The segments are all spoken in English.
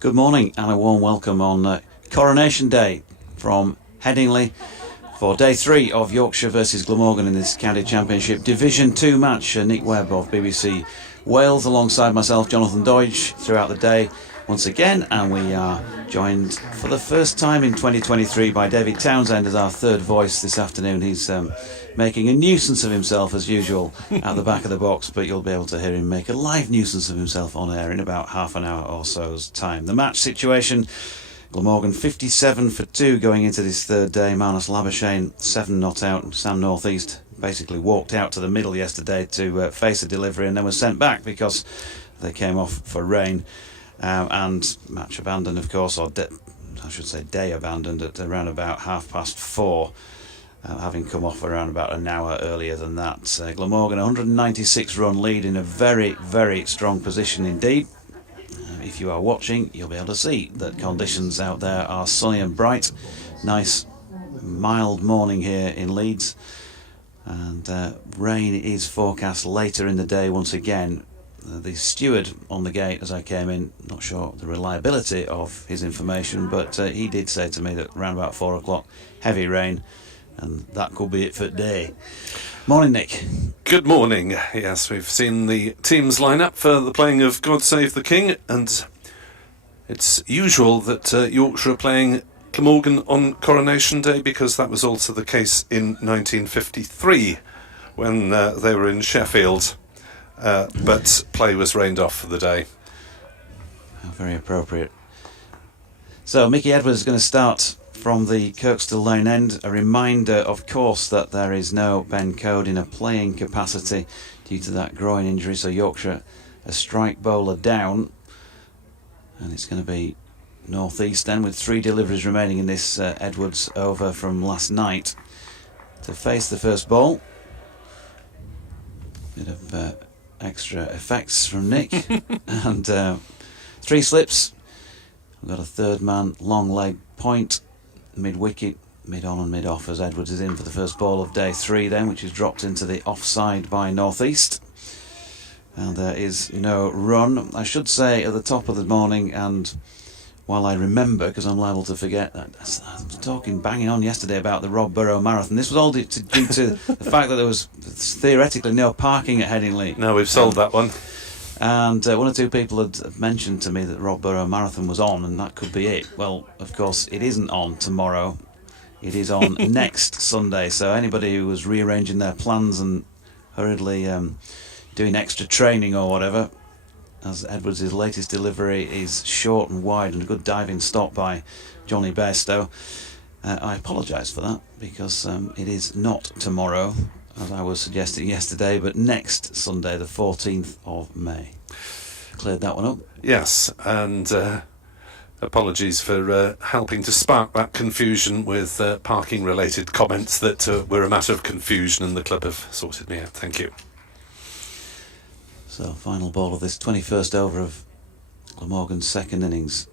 Good morning and a warm welcome on Coronation Day from Headingley for day 3 of Yorkshire versus Glamorgan in this county championship Division 2 match. Nick Webb of BBC Wales alongside myself, Jonathan Doidge, throughout the day once again, and we are joined for the first time in 2023 by David Townsend as our third voice this afternoon. He's making a nuisance of himself as usual at the back of the box, but you'll be able to hear him make a live nuisance of himself on air in about half an hour or so's time. The match situation: Glamorgan 57 for 2 going into this third day. Marnus Labuschagne 7 not out. Sam North East basically walked out to the middle yesterday to face a delivery and then was sent back because they came off for rain. And match abandoned, of course, or I should say day abandoned at around about 4:30, having come off around about an hour earlier than that. Glamorgan 196 run lead in a very, very strong position indeed. If you are watching, you'll be able to see that conditions out there are sunny and bright. Nice mild morning here in Leeds, and rain is forecast later in the day once again. The steward on the gate as I came in, not sure the reliability of his information, but he did say to me that around about 4 o'clock, heavy rain, and that could be it for today. Morning, Nick. Good morning. Yes, we've seen the teams line up for the playing of God Save the King, and it's usual that Yorkshire are playing Glamorgan on Coronation Day because that was also the case in 1953 when they were in Sheffield. But play was rained off for the day. Very appropriate. So Mickey Edwards is going to start from the Kirkstall Lane end. A reminder, of course, that there is no Ben Code in a playing capacity due to that groin injury. So Yorkshire, a strike bowler down. And it's going to be North East then with 3 deliveries remaining in this Edwards over from last night to face the first ball. Bit of extra effects from Nick. And 3 slips. We've got a third man, long leg point, mid wicket, mid on and mid off as Edwards is in for the first ball of day 3 then, which is dropped into the offside by North East. And there is no run. I should say at the top of the morning, and while I remember, because I'm liable to forget, I was banging on yesterday about the Rob Burrow Marathon. This was all due to the fact that there was theoretically no parking at Headingley. No, we've sold that one. And 1 or 2 people had mentioned to me that Rob Burrow Marathon was on, and that could be it. Well, of course, it isn't on tomorrow. It is on next Sunday. So anybody who was rearranging their plans and hurriedly doing extra training or whatever, as Edwards' latest delivery is short and wide and a good diving stop by Johnny Bairstow. I apologise for that because it is not tomorrow, as I was suggesting yesterday, but next Sunday, the 14th of May. Cleared that one up. Yes, and apologies for helping to spark that confusion with parking-related comments that were a matter of confusion, and the club have sorted me out. Thank you. So, final ball of this 21st over of Glamorgan's second innings.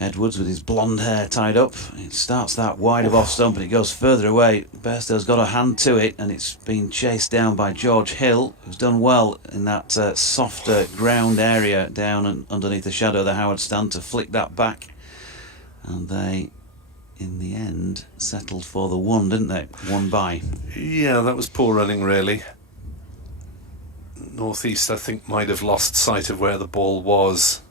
Edwards with his blonde hair tied up. It starts that wide of off stump and it goes further away. Bairstow's got a hand to it and it's been chased down by George Hill, who's done well in that softer ground area down and underneath the shadow of the Howard stand to flick that back. And they, in the end, settled for the 1, didn't they? 1 by. Yeah, that was poor running, really. North East, I think, might have lost sight of where the ball was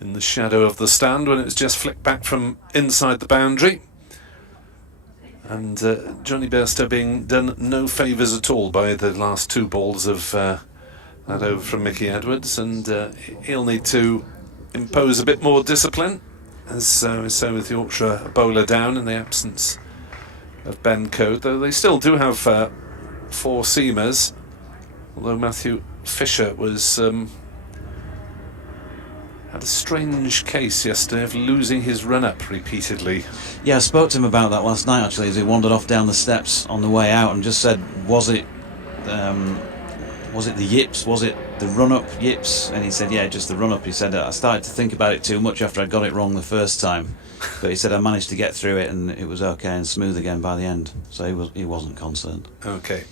in the shadow of the stand when it was just flicked back from inside the boundary. And Johnny Bairstow being done no favours at all by the last 2 balls of that over from Mickey Edwards, and he'll need to impose a bit more discipline, as we say with Yorkshire, a bowler down in the absence of Ben Code, though they still do have 4 seamers. Although Matthew Fisher was had a strange case yesterday of losing his run-up repeatedly. Yeah, I spoke to him about that last night actually as he wandered off down the steps on the way out and just said, was it the yips, was it the run-up yips? And he said, yeah, just the run-up. He said, I started to think about it too much after I got it wrong the first time. But he said I managed to get through it and it was okay and smooth again by the end. So he wasn't concerned. Okay.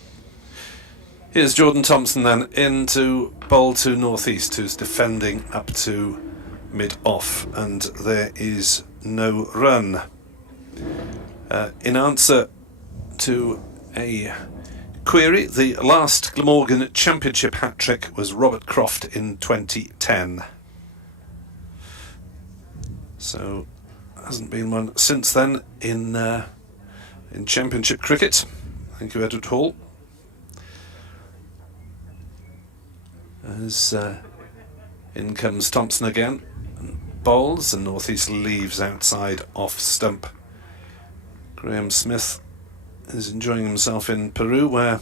Here's Jordan Thompson then in to bowl to North East, who's defending up to mid-off, and there is no run. In answer to a query, the last Glamorgan Championship hat-trick was Robert Croft in 2010. So, hasn't been one since then in Championship cricket. Thank you, Edward Hall. As in comes Thompson again, and bowls, and North East leaves outside off stump. Graham Smith is enjoying himself in Peru, where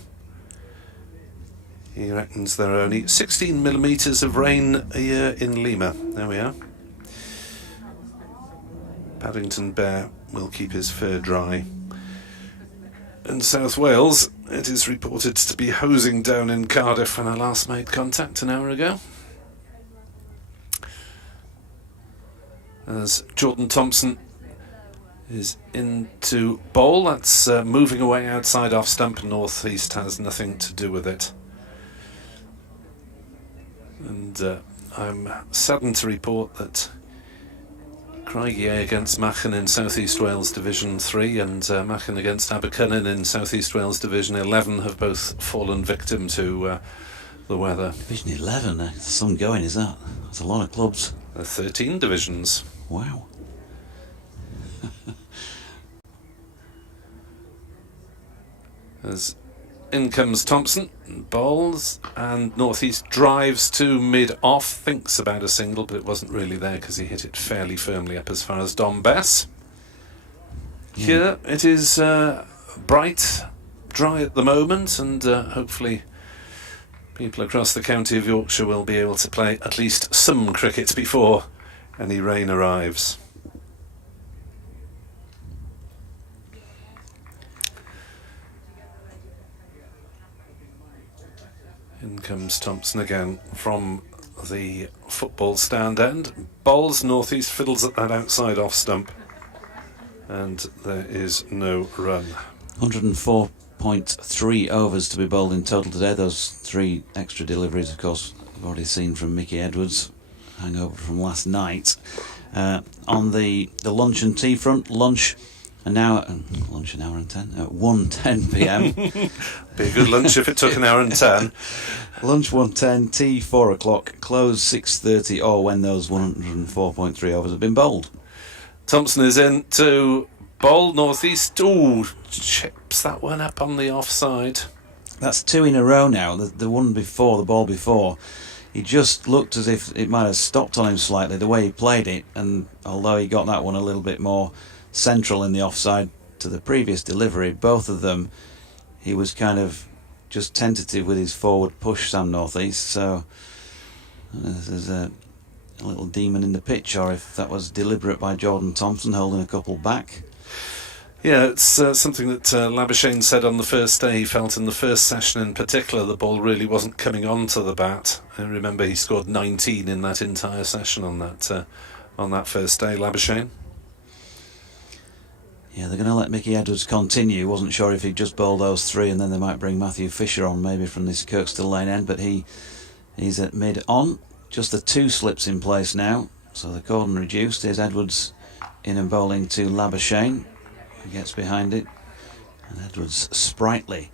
he reckons there are only 16 millimetres of rain a year in Lima. There we are. Paddington Bear will keep his fur dry. In South Wales, it is reported to be hosing down in Cardiff when I last made contact an hour ago. As Jordan Thompson is into bowl, that's moving away outside off stump. North East has nothing to do with it. And I'm saddened to report that Craigie against Machen in South East Wales Division 3 and Machen against Abercynon in South East Wales Division 11 have both fallen victim to the weather. Division 11, there's some going, is that? That's a lot of clubs. 13 divisions. Wow. As in comes Thompson, bowls, and North East drives to mid-off, thinks about a single, but it wasn't really there because he hit it fairly firmly up as far as Dom Bess. Yeah. Here it is bright, dry at the moment, and hopefully people across the county of Yorkshire will be able to play at least some cricket before any rain arrives. In comes Thompson again from the football stand end. Bowls, North East fiddles at that outside off stump. And there is no run. 104.3 overs to be bowled in total today. Those 3 extra deliveries, of course, we've already seen from Mickey Edwards. Hangover from last night. On the lunch and tea front, lunch an hour and 10 at 1:10 p.m. Be a good lunch if it took an hour and 10. Lunch 1:10, tea 4 o'clock, close 6:30, or when those 104.3 overs have been bowled. Thompson is in to bowl. North East. Ooh, chips that one up on the offside. That's 2 in a row now. The one before, the ball before, he just looked as if it might have stopped on him slightly the way he played it, and although he got that one a little bit more central in the offside to the previous delivery, both of them he was kind of just tentative with his forward push, Sam North East. So there's a little demon in the pitch, or if that was deliberate by Jordan Thompson holding a couple back. Yeah, it's something that Labuschagne said on the first day. He felt in the first session in particular the ball really wasn't coming onto the bat. I remember he scored 19 in that entire session on that first day, Labuschagne. Yeah, they're going to let Mickey Edwards continue. Wasn't sure if he'd just bowl those 3 and then they might bring Matthew Fisher on maybe from this Kirkstall Lane end, but he's at mid-on. Just the 2 slips in place now, so the cordon reduced. Here's Edwards in and bowling to Labuschagne. He gets behind it, and Edwards sprightly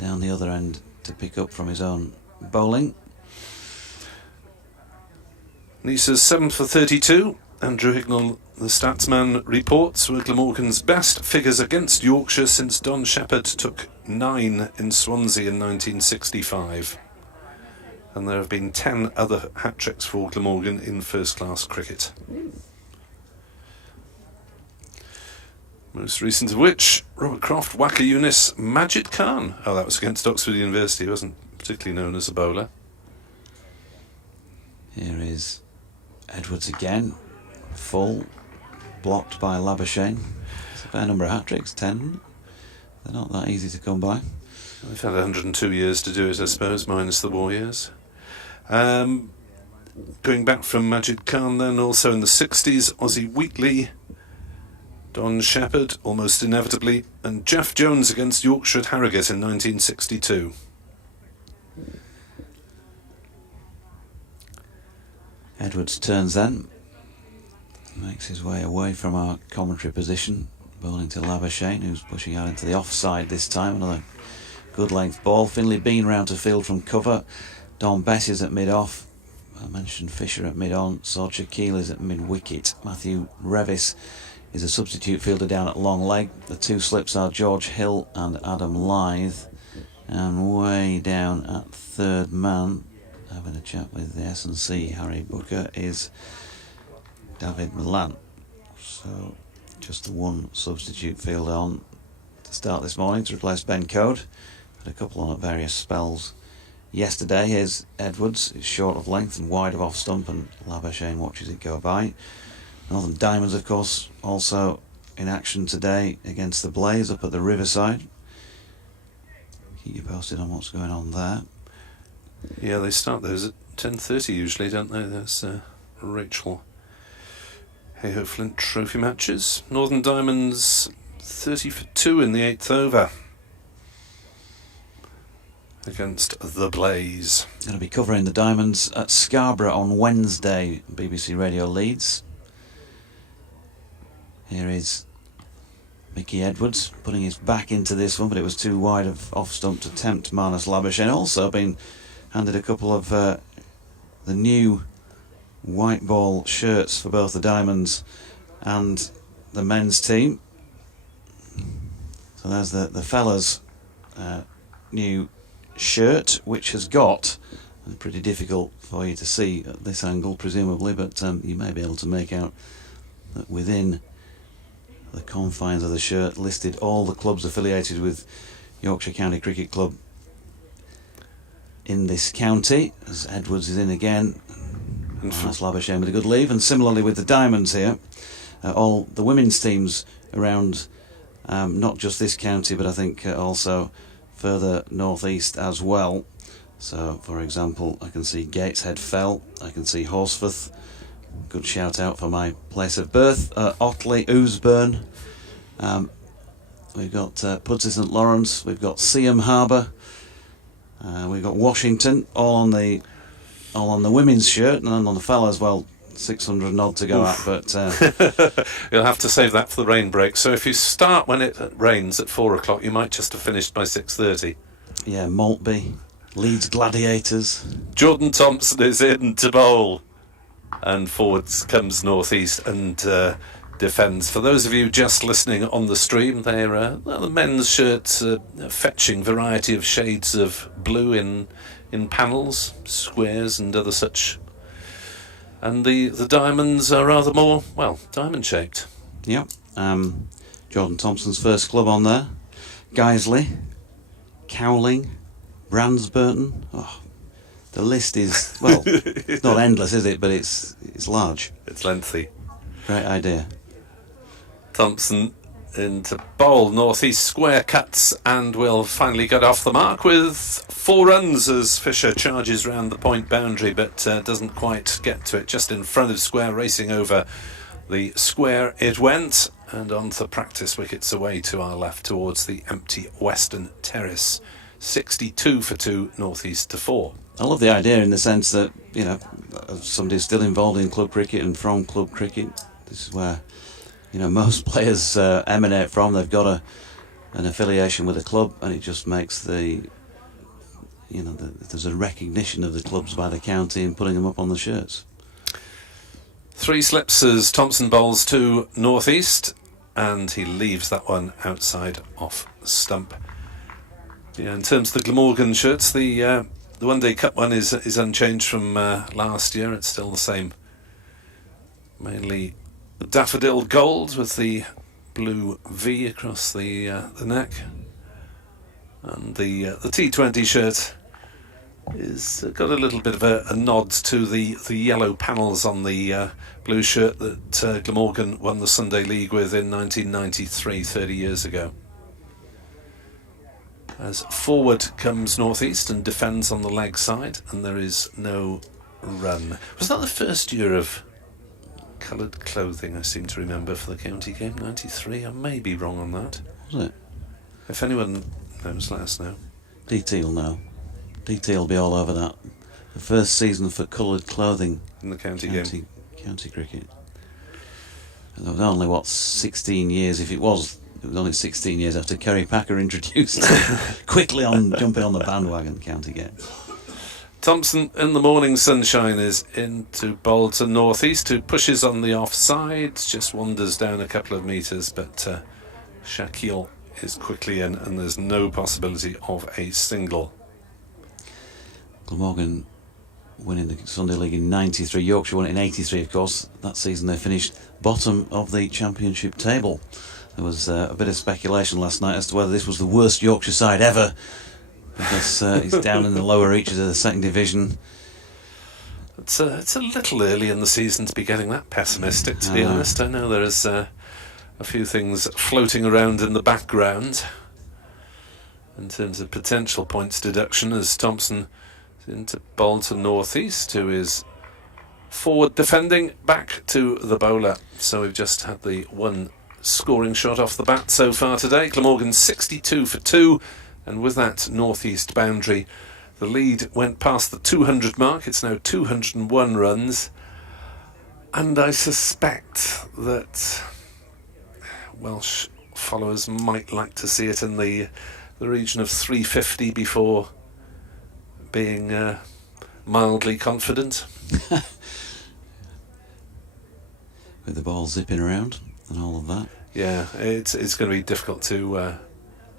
down the other end to pick up from his own bowling. Nisa's 7 for 32. Andrew Hignell, the statsman, reports were Glamorgan's best figures against Yorkshire since Don Shepherd took 9 in Swansea in 1965. And there have been 10 other hat-tricks for Glamorgan in first-class cricket. Most recent of which, Robert Croft, Waka Yunis, Majid Khan. Oh, that was against Oxford University. He wasn't particularly known as a bowler. Here is Edwards again. Full, blocked by Labuschagne. It's a fair number of hat-tricks, 10. They're not that easy to come by. They've had 102 years to do it, I suppose, minus the war years. Going back from Majid Khan then, also in the 60s, Ozzie Wheatley, Don Shepherd, almost inevitably, and Jeff Jones against Yorkshire at Harrogate in 1962. Edwards turns then. makes his way away from our commentary position, bowling to Labuschagne, who's pushing out into the offside this time. Another good length ball. Finlay Bean round to field from cover. Don Bess is at mid-off. I mentioned Fisher at mid-on. Sorcha Keel is at mid-wicket. Matthew Revis is a substitute fielder down at long leg. The two slips are George Hill and Adam Lyth. And way down at third man, having a chat with the S&C Harry Booker, is David Milan. So just the one substitute fielder on to start this morning to replace Ben Code. Had a couple on at various spells yesterday. Here's Edwards. It's short of length and wide of off stump, and Labuschagne watches it go by. Northern Diamonds, of course, also in action today against the Blaze up at the Riverside. Keep you posted on what's going on there. Yeah, they start those at 10:30 usually, don't they? There's Rachel Hayhoe Flint Trophy matches. Northern Diamonds 30 for 2 in the 8th over against the Blaze. Going to be covering the Diamonds at Scarborough on Wednesday, BBC Radio Leeds. Here is Mickey Edwards putting his back into this one, but it was too wide of off stump to tempt Marnus Labuschagne. Also been handed a couple of the new white ball shirts for both the Diamonds and the men's team. So there's the fellas' new shirt, which has got, pretty difficult for you to see at this angle presumably, but you may be able to make out that within the confines of the shirt listed all the clubs affiliated with Yorkshire County Cricket Club in this county, as Edwards is in again. And that's Labuschagne with a good leave. And similarly with the Diamonds here, all the women's teams around not just this county, but I think also further northeast as well. So for example, I can see Gateshead Fell, I can see Horsforth. Good shout out for my place of birth. Otley, Ousburn. We've got Pudsey St Lawrence. We've got Seaham Harbour. We've got Washington. All on the women's shirt, and on the fellas, well, 600 and odd to go at. But you'll have to save that for the rain break. So if you start when it rains at 4 o'clock, you might just have finished by 6:30. Yeah, Maltby, Leeds Gladiators. Jordan Thompson is in to bowl. And forwards comes northeast and defends. For those of you just listening on the stream, they're the men's shirts, fetching variety of shades of blue in panels, squares and other such. And the Diamonds are rather more, well, diamond shaped. Yep. Jordan Thompson's first club on there. Guiseley, Cowling, Bransburton. Oh, the list is, well, it's not endless, is it? But it's large. It's lengthy. Great idea. Thompson into bowl, northeast square cuts, and will finally get off the mark with 4 runs as Fisher charges round the point boundary, but doesn't quite get to it. Just in front of square, racing over the square it went, and on to practice wickets away to our left towards the empty western terrace. 62 for 2, northeast to 4. I love the idea in the sense that, you know, somebody who's still involved in club cricket and from club cricket, this is where, you know, most players emanate from. They've got an affiliation with a club, and it just makes there's a recognition of the clubs by the county and putting them up on the shirts. 3 slips as Thompson bowls to northeast, and he leaves that one outside off stump. Yeah, in terms of the Glamorgan shirts, the One Day Cup one is unchanged from last year. It's still the same. Mainly the daffodil gold with the blue V across the neck. And the T20 shirt is got a little bit of a nod to the yellow panels on the blue shirt that Glamorgan won the Sunday League with in 1993, 30 years ago. As forward comes northeast and defends on the leg side, and there is no run. Was that the first year of coloured clothing, I seem to remember, for the county game? 93? I may be wrong on that. Was it? If anyone knows, let us know. DT will know. DT will be all over that. The first season for coloured clothing in the county game. County cricket. There was only, 16 years, if it was only 16 years after Kerry Packer introduced quickly jumping on the bandwagon county game. Thompson in the morning sunshine is into bowl to northeast, who pushes on the offside, just wanders down a couple of metres, but Shaquille is quickly in and there's no possibility of a single. Glamorgan winning the Sunday League in 93, Yorkshire won it in 83, of course. That season they finished bottom of the championship table. There was a bit of speculation last night as to whether this was the worst Yorkshire side ever, because he's down in the lower reaches of the second division. It's a little early in the season to be getting that pessimistic, to be honest. I know there is a few things floating around in the background in terms of potential points deduction, as Thompson is into bowl to northeast, who is forward defending back to the bowler. So we've just had the one scoring shot off the bat so far today. Glamorgan 62 for 2, and with that northeast boundary, the lead went past the 200 mark. It's now 201 runs, and I suspect that Welsh followers might like to see it in the region of 350 before being mildly confident. With the ball zipping around and all of that. Yeah, it's going to be difficult to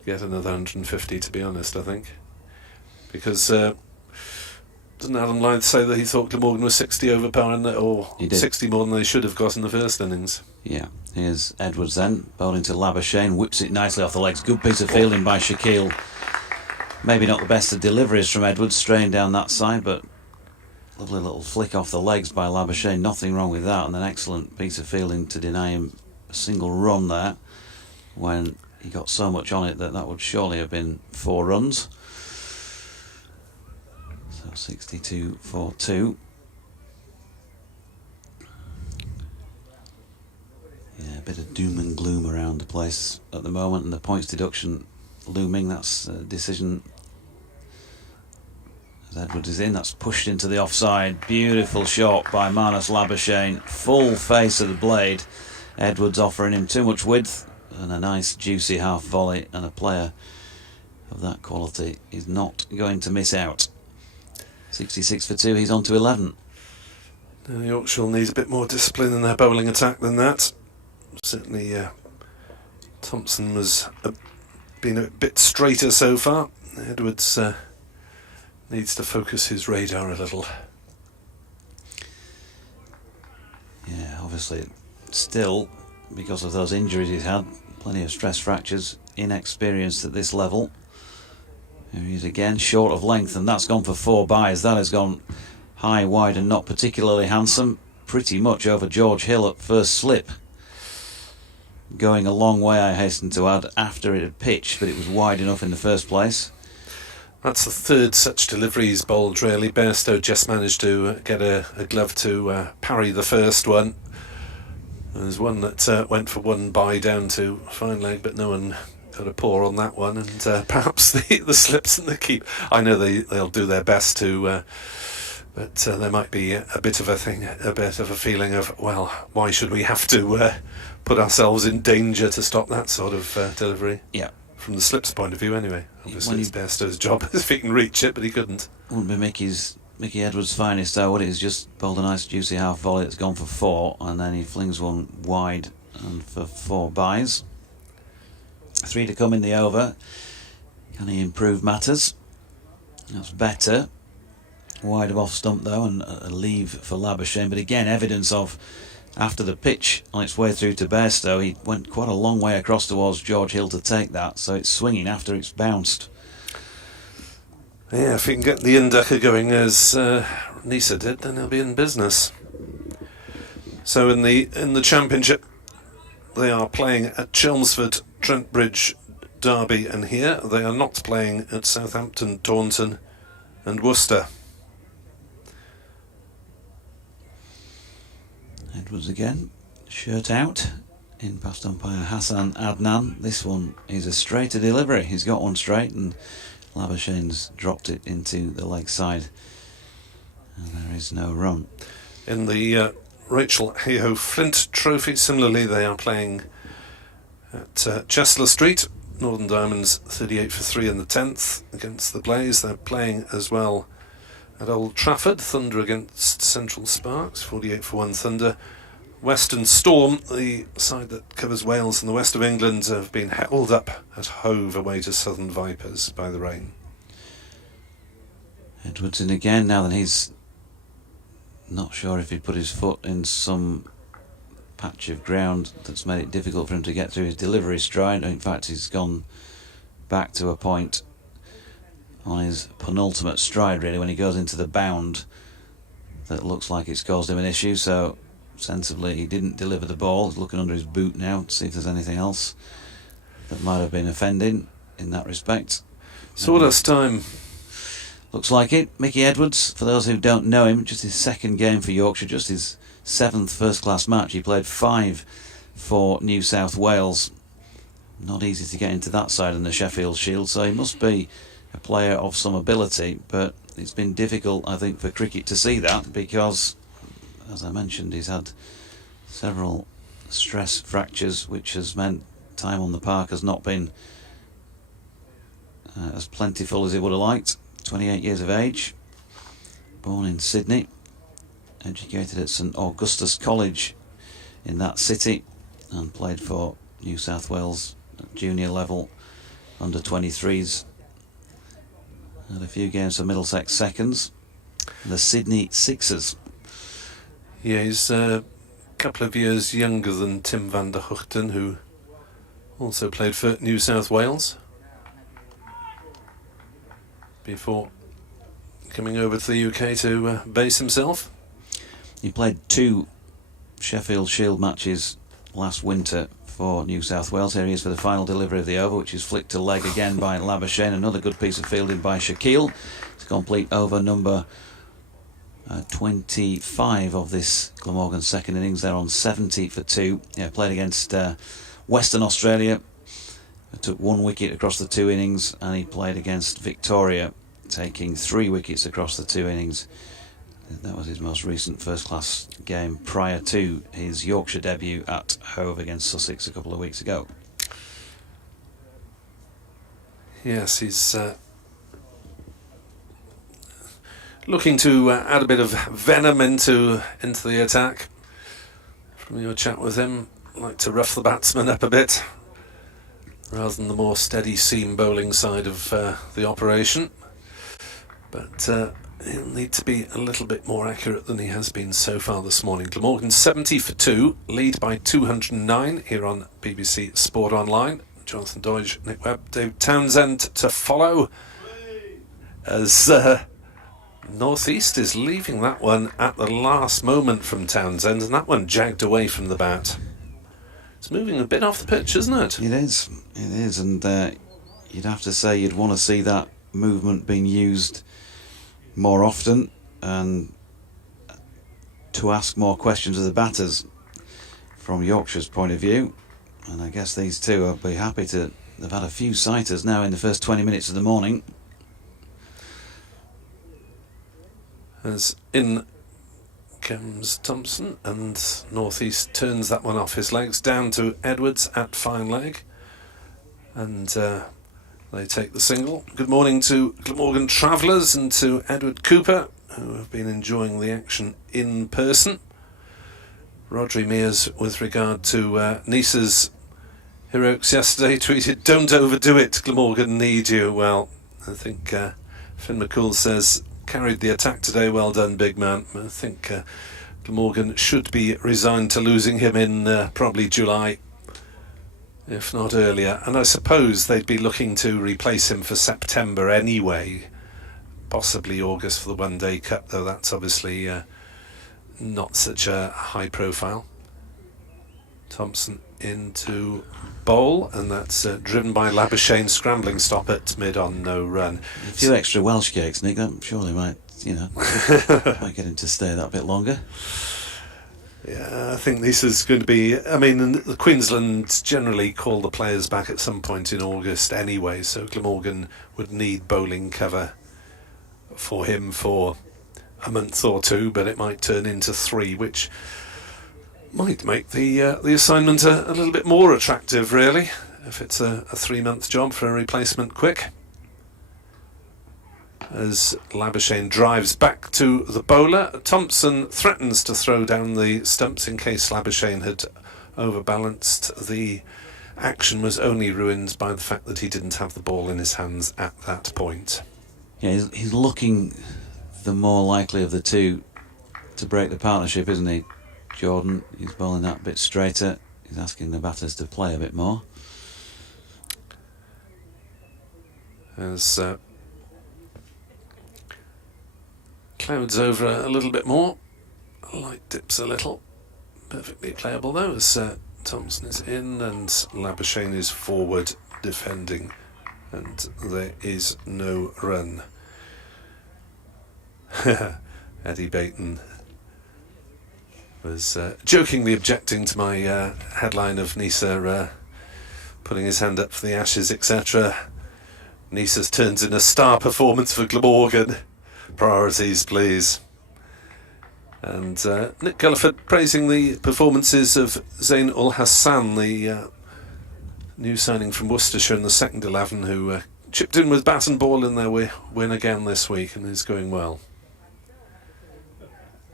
get another 150, to be honest, I think. Because didn't Adam Lyth say that he thought Glamorgan was 60 over par, or 60 more than they should have got in the first innings? Yeah, here's Edwards then, bowling to Labuschagne, whips it nicely off the legs. Good piece of fielding by Shaquille. Maybe not the best of deliveries from Edwards, straying down that side, but lovely little flick off the legs by Labuschagne, nothing wrong with that, and an excellent piece of fielding to deny him a single run there, when he got so much on it that would surely have been 4 runs. So 62 for 2. Yeah, a bit of doom and gloom around the place at the moment, and the points deduction looming. That's a decision as Edwards is in. That's pushed into the offside. Beautiful shot by Marnus Labuschagne, full face of the blade. Edwards offering him too much width, and a nice juicy half volley, and a player of that quality is not going to miss out. 66 for 2, he's on to 11. Now, Yorkshire will need a bit more discipline in their bowling attack than that. Certainly Thompson was been a bit straighter so far. Edwards needs to focus his radar a little. Yeah, obviously still, because of those injuries he's had, plenty of stress fractures, inexperienced at this level. Here he is again, short of length, and that's gone for 4 byes. That has gone high, wide and not particularly handsome, pretty much over George Hill at first slip. Going a long way, I hasten to add, after it had pitched, but it was wide enough in the first place. That's the third such delivery he's bowled, really. Bairstow just managed to get a glove to parry the first one. There's one that went for 1 bye down to fine leg, but no one got a paw on that one, and perhaps the slips and the keep. I know they'll do their best to, but there might be a bit of a feeling of, well, why should we have to put ourselves in danger to stop that sort of delivery? Yeah. From the slips point of view, anyway. Obviously, it's Bairstow's job if he can reach it, but he couldn't. Wouldn't be Mickey Edwards' finest, though, would it? He's just bowled a nice juicy half volley that's gone for 4, and then he flings one wide and for 4 byes. 3 to come in the over. Can he improve matters? That's better. Wide of off stump, though, and a leave for Labuschagne. But again, evidence of, after the pitch on its way through to Bairstow, he went quite a long way across towards George Hill to take that, so it's swinging after it's bounced. Yeah, if he can get the inducker going as Nisa did, then he'll be in business. So in the Championship, they are playing at Chelmsford, Trentbridge, Derby, and here they are not playing at Southampton, Taunton, and Worcester. Edwards again, shirt out, in past umpire Hassan Adnan. This one is a straighter delivery. He's got one straight, and Labuschagne's dropped it into the leg side, and there is no run. In the Rachel Hayhoe Flint Trophy. Similarly, they are playing at Chesler Street. Northern Diamonds 38 for 3 in the 10th against the Blaze. They're playing as well at Old Trafford. Thunder against Central Sparks, 48 for 1 Thunder. Western Storm, the side that covers Wales and the west of England, have been held up at Hove away to Southern Vipers by the rain. Edwards in again now, then he's not sure if he'd put his foot in some patch of ground that's made it difficult for him to get through his delivery stride. In fact, he's gone back to a point on his penultimate stride, really, when he goes into the bound that looks like it's caused him an issue. So sensibly he didn't deliver the ball. He's looking under his boot now to see if there's anything else that might have been offending in that respect. Sawdust time. Looks like it. Mickey Edwards, for those who don't know him, just his second game for Yorkshire, just his 7th first-class match. He played 5 for New South Wales. Not easy to get into that side in the Sheffield Shield, so he must be a player of some ability, but it's been difficult, I think, for cricket to see that because, as I mentioned, he's had several stress fractures, which has meant time on the park has not been as plentiful as he would have liked. 28 years of age, born in Sydney, educated at St Augustus College in that city, and played for New South Wales at junior level, under 23s. Had a few games for Middlesex Seconds, the Sydney Sixers. Yeah, he's a couple of years younger than Tim van der Hoogten, who also played for New South Wales before coming over to the UK to base himself. He played 2 Sheffield Shield matches last winter for New South Wales. Here he is for the final delivery of the over, which is flicked to leg again by Labuschagne. Another good piece of fielding by Shaquille to complete over number 25 of this Glamorgan second innings. They're on 70 for 2. Yeah, played against Western Australia. Took 1 wicket across the 2 innings, and he played against Victoria, taking 3 wickets across the 2 innings. That was his most recent first-class game prior to his Yorkshire debut at Hove against Sussex a couple of weeks ago. Yes, he's looking to add a bit of venom into the attack. From your chat with him, like to rough the batsman up a bit, rather than the more steady seam bowling side of the operation. But he'll need to be a little bit more accurate than he has been so far this morning. Glamorgan 70 for 2, lead by 209 here on BBC Sport Online. Jonathan Doidge, Nick Webb, Dave Townsend to follow, as North East is leaving that one at the last moment from Townsend, and that one jagged away from the bat. It's moving a bit off the pitch, isn't it? It is, and you'd have to say you'd want to see that movement being used more often and to ask more questions of the batters from Yorkshire's point of view. And I guess these two will be happy to. They've had a few sighters now in the first 20 minutes of the morning. As in comes Thompson, and North East turns that one off his legs, down to Edwards at fine leg, and they take the single. Good morning to Glamorgan travellers and to Edward Cooper, who have been enjoying the action in person. Rodri Mears, with regard to Nice's heroics yesterday, tweeted, "Don't overdo it, Glamorgan need you." Well, I think Finn McCool says, "Carried the attack today, well done, big man." I think Glamorgan should be resigned to losing him in probably July, if not earlier. And I suppose they'd be looking to replace him for September anyway, possibly August for the One Day Cup, though that's obviously not such a high profile. Thompson into bowl, and that's driven by Labuschagne, scrambling stop at mid on no run. A few extra Welsh cakes, Nick, that surely might, might get him to stay that bit longer. Yeah, I think this is going to be, I mean, the Queensland generally call the players back at some point in August anyway, so Glamorgan would need bowling cover for him for a month or two, but it might turn into 3, which might make the assignment a little bit more attractive, really, if it's a 3-month job for a replacement quick. As Labuschagne drives back to the bowler, Thompson threatens to throw down the stumps in case Labuschagne had overbalanced. The action was only ruined by the fact that he didn't have the ball in his hands at that point. Yeah, he's looking the more likely of the two to break the partnership, isn't he? Jordan, he's bowling that bit straighter. He's asking the batters to play a bit more. As clouds over a little bit more, light dips a little. Perfectly playable though, as Thompson is in and Labuschagne is forward defending, and there is no run. Eddie Baton was jokingly objecting to my headline of Nisa putting his hand up for the Ashes, etc. Nisa's turns in a star performance for Glamorgan. Priorities, please. And Nick Gulliford praising the performances of Zain ul Hassan, the new signing from Worcestershire in the second 11, who chipped in with bat and ball in their win again this week and is going well.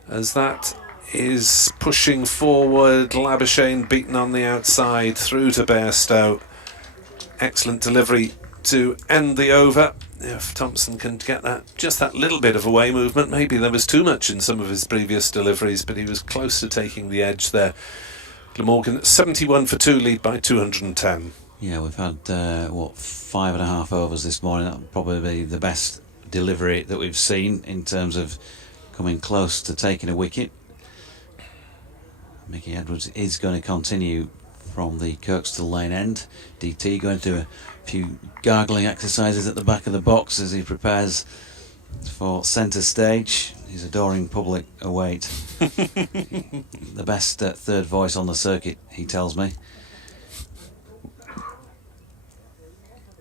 As that is pushing forward, Labuschagne beaten on the outside through to Bairstow. Excellent delivery to end the over. If Thompson can get that, just that little bit of away movement, maybe there was too much in some of his previous deliveries, but he was close to taking the edge there. Glamorgan 71 for 2, lead by 210. Yeah, we've had 5.5 overs this morning. That would probably be the best delivery that we've seen in terms of coming close to taking a wicket. Mickey Edwards is going to continue from the Kirkstall Lane end. DT going to do a few gargling exercises at the back of the box as he prepares for centre stage. His adoring public await. The best third voice on the circuit, he tells me.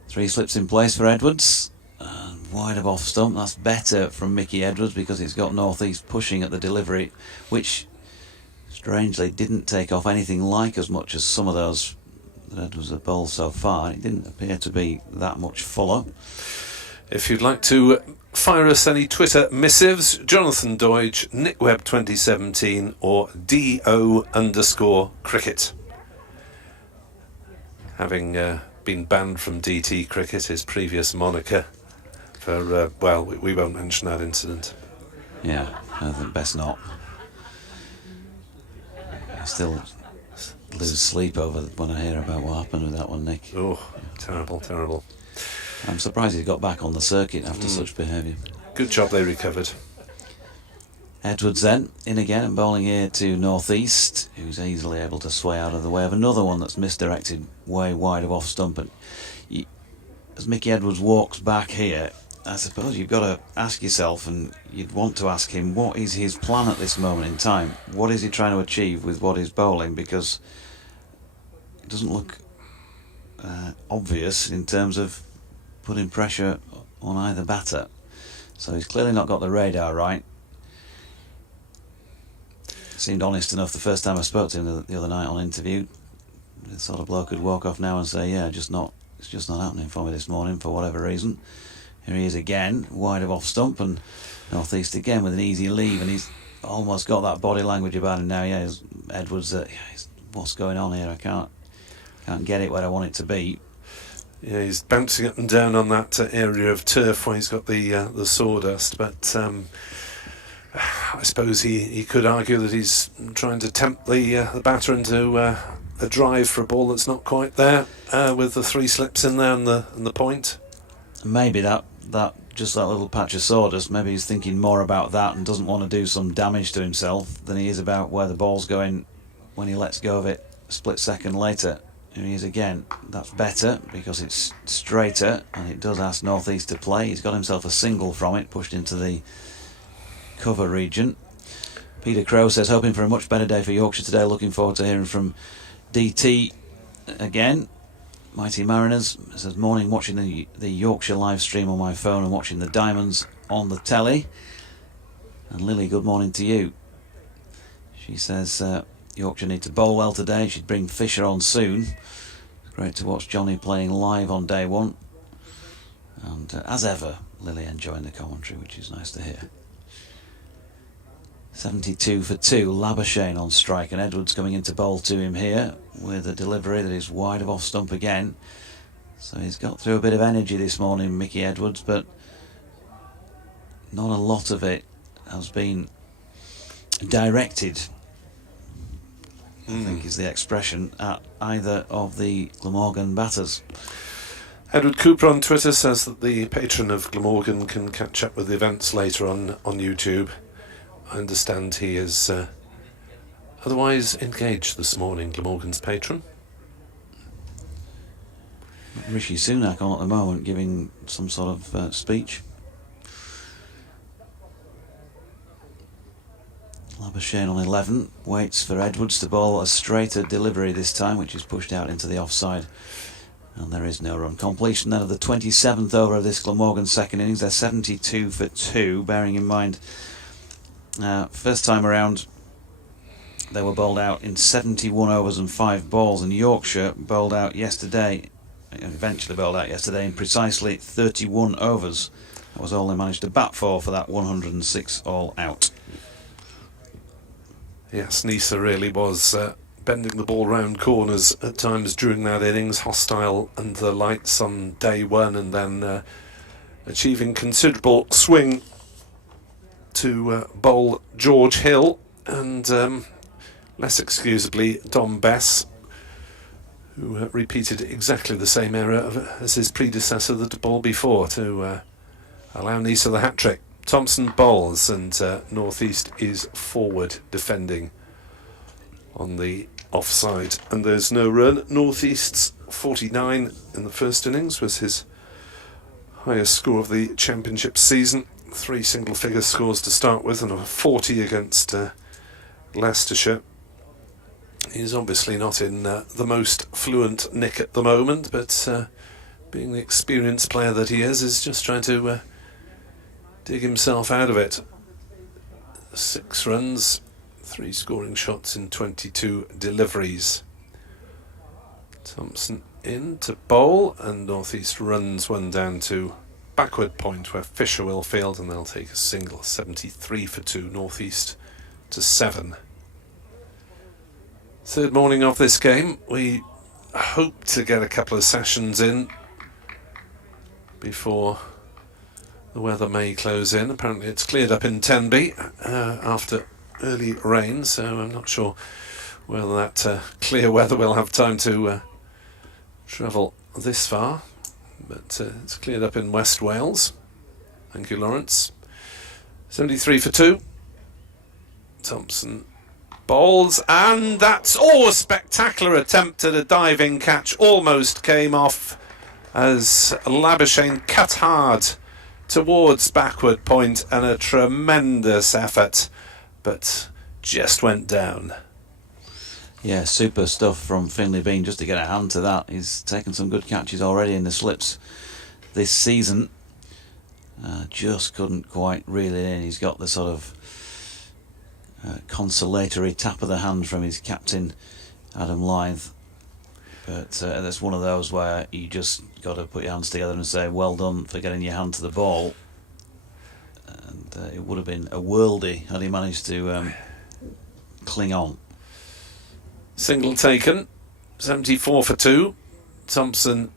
3 slips in place for Edwards. Wide of off stump. That's better from Mickey Edwards because he's got northeast pushing at the delivery, which strangely didn't take off anything like as much as some of those that Edwards have bowled so far. It didn't appear to be that much fuller. If you'd like to fire us any Twitter missives, Jonathan Doige, NickWeb 2017 or DO_cricket. Having been banned from DT cricket, his previous moniker, for, well, we won't mention that incident. Yeah, I think best not. I still lose sleep over when I hear about what happened with that one, Nick. Oh, terrible, terrible. I'm surprised he got back on the circuit after such behaviour. Good job they recovered. Edwards then, in again and bowling here to northeast, who's easily able to sway out of the way of another one that's misdirected way wide of off stump. But as Mickey Edwards walks back here, I suppose you've got to ask yourself, and you'd want to ask him, what is his plan at this moment in time? What is he trying to achieve with what he's bowling? Because it doesn't look obvious in terms of putting pressure on either batter. So he's clearly not got the radar right. Seemed honest enough the first time I spoke to him the other night on interview. The sort of bloke could walk off now and say, yeah, it's just not happening for me this morning for whatever reason. Here he is again, wide of off stump and northeast again with an easy leave, and he's almost got that body language about him now. Yeah, Edwards, what's going on here? I can't get it where I want it to be. Yeah, he's bouncing up and down on that area of turf where he's got the sawdust, but I suppose he could argue that he's trying to tempt the batter into a drive for a ball that's not quite there, with the 3 slips in there and the point. Maybe that little patch of sawdust, maybe he's thinking more about that and doesn't want to do some damage to himself than he is about where the ball's going when he lets go of it a split second later. Here he is again. That's better because it's straighter and it does ask northeast to play. He's got himself a single from it, pushed into the cover region. Peter Crow says, hoping for a much better day for Yorkshire today. Looking forward to hearing from DT again. Mighty Mariners says, morning, watching the Yorkshire live stream on my phone and watching the Diamonds on the telly. And Lily, good morning to you. She says, Yorkshire need to bowl well today. Should bring Fisher on soon. Great to watch Johnny playing live on day one. And as ever, Lily enjoying the commentary, which is nice to hear. 72 for 2, Labuschagne on strike, and Edwards coming into bowl to him here with a delivery that is wide of off stump again. So he's got through a bit of energy this morning, Mickey Edwards, but not a lot of it has been directed, I think is the expression, at either of the Glamorgan batters. Edward Cooper on Twitter says that the patron of Glamorgan can catch up with the events later on YouTube. I understand he is otherwise engaged this morning, Glamorgan's patron. Rishi Sunak on at the moment, giving some sort of speech. Labuschagne on 11, waits for Edwards to bowl a straighter delivery this time, which is pushed out into the offside. And there is no run. Completion then of the 27th over of this Glamorgan second innings. They're 72 for 2, bearing in mind first time around they were bowled out in 71 overs and 5 balls, and Yorkshire bowled out yesterday, eventually bowled out yesterday in precisely 31 overs. That was all they managed to bat for that 106 all out. Yes, Nisa really was bending the ball round corners at times during that innings, hostile under the lights on day one, and then achieving considerable swing to bowl George Hill and less excusably Dom Bess, who repeated exactly the same error as his predecessor the ball before to allow Nisa the hat-trick. Thompson bowls, and North East is forward defending on the offside, and there's no run. North East's 49 in the first innings was his highest score of the championship season. 3 single-figure scores to start with, and a 40 against Leicestershire. He's obviously not in the most fluent nick at the moment, but being the experienced player that he is just trying to dig himself out of it. 6 runs, 3 scoring shots in 22 deliveries. Thompson in to bowl, and North East runs one down to backward point where Fisher will field, and they'll take a single. 73 for 2, North East to 7. Third morning of this game. We hope to get a couple of sessions in before the weather may close in. Apparently it's cleared up in Tenby after early rain, so I'm not sure whether that clear weather will have time to travel this far. But it's cleared up in West Wales. Thank you, Lawrence. 73 for 2. Thompson bowls, and that's a spectacular attempt at a diving catch. Almost came off as Labuschagne cut hard towards backward point, and a tremendous effort, but just went down. Yeah, super stuff from Finlay Bean just to get a hand to that. He's taken some good catches already in the slips this season. Just couldn't quite reel it in. He's got the sort of consolatory tap of the hand from his captain, Adam Lythe. But that's one of those where you just got to put your hands together and say, well done for getting your hand to the ball. And it would have been a worldie had he managed to cling on. Single taken, 74 for 2. Thompson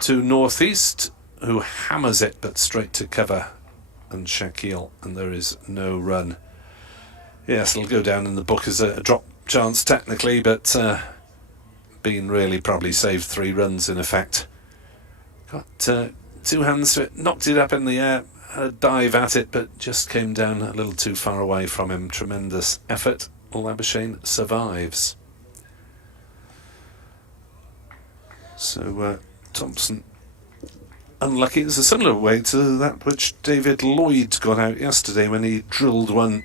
to North East, who hammers it but straight to cover and Shaquille, and there is no run. Yes, it'll go down in the book as a drop chance technically, but Bean really probably saved 3 runs in effect. Got 2 hands to it, knocked it up in the air, had a dive at it, but just came down a little too far away from him. Tremendous effort. Labuschagne survives. So Thompson unlucky. It's a similar way to that which David Lloyd got out yesterday when he drilled one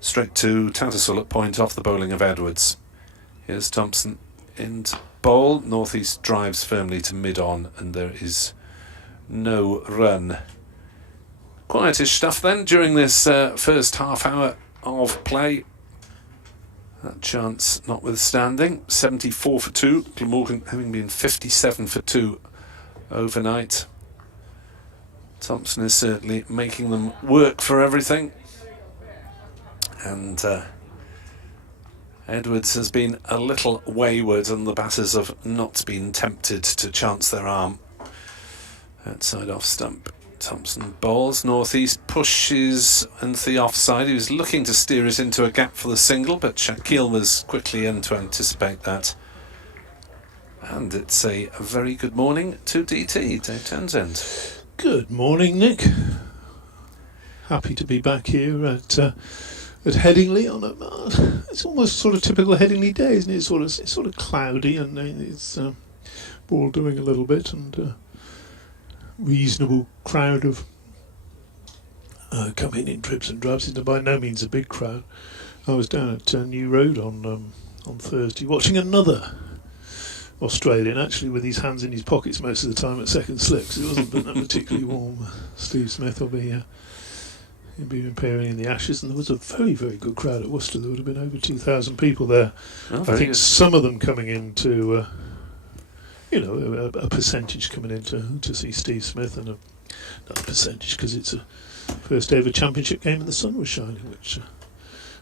straight to Tattersall at point off the bowling of Edwards. Here's Thompson in to bowl. North East drives firmly to mid-on, and there is no run. Quietish stuff then during this first half hour of play. That chance notwithstanding. 74 for 2. Glamorgan having been 57 for 2 overnight. Thompson is certainly making them work for everything. And Edwards has been a little wayward, and the batters have not been tempted to chance their arm. Outside off stump. Thompson bowls. Northeast pushes into the offside. He was looking to steer it into a gap for the single, but Shaquille was quickly in to anticipate that. And it's a very good morning to DT, Dave Townsend. Good morning, Nick. Happy to be back here at Headingley on a. It's almost sort of typical Headingley day, isn't it? It's sort of cloudy, and it's ball doing a little bit, and reasonable crowd of coming in trips and drabs. It's by no means a big crowd. I was down at New Road on Thursday watching another Australian, actually with his hands in his pockets most of the time at second slips. It wasn't particularly warm. Steve Smith will be he'll be appearing in the Ashes, and there was a very, very good crowd at Worcester. There would have been over 2,000 people there. Oh, I think good. some of them coming in to a percentage coming in to see Steve Smith, and another percentage because it's a first ever championship game and the sun was shining,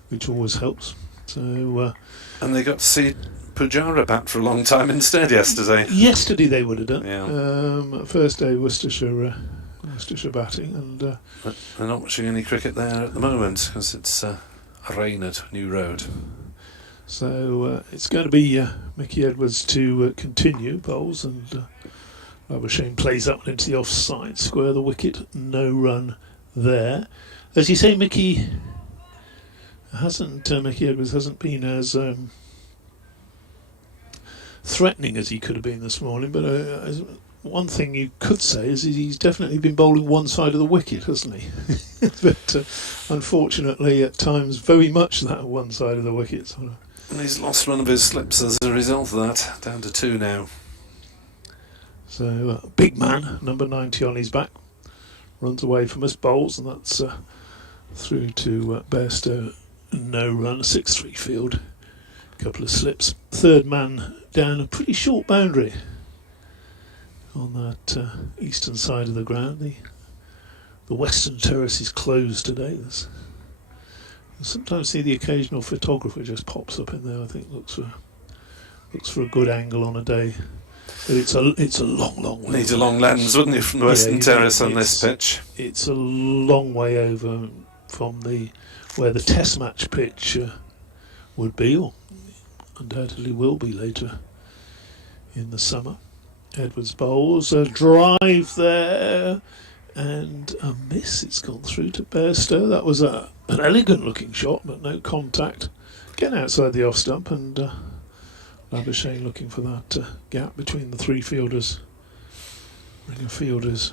which always helps. So and they got to see Pujara bat for a long time instead yesterday. Yesterday they would have done. Yeah. First day Worcestershire batting, and But they're not watching any cricket there at the moment because it's a rain at New Road. so it's going to be Mickey Edwards to continue bowls, and Labuschagne plays that one into the offside square. The wicket, no run there. As you say, Mickey Edwards hasn't been as threatening as he could have been this morning, but one thing you could say is he's definitely been bowling one side of the wicket, hasn't he? But unfortunately, at times, very much that one side of the wicket. Sort of. And he's lost one of his slips as a result of that, down to 2 now. So, big man, number 90 on his back, runs away from us, bowls, and that's through to Bairstow, no run, 6-3 field, couple of slips. Third man down a pretty short boundary on that eastern side of the ground. The western terrace is closed today. You sometimes see the occasional photographer just pops up in there. I think looks for a good angle on a day. But it's a long way. Needs a long lens, wouldn't you, from the western terrace on this pitch? It's a long way over from where the Test match pitch would be, or undoubtedly will be later in the summer. Edwards bowls a drive there, and a miss. It's gone through to Bairstow. That was an elegant looking shot, but no contact. Getting outside the off stump, and Labuschagne looking for that gap between the three fielders. Ringer fielders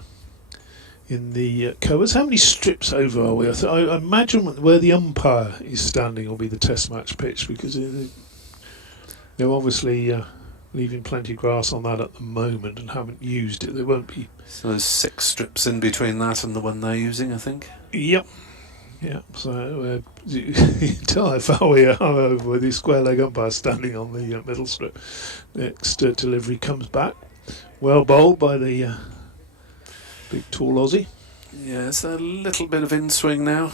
in the covers. How many strips over are we? I imagine where the umpire is standing will be the Test match pitch, because they're obviously leaving plenty of grass on that at the moment and haven't used it. There won't be. So there's 6 strips in between that and the one they're using, I think. Yep. Yeah, so you can tell how far we are over with the square leg umpire standing on the middle strip. Next delivery comes back. Well bowled by the big tall Aussie. Yeah, it's a little bit of in-swing now.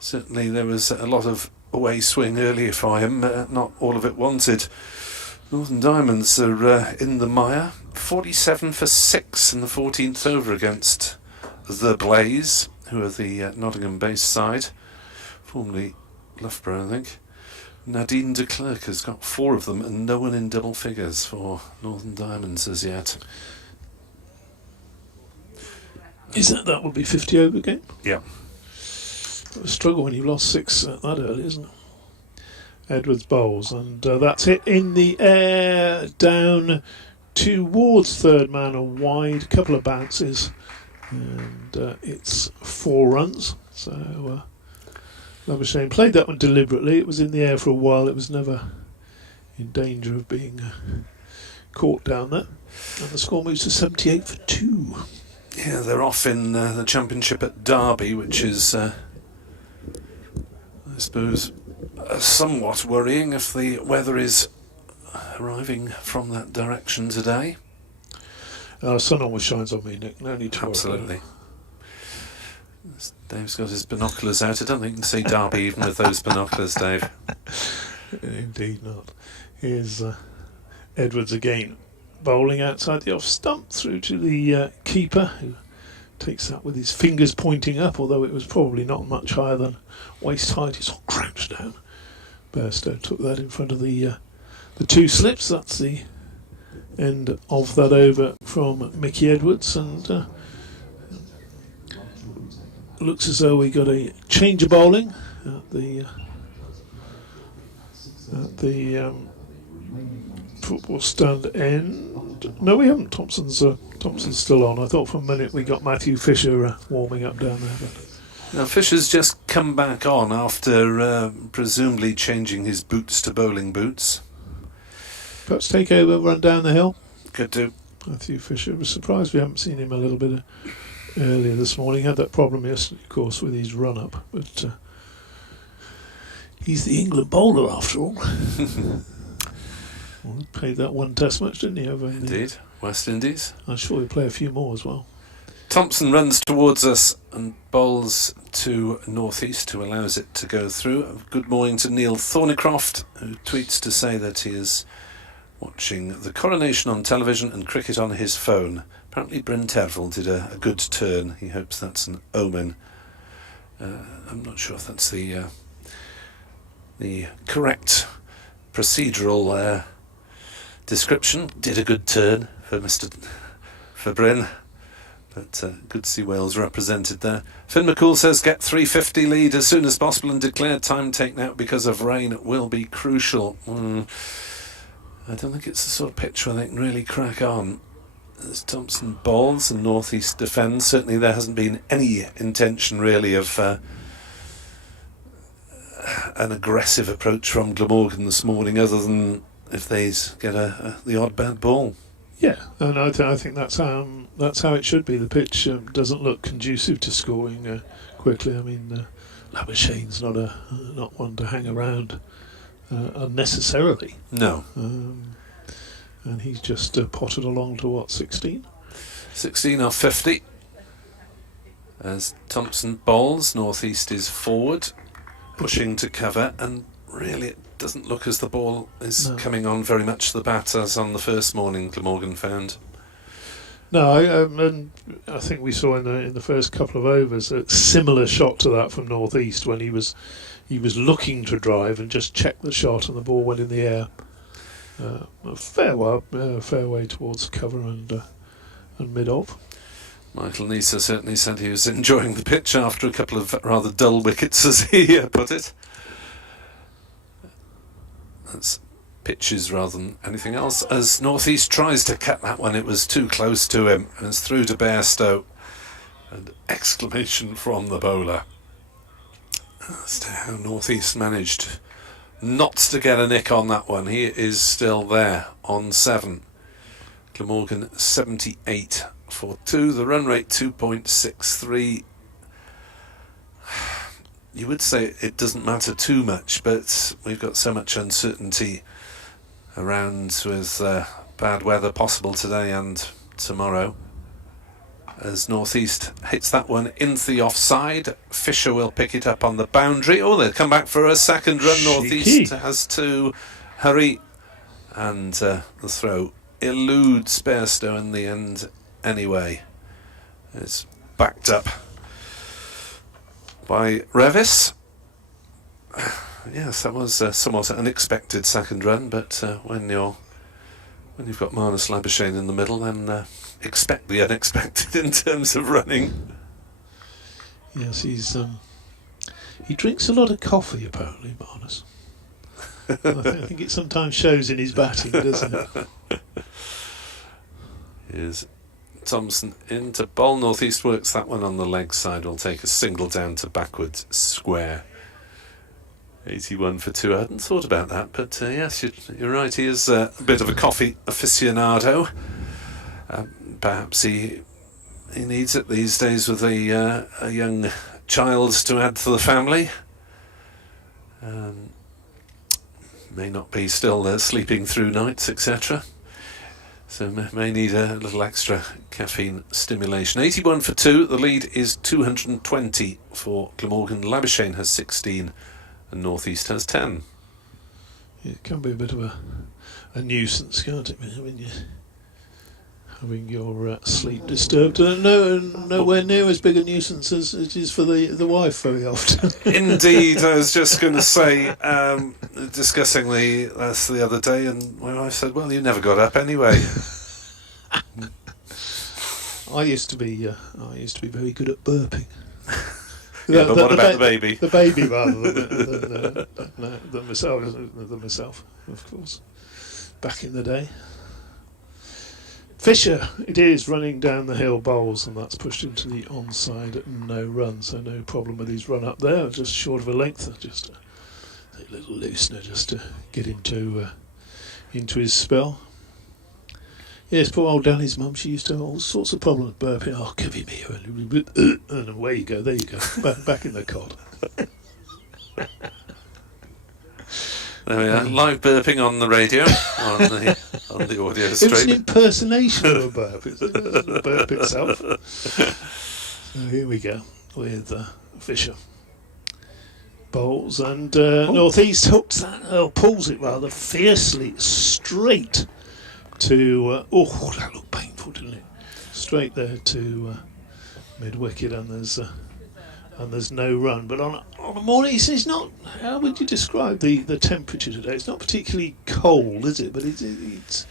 Certainly there was a lot of away swing earlier for him, not all of it wanted. Northern Diamonds are in the mire. 47 for 6 in the 14th over against the Blaze, who are the Nottingham-based side, formerly Loughborough, I think. Nadine de Klerk has got 4 of them, and no one in double figures for Northern Diamonds as yet. Is that would be 50 over game? Yeah. A struggle when you've lost 6 that early, isn't it? Edwards bowls, and that's it in the air, down towards third man, a wide, couple of bounces, and it's 4 runs. So Labuschagne played that one deliberately. It was in the air for a while. It was never in danger of being caught down there, and the score moves to 78 for 2. Yeah, they're off in the championship at Derby, which is, I suppose, somewhat worrying if the weather is arriving from that direction today. Sun always shines on me, Nick. No need to worry. Absolutely. Dave's got his binoculars out. I don't think you can see Derby even with those binoculars, Dave. Indeed not. Here's Edwards again, bowling outside the off stump through to the keeper, who takes that with his fingers pointing up, although it was probably not much higher than waist height. He's all crouched down. Bairstow took that in front of the 2 slips. That's the end of that over from Mickey Edwards, and looks as though we got a change of bowling at the football stand end. No, we haven't. Thompson's still on. I thought for a minute we got Matthew Fisher warming up down there. But Now Fisher's just come back on after presumably changing his boots to bowling boots. perhaps take over, run down the hill. Could do. Matthew Fisher. Was surprised we haven't seen him a little bit earlier this morning. Had that problem yesterday, of course, with his run up, but he's the England bowler after all. Well, he played that 1 Test match, didn't he? Over Indeed. West Indies. I'm sure he'll play a few more as well. Thompson runs towards us and bowls to northeast, who allows it to go through. Good morning to Neil Thornycroft, who tweets to say that he is watching the coronation on television and cricket on his phone. Apparently Bryn Terfel did a good turn. He hopes that's an omen. I'm not sure if that's the correct procedural description. Did a good turn for Bryn. But good to see Wales represented there. Finn McCool says get 350 lead as soon as possible and declared time taken out because of rain will be crucial. I don't think it's the sort of pitch where they can really crack on. As Thompson bowls and northeast defends, certainly there hasn't been any intention really of an aggressive approach from Glamorgan this morning, other than if they get the odd bad ball. Yeah, and I think that's how it should be. The pitch doesn't look conducive to scoring quickly. I mean, Labuschagne's not one to hang around unnecessarily. No. And he's just potted along to what, 16? 16 off 50. As Thompson bowls, northeast is forward, pushing to cover, and really it doesn't look as the ball is coming on very much the bat as on the first morning, Glamorgan found. No, and I think we saw in the first couple of overs a similar shot to that from northeast when he was looking to drive and just checked the shot and the ball went in the air. A fair way towards cover and mid-off. Michael Neser certainly said he was enjoying the pitch after a couple of rather dull wickets, as he put it. That's pitches rather than anything else. As northeast tries to cut that one, it was too close to him, and it's through to Bairstow. An exclamation from the bowler as to how northeast managed not to get a nick on that one. He is still there on 7. Glamorgan 78 for 2. The run rate 2.63. You would say it doesn't matter too much, but we've got so much uncertainty around with bad weather possible today and tomorrow. As northeast hits that one into the offside, Fisher will pick it up on the boundary. Oh, they'll come back for a second run. Northeast has to hurry, and the throw eludes Bairstow in the end anyway. It's backed up by Revis. Yes, that was somewhat an unexpected second run, but when you've got Marnus Labuschagne in the middle, then expect the unexpected in terms of running. Yes, he drinks a lot of coffee apparently, Marnus. I think it sometimes shows in his batting, doesn't it? Here's Thompson into bowl. Northeast works that one on the leg side. Will take a single down to backwards square. 81 for 2. I hadn't thought about that, but yes, you're right. He is a bit of a coffee aficionado. Perhaps he needs it these days with a young child to add to the family. may not be still sleeping through nights, etc. So may need a little extra caffeine stimulation. 81 for 2. The lead is 220 for Glamorgan. Labuschagne has 16 and North East has 10. It can be a bit of a nuisance, can't it, having your sleep disturbed? Nowhere near as big a nuisance as it is for the wife very often. Indeed, I was just going to say, discussing this the other day, and my wife said, "Well, you never got up anyway." I used to be very good at burping. Yeah, but what about the baby? The baby rather than myself, of course. Back in the day. Fisher, it is running down the hill, bowls, and that's pushed into the onside at no run, so no problem with his run up there, just short of a length, just a little loosener just to get into his spell. Yes, poor old Danny's mum, she used to have all sorts of problems burping. Oh, give him here, and away you go, there you go, back in the cod. There we are, live burping on the radio, on the audio stream. It was an impersonation of a burp. It wasn't a burp itself. So here we go with Fisher. Bowls and North East hooks that, pulls it rather fiercely straight to. That looked painful, didn't it? Straight there to mid wicket, and there's no run. But on a morning, it's not. How would you describe the temperature today? It's not particularly cold, is it? But it's.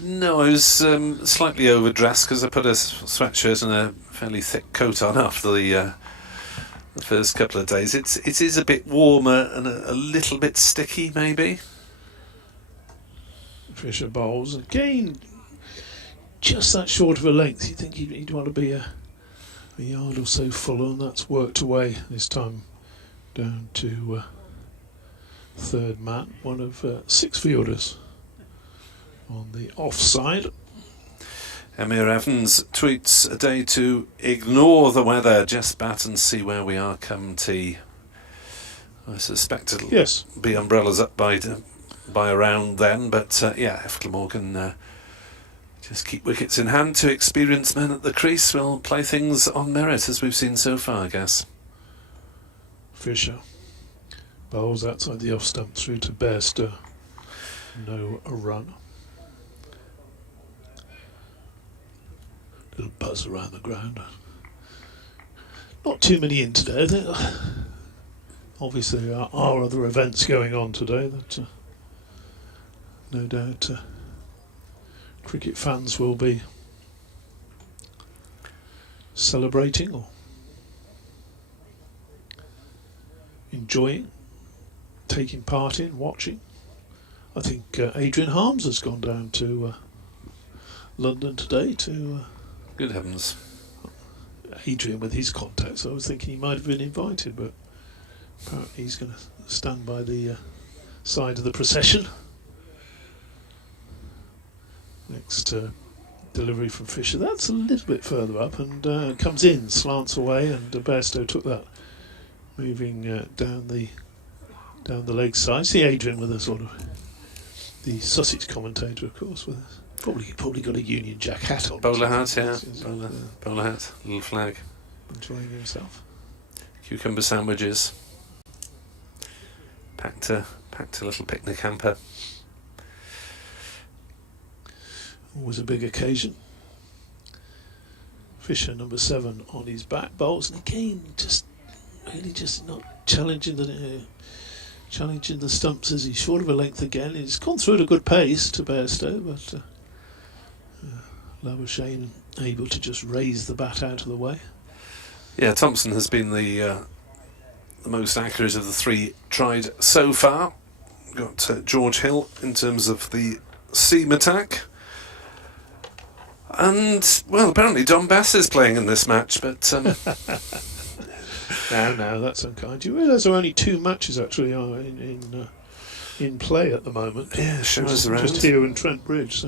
No, I was slightly overdressed because I put a sweatshirt and a fairly thick coat on after the first couple of days. It is a bit warmer and a little bit sticky, maybe. Fisher bowls again, just that short of a length. You think he'd want to be a yard or so fuller, and that's worked away this time down to third man, one of 6 fielders on the offside. Emir Evans tweets a day to ignore the weather, just bat and see where we are come tea. I suspect it'll be umbrellas up by around then, but if Glamorgan just keep wickets in hand, 2 experienced men at the crease will play things on merit as we've seen so far, I guess. Fisher bowls outside the off stump through to Bairstow. No run. Little buzz around the ground. Not too many in today. Obviously there are other events going on today that no doubt cricket fans will be celebrating or enjoying, taking part in, watching. I think Adrian Harms has gone down to London today to... Good heavens. Adrian with his contacts, I was thinking he might have been invited, but apparently he's going to stand by the side of the procession. Next delivery from Fisher, that's a little bit further up and comes in, slants away, and Bairstow took that, moving down the leg side. See Adrian with a sort of the Sussex commentator, of course, with probably got a Union Jack hat on. Bowler hat, bowler hat, little flag. Enjoying himself. Cucumber sandwiches. Packed a little picnic hamper. Always a big occasion. Fisher, number 7, on his back, bowls, and again, just not challenging the stumps as he's short of a length again. He's gone through at a good pace to Bairstow, but Labuschagne able to just raise the bat out of the way. Yeah, Thompson has been the most accurate of the 3 tried so far. Got George Hill in terms of the seam attack. And, well, apparently Dom Bass is playing in this match, but... Now, that's unkind. You realise there are only 2 matches actually in play at the moment. Yeah, shows around. Just here in Trent Bridge.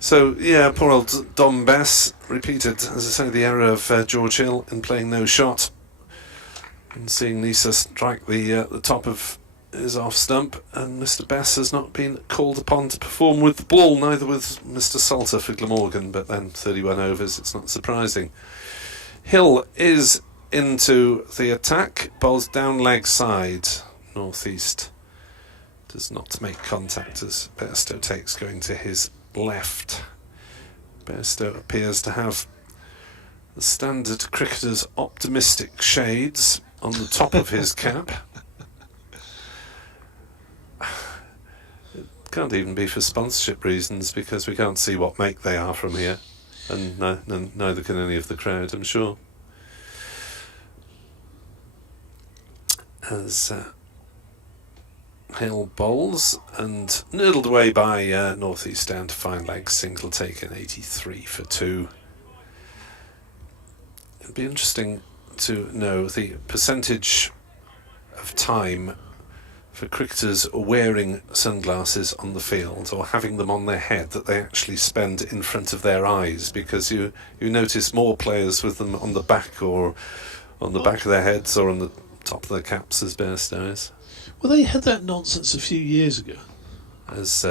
So, yeah, poor old Dom Bass repeated, as I say, the error of George Hill in playing no shot and seeing Nisa strike the top of is off stump, and Mr. Bess has not been called upon to perform with the ball, neither with Mr. Salter for Glamorgan, but then 31 overs, it's not surprising. Hill is into the attack, bowls down leg side, northeast. Does not make contact as Bairstow takes going to his left. Bairstow appears to have the standard cricketer's optimistic shades on the top of his cap. It can't even be for sponsorship reasons, because we can't see what make they are from here, and neither can any of the crowd, I'm sure. As Hill bowls and noodled away by northeast down to fine legs, single taken 83 for 2. It'd be interesting to know the percentage of time for cricketers wearing sunglasses on the field, or having them on their head, that they actually spend in front of their eyes, because you notice more players with them on the back, or on the back of their heads, or on the top of their caps, as Bairstow is. Well, they had that nonsense a few years ago. As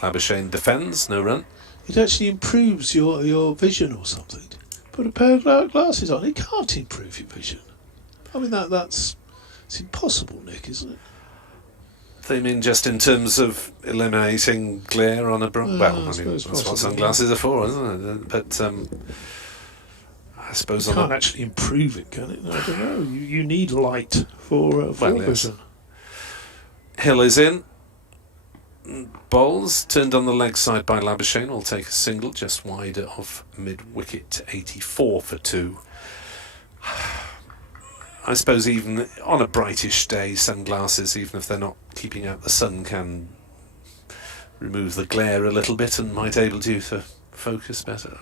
Labuschagne defends, no run. It actually improves your vision or something. Put a pair of glasses on, it can't improve your vision. I mean, it's impossible, Nick, isn't it? They mean just in terms of eliminating glare on a well, I mean, that's what sunglasses are for, isn't it? But I suppose you can't actually improve it, can it? I don't know. You need light for vision. Yes. Hill is in. Bowls turned on the leg side by Labuschagne, will take a single just wide of mid-wicket, 84 for 2. I suppose even on a brightish day, sunglasses, even if they're not keeping out the sun, can remove the glare a little bit and might able to focus better.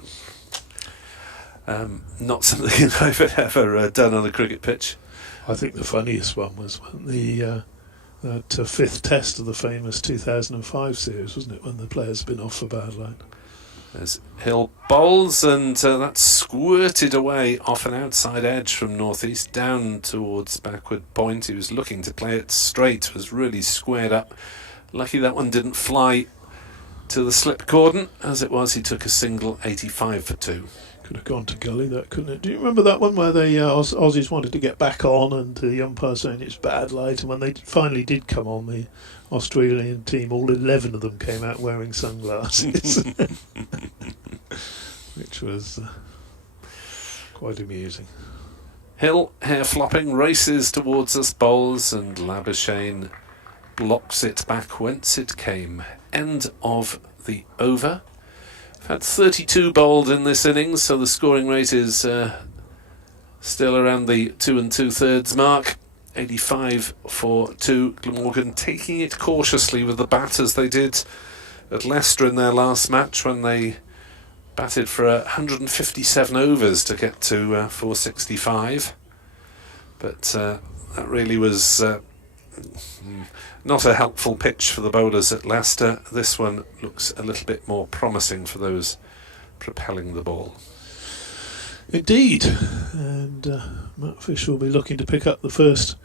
Not something I've ever done on a cricket pitch. I think the funniest one was when that fifth test of the famous 2005 series, wasn't it, when the players had been off for bad line. As Hill bowls, and that's squirted away off an outside edge from northeast down towards backward point. He was looking to play it straight, was really squared up. Lucky that one didn't fly to the slip cordon. As it was, he took a single, 85 for 2. Could have gone to gully, that, couldn't it? Do you remember that one where the Aussies wanted to get back on, and the umpire saying it's bad light, and when they finally did come on, the Australian team, all 11 of them came out wearing sunglasses, which was quite amusing. Hill, hair flopping, races towards us, bowls, and Labuschagne blocks it back whence it came. End of the over. Had 32 bowled in this innings, so the scoring rate is still around the 2 2/3 mark. 85 for 2. Glamorgan taking it cautiously with the bat, as they did at Leicester in their last match, when they batted for 157 overs to get to 465. But that really was not a helpful pitch for the bowlers at Leicester. This one looks a little bit more promising for those propelling the ball. Indeed, and Matt Fish will be looking to pick up the first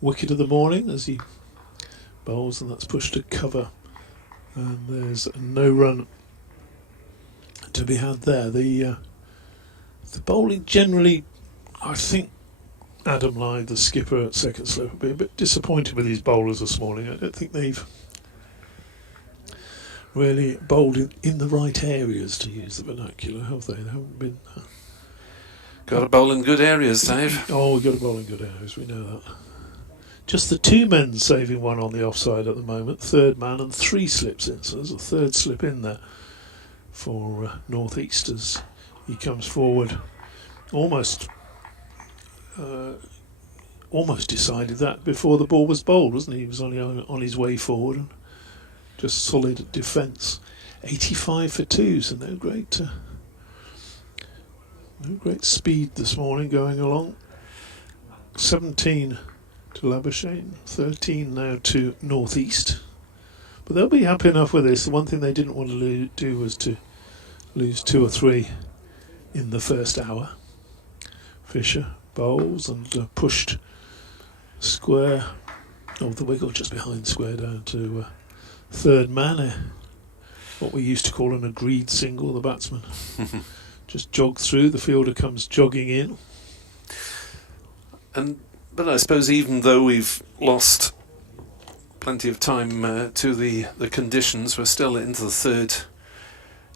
wicket of the morning as he bowls, and that's pushed to cover, and there's no run to be had there. The bowling generally, I think Adam Lyde, the skipper at second slip, will be a bit disappointed with his bowlers this morning. I don't think they've really bowled in the right areas, to use the vernacular, have they? They haven't been... Got to bowl in good areas, Dave. Oh, we've got to bowl in good areas, we know that. Just the 2 men saving one on the offside at the moment, third man, and 3 slips in, so there's a third slip in there for North East as he comes forward. Almost decided that before the ball was bowled, wasn't he? He was only on his way forward, and just solid defence. 85 for 2, so no great speed this morning going along. 17 to Labuschagne, 13 now to North East. But they'll be happy enough with this. The one thing they didn't want to do was to lose 2 or 3 in the first hour. Fisher bowls and pushed square of the wicket, or just behind square down to third man. What we used to call an agreed single. The batsman just jogged through. The fielder comes jogging in. But I suppose even though we've lost plenty of time to the conditions, we're still into the third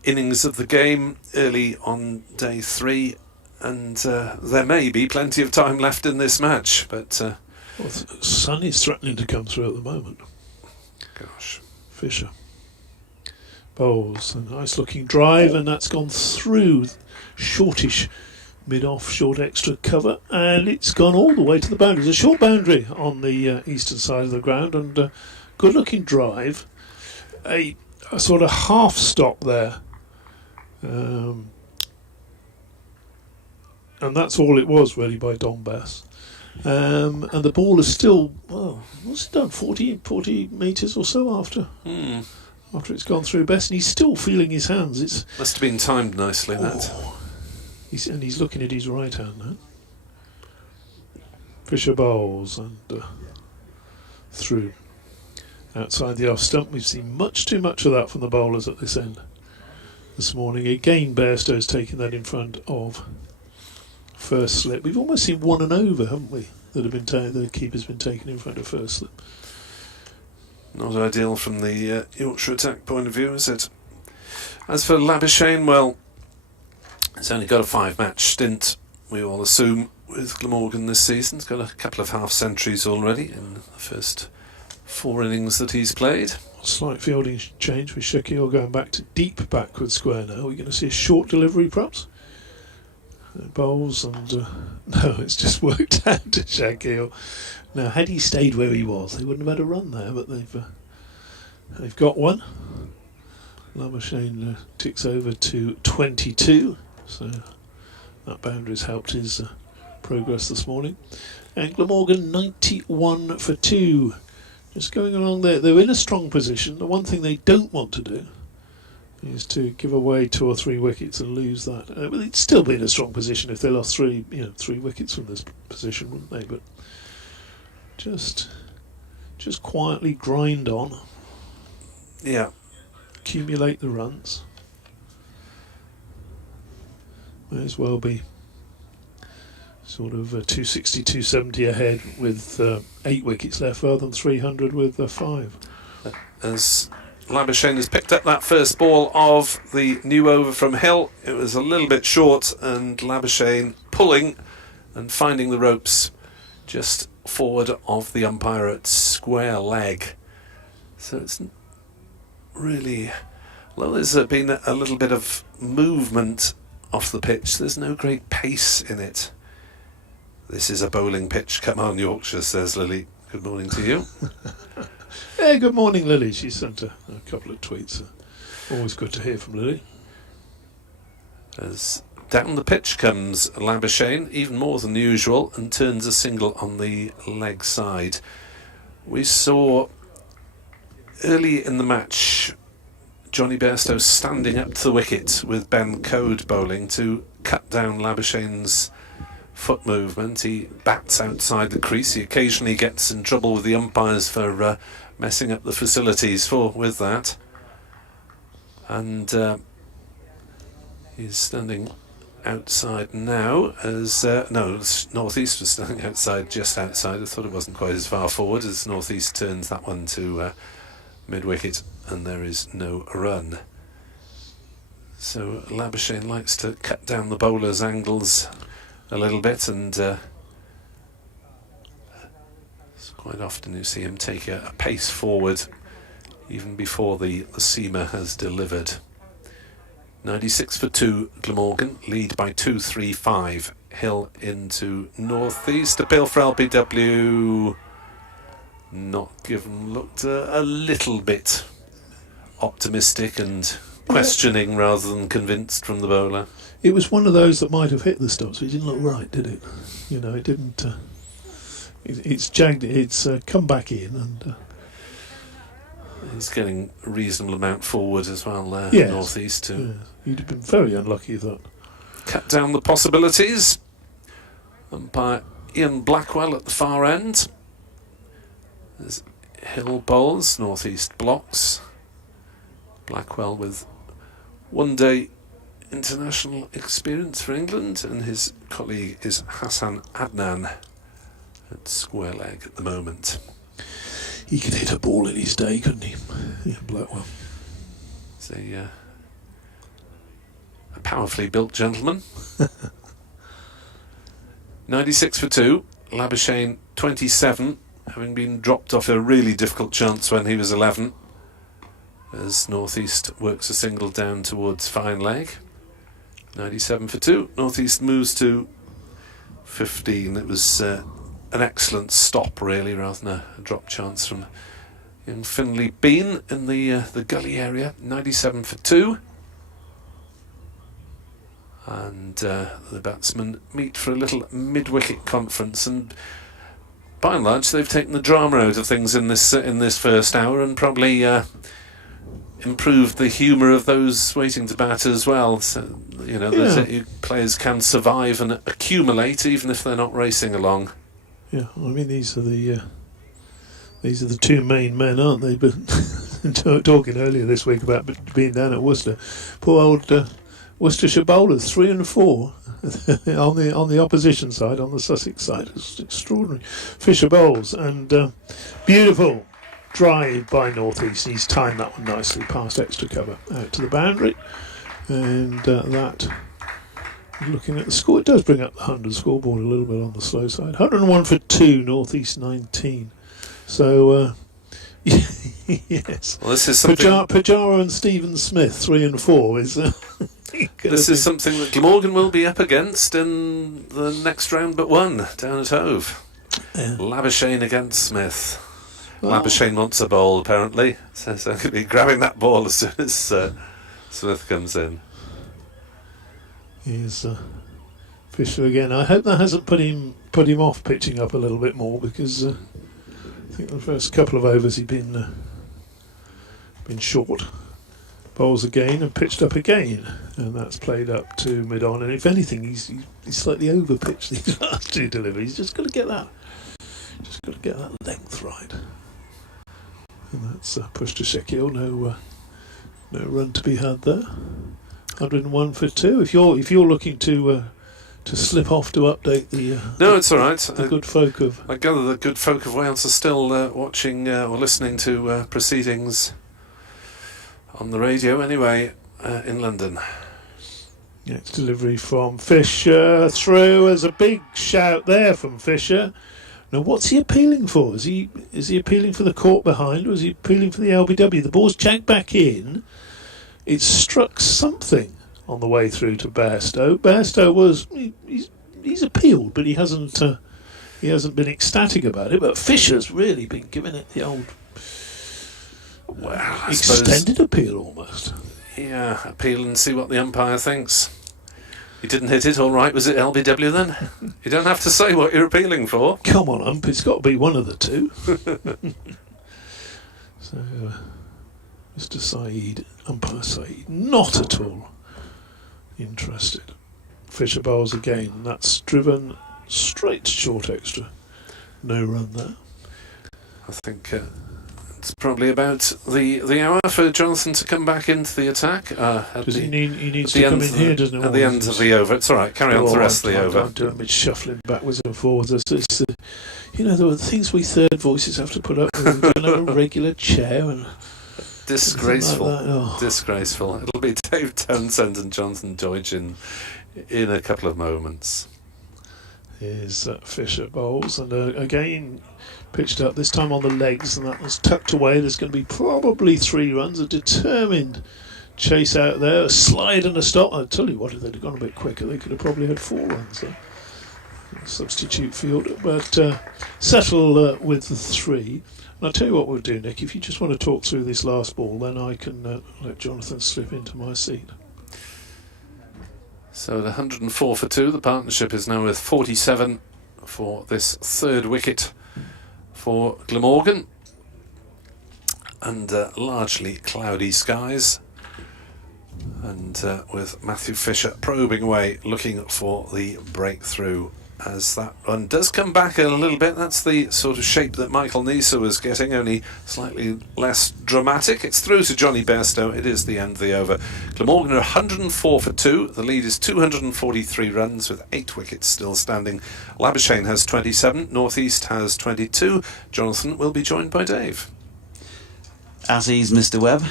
innings of the game, early on day 3, and there may be plenty of time left in this match. But the sun is threatening to come through at the moment. Gosh, Fisher bowls a nice looking drive, and that's gone through shortish mid-off, short extra cover, and it's gone all the way to the boundary. There's a short boundary on the eastern side of the ground, and good looking drive. A sort of half stop there, and that's all it was really by Don Bass. And the ball is still, well, what's it done, 40 metres or so after it's gone through Bess, and he's still feeling his hands. It's must have been timed nicely, that. He's looking at his right hand now. Fisher bowls and through. Outside the off stump, we've seen much too much of that from the bowlers at this end this morning. Again, Bairstow's taking that in front of first slip. We've almost seen 1 and over, haven't we? That have been the keeper's been taken in front of first slip. Not ideal from the Yorkshire attack point of view, is it? As for Labuschagne, well, he's only got a 5-match stint, we all assume, with Glamorgan this season. He's got a couple of half-centuries already in the first 4 innings that he's played. Slight fielding change with Shaquille going back to deep backward square now. We're going to see a short delivery perhaps. Bowls and no, it's just worked out to Shaquille. Now, had he stayed where he was, they wouldn't have had a run there, but they've got one. Labuschagne ticks over to 22, so that boundary's helped his progress this morning. And Glamorgan 91 for 2. Just going along there, they're in a strong position. The one thing they don't want to do is to give away 2 or 3 wickets and lose that. But they'd still be in a strong position if they lost 3 wickets from this position, wouldn't they? But just quietly grind on. Yeah. Accumulate the runs. May as well be sort of 260, 270 ahead with 8 wickets left rather than 300 with 5. As Labuschagne has picked up that first ball of the new over from Hill, it was a little bit short, and Labuschagne pulling and finding the ropes just forward of the umpire at square leg. So it's really, well, there's been a little bit of movement off the pitch. There's no great pace in it. This is a bowling pitch. Come on, Yorkshire, says Lily. Good morning to you. Yeah, good morning, Lily. She sent a couple of tweets. Always good to hear from Lily. As down the pitch comes Labuschagne, even more than usual, and turns a single on the leg side. We saw early in the match Johnny Bairstow standing up to the wicket with Ben Code bowling to cut down Labuschagne's foot movement. He bats outside the crease. He occasionally gets in trouble with the umpires for messing up the facilities with that. And he's standing outside now as North East was standing outside, just outside. I thought it wasn't quite as far forward as North East turns that one to mid wicket, and there is no run. So Labuschagne likes to cut down the bowler's angles a little bit, and quite often you see him take a pace forward even before the seamer has delivered. 96 for 2, Glamorgan lead by 2-3-5. Hill into North East. Appeal for LBW not given. Looked a little bit optimistic and questioning rather than convinced from the bowler. It was one of those that might have hit the stops, but it didn't look right, did it? You know, it didn't. It's jagged. It's come back in, and he's getting a reasonable amount forward as well there. Yes. North East too. Yeah. You'd have been very unlucky with that. Cut down the possibilities. Umpire Ian Blackwell at the far end. There's Hill bowls, northeast blocks. Blackwell with one-day international experience for England, and his colleague is Hassan Adnan at square leg at the moment. He could hit a ball in his day, couldn't he? Yeah, Blackwell. He's a powerfully built gentleman. 96 for 2. Labuschagne 27, having been dropped off a really difficult chance when he was 11, as Northeast works a single down towards fine leg. 97 for 2. Northeast moves to 15. It was an excellent stop, really, rather than a drop chance from young Finley Bean in the gully area. 97 for 2. And the batsmen meet for a little mid-wicket conference, and by and large they've taken the drama out of things in this first hour, and probably improved the humour of those waiting to bat as well. So, you know, players can survive and accumulate even if they're not racing along. Yeah, I mean these are the two main men, aren't they? But talking earlier this week about being down at Worcester, poor old Worcestershire bowlers 3 and 4 on the opposition side, on the Sussex side. It's extraordinary. Fisher bowls, and beautiful drive by Northeast. He's timed that one nicely past extra cover out to the boundary, and that, looking at the score, it does bring up the 100 scoreboard a little bit on the slow side. 101 for 2, Northeast 19. So yes, well, this is something Pajara and Stephen Smith 3 and 4 is this is something that Glamorgan will be up against in the next round but one down at Hove. Yeah. Labuschagne against Smith. Labuschagne wants a bowl, apparently, so I'm going to be grabbing that ball as soon as Smith comes in. Here's Fisher again. I hope that hasn't put him off pitching up a little bit more, because I think the first couple of overs he'd been short. Bowls again and pitched up again, and that's played up to mid-on. And if anything, he's slightly over-pitched these last two deliveries. He's just got to get that length right. And that's pushed to Shekil. No run to be had there. 101 for 2. If you're looking to slip off to update the no, it's all right. The good folk of, I gather the good folk of Wales are still watching or listening to proceedings on the radio anyway, in London. Next delivery from Fisher, through. As a big shout there from Fisher. Now, what's he appealing for? Is he appealing for the court behind, or is he appealing for the LBW? The ball's jacked back in. It struck something on the way through to Bairstow. Bairstow he's appealed, but he hasn't been ecstatic about it. But Fisher's really been giving it the old, well, I extended appeal almost. Yeah, appeal and see what the umpire thinks. You didn't hit it, all right. Was it LBW then? You don't have to say what you're appealing for. Come on, ump. It's got to be one of the two. So, Mr. Saeed, umpire Saeed, not at all interested. Fisher bowls again, and that's driven straight to short extra. No run there. I think it's probably about the hour for Jonathan to come back into the attack. He needs to come in here, doesn't he? At the end of the over. It's all right. Carry on to the rest of the over. I'm doing a bit shuffling backwards and forwards. It's there are things we third voices have to put up with. We don't have a regular chair. And disgraceful. Like oh. Disgraceful. It'll be Dave Townsend and Jonathan Deutsch in a couple of moments. Here's Fisher bowls, and again pitched up, this time on the legs, and that was tucked away. There's going to be probably 3 runs. A determined chase out there, a slide and a stop. I tell you what, if they'd have gone a bit quicker, they could have probably had 4 runs there. Substitute fielder, but settle with the 3. And I'll tell you what we'll do, Nick. If you just want to talk through this last ball, then I can let Jonathan slip into my seat. So the 104 for 2, the partnership is now with 47 for this third wicket for Glamorgan, and largely cloudy skies, and with Matthew Fisher probing away, looking for the breakthrough as that run does come back a little bit. That's the sort of shape that Michael Neser was getting, only slightly less dramatic. It's through to Johnny Bairstow. It is the end of the over. Glamorgan are 104 for 2. The lead is 243 runs with 8 wickets still standing. Labuschagne has 27. North East has 22. Jonathan will be joined by Dave. As he's Mr. Webb.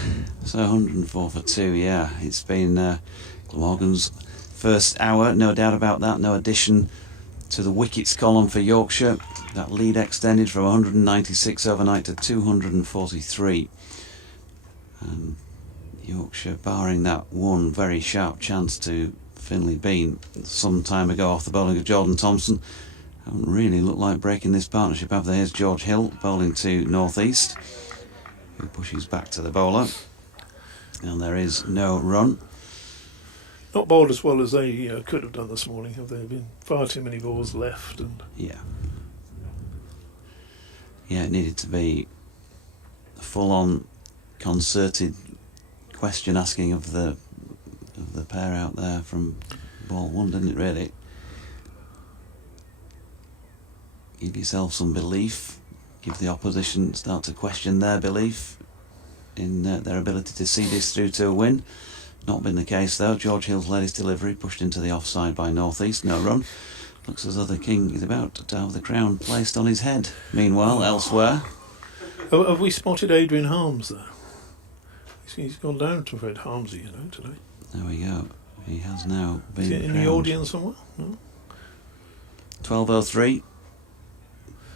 So 104 for 2, yeah. It's been Glamorgan's first hour, no doubt about that. No addition to the wickets column for Yorkshire. That lead extended from 196 overnight to 243. And Yorkshire, barring that one very sharp chance to Finlay Bean some time ago off the bowling of Jordan Thompson, haven't really looked like breaking this partnership, have they? Here's George Hill bowling to North East, who pushes back to the bowler. And there is no run. Not bowled as well as they could have done this morning, have there been far too many balls left? And yeah, it needed to be a full-on concerted question asking of the pair out there from ball one, didn't it really? Give yourself some belief, give the opposition, start to question their belief in their ability to see this through to a win. Not been the case though. George Hill's led his delivery, pushed into the offside by North East, no run. Looks as though the king is about to have the crown placed on his head. Meanwhile, elsewhere. have we spotted Adrian Harms there? He's gone down to Fred Harmsy, today. There we go. He has now been Is he in crowned. the audience somewhere? No? 12:03,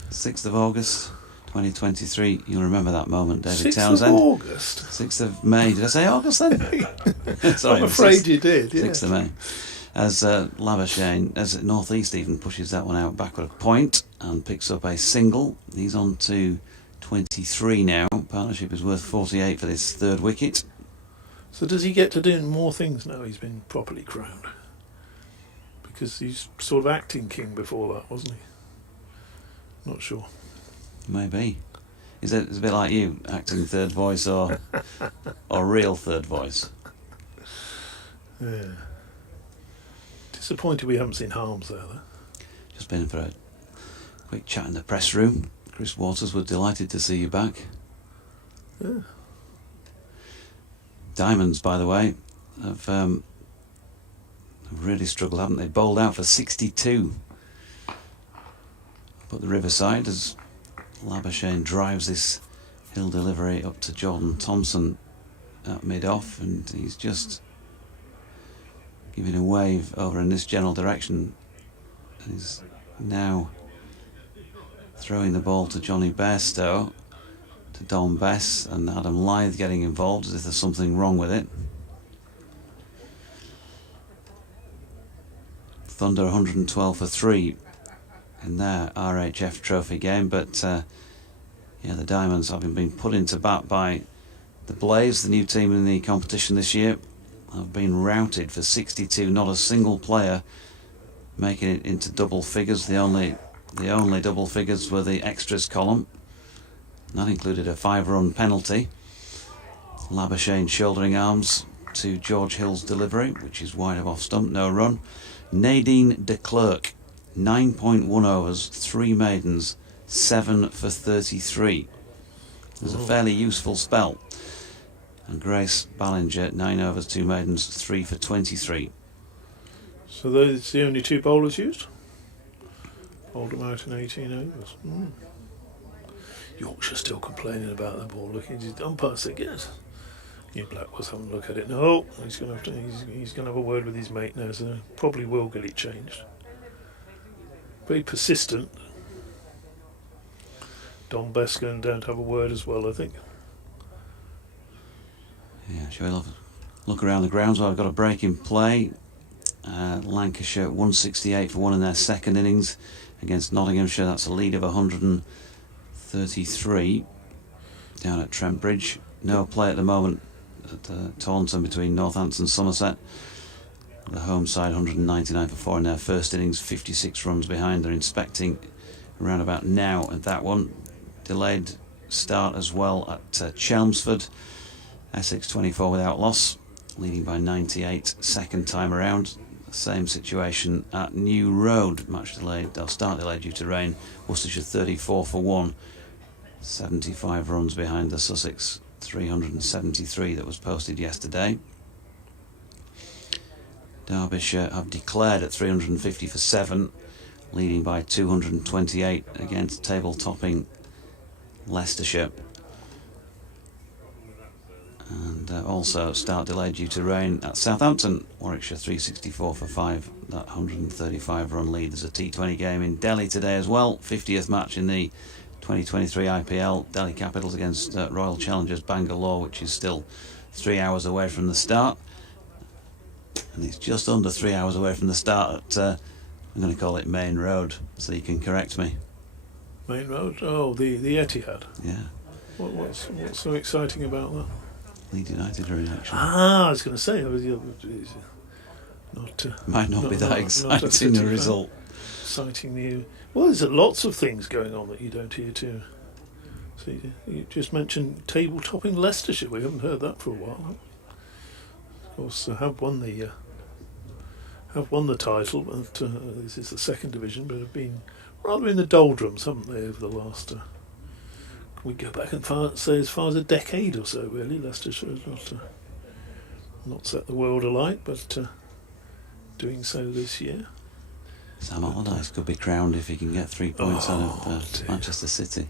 6th of August 2023. You'll remember that moment, David 6th Townsend. of August? 6th of May. Did I say August then? Sorry, I'm afraid 6th, you did, yeah. 6th of May. As Labuschagne, as North East even pushes that one out backward a point and picks up a single. He's on to 23 now. Partnership is worth 48 for this third wicket. So does he get to do more things now he's been properly crowned? Because he's sort of acting king before that, wasn't he? Not sure. Maybe. It's a bit like you, acting third voice or real third voice. Yeah. Disappointed we haven't seen Harms there, though. Just been for a quick chat in the press room. Chris Waters was delighted to see you back. Yeah. Diamonds, by the way, have really struggled, haven't they? Bowled out for 62. But the Riverside, as Labuschagne drives this Hill delivery up to Jordan Thompson at mid-off, and he's just giving a wave over in this general direction. He's now throwing the ball to Johnny Bairstow, to Don Bess, and Adam Lyth getting involved as if there's something wrong with it. Thunder 112 for 3 in their RHF trophy game, but the Diamonds, having been put into bat by the Blaze, the new team in the competition this year, have been routed for 62. Not a single player making it into double figures. The only double figures were the extras column. That included a 5-run penalty. Labuschagne shouldering arms to George Hill's delivery, which is wide of off stump, no run. Nadine de Klerk, 9.1 overs, 3 maidens, 7 for 33. It was a fairly useful spell. And Grace Ballinger, 9 overs, 2 maidens, 3 for 23. So those are the only 2 bowlers used? Bowled them out in 18 overs. Yorkshire still complaining about the ball. Looking, the umpire said, "Yes." Ian Black was having a look at it. No, he's going to have a word with his mate now, so probably will get it changed. Very persistent. Don Bess going down to have a word as well, I think. Yeah, shall we look around the grounds while I've got a break in play? Lancashire 168 for 1 in their second innings against Nottinghamshire. That's a lead of 133 down at Trent Bridge. No play at the moment at Taunton between Northampton and Somerset. The home side 199 for 4 in their first innings, 56 runs behind. They're inspecting around about now at that one. Delayed start as well at Chelmsford. Essex 24 without loss, leading by 98 second time around. Same situation at New Road. Match delayed, or start delayed due to rain. Worcestershire 34 for 1. 75 runs behind the Sussex 373 that was posted yesterday. Derbyshire have declared at 350 for 7, leading by 228 against table-topping Leicestershire. And also start delayed due to rain at Southampton. Warwickshire 364 for 5, that 135 run lead. There's a T20 game in Delhi today as well, 50th match in the 2023 IPL. Delhi Capitals against Royal Challengers Bangalore, which is still 3 hours away from the start. And it's just under 3 hours away from the start at, I'm going to call it Main Road, so you can correct me. Main Road? Oh, the Etihad. Yeah. What's so exciting about that? Leeds United are in action. I was going to say, Might not be that exciting a result. Exciting new. Well, there's lots of things going on that you don't hear too. So you just mentioned table-topping Leicestershire. We haven't heard that for a while. Of course, have won the title, but this is the second division, but have been rather in the doldrums, haven't they, over the last... we go back and say as far as a decade or so, really. Leicestershire has not set the world alight, but doing so this year. Sam Allardyce could be crowned if he can get 3 points out of Manchester City.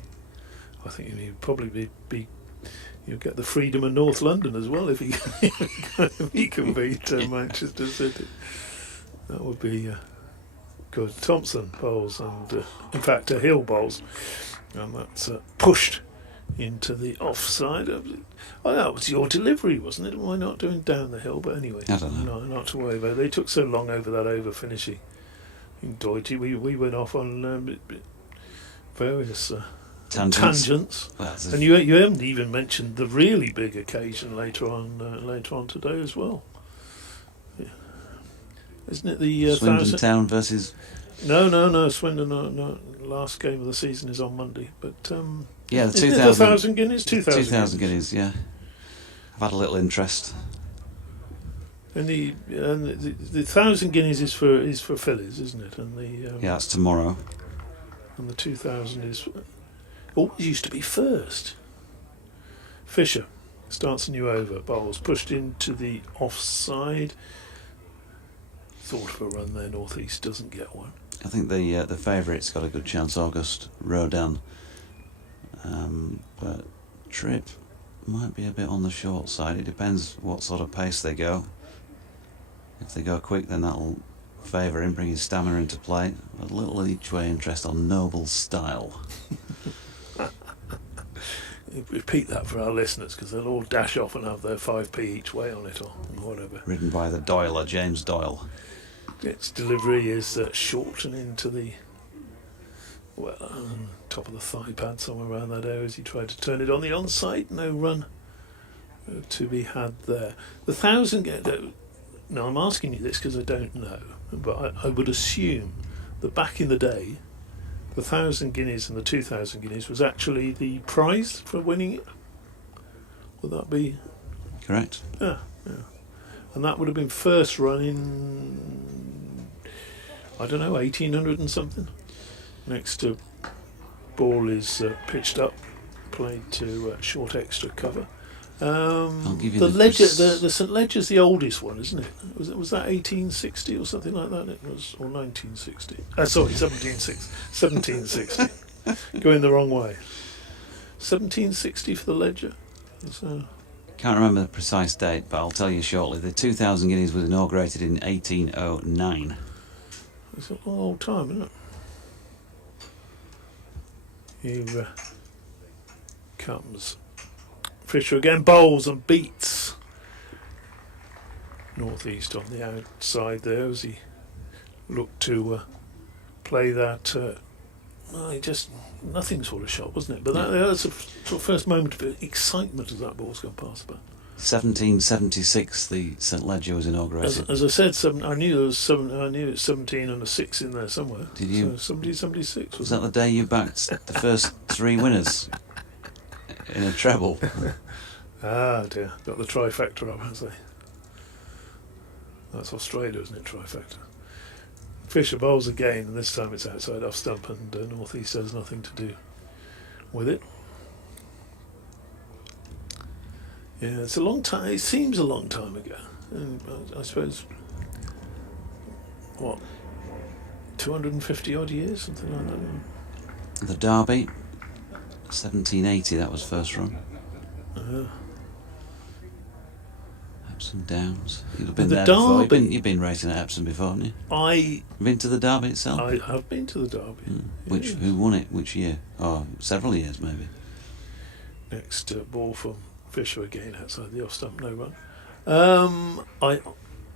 I think he'd probably be you'll get the freedom of North London as well if he can beat Manchester City. That would be good. Thompson bowls and in fact Hill bowls, and that's pushed into the offside. Oh, that was your delivery, wasn't it? Why not doing down the hill? But anyway, I don't know. No, not to worry about it. They took so long over that over finishing. In Deutsche, we went off on various tangents. And you haven't even mentioned the really big occasion later on today as well. Yeah. Isn't it the Swindon Town versus... No, Swindon, no. Last game of the season is on Monday, but yeah, the 2,000 guineas. 2,000 guineas. Yeah, I've had a little interest. And the 1,000 guineas is for fillies, isn't it? And the yeah, that's tomorrow. And the 2,000 is always used to be first. Fisher starts a new over. Bowles pushed into the offside. Thought of a run there. North East doesn't get one. I think the favourite's got a good chance. August Rodan, but Tripp might be a bit on the short side. It depends what sort of pace they go. If they go quick, then that'll favour him, bring his stamina into play. A little each way interest on Noble Style. Repeat that for our listeners, because they'll all dash off and have their 5p each way on it or whatever. Ridden by the Doyler, James Doyle. Its delivery is short and into the top of the thigh pad, somewhere around that area as he tried to turn it on the onside. No run to be had there. The 1,000... Now, I'm asking you this because I don't know, but I would assume that back in the day, the 1,000 guineas and the 2,000 guineas was actually the prize for winning it. Would that be... Correct. Yeah. And that would have been first run in, I don't know, 1800 and something. Next to ball is pitched up, played to short extra cover. I'll give you the Ledger, the St Ledger's the oldest one, isn't it? Was that 1860 or something like that? It was, or 1960. Sorry, 1760. Going the wrong way. 1760 for the Ledger. Can't remember the precise date, but I'll tell you shortly. The 2,000 guineas was inaugurated in 1809. It's a long old time, isn't it? Here comes Fisher again, bowls and beats North East on the outside there as he looked to play that. Just nothing sort of shot, wasn't it? But that was a sort of first moment of excitement as that ball's gone past. But 1776, the St Ledger was inaugurated. As I said, I knew there was 17 and a 6 in there somewhere. Did you? So 1776. Was that the day you backed the first 3 winners in a treble? Ah dear, got the trifecta up, has they? That's Australia, isn't it? Trifecta. Fisher bowls again, and this time it's outside off stump, and North East has nothing to do with it. Yeah, it's a long time. It seems a long time ago, and I suppose what 250 odd years, something like that. The Derby, 1780. That was first run. Epsom Downs. You've been The there before. Derby. You've been racing at Epsom before, haven't you? I Been to the Derby itself? have been to the Derby. Which Yes. who won it? Which year? Oh, several years maybe. Next ball from Fisher again outside the off stump, no run. I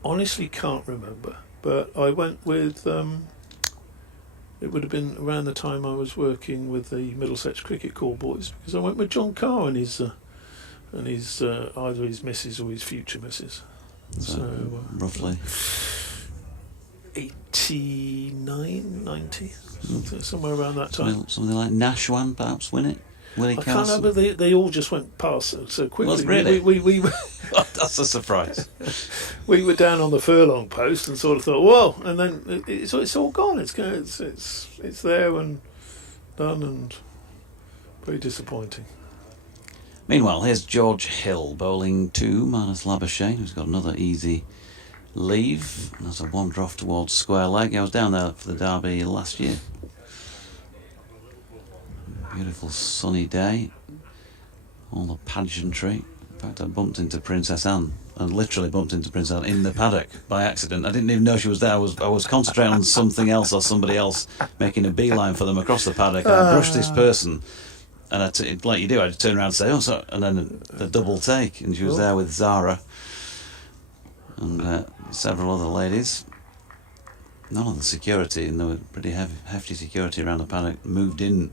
honestly can't remember, but I went with. It would have been around the time I was working with the Middlesex Cricket Call boys, because I went with John Carr and his either his missus or his future missus. So roughly 89, 90, somewhere around that time. something like Nashwan perhaps win it. Willie I can't Castle. remember. They all just went past so quickly. Was it really? We That's a surprise. we were down on the furlong post and sort of thought, well, and then it's all gone. It's there and done, and very disappointing. Meanwhile, here's George Hill bowling 2 minus Labuschagne, who's got another easy leave. That's a wander off towards square leg. I was down there for the Derby last year. Beautiful sunny day. All the pageantry. In fact, I bumped into Princess Anne, and literally bumped into Princess Anne in the paddock by accident. I didn't even know she was there. I was concentrating on something else or somebody else, making a beeline for them across the paddock. And I brushed this person, and like you do, I just turn around and say, "Oh," so, and then the double take, and she was there with Zara and several other ladies. None of the security, and there was pretty hefty security around the paddock, moved in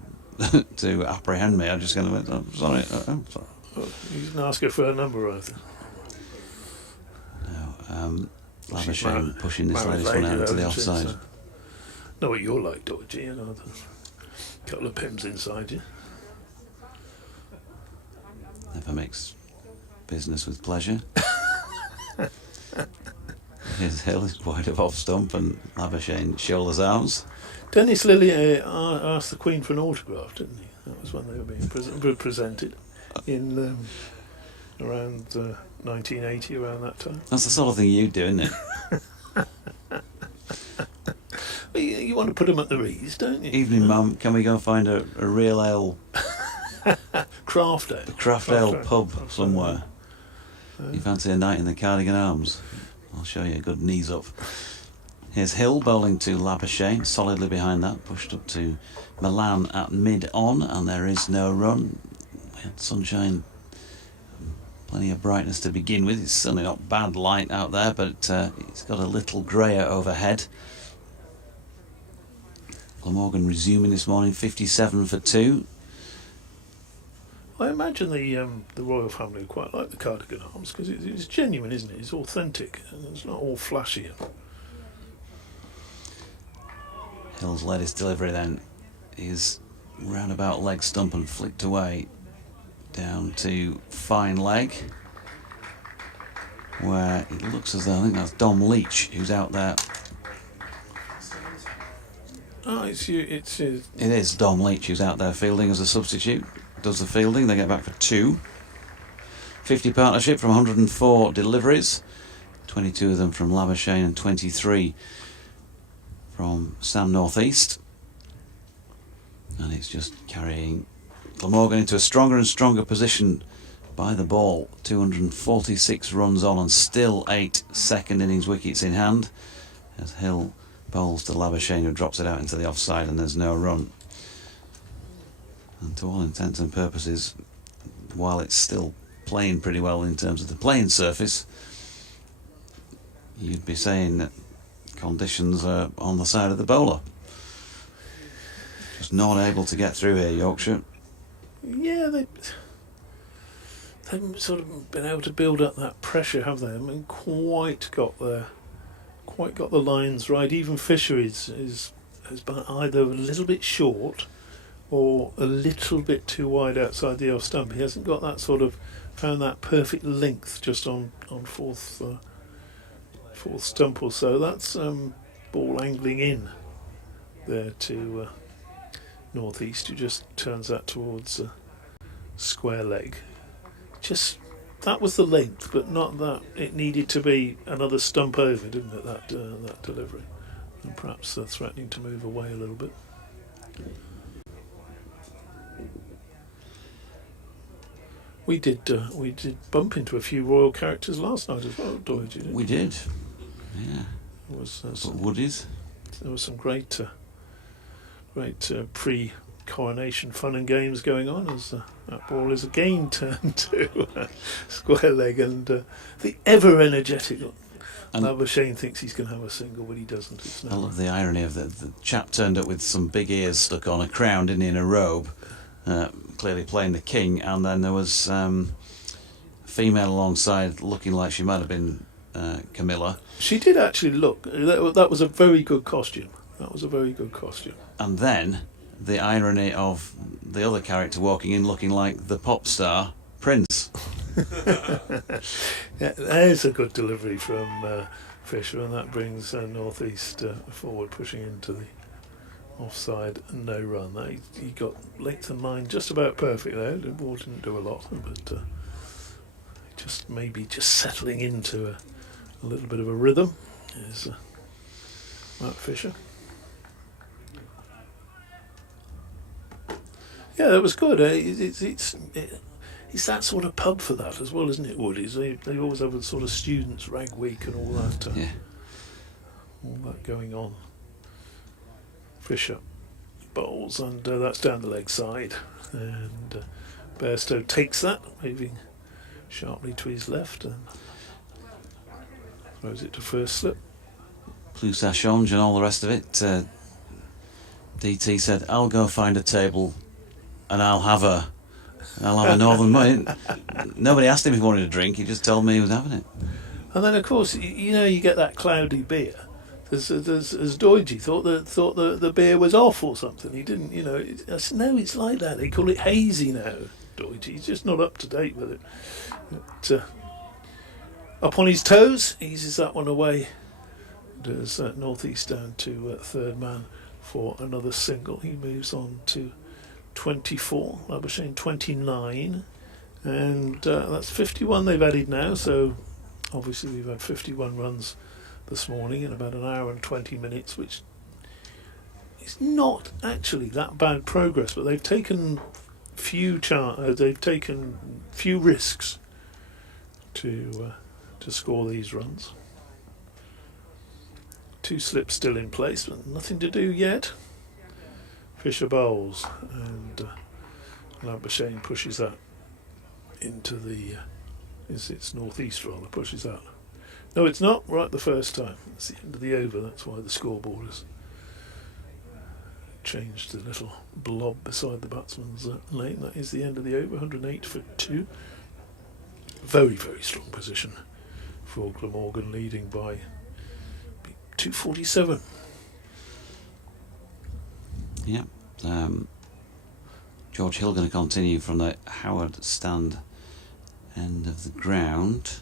to apprehend me. I just kind of went, "Oh, sorry." Sorry. You didn't ask her for her number either. No, She's Labuschagne pushing this married latest one lady, out to the though, isn't she? offside. So, know what you're like, don't you? A couple of pims inside you. Never makes business with pleasure. His Hill is wide of off stump, and Labuschagne shoulders arms. Dennis Lilly asked the Queen for an autograph, didn't he? That was when they were being presented in around 1980, around that time. That's the sort of thing you do, isn't it? Well, you want to put them at their ease, don't you? Evening, Mum, can we go find a real ale, Craft ale. a craft ale pub somewhere? You fancy a night in the Cardigan Arms? I'll show you a good knees up. Here's Hill bowling to Labuschagne, solidly behind that, pushed up to Milan at mid-on, and there is no run. We had sunshine, plenty of brightness to begin with. It's certainly not bad light out there, but it's got a little greyer overhead. Glamorgan resuming this morning, 57 for 2. I imagine the royal family would quite like the Cardigan Arms, because it's genuine, isn't it? It's authentic, and it's not all flashy. Hill's latest delivery then is roundabout leg stump and flicked away down to fine leg, where it looks as though, I think that's Dom Leach who's out there. Oh, it is Dom Leach who's out there fielding as a substitute. Does the fielding, they get back for 2. 50 partnership from 104 deliveries, 22 of them from Labuschagne and 23 from Sam North East. And it's just carrying Glamorgan into a stronger and stronger position by the ball. 246 runs on and still 8 second innings wickets in hand, as Hill bowls to Labuschagne, who drops it out into the offside, and there's no run. And to all intents and purposes, while it's still playing pretty well in terms of the playing surface, you'd be saying that conditions are on the side of the bowler. Just not able to get through here, Yorkshire. Yeah, they've sort of been able to build up that pressure, have they? I mean, quite got the lines right. Even Fisher has been either a little bit short or a little bit too wide outside the off stump. He hasn't got that found that perfect length just on fourth fourth stump or so. That's ball angling in there to northeast, who just turns that towards square leg. Just that was the length, but not that it needed to be another stump over, didn't it? That delivery, and perhaps threatening to move away a little bit. We did bump into a few royal characters last night as well, Doyle, didn't We did, yeah. There was Woodies. there was some great pre-coronation fun and games going on as that ball is again turned to square leg, and the ever-energetic Labuschagne thinks he's going to have a single, but he doesn't. It's I love the irony of the chap turned up with some big ears stuck on, a crown, didn't he, in a robe, clearly playing the king, and then there was a female alongside looking like she might have been Camilla. She did actually look. That was a very good costume. That was a very good costume. And then the irony of the other character walking in looking like the pop star Prince. Yeah, there's a good delivery from Fisher, and that brings northeast forward, pushing into the offside no run. He got length of line just about perfect there. The ball didn't do a lot, but just maybe just settling into a little bit of a rhythm is Matt Fisher. Yeah, that was good. It's that sort of pub for that as well, isn't it, Woodies? They always have a sort of students' rag week and all that. Yeah. All that going on. Fisher bowls, and that's down the leg side. And Bairstow takes that, moving sharply to his left, and throws it to first slip. Plus ça change and all the rest of it. DT said, I'll go find a table and I'll have a Northern Money. Nobody asked him if he wanted a drink, he just told me he was having it. And then, of course, you get that cloudy beer. As Doidgy thought the beer was off or something. He didn't, I said, no, it's like that. They call it hazy now, Doidgy. He's just not up to date with it. But, up on his toes, eases that one away. Does northeast down to third man for another single. He moves on to 24, Labuschagne 29, and that's 51 they've added now, so obviously we've had 51 runs this morning in about an hour and 20 minutes, which is not actually that bad progress, but they've taken few risks to score these runs. 2 slips still in place, but nothing to do yet. Fisher bowls, and Labuschagne pushes that into the it's northeast rather, pushes that. No, it's not right the first time. It's the end of the over, that's why the scoreboard has changed the little blob beside the batsman's lane. That is the end of the over, 108 for 2. Very, very strong position for Glamorgan, leading by 247. Yeah. George Hill going to continue from the Howard stand end of the ground.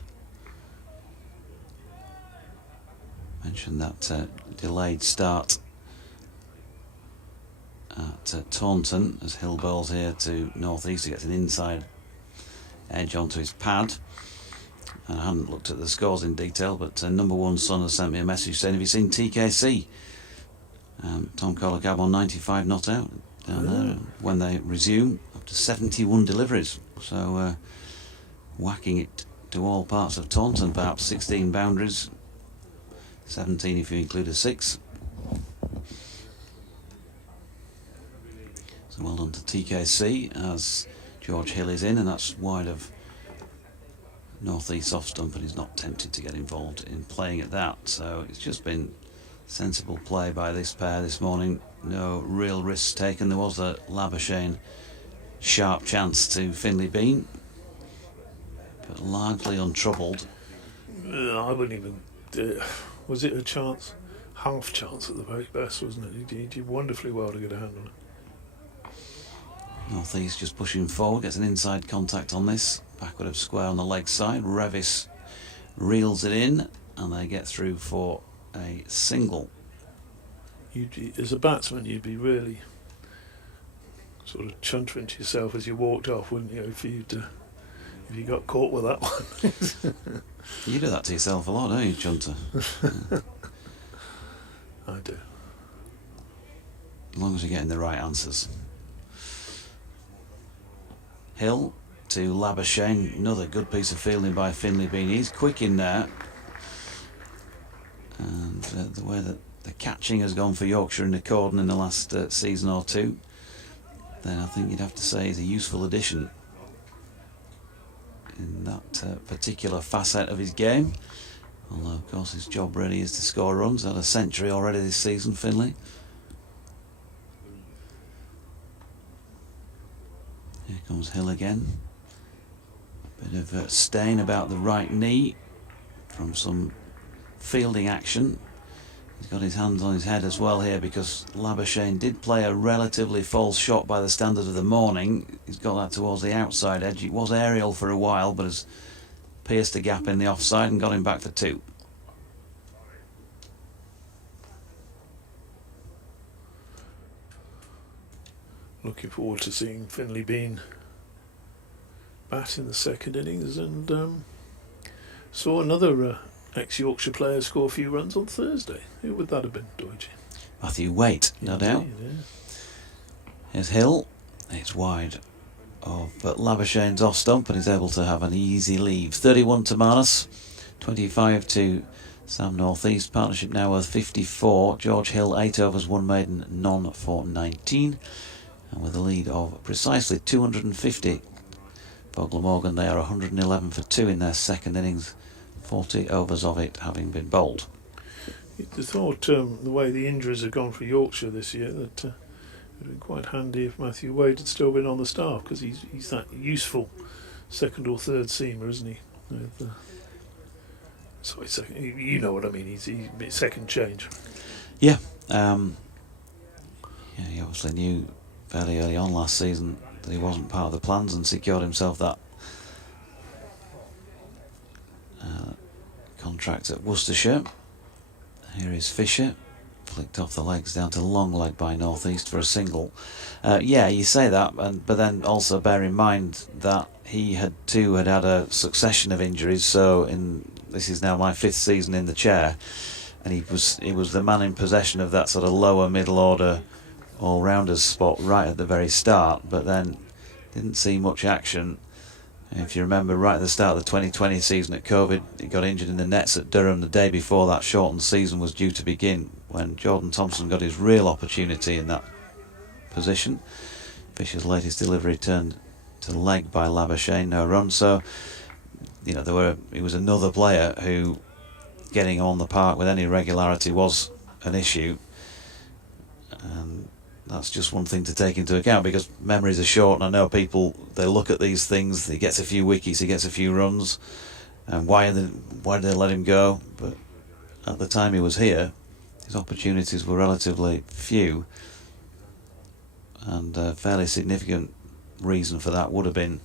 Mentioned that delayed start at Taunton as Hill bowls here to northeast. He gets an inside edge onto his pad. And I haven't looked at the scores in detail, but number one son has sent me a message saying, have you seen TKC? Tom Colacab on 95 not out down there. When they resume, up to 71 deliveries. So whacking it to all parts of Taunton, perhaps 16 boundaries, 17 if you include a 6. So well done to TKC as George Hill is in, and that's wide of northeast off stump, and he's not tempted to get involved in playing at that. So it's just been sensible play by this pair this morning. No real risks taken. There was a Labuschagne sharp chance to Finlay Bean, but largely untroubled. I wouldn't even. Was it a chance? Half chance at the very best, wasn't it? He did wonderfully well to get a hand on it. Northeast just pushing forward, gets an inside contact on this. Backward of square on the leg side. Revis reels it in. and they get through for a single. As a batsman, you'd be really sort of chuntering to yourself as you walked off, wouldn't you, if you got caught with that one? You do that to yourself a lot, don't you, Chunter? I do. As long as you're getting the right answers. Hill to Labuschagne. Another good piece of fielding by Finlay Bean. He's quick in there. And the way that the catching has gone for Yorkshire in the cordon in the last season or two, then I think you'd have to say he's a useful addition in that particular facet of his game. Although, of course, his job really is to score runs. Had a century already this season, Finlay. Here comes Hill again. Bit of stain about the right knee from some fielding action. He's got his hands on his head as well here, because Labuschagne did play a relatively false shot by the standard of the morning. He's got that towards the outside edge. It was aerial for a while, but has pierced a gap in the offside and got him back for 2. Looking forward to seeing Finlay Bean bat in the second innings, and saw another ex-Yorkshire player score a few runs on Thursday. Who would that have been, Deutsche? Matthew Waite, no doubt. Yeah. Here's Hill. It's wide of Labuschagne's off stump, and he's able to have an easy leave. 31 to Marnus, 25 to Sam North East. Partnership now worth 54. George Hill, 8 overs, 1 maiden, none for 19. And with a lead of precisely 250 for Glamorgan, they are 111 for 2 in their second innings. 40 overs of it having been bowled. I thought the way the injuries have gone for Yorkshire this year, that it would have been quite handy if Matthew Wade had still been on the staff, because he's that useful second or third seamer, isn't he? Sorry, second, you know what I mean. He's second change. Yeah. He obviously knew fairly early on last season that he wasn't part of the plans and secured himself that contract at Worcestershire. Here is Fisher, flicked off the legs down to long leg by North East for a single. Yeah, you say that, but then also bear in mind that he had had a succession of injuries. So this is now my 5th season in the chair, and he was the man in possession of that sort of lower middle order all-rounders spot right at the very start, but then didn't see much action. If you remember, right at the start of the 2020 season at COVID, he got injured in the nets at Durham the day before that shortened season was due to begin, when Jordan Thompson got his real opportunity in that position. Fisher's latest delivery turned to leg by Labuschagne, no run. So, it was another player who getting on the park with any regularity was an issue. And that's just one thing to take into account, because memories are short, and I know people, they look at these things, he gets a few wickets, he gets a few runs, and why did they let him go? But at the time he was here, his opportunities were relatively few, and a fairly significant reason for that would have been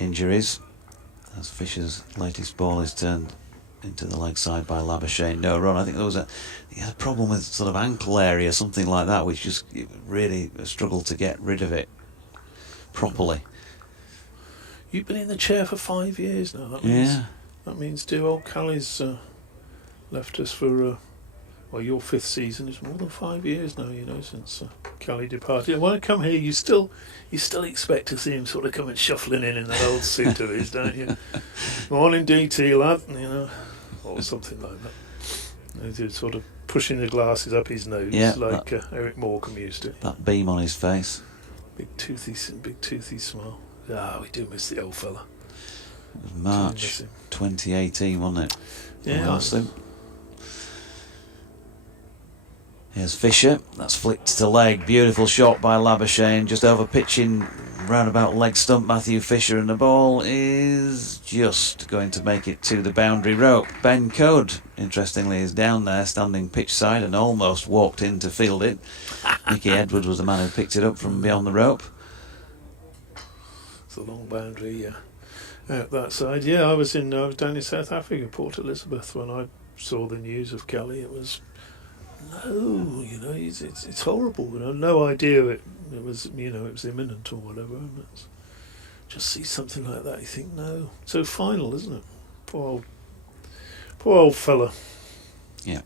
injuries, as Fisher's latest ball is turned into the leg side by Labuschagne, no run. I think he had a problem with sort of ankle area, something like that, which just really struggled to get rid of it properly. You've been in the chair for 5 years now. That means dear old Callie's left us for your 5th season. It's more than 5 years now, since Callie departed. And when I come here, you still expect to see him sort of coming shuffling in that old suit of his, don't you? Morning, DT lad, or something like that. He's sort of pushing the glasses up his nose, like Eric Morecambe used to. That beam on his face. Big toothy smile. We do miss the old fella. It was March 2018, wasn't it? Yeah. Here's Fisher, that's flicked to leg, beautiful shot by Labuschagne, just over pitching roundabout leg stump Matthew Fisher, and the ball is just going to make it to the boundary rope. Ben Code, interestingly, is down there standing pitch side and almost walked in to field it. Nicky Edwards was the man who picked it up from beyond the rope. It's a long boundary, out that side. Yeah, I was down in South Africa, Port Elizabeth, when I saw the news of Kelly. It was it's horrible. No idea it was it was imminent or whatever. And it's, just see something like that, you think no. So final, isn't it? Poor old fella. Yeah.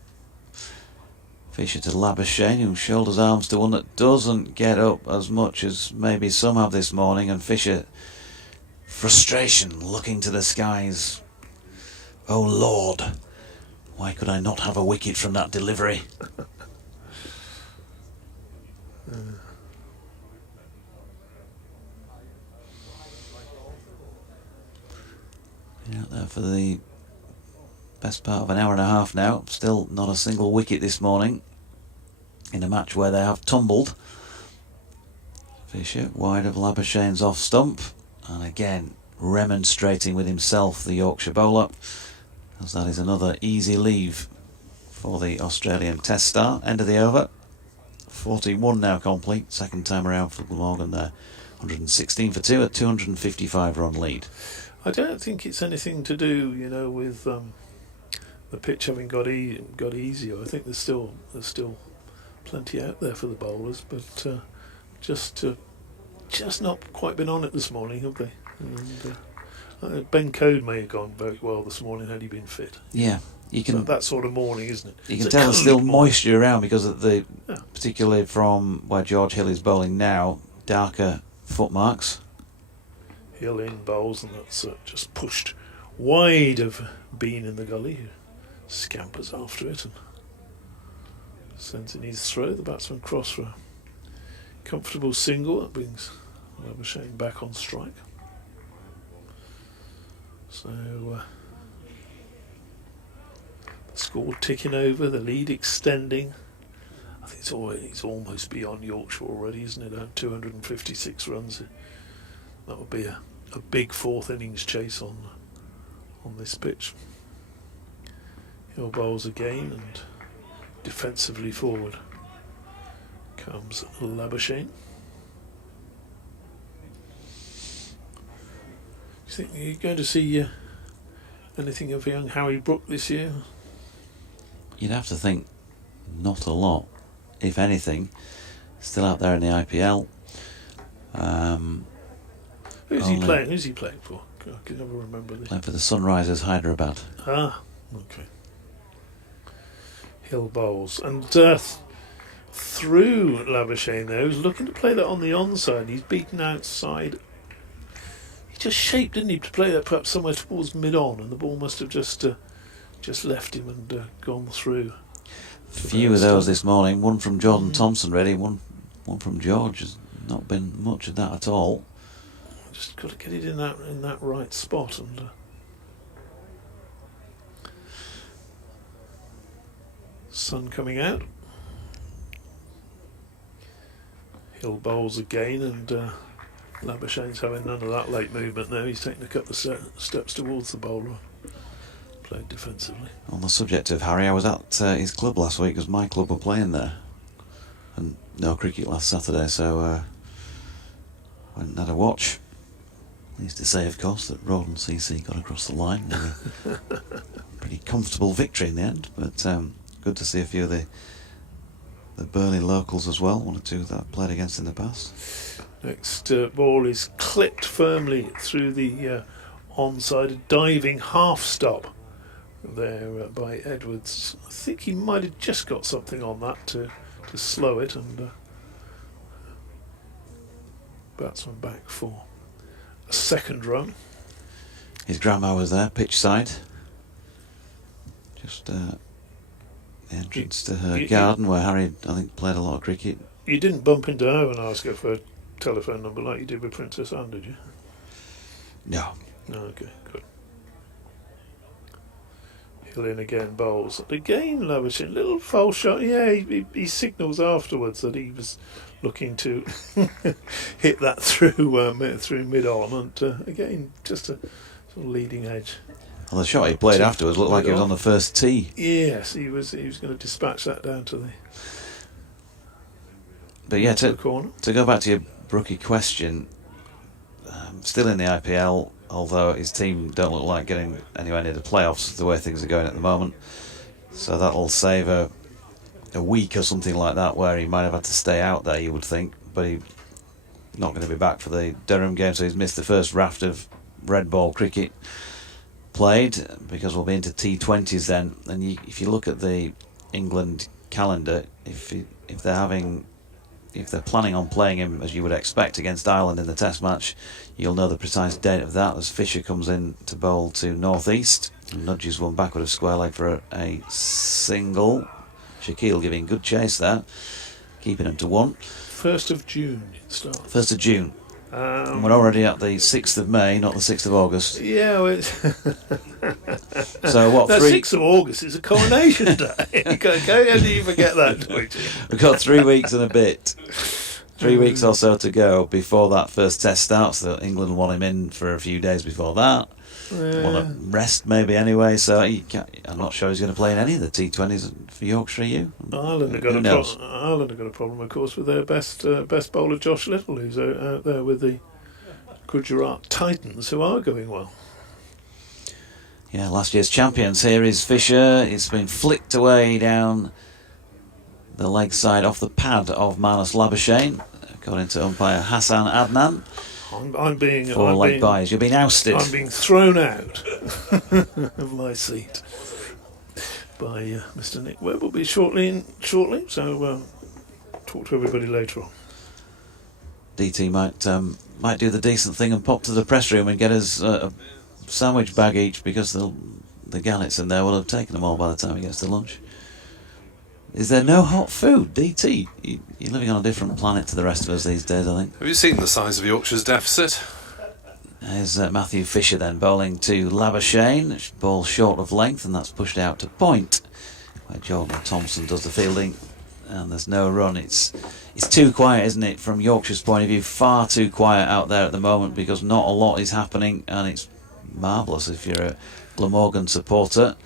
Fisher to Labuschagne, who shoulders arms to one that doesn't get up as much as maybe some have this morning, and Fisher, frustration, looking to the skies. Oh Lord, why could I not have a wicket from that delivery? Out there for the best part of an hour and a half now. Still not a single wicket this morning in a match where they have tumbled. Fisher wide of Labuschagne's off stump, and again remonstrating with himself, the Yorkshire bowler, as that is another easy leave for the Australian Test star. End of the over. 41 now complete. Second time around for Glamorgan there. 116 for 2 at 255 run lead. I don't think it's anything to do, with the pitch having got easier. I think there's still plenty out there for the bowlers, but just not quite been on it this morning, have they? And Ben Code may have gone very well this morning had he been fit. Yeah, you can. So that sort of morning, isn't it? You can tell there's still moisture around because of particularly from where George Hill is bowling now, darker footmarks. Hill in bowls, and that's just pushed wide of Bean in the gully, who scampers after it and sends in his throw. The batsman cross for a comfortable single. That brings Labuschagne back on strike. So the score ticking over, the lead extending. I think it's almost beyond Yorkshire already, isn't it? 256 runs. That would be a big fourth innings chase on this pitch. Hill bowls again, and defensively forward comes Labuschagne. Do you think you're going to see anything of young Harry Brook this year? You'd have to think not a lot, if anything. Still out there in the IPL. Who's he playing for? I can never remember this. Playing for the Sunrisers Hyderabad. Ah, okay. Hill bowls. And through Labuschagne there, who's looking to play that on the onside. He's beaten outside. He just shaped, didn't he, to play that perhaps somewhere towards mid-on, and the ball must have just left him and gone through. Few of those this morning. One from Jordan Thompson, really. One from George. Has not been much of that at all. Just got to get it in that right spot, and sun coming out. Hill bowls again, and Labuschagne's having none of that late movement now. He's taking a couple of steps towards the bowler. Played defensively. On the subject of Harry, I was at his club last week because my club were playing there, and no cricket last Saturday, so went and had a watch. Needs to say, of course, that Rawdon CC got across the line with a pretty comfortable victory in the end, but good to see a few of the Burnley locals as well, one or two that I've played against in the past. Next ball is clipped firmly through the onside, a diving half stop there by Edwards. I think he might have just got something on that to slow it, and batsman back for a second run. His grandma was there, pitch side. Just the entrance to her garden where Harry, I think, played a lot of cricket. You didn't bump into her and ask her for a telephone number like you did with Princess Anne, did you? No. No, okay, good. Hill in again, bowls. Again, Labuschagne, little false shot. Yeah, he signals afterwards that he was looking to hit that through mid-on, and again, just a sort of leading edge. Well, the shot he played afterwards looked like it was on the first tee. Yes, he was going to dispatch that down to the. But yeah, corner. To go back to your Brookie question, still in the IPL, although his team don't look like getting anywhere near the playoffs the way things are going at the moment. So that'll save a week or something like that where he might have had to stay out there, you would think, but he's not going to be back for the Durham game, so he's missed the first raft of red ball cricket played, because we'll be into T20s then. And if you look at the England calendar, if they're planning on playing him as you would expect against Ireland in the Test match, you'll know the precise date of that as Fisher comes in to bowl to North East and nudges one backward of square leg for a single. Shaquille giving good chase there, keeping him to 1. 1st of June it starts. 1st of June. And we're already at the 6th of May, not the 6th of August. Yeah, well, so what? The 6th of August is a coronation day. How do you forget that? We've got 3 weeks and a bit. 3 weeks or so to go before that first test starts. So England want him in for a few days before that. Want to rest maybe anyway. So I'm not sure he's going to play in any of the T20s for Yorkshire. Ireland have got a problem, of course, with their best bowler Josh Little, who's out there with the Gujarat Titans, who are going well. Yeah, last year's champions. Here is Fisher. It's been flicked away down the leg side off the pad of Marnus Labuschagne, according to umpire Hassan Adnan. I'm being buys. You're being ousted. I'm being thrown out of my seat by Mr. Nick Webb. Will be shortly. So talk to everybody later on. DT might do the decent thing and pop to the press room and get us a sandwich bag each, because the gannets in there will have taken them all by the time he gets to lunch. Is there no hot food, DT? You're living on a different planet to the rest of us these days, I think. Have you seen the size of Yorkshire's deficit? There's Matthew Fisher then bowling to Labuschagne. Ball short of length, and that's pushed out to point, where Jordan Thompson does the fielding, and there's no run. It's too quiet, isn't it, from Yorkshire's point of view? Far too quiet out there at the moment, because not a lot is happening, and it's marvellous if you're a Glamorgan supporter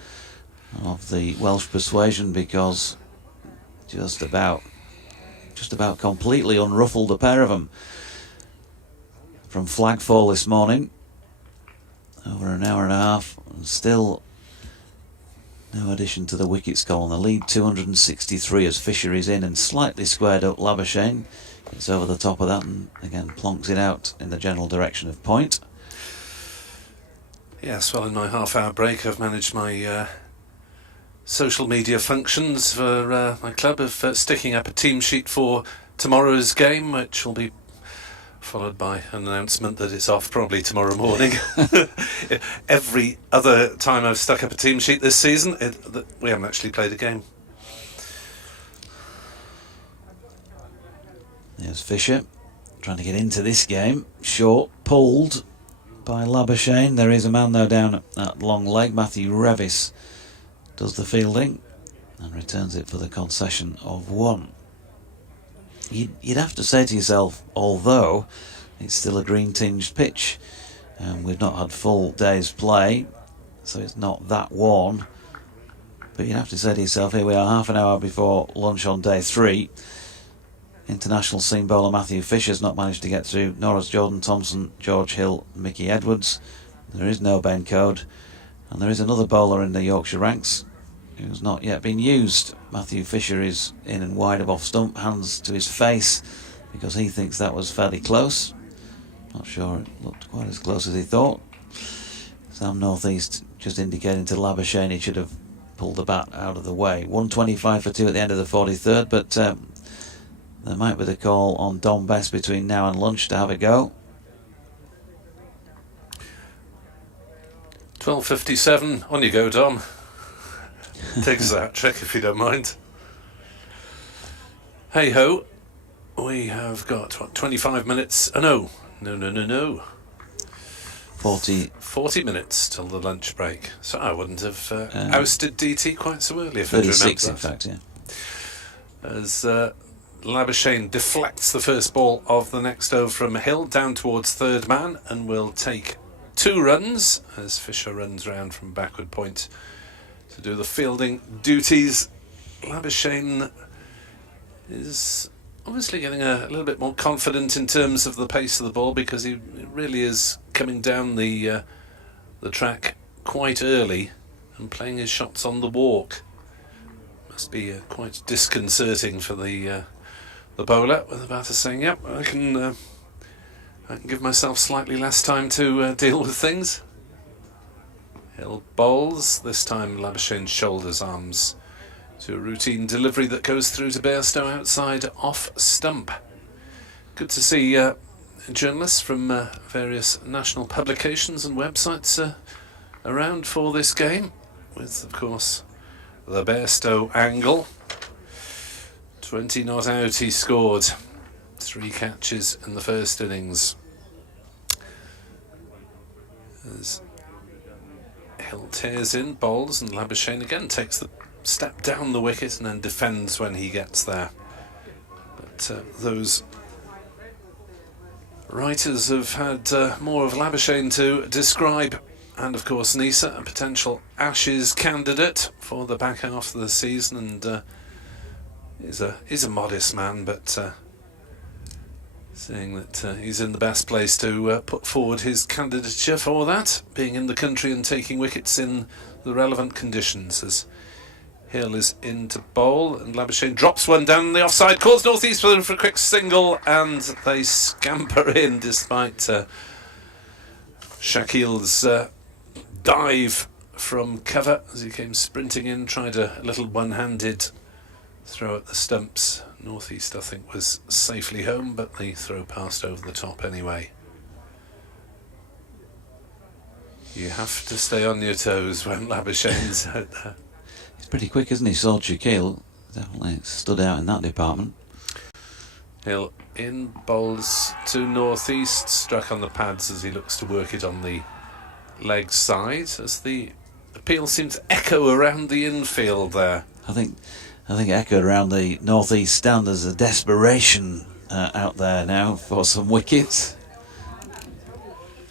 of the Welsh persuasion, because just about completely unruffled, a pair of them. From flagfall this morning, over an hour and a half, and still no addition to the wickets column. The lead 263 as Fisher is in and slightly squared up Labuschagne. Gets over the top of that and again plonks it out in the general direction of point. Yes, well, in my half-hour break I've managed my social media functions for my club of sticking up a team sheet for tomorrow's game, which will be followed by an announcement that it's off probably tomorrow morning. Every other time I've stuck up a team sheet this season, we haven't actually played a game. There's Fisher trying to get into this game. Short, pulled by Labuschagne. There is a man though down at that long leg. Matthew Revis does the fielding and returns it for the concession of 1. You'd have to say to yourself, although it's still a green-tinged pitch and we've not had full day's play, so it's not that worn, but you'd have to say to yourself, here we are half an hour before lunch on day 3. International seam bowler Matthew Fisher's not managed to get through, nor has Jordan Thompson, George Hill, Mickey Edwards. There is no Ben Code, and there is another bowler in the Yorkshire ranks who's not yet been used. Matthew Fisher is in and wide of off stump, hands to his face, because he thinks that was fairly close. Not sure it looked quite as close as he thought. Sam North East just indicating to Labuschagne he should have pulled the bat out of the way. 125 for 2 at the end of the 43rd, but there might be the call on Dom Best between now and lunch to have a go. 12:57, on you go, Dom. Take us out trick if you don't mind. Hey ho, we have got 25 minutes. No. 40 minutes till the lunch break. So I wouldn't have ousted DT quite so early if I'd remembered 36 that. in fact, yeah. As Labuschagne deflects the first ball of the next over from Hill down towards third man and will take 2 runs as Fisher runs round from backward point to do the fielding duties. Labuschagne is obviously getting a little bit more confident in terms of the pace of the ball, because he really is coming down the track quite early and playing his shots on the walk. Must be quite disconcerting for the bowler, with the batter saying, "Yep, I can give myself slightly less time to deal with things." Hill bowls, this time Labuschagne shoulders arms to a routine delivery that goes through to Bairstow outside off stump. Good to see journalists from various national publications and websites around for this game, with of course the Bairstow angle. 20 not out he scored, 3 catches in the first innings. As Hill tears in, bowls, and Labuschagne again takes the step down the wicket and then defends when he gets there. But those writers have had more of Labuschagne to describe, and of course Nisa, a potential Ashes candidate for the back half of the season, and he's a modest man, but saying that he's in the best place to put forward his candidature for that, being in the country and taking wickets in the relevant conditions. As Hill is in to bowl, and Labuschagne drops one down the offside, calls northeast for a quick single, and they scamper in despite Shakil's dive from cover as he came sprinting in, tried a little one-handed throw at the stumps. Northeast, I think, was safely home, but the throw passed over the top anyway. You have to stay on your toes when Labuschagne's out there. He's pretty quick, isn't he? Saw Shakil. Definitely stood out in that department. Hill in, bowls to northeast, struck on the pads as he looks to work it on the leg side, as the appeal seems to echo around the infield there. I think it echoed around the northeast stand. There's a desperation out there now for some wickets.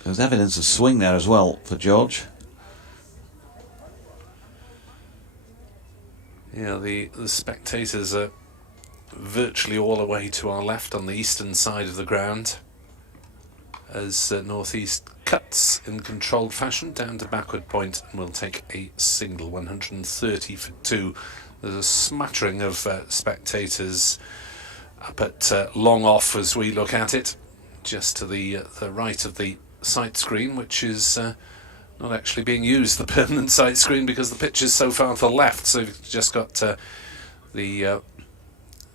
There's evidence of swing there as well for George. Yeah, the spectators are virtually all away to our left on the eastern side of the ground, as northeast cuts in controlled fashion down to backward point and will take a single, 130 for 2. There's a smattering of spectators up at long off as we look at it, just to the right of the sight screen, which is not actually being used, the permanent sight screen, because the pitch is so far to the left. So you've just got the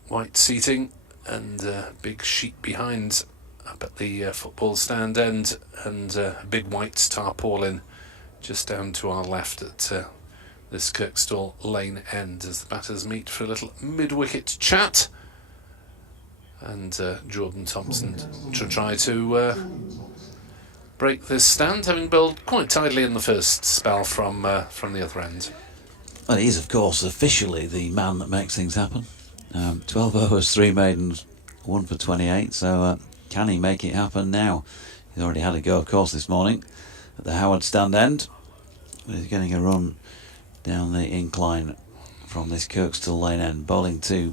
white seating and big sheet behind up at the football stand end, and a big white tarpaulin just down to our left at this Kirkstall Lane end, as the batters meet for a little mid-wicket chat, and Jordan Thompson to try to break this stand, having bowled quite tidily in the first spell from the other end. Well, he is, of course, officially the man that makes things happen. 12 overs, 3 maidens, 1 for 28, so can he make it happen now? He's already had a go, of course, this morning at the Howard stand end. He's getting a run down the incline from this Kirkstall Lane end, bowling to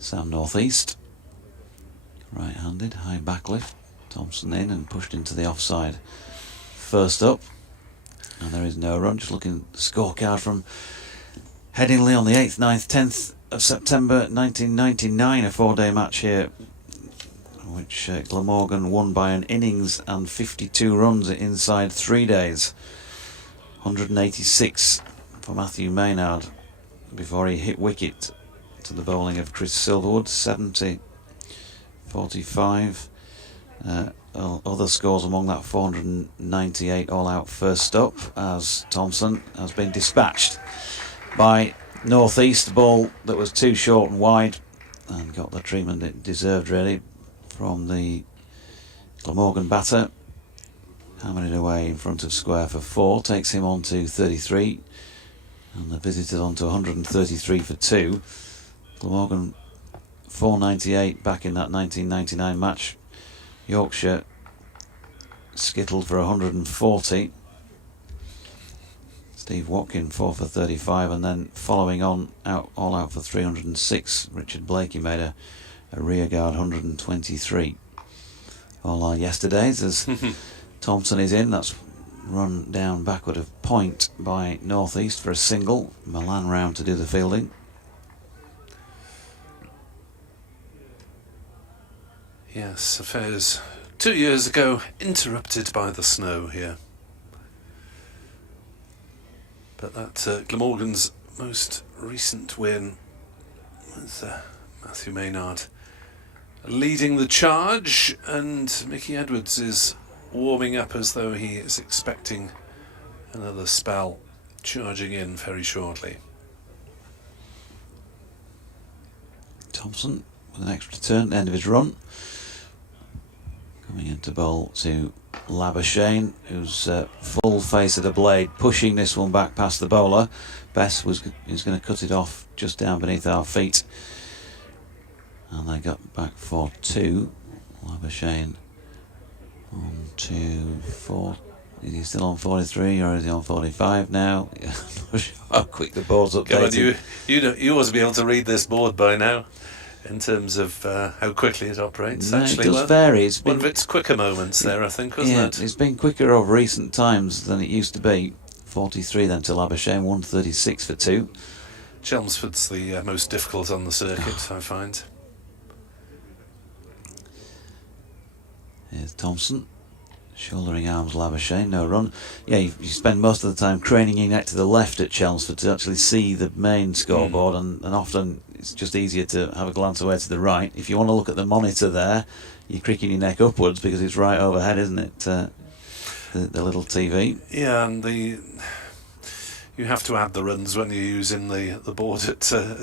Sam Northeast. Right-handed, high backlift. Thompson in and pushed into the offside. First up, and there is no run. Just looking at the scorecard from Headingley on the 8th, 9th, 10th of September 1999, a 4-day match here, which Glamorgan won by an innings and 52 runs inside 3 days. 186 for Matthew Maynard before he hit wicket to the bowling of Chris Silverwood. 70, 45. Other scores among that, 498 all out first up, as Thompson has been dispatched by Northeast. The ball that was too short and wide, and got the treatment it deserved really from the Glamorgan batter. Hammering it away in front of square for 4, takes him on to 33, and the visitors on to 133 for 2. Glamorgan 498 back in that 1999 match. Yorkshire skittled for 140. Steve Watkin 4 for 35, and then following on all out for 306. Richard Blakey made a a rearguard 123. All our yesterdays as Thompson is in. That's run down backward of point by North East for a single. Milan round to do the fielding. Yes, affairs 2 years ago interrupted by the snow here. But that Glamorgan's most recent win was Matthew Maynard leading the charge, and Mickey Edwards is warming up as though he is expecting another spell charging in very shortly. Thompson with an extra turn, end of his run. Coming into bowl to Labuschagne, who's full face of the blade, pushing this one back past the bowler. Bess is going to cut it off just down beneath our feet. And they got back for 2. Labuschagne on 2-4. Is he still on 43 or is he on 45 now? I'm not sure how quick the board's updated. You ought to be able to read this board by now in terms of how quickly it operates. No, actually, it does vary. It's one been, of its quicker moments there, I think, wasn't it? It's been quicker over recent times than it used to be. 43 then to Labuschagne, 136 for 2. Chelmsford's the most difficult on the circuit, I find. Here's Thompson, shouldering arms Labuschagne, no run. Yeah, you spend most of the time craning your neck to the left at Chelmsford to actually see the main scoreboard, and often it's just easier to have a glance away to the right. If you want to look at the monitor there, you're cricking your neck upwards because it's right overhead, isn't it? The little TV. Yeah, and you have to add the runs when you're using the board at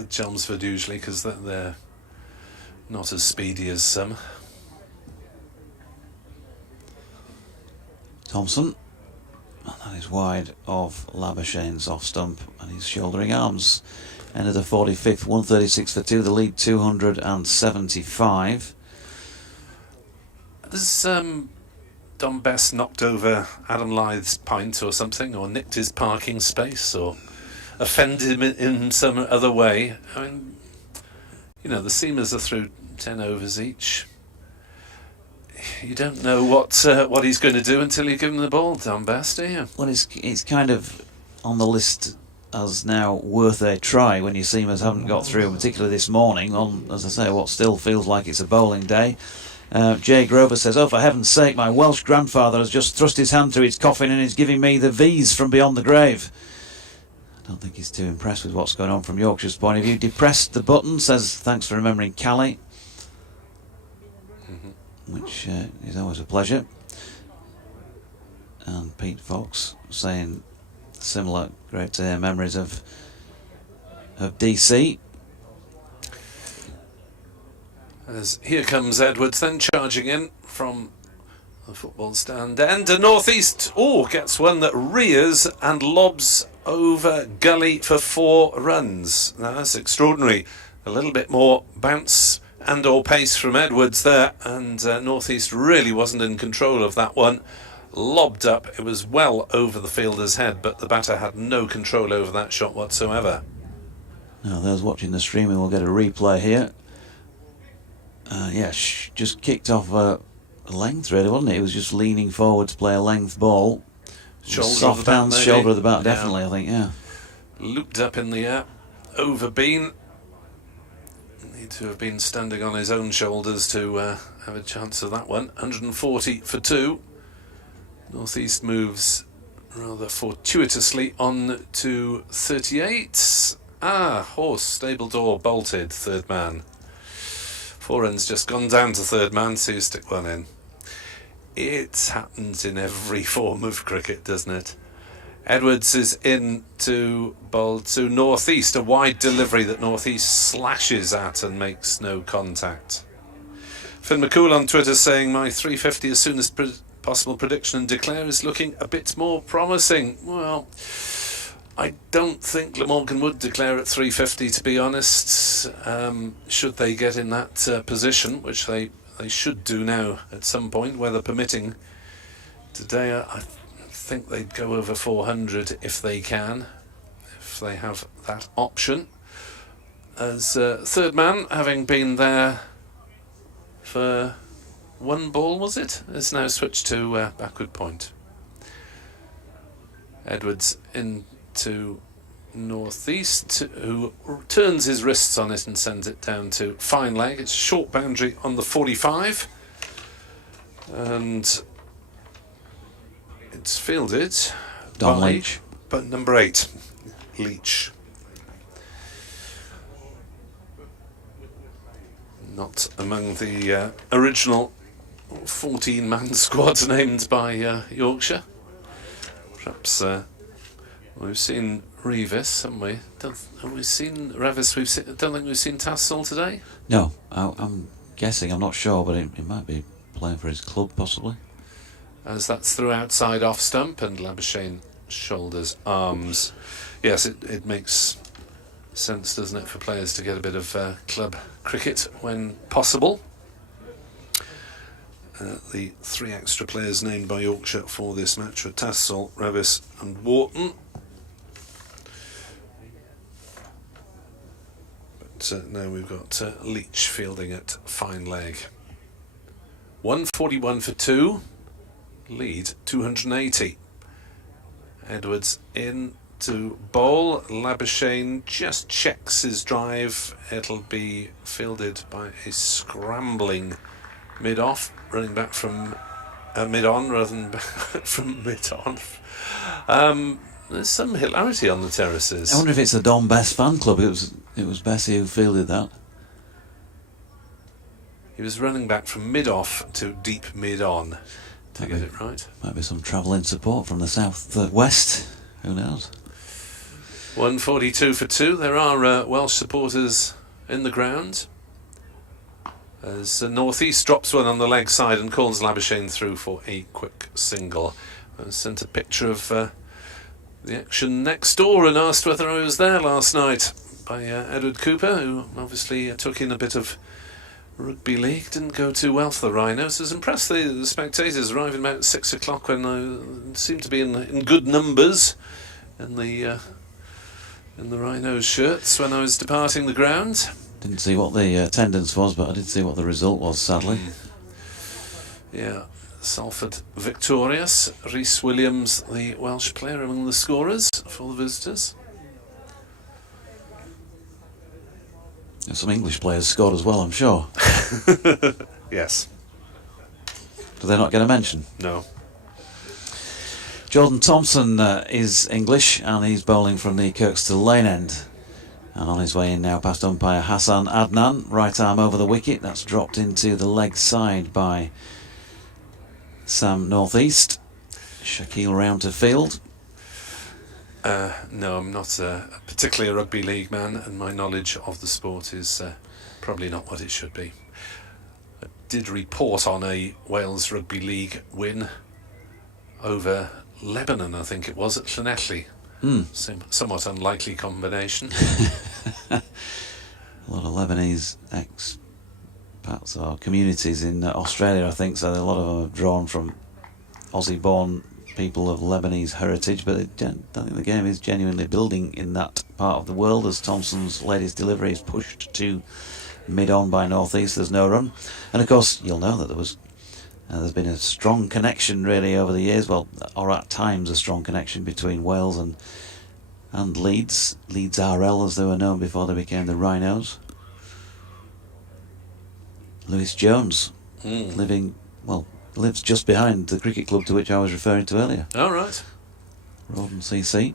Chelmsford usually, because they're not as speedy as some. Thompson, and that is wide of Labuschagne's off stump, and he's shouldering arms. End of the 45th, 136 for 2, the lead 275. Has Don Bess knocked over Adam Lythe's pint or something, or nicked his parking space, or offended him in some other way? I mean, you know, the seamers are through 10 overs each. You don't know what he's going to do until you give him the ball, Don Bess, do you? Well, it's kind of on the list as now worth a try when your seamers haven't got through, particularly this morning on, as I say, what still feels like it's a bowling day. Jay Grover says, "Oh, for heaven's sake, my Welsh grandfather has just thrust his hand through his coffin and is giving me the V's from beyond the grave." I don't think he's too impressed with what's going on from Yorkshire's point of view. Depressed the button, says, "Thanks for remembering Callie." Which is always a pleasure. And Pete Fox saying similar, great to hear memories of DC. As here comes Edwards then charging in from the football stand end. And North East gets one that rears and lobs over gully for 4 runs. Now that's extraordinary. A little bit more bounce and or pace from Edwards there, and North East really wasn't in control of that one. Lobbed up, it was well over the fielder's head, but the batter had no control over that shot whatsoever. Now those watching the streaming will get a replay here. Just kicked off a length really, wasn't it? It was just leaning forward to play a length ball. Soft hands, shoulder of the bat, definitely, I think, yeah. Looped up in the air, over bean. Need to have been standing on his own shoulders to have a chance of that one. 140 for 2. North East moves rather fortuitously on to 38. Horse, stable door, bolted, third man. 4 runs just gone down to third man, so you stick one in. It happens in every form of cricket, doesn't it? Edwards is in to bowl to North East, a wide delivery that North East slashes at and makes no contact. Finn McCool on Twitter saying, "My 350 as soon as possible prediction and declare is looking a bit more promising." Well, I don't think Glamorgan would declare at 350, to be honest, should they get in that position, which they should do now at some point, weather permitting. Today, I think they'd go over 400 if they can, if they have that option. As third man, having been there for one ball, was it? It's now switched to backward point. Edwards into northeast, who turns his wrists on it and sends it down to fine leg. It's a short boundary on the 45, and it's fielded Don by Leach. but number 8, Leach. Not among the original 14-man squad named by Yorkshire. Perhaps we've seen Revis, haven't we? Have we seen Revis? Don't think we've seen Tassel today. No, I'm guessing. I'm not sure, but he might be playing for his club, possibly. As that's through outside off stump, and Labuschagne shoulders, arms. Yes, it makes sense, doesn't it, for players to get a bit of club cricket when possible. The 3 extra players named by Yorkshire for this match were Tassel, Revis and Wharton. But now we've got Leach fielding at fine leg. 141 for 2, lead 280. Edwards in to bowl. Labuschagne just checks his drive. It'll be fielded by a scrambling mid-off, running back from mid-on rather than from mid-on. There's some hilarity on the terraces. I wonder if it's the Don Bess fan club. It was Bessie who fielded that. He was running back from mid-off to deep mid-on. To get it right. Might be some travelling support from the south west. Who knows? 142 for 2. There are Welsh supporters in the ground. As Northeast drops one on the leg side and calls Labuschagne through for a quick single. I sent a picture of the action next door and asked whether I was there last night by Edward Cooper, who obviously took in a bit of rugby league. Didn't go too well for the Rhinos. I was impressed the spectators arriving about 6 o'clock when I seemed to be in good numbers in the Rhinos shirts when I was departing the ground. Didn't see what the attendance was, but I did see what the result was, sadly. Yeah, Salford victorious. Rhys Williams, the Welsh player, among the scorers for the visitors. Some English players scored as well, I'm sure. Yes. Do they not get a mention? No. Jordan Thompson is English, and he's bowling from the Kirkstall Lane end. And on his way in now past umpire Hassan Adnan, right arm over the wicket. That's dropped into the leg side by Sam Northeast. Shaquille round to field. No, I'm not particularly a rugby league man, and my knowledge of the sport is probably not what it should be. I did report on a Wales Rugby League win over Lebanon, I think it was, at Llanelli. Somewhat unlikely combination. A lot of Lebanese expats or communities in Australia, I think, so a lot of them are drawn from Aussie-born people of Lebanese heritage, but I don't think the game is genuinely building in that part of the world, as Thompson's latest delivery is pushed to mid-on by Northeast. There's no run, and of course you'll know that there's been a strong connection really over the years, well, or at times a strong connection between Wales and Leeds RL, as they were known before they became the Rhinos. Lewis Jones lives just behind the cricket club to which I was referring to earlier. All right. Rawdon CC.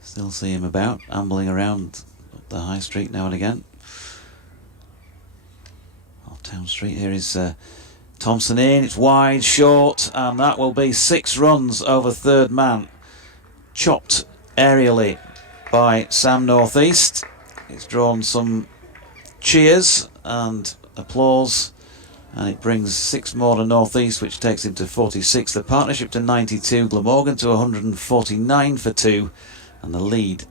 Still see him about, ambling around up the high street now and again. Off Town Street, here is Thompson in, it's wide, short, and that will be 6 runs over third man. Chopped aerially by Sam Northeast. It's drawn some cheers and applause, and it brings 6 more to Northeast, which takes him to 46. The partnership to 92, Glamorgan to 149 for 2, and the lead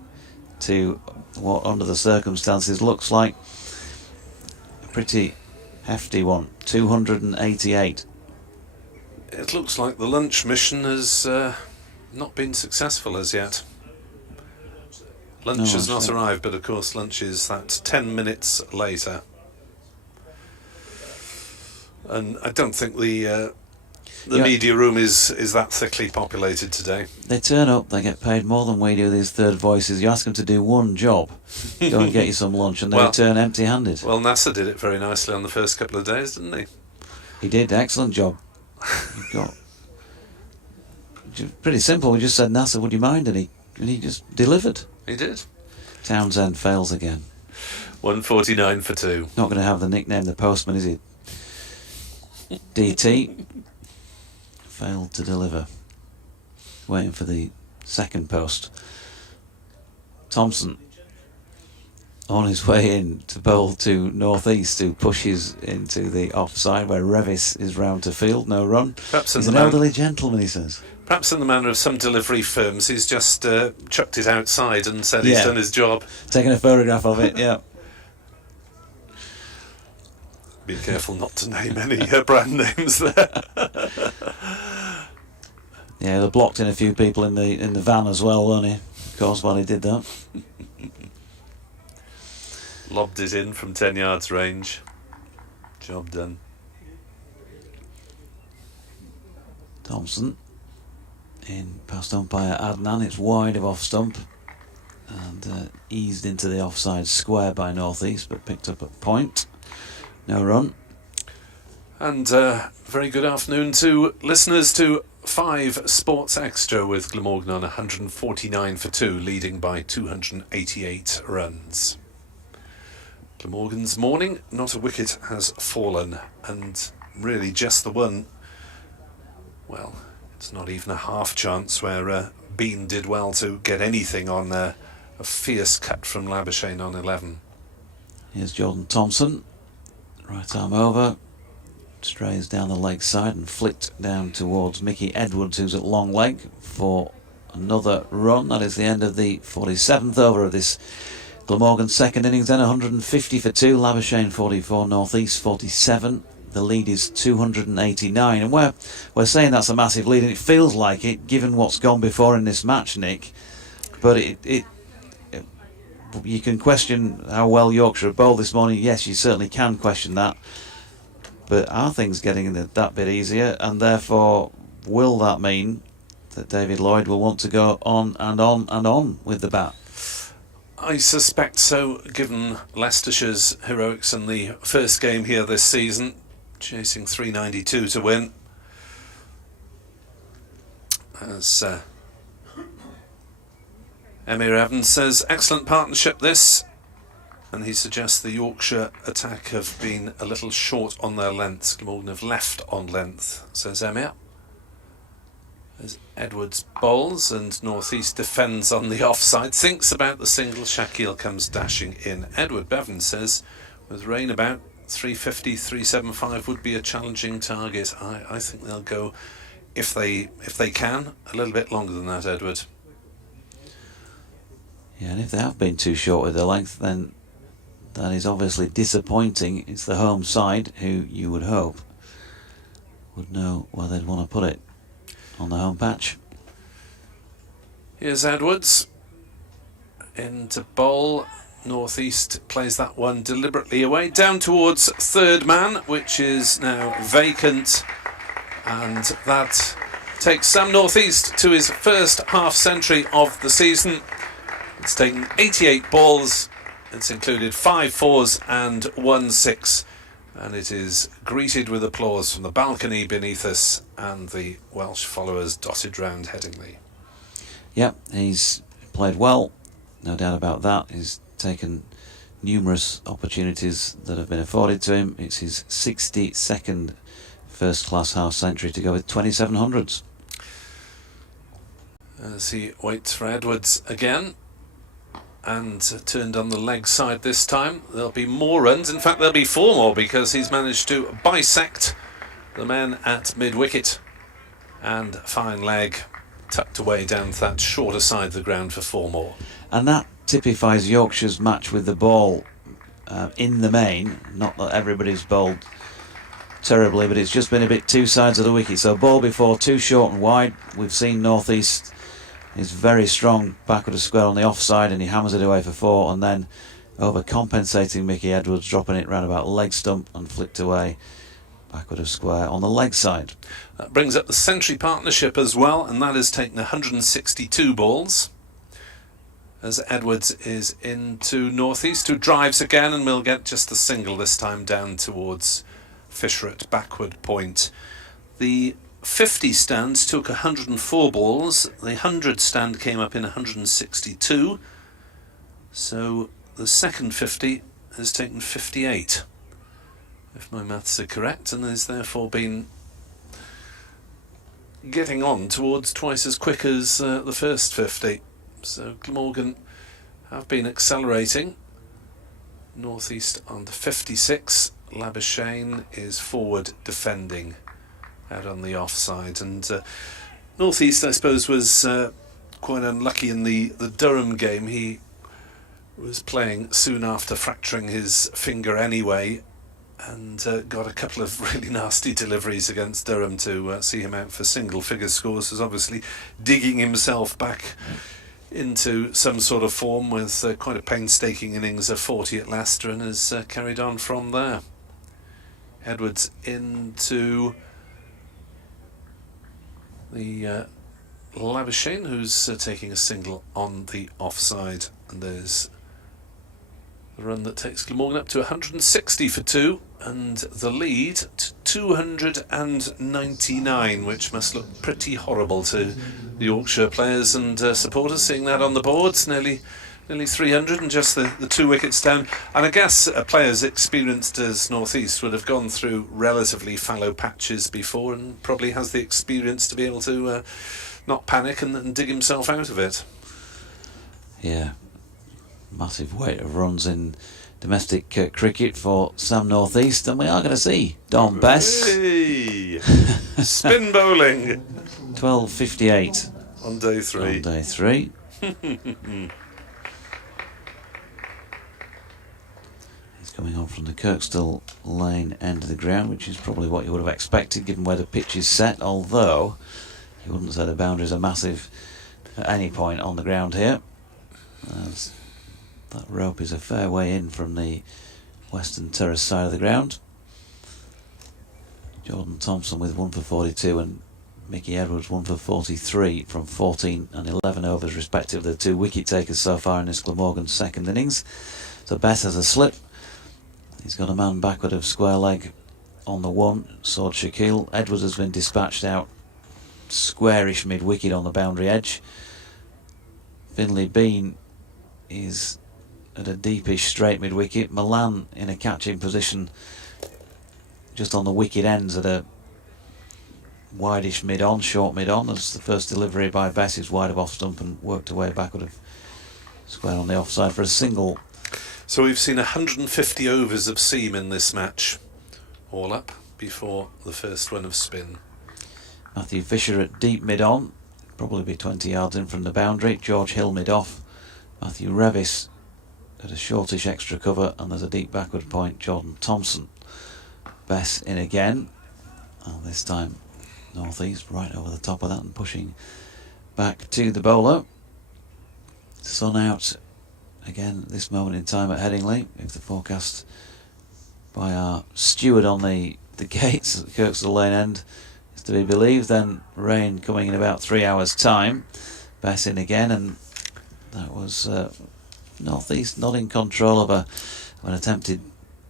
to what under the circumstances looks like a pretty hefty one, 288. It looks like the lunch mission has not been successful as yet. Lunch has not arrived, but of course lunch is that 10 minutes later. And I don't think the Yeah. media room is that thickly populated today. They turn up, they get paid more than we do, these third voices. You ask them to do one job, go and get you some lunch, and they return empty-handed. Well, NASA did it very nicely on the first couple of days, didn't he? He did, excellent job. He got pretty simple. We just said, NASA, would you mind? And he just delivered. He did. Townsend fails again. 149 for 2. Not going to have the nickname the postman, is he? DT failed to deliver. Waiting for the second post. Thompson on his way in to bowl to northeast, who pushes into the offside where Revis is round to field. No run. He's an elderly gentleman, he says. Perhaps in the manner of some delivery firms, he's just chucked it outside and said he's done his job. Taking a photograph of it, yeah. Be careful not to name any brand names there. Yeah, they blocked in a few people in the van as well, weren't he? Of course, while he did that. Lobbed it in from 10 yards range. Job done. Thompson in past umpire Adnan. It's wide of off stump and eased into the offside square by northeast, but picked up a point. No run. And very good afternoon to listeners to 5 Sports Extra with Glamorgan on 149 for 2, leading by 288 runs. Glamorgan's morning, not a wicket has fallen, and really just the one. Well, it's not even a half chance where Bean did well to get anything on a fierce cut from Labuschagne on 11. Here's Jordan Thompson. Right arm over, strays down the leg side and flicked down towards Mickey Edwards, who's at long leg, for another run. That is the end of the 47th over of this Glamorgan second innings. Then 150 for 2, Labuschagne 44, northeast 47. The lead is 289, and we're saying that's a massive lead, and it feels like it given what's gone before in this match, Nick. But it you can question how well Yorkshire have bowled this morning. Yes, you certainly can question that. But are things getting that bit easier? And therefore, will that mean that David Lloyd will want to go on and on and on with the bat? I suspect so, given Leicestershire's heroics in the first game here this season, chasing 392 to win. As Emir Evans says, excellent partnership this, and he suggests the Yorkshire attack have been a little short on their lengths. Glamorgan have left on length, says Emir. As Edwards bowls and northeast defends on the offside, thinks about the single, Shakil comes dashing in. Edward Bevan says, with rain about, 350, 375 would be a challenging target. I think they'll go, if they can, a little bit longer than that, Edward. Yeah, and if they have been too short with their length, then that is obviously disappointing. It's the home side who you would hope would know where they'd want to put it on the home patch. Here's Edwards into bowl. Northeast plays that one deliberately away down towards third man, which is now vacant, and that takes Sam Northeast to his first half century of the season. It's taken 88 balls, it's included 5 fours and 1 6, and it is greeted with applause from the balcony beneath us and the Welsh followers dotted round Headingley. Yep, he's played well, no doubt about that. He's taken numerous opportunities that have been afforded to him. It's his 62nd first class half century to go with 2700s. As he waits for Edwards again, and turned on the leg side this time. There'll be more runs. In fact, there'll be 4 more, because he's managed to bisect the men at mid-wicket. And fine leg tucked away down to that shorter side of the ground for 4 more. And that typifies Yorkshire's match with the ball in the main. Not that everybody's bowled terribly, but it's just been a bit 2 sides of the wicket. So ball before, too short and wide. We've seen Northeast is very strong backward of square on the offside, and he hammers it away for 4, and then overcompensating Mickey Edwards, dropping it round about leg stump and flicked away backward of square on the leg side. That brings up the century partnership as well, and that has taken 162 balls. As Edwards is into northeast, who drives again, and will get just a single this time down towards Fisher at backward point. The 50 stands took 104 balls. The 100 stand came up in 162. So the second 50 has taken 58, if my maths are correct, and has therefore been getting on towards twice as quick as the first 50. So Glamorgan have been accelerating. Northeast on the 56. Labuschagne is forward defending out on the offside, and Northeast, I suppose, was quite unlucky in the Durham game. He was playing soon after fracturing his finger anyway, and got a couple of really nasty deliveries against Durham to see him out for single figure scores. Was obviously digging himself back into some sort of form with quite a painstaking innings of 40 at Leicester, and has carried on from there. Edwards into the Labuschagne, who's taking a single on the offside, and there's the run that takes Glamorgan up to 160 for 2, and the lead to 299, which must look pretty horrible to the Yorkshire players and supporters, seeing that on the boards. Nearly 300 and just the 2 wickets down. And I guess players experienced as Northeast would have gone through relatively fallow patches before, and probably has the experience to be able to not panic and dig himself out of it. Yeah, massive weight of runs in domestic cricket for Sam Northeast, and we are going to see Don Bess. Hey. Spin bowling. 12:58 on day 3. On day 3. Coming on from the Kirkstall Lane end of the ground, which is probably what you would have expected given where the pitch is set, although you wouldn't say the boundaries are massive at any point on the ground here, as that rope is a fair way in from the western terrace side of the ground. Jordan Thompson with 1 for 42 and Mickey Edwards 1 for 43 from 14 and 11 overs respectively, the 2 wicket takers so far in this Glamorgan second innings. So Bess has a slip. He's got a man backward of square leg on the 1, Sword Shaquille. Edwards has been dispatched out squarish mid-wicket on the boundary edge. Finlay Bean is at a deepish straight mid-wicket. Milan in a catching position just on the wicket ends at a wideish mid-on, short mid-on. As the first delivery by Bess is wide of off stump and worked away backward of square on the offside for a single. So we've seen 150 overs of seam in this match, all up before the first one of spin. Matthew Fisher at deep mid-on, probably be 20 yards in from the boundary. George Hill mid-off. Matthew Revis at a shortish extra cover, and there's a deep backward point. Jordan Thompson. Bess in again, and this time Northeast right over the top of that and pushing back to the bowler. Sun out again at this moment in time at Headingley, if the forecast by our steward on the gates at Kirkstall Lane end is to be believed, then rain coming in about 3 hours time. Bess in again, and that was Northeast not in control of an attempted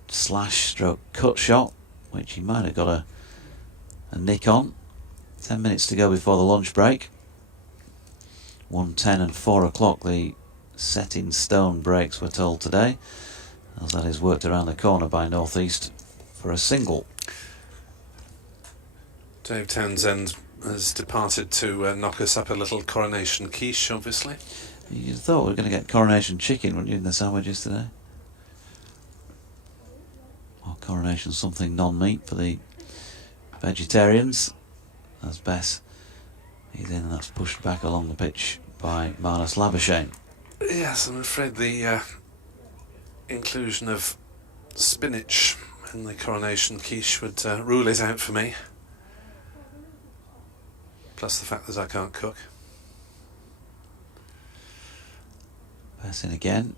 slash stroke cut shot, which he might have got a nick on. 10 minutes to go before the lunch break. 1:10 and 4 o'clock the set in stone breaks, we're told today, as that is worked around the corner by Northeast for a single. Dave Townsend has departed to knock us up a little coronation quiche, obviously. You thought we were going to get coronation chicken, weren't you, in the sandwiches today? Or coronation something non-meat for the vegetarians. As Bess is in, and that's pushed back along the pitch by Marnus Labuschagne. Yes, I'm afraid the inclusion of spinach in the coronation quiche would rule it out for me. Plus the fact that I can't cook. Bess in again.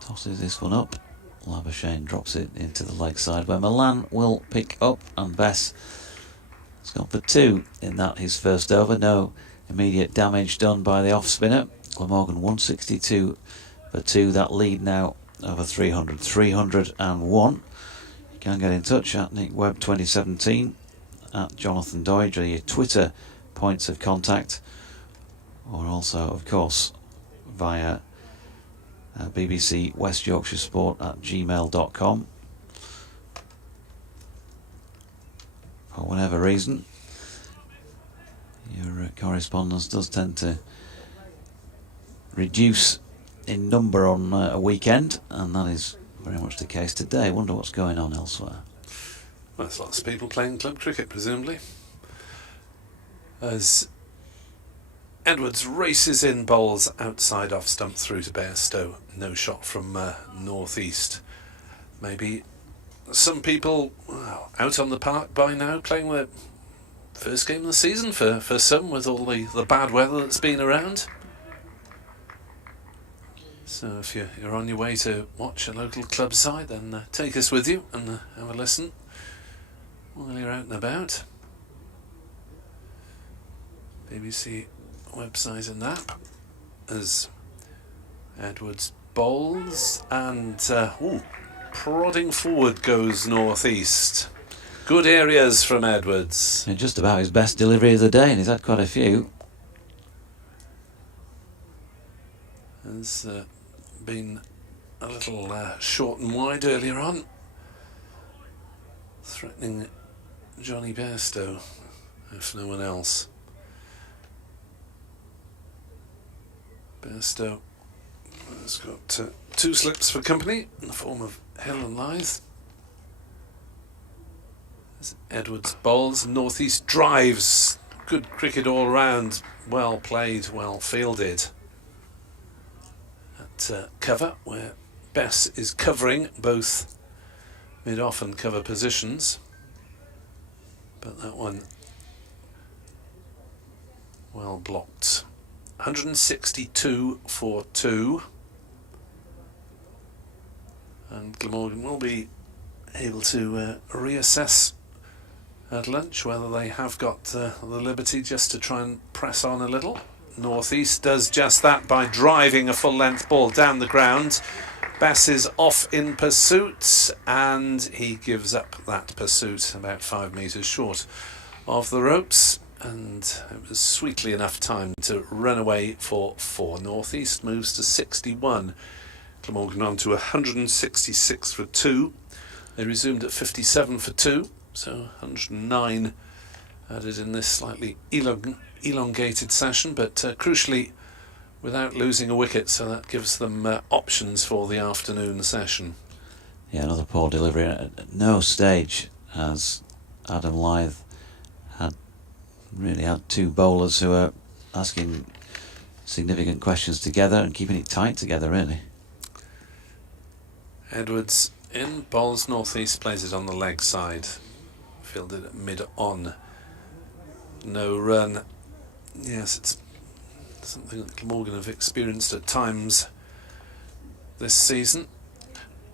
Tosses this one up. Labuschagne drops it into the leg side where Milan will pick up, and Bess has gone for 2 in that, his first over. No immediate damage done by the off spinner. Glamorgan 162 for 2. That lead now over 300. 301. You can get in touch at Nick Webb 2017, at Jonathan Doidge, or your Twitter points of contact, or also, of course, via BBC West Yorkshire Sport at gmail.com. For whatever reason, your correspondence does tend to reduce in number on a weekend, and that is very much the case today. I wonder what's going on elsewhere. Well, there's lots of people playing club cricket, presumably. As Edwards races in, bowls outside off stump through to Bairstow. No shot from northeast. Maybe some people out on the park by now playing their first game of the season for some, with all the bad weather that's been around. So if you're on your way to watch a local club side, then take us with you and have a listen while you're out and about. BBC website and app as Edwards bowls, and prodding forward goes northeast. Good areas from Edwards. Yeah, just about his best delivery of the day, and he's had quite a few. Has been a little short and wide earlier on, threatening Johnny Bairstow, if no one else. Bairstow has got 2 slips for company in the form of Hill and Lythe. As Edwards bowls, northeast drives. Good cricket all round. Well played, well fielded. At cover, where Bess is covering both mid-off and cover positions. But that one well blocked. 162 for 2. And Glamorgan will be able to reassess at lunch whether they have got the liberty just to try and press on a little. Northeast does just that by driving a full-length ball down the ground. Bass is off in pursuit, and he gives up that pursuit about 5 metres short of the ropes, and it was sweetly enough time to run away for 4. Northeast moves to 61. Glamorgan on to 166 for 2. They resumed at 57 for 2, so 109 added in this slightly elongated session, but crucially without losing a wicket, so that gives them options for the afternoon session. Yeah, another poor delivery. At no stage has Adam Lythe had 2 bowlers who are asking significant questions together and keeping it tight together, really. Edwards in, bowls northeast, plays it on the leg side, fielded at mid-on. No run. Yes, it's something that Glamorgan have experienced at times this season.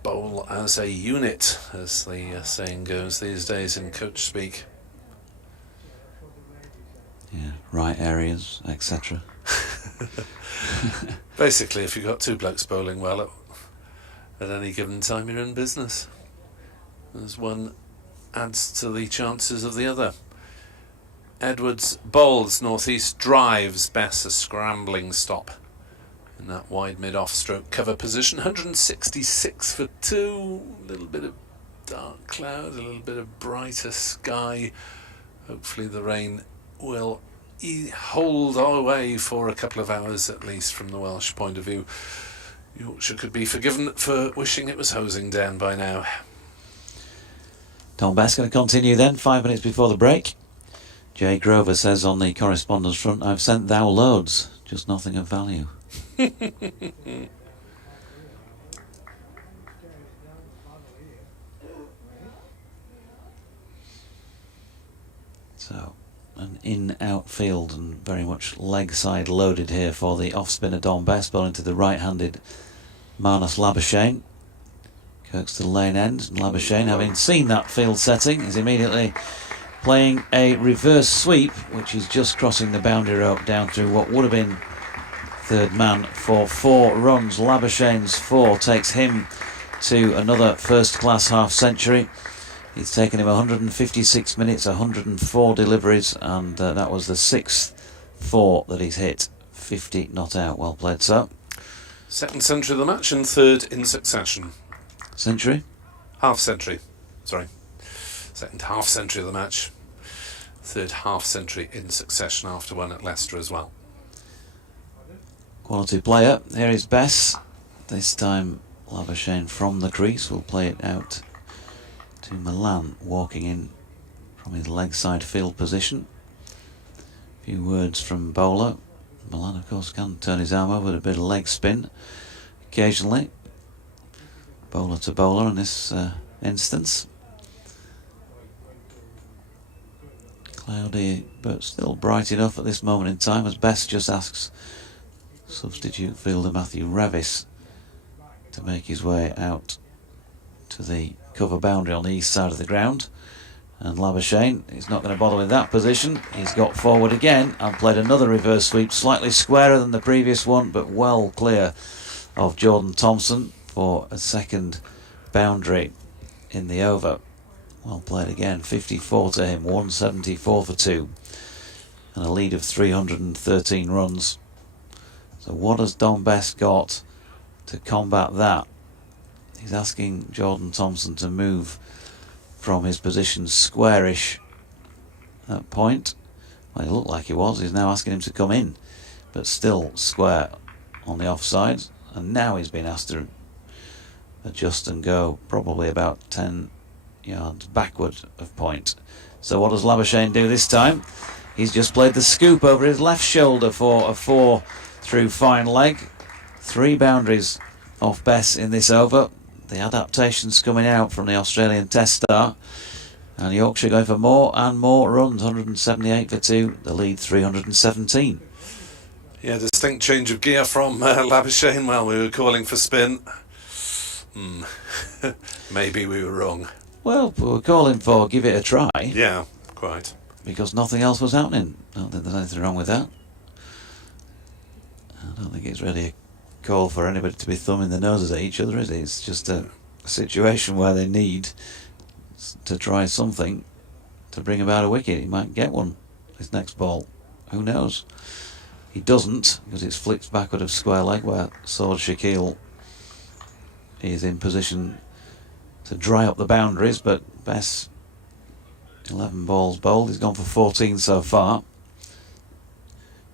Bowl as a unit, as the saying goes these days in coach speak. Yeah, right areas, etc. Basically, if you've got 2 blokes bowling well at any given time, you're in business, as one adds to the chances of the other. Edwards bowls, northeast drives, Bess a scrambling stop in that wide mid-off stroke cover position. 166 for 2, a little bit of dark cloud, a little bit of brighter sky. Hopefully the rain will hold away for a couple of hours at least from the Welsh point of view. Yorkshire could be forgiven for wishing it was hosing down by now. Tom Bess going to continue then, 5 minutes before the break. Jay Grover says on the correspondence front, I've sent thou loads, just nothing of value. So, an in-out field and very much leg side loaded here for the off-spinner Don Bess, bowling to the right-handed Marnus Labuschagne. Kirk's to the lane end, and Labuschagne, having seen that field setting, is immediately playing a reverse sweep, which is just crossing the boundary rope down through what would have been third man for 4 runs. Labuschagne's 4 takes him to another first-class half-century. It's taken him 156 minutes, 104 deliveries, and that was the 6th 4 that he's hit. 50 not out. Well played, sir. Second century of the match and third in succession. Century? Half century. Sorry. Second half century of the match. Third half century in succession after one at Leicester as well. Quality player. Here is Bess. This time Labuschagne from the crease will play it out to Milan, walking in from his leg side field position. A few words from bowler. Milan, of course, can turn his arm over with a bit of leg spin occasionally. Bowler to bowler in this instance. Cloudy, but still bright enough at this moment in time, as Bess just asks substitute fielder Matthew Revis to make his way out to the cover boundary on the east side of the ground. And Labuschagne is not going to bother with that position. He's got forward again and played another reverse sweep, slightly squarer than the previous one, but well clear of Jordan Thompson for a second boundary in the over. Well played again, 54 to him, 174 for 2, and a lead of 313 runs. So what has Don Best got to combat that? He's asking Jordan Thompson to move from his position squarish at that point. Well, it looked like he was. He's now asking him to come in, but still square on the offside. And now he's been asked to adjust and go probably about 10 yards backward of point. So what does Labuschagne do this time? He's just played the scoop over his left shoulder for a 4 through fine leg. 3 boundaries off Bess in this over. The adaptations coming out from the Australian Test start, and Yorkshire going for more and more runs. 178 for 2, the lead 317. Yeah, distinct change of gear from Labuschagne. Well, we were calling for spin. Maybe we were wrong. Well, we were calling for give it a try. Yeah, quite. Because nothing else was happening. I don't think there's anything wrong with that. I don't think it's really a call for anybody to be thumbing their noses at each other, is it? It's just a situation where they need to try something to bring about a wicket. He might get one his next ball. Who knows? He doesn't, because it's flicked backward of square leg where Sword Shaquille is in position to dry up the boundaries, but Bess 11 balls bowled. He's gone for 14 so far.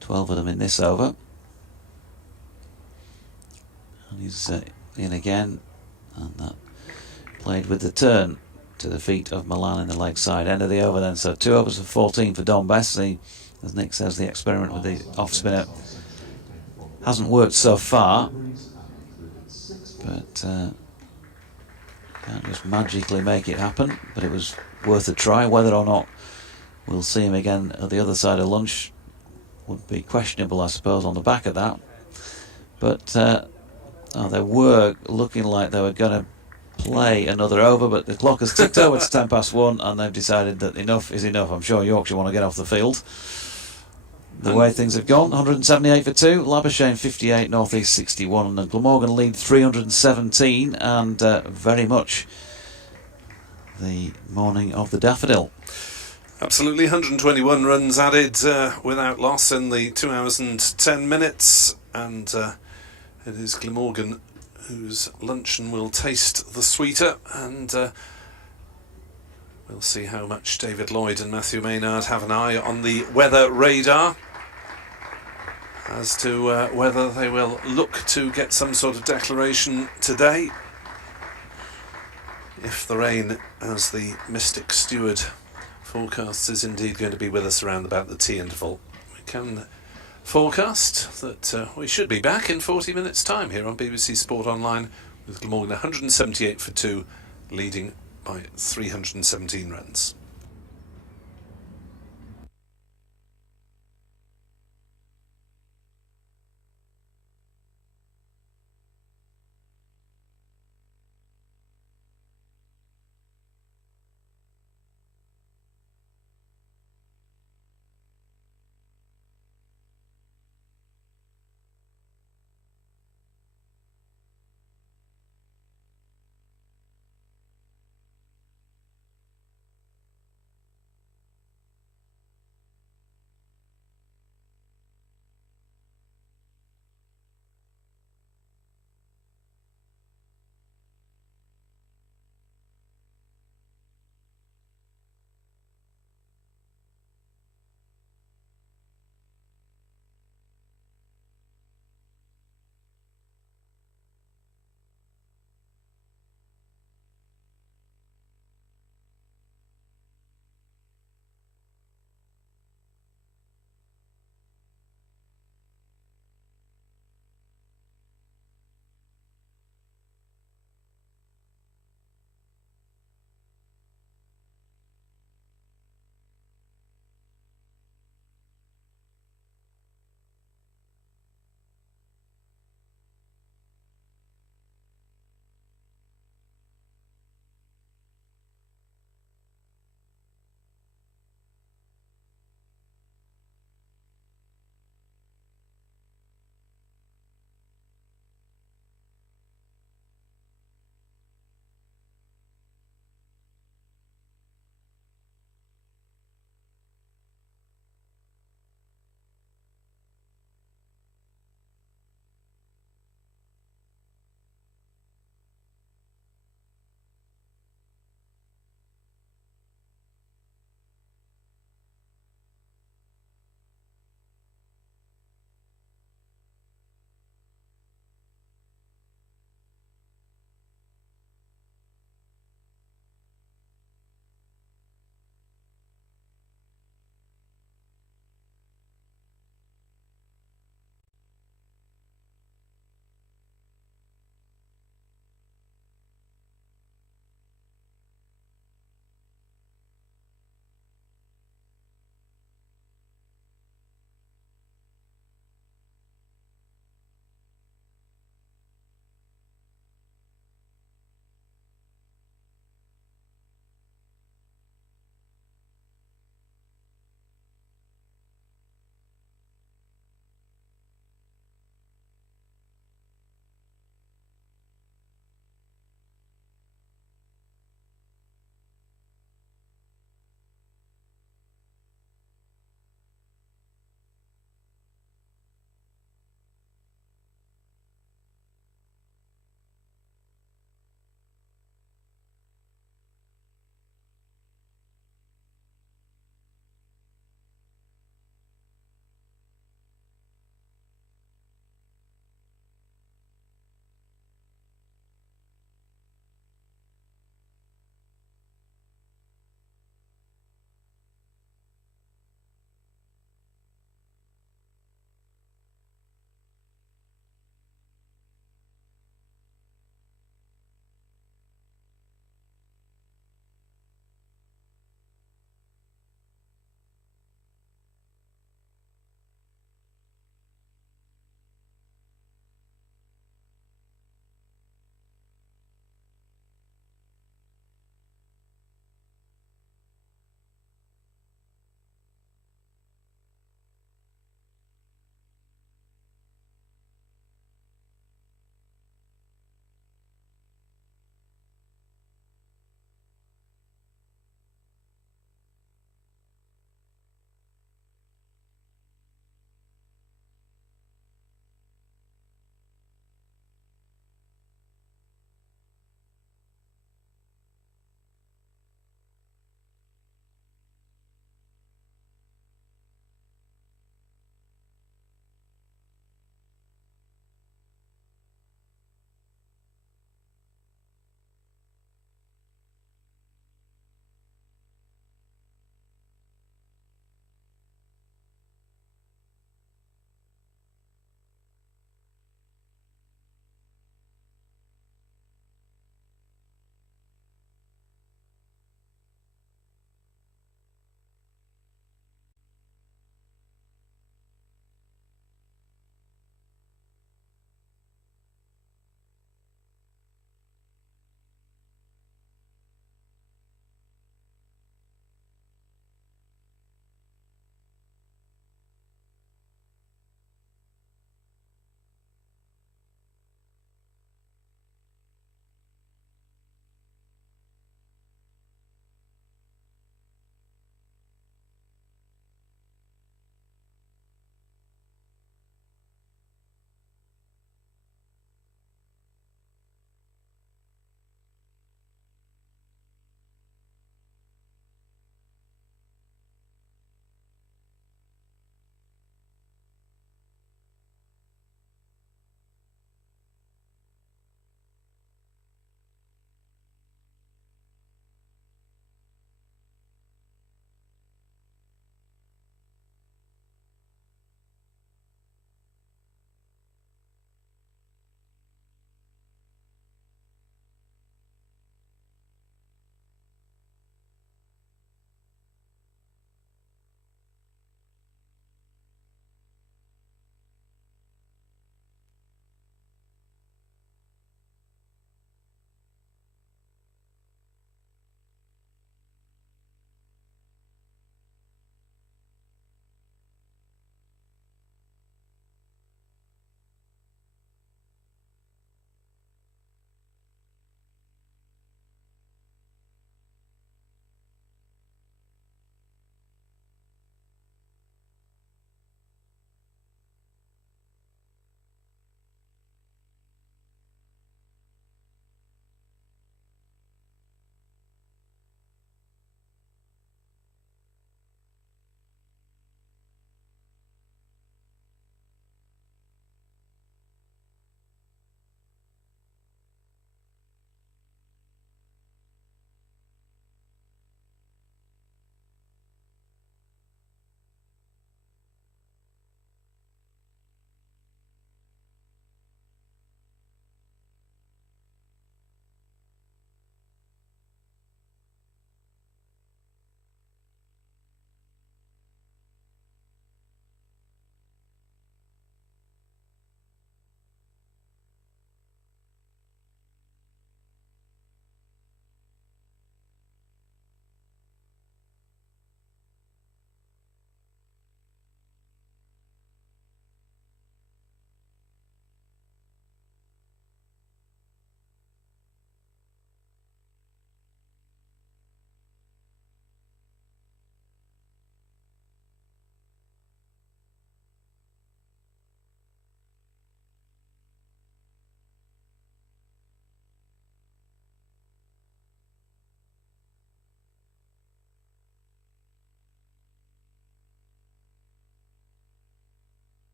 12 of them in this over. And he's in again, and that played with the turn to the feet of Milan in the leg side end of the over then. So 2 overs for 14 for Don Bess. As Nick says, the experiment with the off spinner hasn't worked so far, but can't just magically make it happen. But it was worth a try. Whether or not we'll see him again at the other side of lunch would be questionable, I suppose, on the back of that. But they were looking like they were going to play another over, but the clock has ticked over to 10 past 1, and they've decided that enough is enough. I'm sure Yorkshire want to get off the field. The way things have gone, 178 for 2, Labuschagne 58, North East 61, and the Glamorgan lead 317, and very much the morning of the daffodil. Absolutely, 121 runs added without loss in the 2 hours and 10 minutes, and it is Glamorgan whose luncheon will taste the sweeter, and we'll see how much David Lloyd and Matthew Maynard have an eye on the weather radar as to whether they will look to get some sort of declaration today. If the rain, as the Mystic Steward forecasts, is indeed going to be with us around about the tea interval, we can forecast that we should be back in 40 minutes time here on BBC Sport Online with Glamorgan 178 for 2, leading by 317 runs.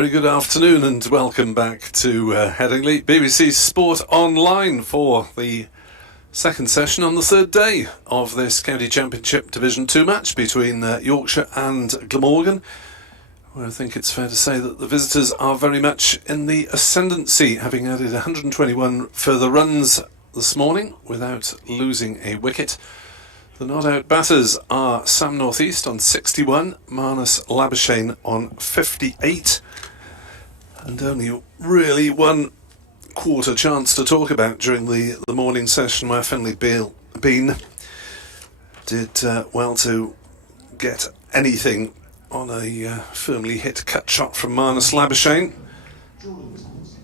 Very good afternoon and welcome back to Headingley, BBC Sport Online for the second session on the third day of this County Championship Division 2 match between Yorkshire and Glamorgan, where I think it's fair to say that the visitors are very much in the ascendancy, having added 121 further runs this morning without losing a wicket. The not-out batters are Sam North East on 61, Marnus Labuschagne on 58, and only really one quarter chance to talk about during the morning session where Finlay Bean did well to get anything on a firmly hit cut shot from Marnus Labuschagne,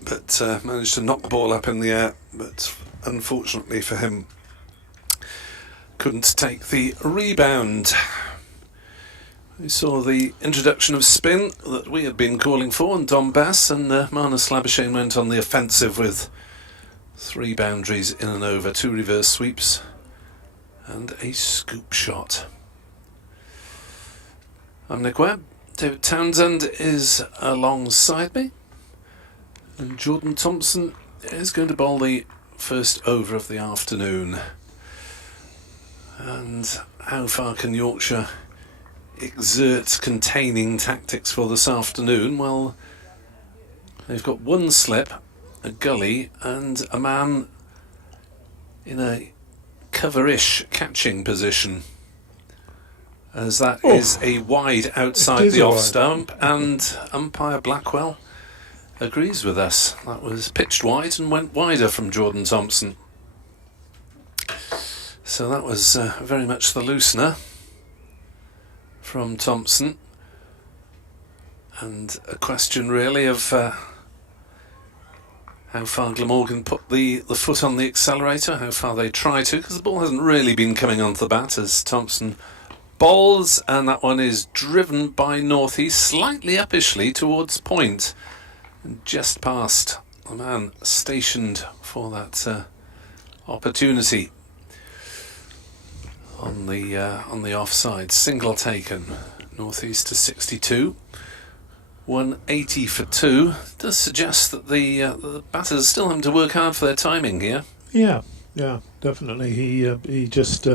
but managed to knock the ball up in the air, but unfortunately for him couldn't take the rebound. We saw the introduction of spin that we had been calling for on Dom Bass, and Marnus Labuschagne went on the offensive with 3 boundaries in and over, 2 reverse sweeps and a scoop shot. I'm Nick Webb. David Townsend is alongside me, and Jordan Thompson is going to bowl the first over of the afternoon. And how far can Yorkshire exert containing tactics for this afternoon? Well, they've got one slip, a gully, and a man in a cover-ish catching position, as that is a wide outside the off stump, and umpire Blackwell agrees with us. That was pitched wide and went wider from Jordan Thompson. So that was very much the loosener from Thompson, and a question really of how far Glamorgan put the foot on the accelerator, how far they try to, because the ball hasn't really been coming onto the bat as Thompson bowls, and that one is driven by North East slightly uppishly towards point, and just past the man stationed for that opportunity. On the offside, single taken, North East to 62, 180 for 2. Does suggest that the batters still having to work hard for their timing here. Yeah, definitely. He just,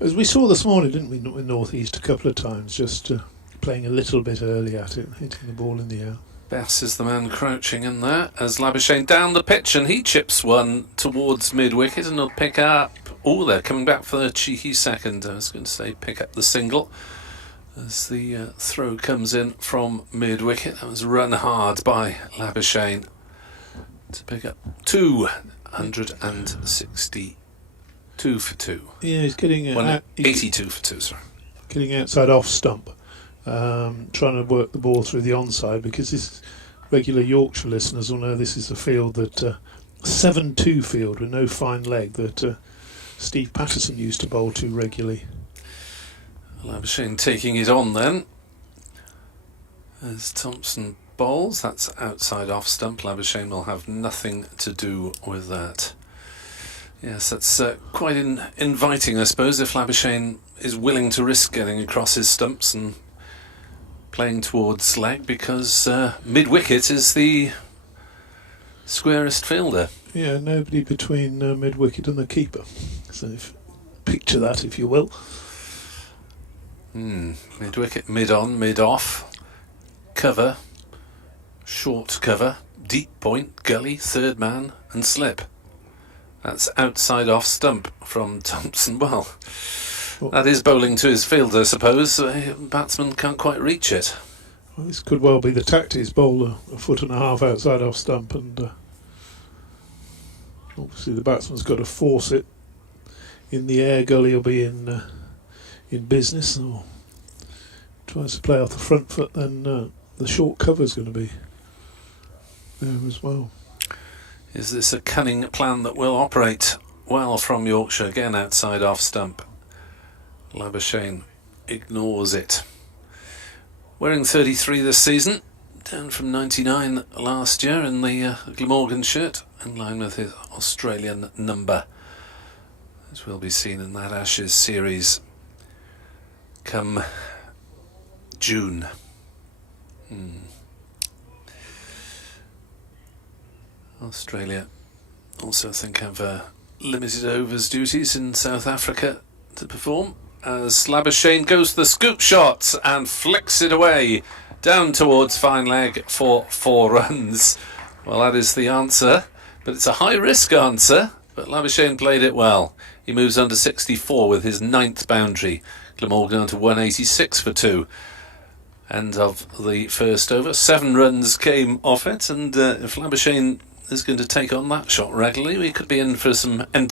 as we saw this morning, didn't we, with North East a couple of times, just playing a little bit early at it, hitting the ball in the air. Bess is the man crouching in there as Labuschagne down the pitch, and he chips one towards mid-wicket, and he'll pick up. Oh, they're coming back for the cheeky second. I was going to say pick up the single as the throw comes in from mid-wicket. That was run hard by Labuschagne to pick up 262 for 2. Yeah, he's getting 82 for 2, sorry. Getting outside off stump, trying to work the ball through the onside, because this regular Yorkshire listeners will know this is a field that 7-2 field with no fine leg that Steve Patterson used to bowl to regularly. Labuschagne taking it on then as Thompson bowls. That's outside off stump. Labuschagne will have nothing to do with that. Yes, that's quite inviting, I suppose, if Labuschagne is willing to risk getting across his stumps and playing towards leg, because mid-wicket is the squarest fielder. Yeah, nobody between mid-wicket and the keeper. So picture that, if you will. Mid-wicket, mid-on, mid-off. Cover, short cover, deep point, gully, third man, and slip. That's outside off stump from Thompson. Well, that is bowling to his field, I suppose. Batsman can't quite reach it. Well, this could well be the tactics. Bowl a foot and a half outside off stump, and obviously the batsman's got to force it in the air. Gully will be in business, or tries to play off the front foot, then the short cover's going to be there as well. Is this a cunning plan that will operate well from Yorkshire? Again, outside off stump. Labuschagne ignores it. Wearing 33 this season, down from 99 last year in the Glamorgan shirt, in line with his Australian number, as will be seen in that Ashes series come June. Australia also, I think, have limited overs duties in South Africa to perform, as Labuschagne goes to the scoop shot and flicks it away down towards fine leg for 4 runs. Well, that is the answer, but it's a high-risk answer, but Labuschagne played it well. He moves under 64 with his 9th boundary. Glamorgan on to 186 for 2. End of the first over. 7 runs came off it, and if Labuschagne is going to take on that shot regularly, we could be in for some... There's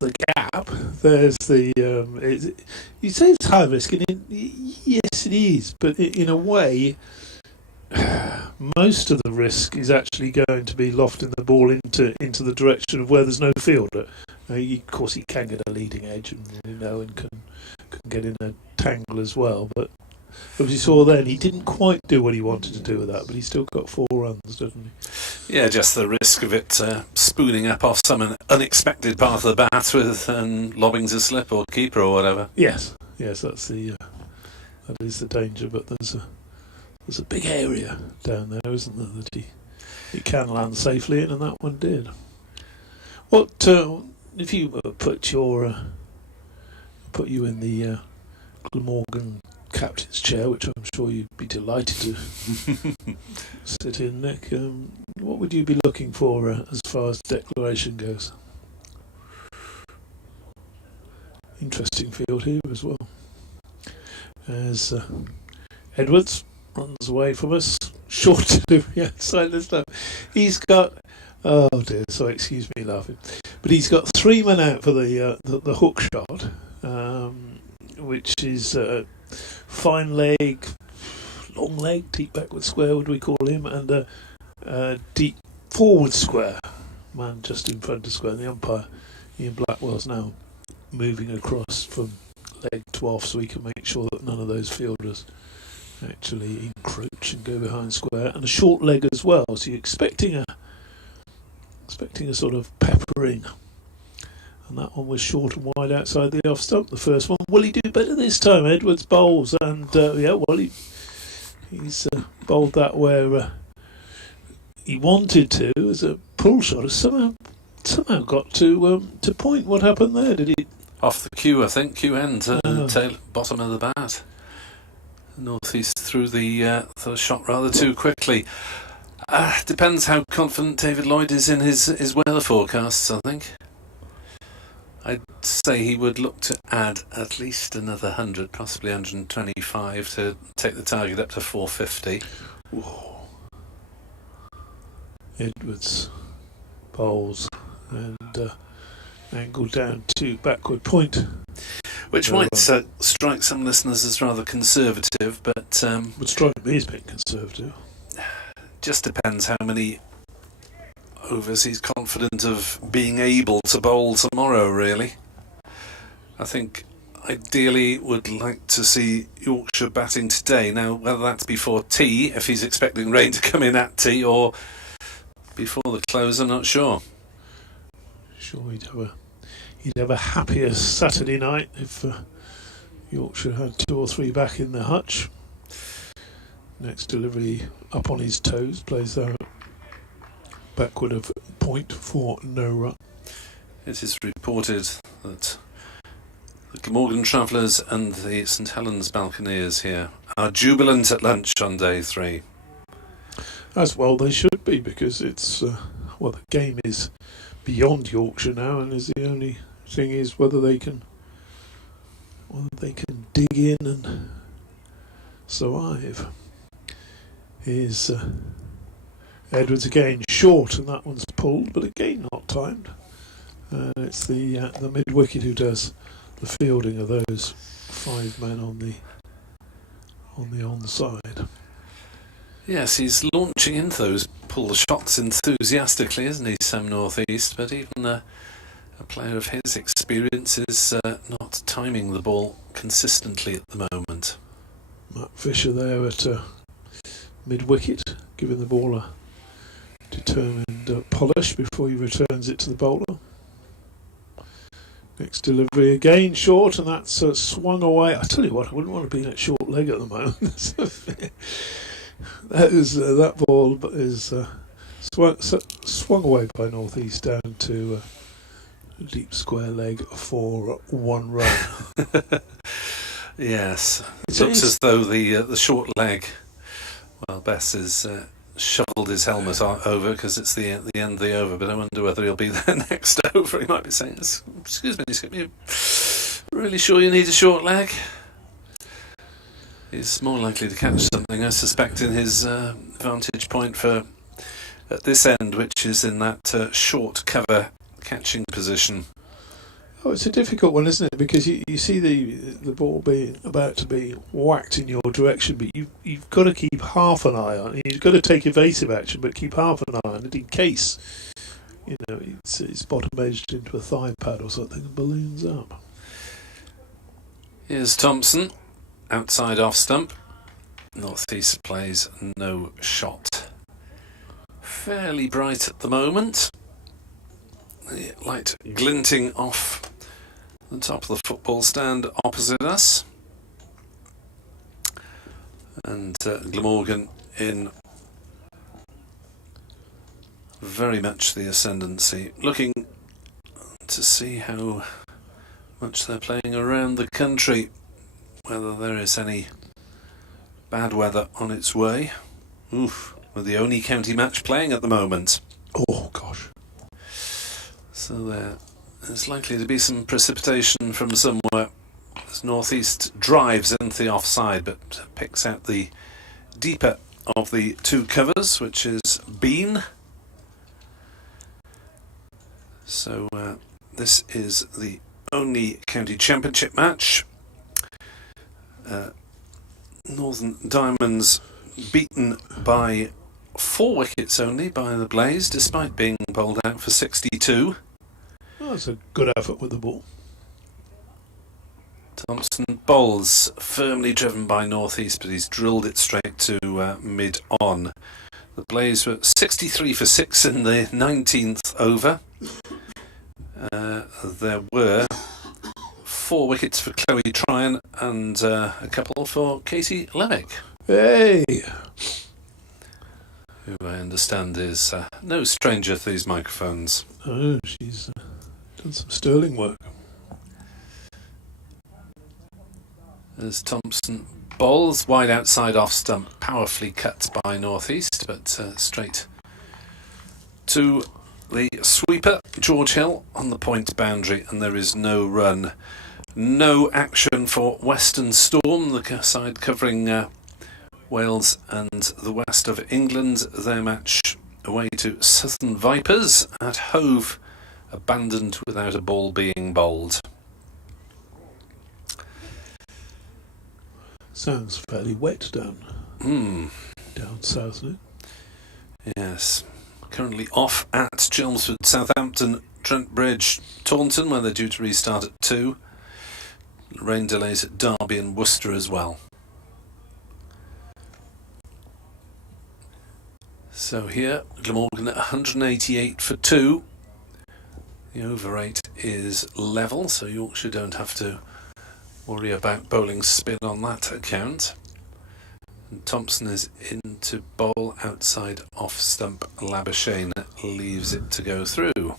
the gap. There's the... you say it's high risk, and yes it is, but in a way... most of the risk is actually going to be lofting the ball into the direction of where there's no fielder. Of course, he can get a leading edge, and can get in a tangle as well. But as you saw then, he didn't quite do what he wanted to do with that, but he still got 4 runs, doesn't he? Yeah, just the risk of it spooning up off some unexpected part of the bat with lobbing to slip or keeper or whatever. Yes, that's that is the danger. But there's a big area down there, isn't there, that he can land safely in, and that one did. What if you put you in the Glamorgan captain's chair, which I'm sure you'd be delighted to sit in, Nick? What would you be looking for as far as declaration goes? Interesting field here as well. As Edwards runs away from us, short delivery outside the stump. He's got, oh dear, so excuse me laughing, but he's got 3 men out for the hook shot, which is fine leg, long leg, deep backward square, would we call him, and deep forward square, man just in front of square. And the umpire, Ian Blackwell's now moving across from leg to off so he can make sure that none of those fielders actually encroach and go behind square, and a short leg as well. So you're expecting a sort of peppering, and that one was short and wide outside the off stump. The first one, will he do better this time? Edwards bowls, and he's bowled that where he wanted to as a pull shot. Has somehow got to point. What happened there? Did he off the cue? I think cue end, tail bottom of the bat. Northeast through the shot rather too quickly. Depends how confident David Lloyd is in his weather forecasts, I think. I'd say he would look to add at least another 100, possibly 125 to take the target up to 450. Whoa. Edwards bowls and angle down to backward point. Which might strike some listeners as rather conservative, but... would strike me as being conservative. Just depends how many overs he's confident of being able to bowl tomorrow, really. I think ideally would like to see Yorkshire batting today. Now, whether that's before tea, if he's expecting rain to come in at tea, or before the close, I'm not sure. Sure, he'd have a happier Saturday night if Yorkshire had 2 or 3 back in the hutch. Next delivery up on his toes, plays that backward of point for no run. It is reported that the Glamorgan Travellers and the St Helens Balconeers here are jubilant at lunch on day 3. As well they should be, because it's the game is beyond Yorkshire now, and is the only thing is whether they can dig in and survive. Is Edwards again short, and that one's pulled, but again not timed. It's the mid wicket who does the fielding of those 5 men on the onside. Yes, he's launching into those pull shots enthusiastically, isn't he, Sam Northeast? But even a player of his experience is not timing the ball consistently at the moment. Matt Fisher there at mid-wicket, giving the ball a determined polish before he returns it to the bowler. Next delivery again short, and that's swung away. I tell you what, I wouldn't want to be in at short leg at the moment. That ball is Swung away by North East down to a deep square leg for 1 run. Yes, it looks as though the short leg. Well, Bess has shoveled his helmet over because it's the end of the over. But I wonder whether he'll be there next over. He might be saying, "Excuse me, you really sure you need a short leg?" He's more likely to catch something, I suspect, in his vantage point for at this end, which is in that short cover catching position. Oh, it's a difficult one, isn't it? Because you see the ball being about to be whacked in your direction, but you've got to keep half an eye on it. You've got to take evasive action, but keep half an eye on it in case it's bottom edged into a thigh pad or something and balloons up. Here's Thompson, outside off stump. North East plays no shot. Fairly bright at the moment. The light glinting off the top of the football stand opposite us. And Glamorgan in very much the ascendancy, looking to see how much they're playing around the country, whether there is any bad weather on its way. Oof, we're the only county match playing at the moment. Oh, gosh. So there's likely to be some precipitation from somewhere as North East drives into the offside, but picks out the deeper of the two covers, which is Bean. So this is the only county championship match. Northern Diamonds beaten by 4 wickets only by the Blaze, despite being bowled out for 62. Oh, that's a good effort with the ball. Thompson bowls, firmly driven by North East, but he's drilled it straight to mid-on. The Blaze were 63 for 6 in the 19th over. There were 4 wickets for Chloe Tryon and a couple for Katie Levick. Hey! Who I understand is no stranger to these microphones. Oh, she's done some sterling work. As Thompson bowls, wide outside off stump, powerfully cut by North East, but straight to the sweeper, George Hill, on the point boundary, and there is no run. No action for Western Storm, the side covering Wales and the west of England. Their match away to Southern Vipers at Hove, abandoned without a ball being bowled. Sounds fairly wet down south, isn't it? Yes. Currently off at Chelmsford, Southampton, Trent Bridge, Taunton, where they're due to restart at 2. Rain delays at Derby and Worcester as well. So here, Glamorgan at 188 for 2. The over 8 is level, so Yorkshire don't have to worry about bowling spin on that account. And Thompson is in to bowl outside off stump. Labuschagne leaves it to go through.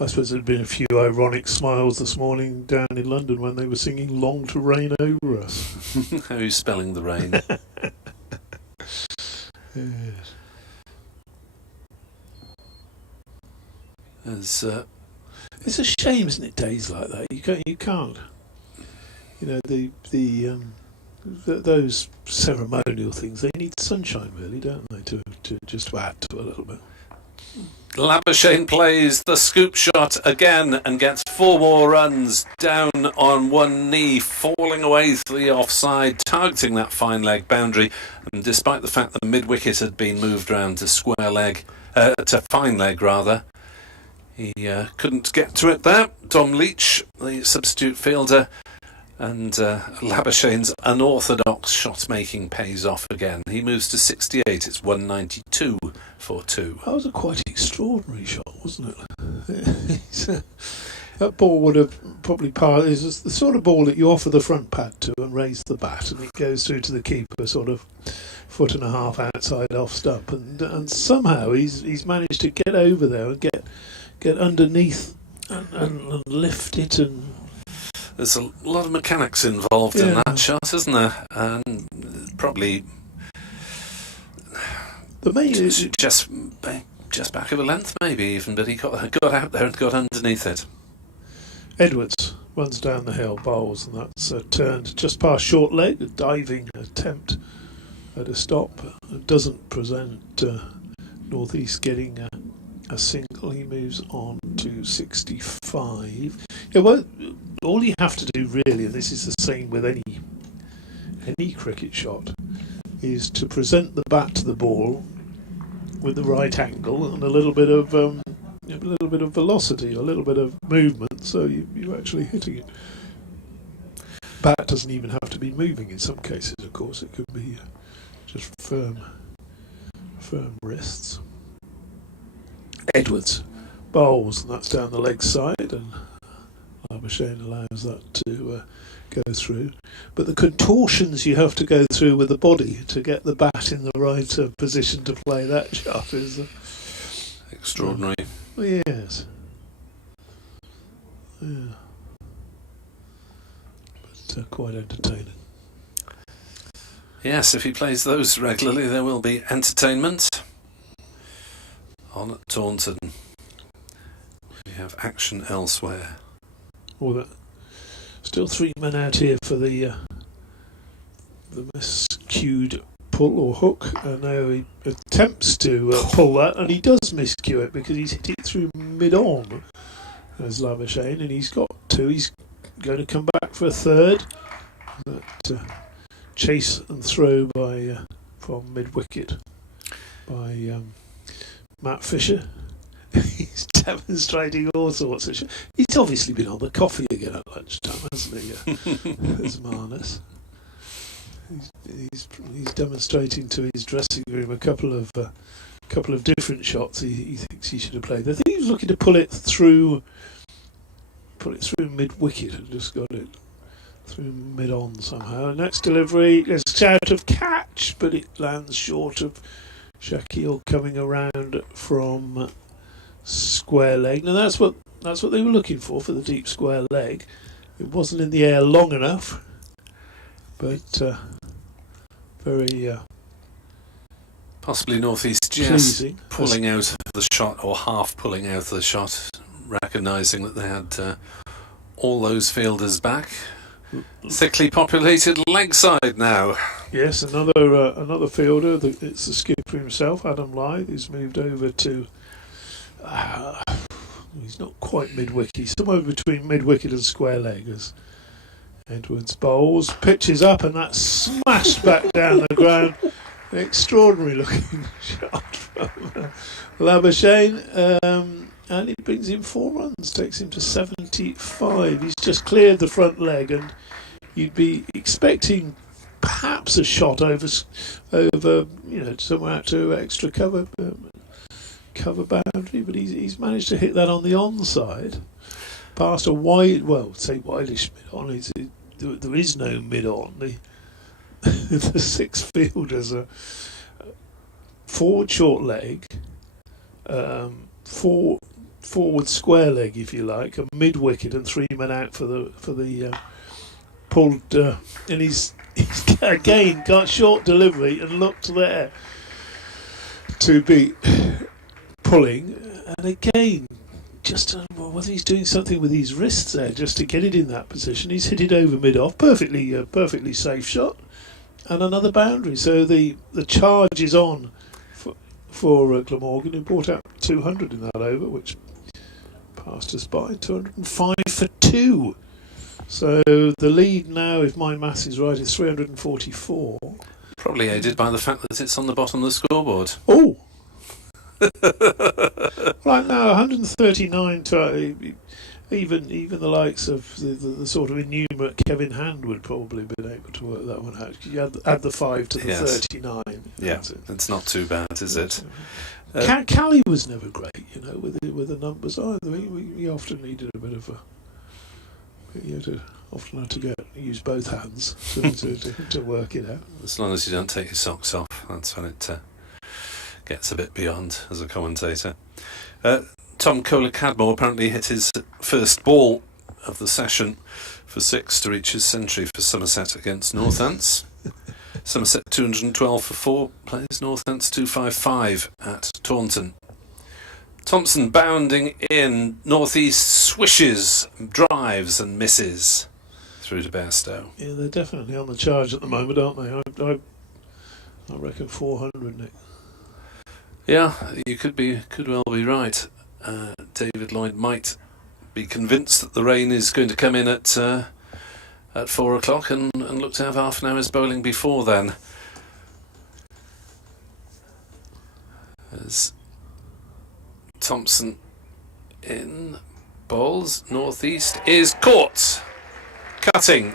I suppose there'd been a few ironic smiles this morning down in London when they were singing Long to Rain Over Us. How are you spelling the rain? Yes. It's a shame, isn't it, days like that? You can't. You know, those ceremonial things, they need sunshine, really, don't they, to just to add to a little bit. Labuschagne plays the scoop shot again and gets 4 more runs, down on one knee, falling away to the offside, targeting that fine leg boundary. And despite the fact that mid-wicket had been moved round to square leg, to fine leg rather, he couldn't get to it there. Dom Leach, the substitute fielder, and Labuschagne's unorthodox shot-making pays off again. He moves to 68. It's 192 for 2. That was a quite extraordinary shot, wasn't it? That ball would have probably is the sort of ball that you offer the front pad to and raise the bat, and it goes through to the keeper sort of foot and a half outside off stump, and somehow he's managed to get over there and get underneath and lift it. And there's a lot of mechanics involved in that shot, isn't there? And probably just back of a length, maybe even, but he got out there and got underneath it. Edwards runs down the hill, bowls, and that's turned just past short leg, a diving attempt at a stop. It doesn't present North East getting a single. He moves on to 65. Yeah, well, all you have to do really, and this is the same with any cricket shot, is to present the bat to the ball with the right angle and a little bit of velocity, a little bit of movement, so you're actually hitting it. Bat doesn't even have to be moving in some cases, of course. It could be just firm wrists. Edwards bowls, and that's down the leg side, and Labuschagne allows that to go through. But the contortions you have to go through with the body to get the bat in the right position to play that shot is extraordinary. Yes. Yeah. But quite entertaining. Yes, if he plays those regularly, there will be entertainment. On at Taunton, we have action elsewhere. Well, still 3 men out here for the miscued pull or hook. Now he attempts to pull that, and he does miscue it because he's hit it through mid-on as Labuschagne, and he's got 2. He's going to come back for a third. That chase and throw from mid-wicket by Matt Fisher. He's demonstrating all sorts of shit. He's obviously been on the coffee again at lunchtime, hasn't he? There's Marnus. He's demonstrating to his dressing room a couple of different shots he thinks he should have played. I think he was looking to pull it through mid wicket and just got it through mid on somehow. Next delivery, there's a shout of catch, but it lands short of Shaquille coming around from square leg. Now that's what they were looking for the deep square leg. It wasn't in the air long enough, but very possibly North East just pleasing. Pulling out of the shot, or half pulling out of the shot, recognising that they had all those fielders back. Thickly populated leg side now. Yes, another fielder. It's the skipper himself, Adam Lythe. He's moved over to. He's not quite mid-wicket. He's somewhere between mid-wicket and square leg as Edwards bowls, pitches up, and that's smashed back down the ground. An extraordinary looking shot from Labuschagne, and he brings in 4 runs, takes him to 75. He's just cleared the front leg, and you'd be expecting perhaps a shot over somewhere out to extra cover boundary, but he's managed to hit that on the onside, past a wideish mid-on. There is no mid-on. The 6 fielders are forward short leg, forward square leg, if you like, a mid wicket, and 3 men out for the pulled. And he's again got short delivery and looked there to be pulling, and again, just whether he's doing something with his wrists there just to get it in that position. He's hit it over mid-off, perfectly safe shot, and another boundary. So the charge is on for Glamorgan, who brought out 200 in that over, which passed us by. 205 for 2. So the lead now, if my maths is right, is 344. Probably aided by the fact that it's on the bottom of the scoreboard. Oh! Right now, 139 to even the likes of the sort of innumerate Kevin Hand would probably have been able to work that one out. You add the 5 to the 39. Yeah, it's not too bad, is it? Cali was never great, with the numbers either. We often needed a bit of a. You often had to get use both hands to work it out. As long as you don't take your socks off, that's when it gets a bit beyond as a commentator. Tom Kohler-Cadmore apparently hit his first ball of the session for 6 to reach his century for Somerset against Northants. Somerset 212 for 4, plays Northants 255 at Taunton. Thompson bounding in, northeast swishes, drives and misses through to Bairstow. Yeah, they're definitely on the charge at the moment, aren't they? I reckon 400, Nick. Yeah, you could well be right. David Lloyd might be convinced that the rain is going to come in at 4 o'clock and look to have half an hour's bowling before then. As Thompson in bowls, northeast is caught, cutting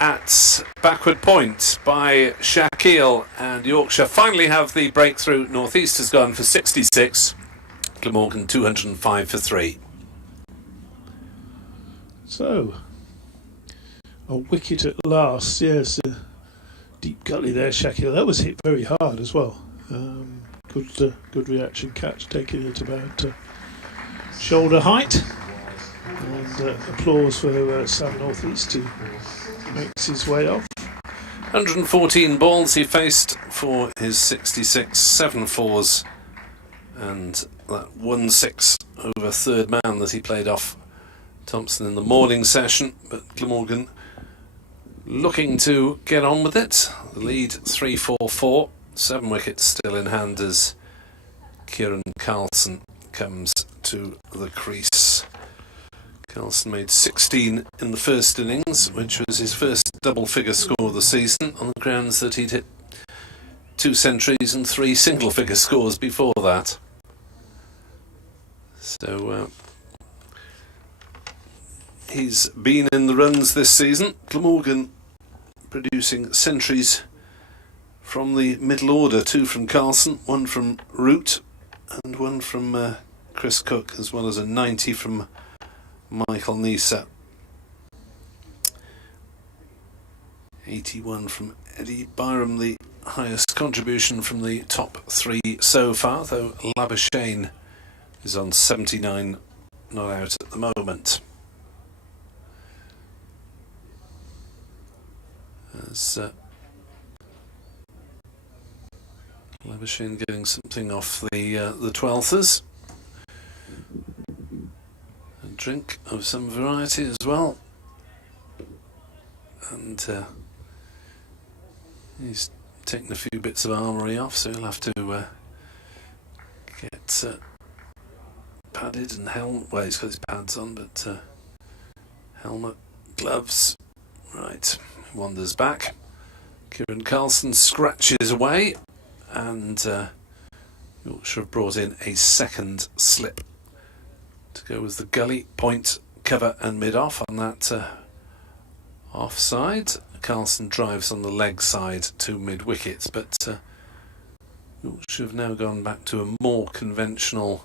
at backward point by Shaquille, and Yorkshire finally have the breakthrough. Northeast has gone for 66, Glamorgan 205 for 3. So, a wicket at last, yes, a deep gully there, Shaquille. That was hit very hard as well. Good reaction catch, taking it about shoulder height, and applause for Sam Northeast, who makes his way off. 114 balls he faced for his 66, 7 fours, and that 1-6 over third man that he played off Thompson in the morning session, but Glamorgan looking to get on with it. The lead 3-4-4, 7 wickets still in hand as Kieran Carlson comes to the crease. Carlson made 16 in the first innings, which was his first double-figure score of the season, on the grounds that he'd hit 2 centuries and 3 single-figure scores before that. So he's been in the runs this season. Glamorgan producing centuries from the middle order, 2 from Carlson, 1 from Root, and 1 from Chris Cook, as well as a 90 from Michael Nisa. 81 from Eddie Byram, the highest contribution from the top 3 so far, though Labuschagne is on 79, not out at the moment. As Labuschagne getting something off the 12thers. A drink of some variety as well. And he's taken a few bits of armoury off, so he'll have to get padded and helmet. Well, he's got his pads on, but helmet, gloves. Right, wanders back. Kieran Carlson scratches away, and Yorkshire have brought in a second slip to go with the gully, point, cover and mid-off on that offside. Carlson drives on the leg side to mid-wicket, but Yorkshire have now gone back to a more conventional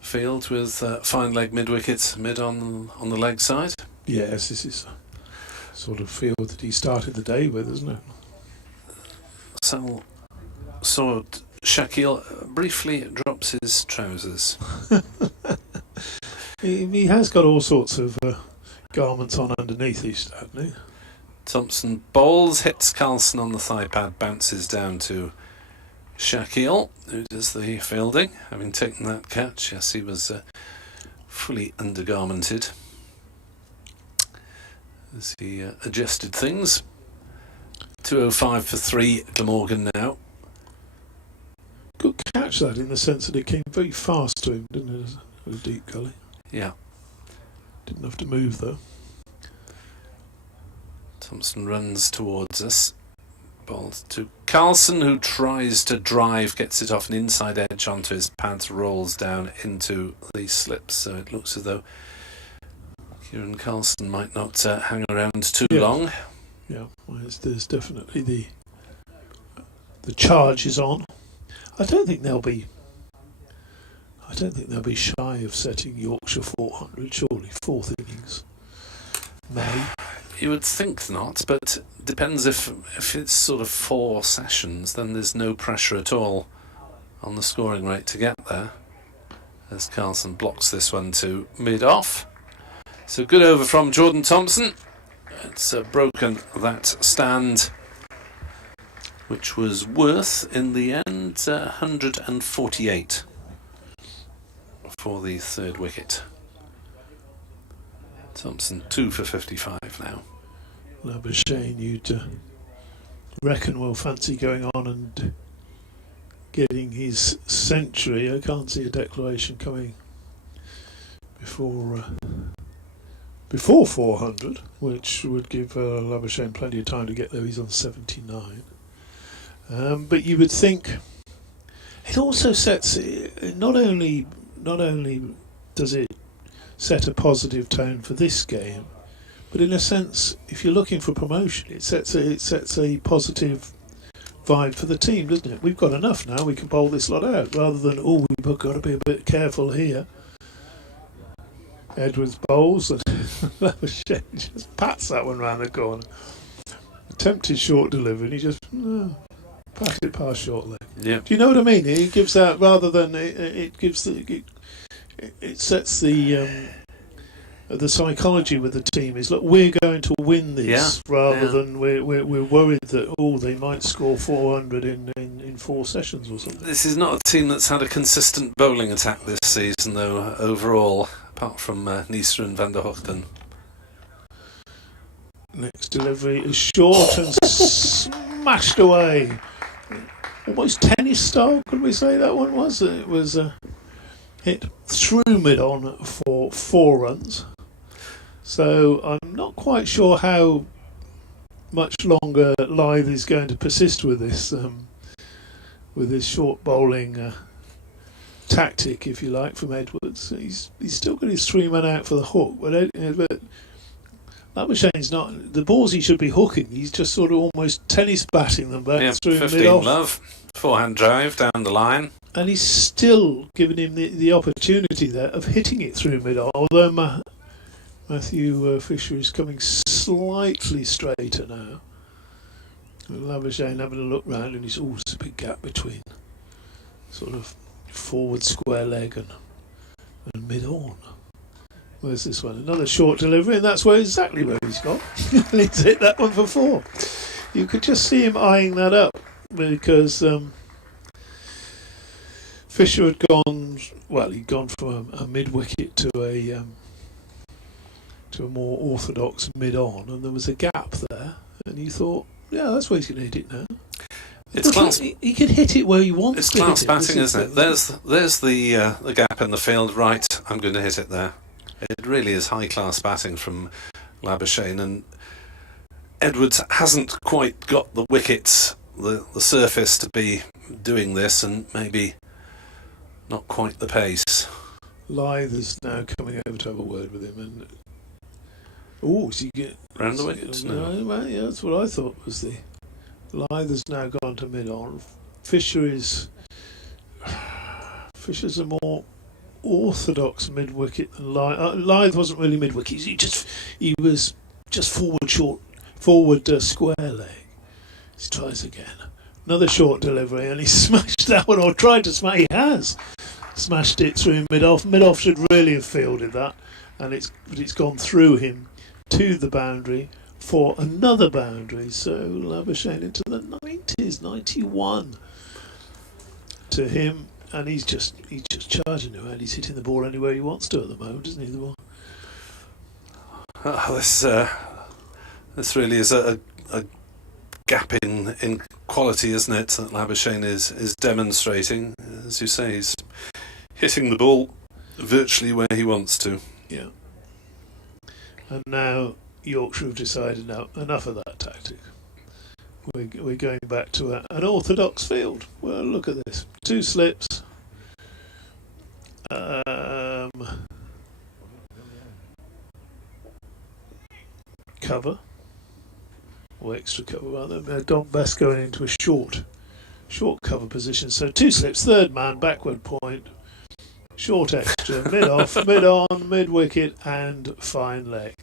field with fine leg mid-wicket, mid on the leg side. Yes, this is a sort of field that he started the day with, isn't it? So, Shaquille briefly drops his trousers. He has got all sorts of garments on underneath his, hasn't he? Thompson bowls, hits Carlson on the thigh pad, bounces down to Shaquille, who does the fielding, having taken that catch. Yes, he was fully undergarmented as he adjusted things. 205 for 3, Glamorgan now. Good catch that, in the sense that it came very fast to him, didn't it? It was a deep gully. Yeah. Didn't have to move though. Thompson runs towards us. Ball to Carlson, who tries to drive, gets it off an inside edge onto his pads, rolls down into the slips. So it looks as though Kieran Carlson might not hang around too long. Yeah, well, there's definitely the charge is on. I don't think they'll be shy of setting Yorkshire 400. Surely 4th innings. May. You would think not, but depends if it's sort of 4 sessions, then there's no pressure at all on the scoring rate to get there. As Carlson blocks this one to mid-off. So good over from Jordan Thompson. It's broken that stand, which was worth, in the end, 148 for the third wicket. Thompson 2 for 55 now. Labuschagne, you'd reckon will fancy going on and getting his century. I can't see a declaration coming before 400, which would give Labuschagne plenty of time to get there. He's on 79. But you would think it also sets, not only does it set a positive tone for this game, but in a sense, if you're looking for promotion, it sets a positive vibe for the team, doesn't it? We've got enough now, we can bowl this lot out, rather than, oh, we've got to be a bit careful here. Edwards bowls and Labuschagne just pats that one round the corner. Attempted short delivery and he just pat it past short leg. Yeah. Do you know what I mean? He gives that, rather than it sets the psychology with the team is, look, we're going to win this, rather than we're worried that, oh, they might score 400 in 4 sessions or something. This is not a team that's had a consistent bowling attack this season, though, overall, apart from Nisa and Van der Hochten. Next delivery is short and smashed away. Almost tennis style, could we say that one was? It was hit through mid-on for 4 runs. So I'm not quite sure how much longer Lyth is going to persist with this short bowling tactic, if you like, from Edwards. He's still got his 3 men out for the hook, but Labuschagne's not the balls he should be hooking. He's just sort of almost tennis batting them back through 15 mid-off. love, forehand drive down the line. And he's still giving him the opportunity there of hitting it through mid-on, although Matthew Fisher is coming slightly straighter now. Labuschagne having a look round, and there's a big gap between sort of forward square leg and mid-on. Where's this one? Another short delivery, and that's exactly where he's gone. And he's hit that one for 4. You could just see him eyeing that up, because Fisher had gone, he'd gone from a mid-wicket to a more orthodox mid-on, and there was a gap there, and you thought, yeah, that's where he's going to hit it now. It's class. He can hit it where he wants. It's to class hit batting, isn't it? There's the gap in the field. Right, I'm going to hit it there. It really is high class batting from Labuschagne, and Edwards hasn't quite got the wickets, the surface to be doing this, and maybe not quite the pace. Lyth is now coming over to have a word with him, and does he get round the wickets? No. Yeah, that's what I thought was the. Lyth has now gone to mid-on. Fisher's a more orthodox mid-wicket than Lyth. Lyth wasn't really mid-wicket. He was just forward square leg. He tries again. Another short delivery, and he smashed that one, or tried to smash. He has smashed it through mid-off. Mid-off should really have fielded that, and it's gone through him to the boundary for another boundary. So Labuschagne into the 90s, 91 to him, and he's just charging around. He's hitting the ball anywhere he wants to at the moment, isn't he? The ball. This really is a gap in quality, isn't it, that Labuschagne is demonstrating. As you say, he's hitting the ball virtually where he wants to. Yeah. And now Yorkshire have decided, now, enough of that tactic. We're going back to an orthodox field. Well, look at this. 2 slips. Cover. Or extra cover, rather. Don Best going into a short cover position. So 2 slips, 3rd man, backward point. Short extra, mid-off, mid-on, mid-wicket, and fine leg.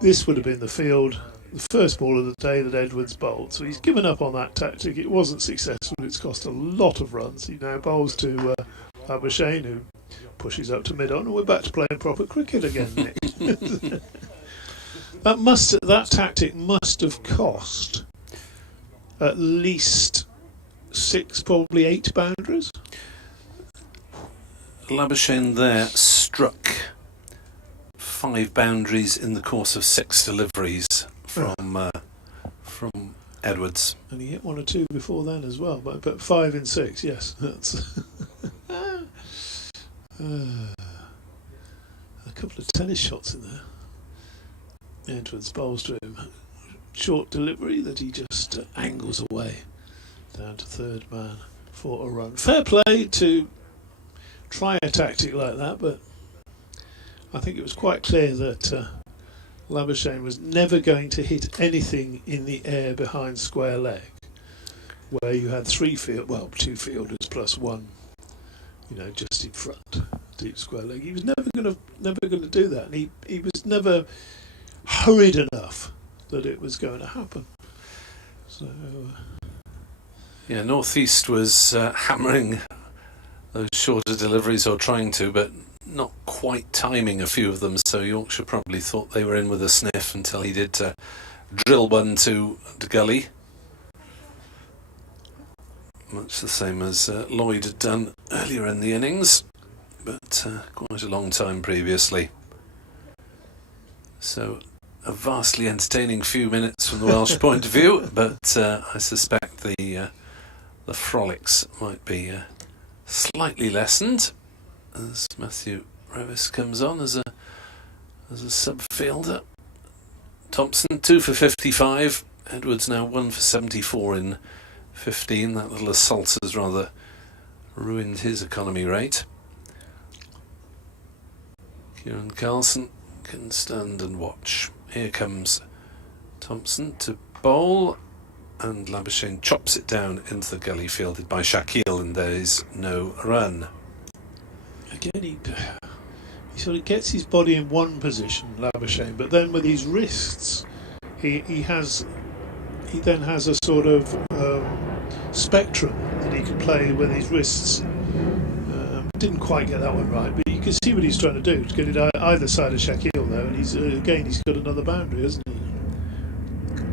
this would have been the field, the first ball of the day that Edwards bowled. So he's given up on that tactic. It wasn't successful. It's cost a lot of runs. He now bowls to Labuschagne, who pushes up to mid-on, and we're back to playing proper cricket again, Nick. That tactic must have cost at least 6, probably 8 boundaries. Labuschagne there struck 5 boundaries in the course of 6 deliveries from Edwards. And he hit 1 or 2 before then as well, but 5 in 6, yes. That's a couple of tennis shots in there. Edwards bowls to him. Short delivery that he just angles away down to third man for a run. Fair play to try a tactic like that, but I think it was quite clear that Labuschagne was never going to hit anything in the air behind square leg, where you had 2 fielders plus 1, just in front, deep square leg. He was never going to do that, and he was never hurried enough that it was going to happen. So North East was hammering those shorter deliveries, or trying to, but not quite timing a few of them, so Yorkshire probably thought they were in with a sniff until he did drill one to the gully. Much the same as Lloyd had done earlier in the innings, but quite a long time previously. So a vastly entertaining few minutes from the Welsh point of view, but I suspect the frolics might be slightly lessened as Matthew Revis comes on as a sub-fielder. Thompson 2 for 55, Edwards now 1 for 74 in 15. That little assault has rather ruined his economy rate. Kieran Carlson can stand and watch. Here comes Thompson to bowl, and Labuschagne chops it down into the gully, fielded by Shakil, and there is no run. Again, he sort of gets his body in one position, Labuschagne, but then with his wrists, he then has a sort of spectrum that he can play with his wrists. Didn't quite get that one right, but you can see what he's trying to do to get it either side of Shakil though, and he's got another boundary, hasn't he?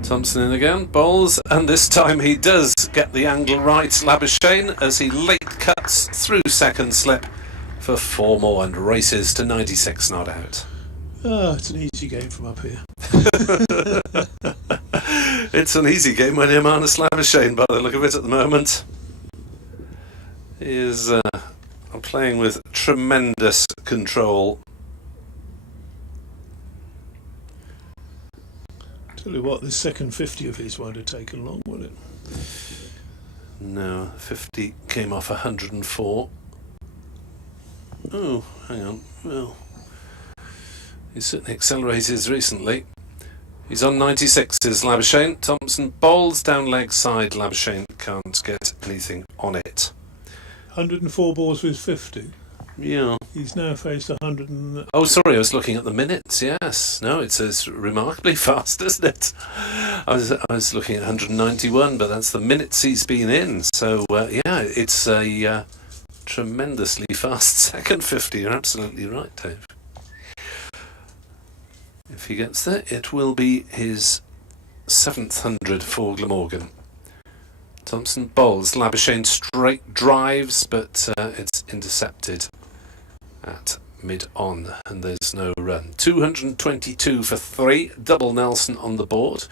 Thompson in again, bowls, and this time he does get the angle right, Labuschagne, as he late cuts through second slip for 4 more and races to 96 not out. It's an easy game from up here. It's an easy game when you're Marnus Labuschagne, by the look of it at the moment. He is playing with tremendous control. Tell you what, this second 50 of his won't have taken long, will it? No, 50 came off 104. Oh, hang on. Well, he's certainly accelerated recently. He's on 96, is Labuschagne. Thompson bowls down leg side. Labuschagne can't get anything on it. 104 balls with 50. Yeah. He's now faced 100 and... Oh, sorry, I was looking at the minutes, yes. No, it's remarkably fast, isn't it? I was looking at 191, but that's the minutes he's been in. So, it's a tremendously fast second 50. You're absolutely right, Dave. If he gets there, it will be his 7th 100 for Glamorgan. Thompson bowls, Labuschagne straight drives, but it's intercepted at mid-on, and there's no run. 222 for 3, double Nelson on the board.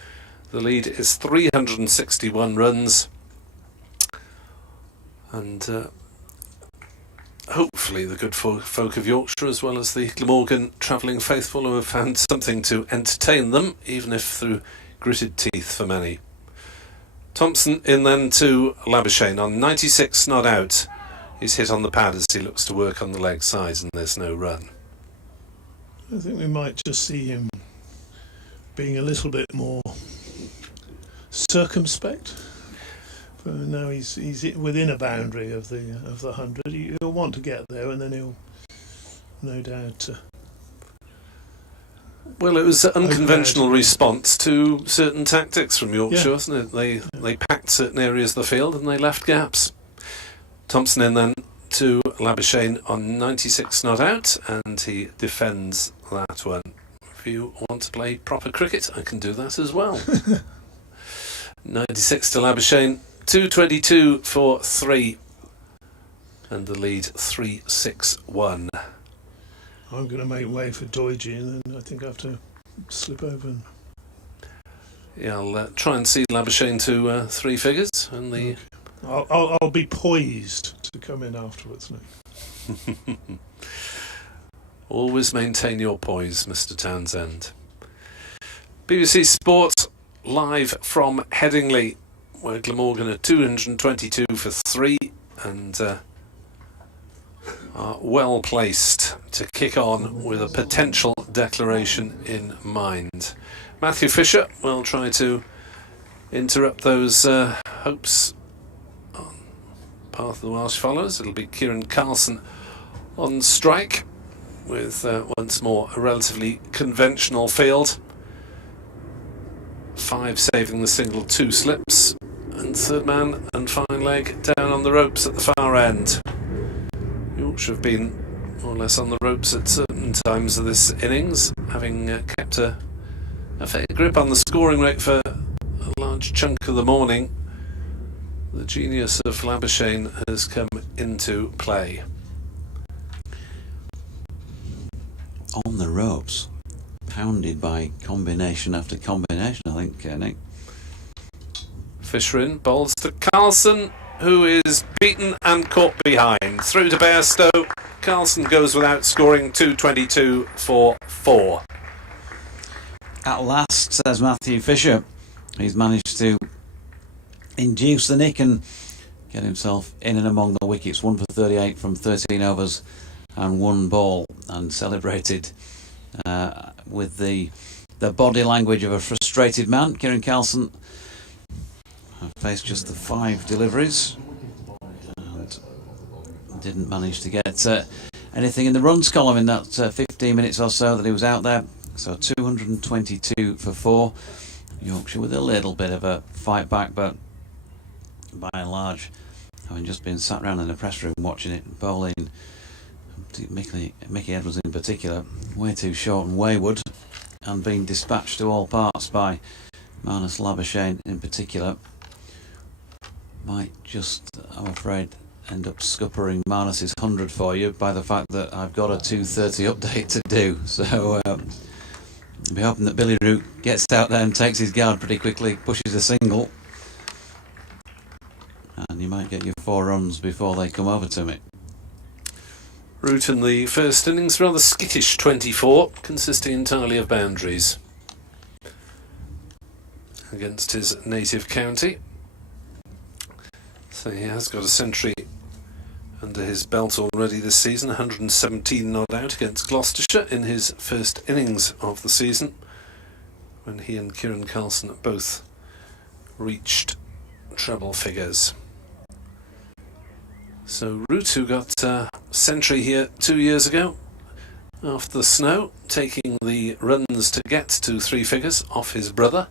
The lead is 361 runs, and hopefully the good folk of Yorkshire, as well as the Glamorgan travelling faithful, who have found something to entertain them, even if through gritted teeth for many. Thompson in then to Labuschagne on 96 not out. He's hit on the pad as he looks to work on the leg sides, and there's no run. I think we might just see him being a little bit more circumspect. But now he's within a boundary of the 100. He'll want to get there, and then he'll no doubt Well, it was an unconventional response to certain tactics from Yorkshire, Yeah. wasn't it? They packed certain areas of the field and they left gaps. Thompson in then to Labuschagne on 96 not out, and he defends that one. If you want to play proper cricket, I can do that as well. 96 to Labuschagne, 222 for 3, and the lead 3-6-1. I'm going to make way for Doiji, and then I think I have to slip over. Yeah, I'll try and see Labuschagne to 3 figures, and the. I'll be poised to come in afterwards. No? Always maintain your poise, Mr. Townsend. BBC Sport live from Headingley, where Glamorgan are 222 for 3 and are well placed to kick on with a potential declaration in mind. Matthew Fisher will try to interrupt those hopes on path of the Welsh followers. It'll be Kieran Carlson on strike, with once more a relatively conventional field. 5 saving the single, 2 slips, and third man and fine leg down on the ropes at the far end. Yorkshire have been more or less on the ropes at certain times of this innings, having kept a fair grip on the scoring rate for a large chunk of the morning. The genius of Labuschagne has come into play. On the ropes, pounded by combination after combination, I think, Nick. Fisher in, bowls to Carlson, who is beaten and caught behind. Through to Bairstow. Carlson goes without scoring, 222 for 4. At last, says Matthew Fisher, he's managed to induce the nick and get himself in and among the wickets. 1 for 38 from 13 overs and 1 ball, and celebrated with the body language of a frustrated man. Kieran Carlson faced just the 5 deliveries and didn't manage to get anything in the runs column in that 15 minutes or so that he was out there. So 222 for 4. Yorkshire with a little bit of a fight back, but by and large, having just been sat around in the press room watching it, bowling, Mickey Edwards in particular, way too short and wayward, and being dispatched to all parts by Marnus Labuschagne in particular, might just, I'm afraid, end up scuppering Marnus's 100 for you by the fact that I've got a 2:30 update to do. So I'll be hoping that Billy Root gets out there and takes his guard pretty quickly, pushes a single, and you might get your 4 runs before they come over to me. Root in the first innings, rather skittish 24, consisting entirely of boundaries against his native county. So he has got a century under his belt already this season, 117 not out against Gloucestershire in his first innings of the season, when he and Kieran Carlson both reached treble figures. So Root, who got a century here 2 years ago after the snow, taking the runs to get to 3 figures off his brother,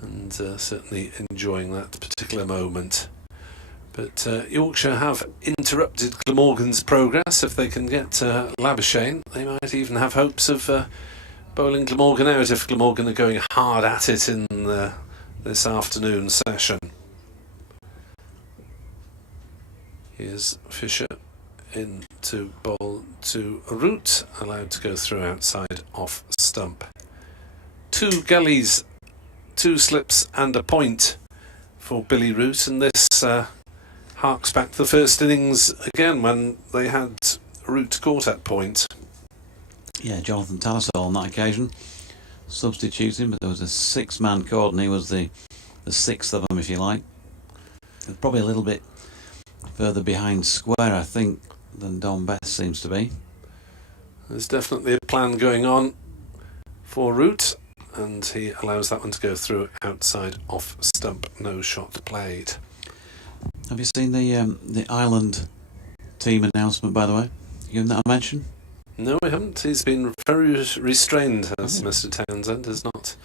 and certainly enjoying that particular moment. But Yorkshire have interrupted Glamorgan's progress. If they can get Labuschagne, they might even have hopes of bowling Glamorgan out if Glamorgan are going hard at it in this afternoon session. Here's Fisher in to bowl to Root, allowed to go through outside off stump. 2 gullies, 2 slips and a point for Billy Root, and this harks back to the first innings again when they had Root caught at point. Yeah, Jonathan Tallisall on that occasion substituting, but there was a 6-man caught and he was the 6th of them, if you like. Probably a little bit further behind square, I think, than Don Beth seems to be. There's definitely a plan going on for Root, and he allows that one to go through outside off stump, no shot played. Have you seen the Ireland team announcement, by the way? You given that a mention? No, we haven't. He's been very restrained, as Mr. Townsend has not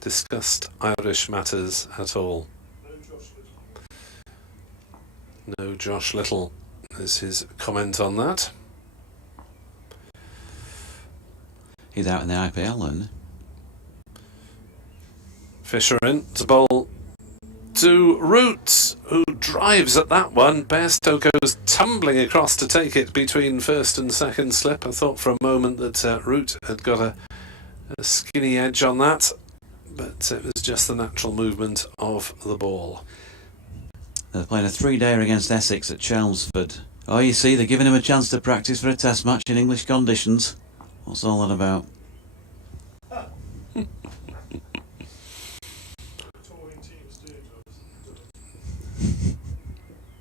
discussed Irish matters at all. No Josh Little is his comment on that. He's out in the IPL, isn't he? Fisher in to bowl to Root, who drives at that one. Bairstow goes tumbling across to take it between first and second slip. I thought for a moment that Root had got a skinny edge on that, but it was just the natural movement of the ball. They're playing a 3-dayer against Essex at Chelmsford. Oh, you see, they're giving him a chance to practice for a test match in English conditions. What's all that about?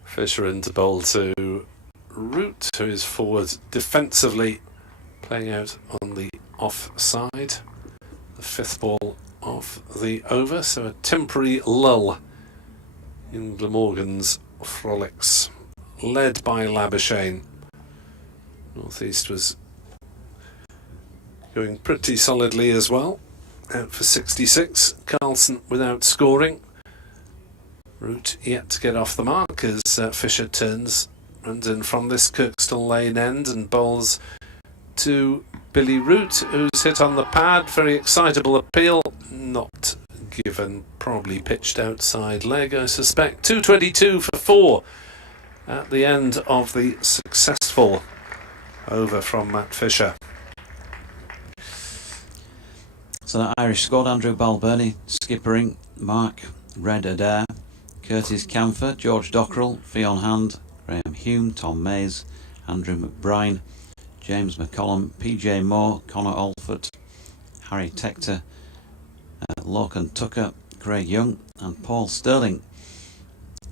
Fisher in to bowl to Root, who is forward defensively, playing out on the offside. The fifth ball of the over, so a temporary lull in Glamorgan's frolics, led by Labuschagne. North East was going pretty solidly as well, out for 66. Carlson without scoring. Root yet to get off the mark as Fisher runs in from this Kirkstall Lane end and bowls to Billy Root, who's hit on the pad. Very excitable appeal, not given, probably pitched outside leg, I suspect. 222 for 4 at the end of the successful over from Matt Fisher. So that Irish squad: Andrew Balbirnie skippering, Mark Red Adair, Curtis Camphor, George Dockrell, Fionn Hand, Graham Hume, Tom Mays, Andrew McBride, James McCollum, PJ Moore, Connor Alford, Harry Tector, Lorcan Tucker, Craig Young and Paul Sterling.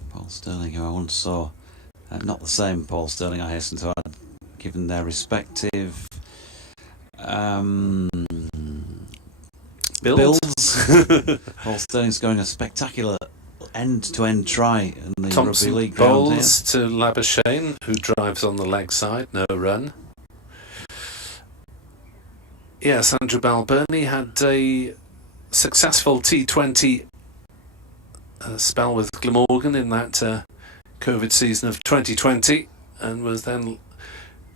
Paul Sterling, who I once saw, not the same Paul Sterling, I hasten to add, given their respective builds. Paul Sterling's going a spectacular end-to-end try in the Thompson Rugby League ground bowls to Labuschagne, who drives on the leg side, no run. Yes, Andrew Balbirnie had a successful T20 spell with Glamorgan in that COVID season of 2020, and was then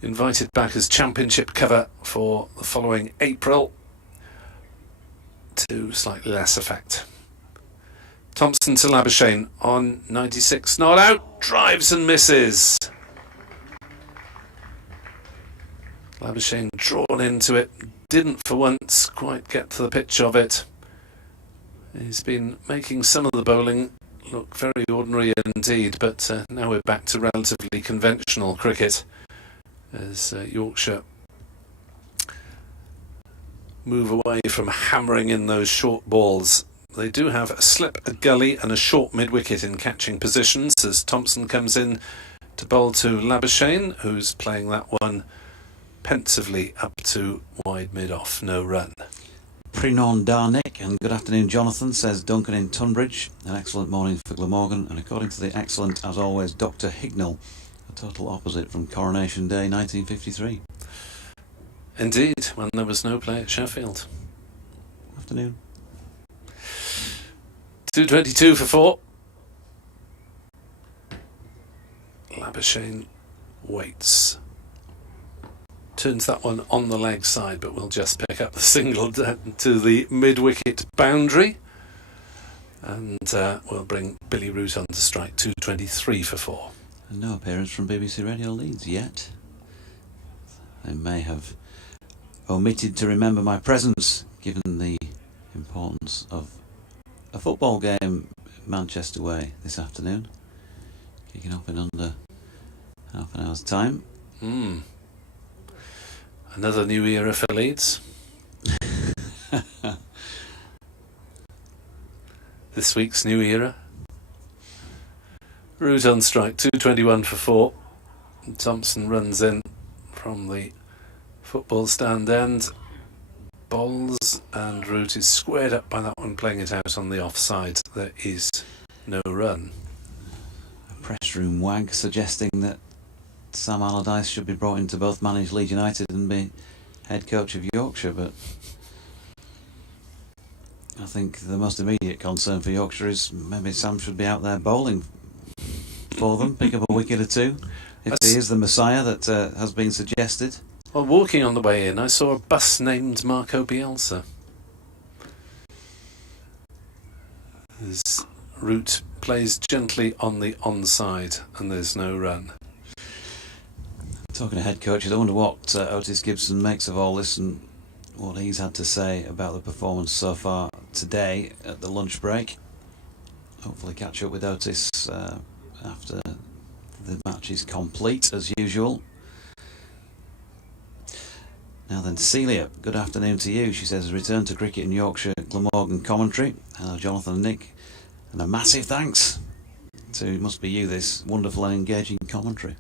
invited back as championship cover for the following April, to slightly less effect. Thompson to Labuschagne on 96, not out, drives and misses. Labuschagne drawn into it, didn't for once quite get to the pitch of it. He's been making some of the bowling look very ordinary indeed, but now we're back to relatively conventional cricket as Yorkshire move away from hammering in those short balls. They do have a slip, a gully and a short mid-wicket in catching positions as Thompson comes in to bowl to Labuschagne, who's playing that one pensively up to wide mid-off, no run. Prinon Darnick, and good afternoon Jonathan, says Duncan in Tunbridge. An excellent morning for Glamorgan, and according to the excellent, as always, Dr. Hignell, a total opposite from Coronation Day 1953. Indeed, when there was no play at Sheffield. Afternoon. 222 for 4. Labuschagne waits. Turns that one on the leg side, but we'll just pick up the single to the mid-wicket boundary. And we'll bring Billy Root on to strike. 223 for 4. And no appearance from BBC Radio Leeds yet. They may have omitted to remember my presence, given the importance of a football game Manchester way this afternoon, kicking off in under half an hour's time. Another new era for Leeds. This week's new era. Root on strike, 221 for 4. And Thompson runs in from the football stand end, bowls, and Root is squared up by that one, playing it out on the offside. There is no run. A press room wag suggesting that Sam Allardyce should be brought in to both manage Leeds United and be head coach of Yorkshire, but I think the most immediate concern for Yorkshire is maybe Sam should be out there bowling for them, pick up a wicket or two, if he is the Messiah that has been suggested. Well, walking on the way in, I saw a bus named Marco Bielsa. His route plays gently on the onside, and there's no run. Talking of head coaches, I wonder what Otis Gibson makes of all this and what he's had to say about the performance so far today at the lunch break. Hopefully catch up with Otis after the match is complete as usual. Now then, Celia, good afternoon to you. She says, return to cricket in Yorkshire, Glamorgan commentary. Hello Jonathan and Nick, and a massive thanks to, it must be you, this wonderful and engaging commentary.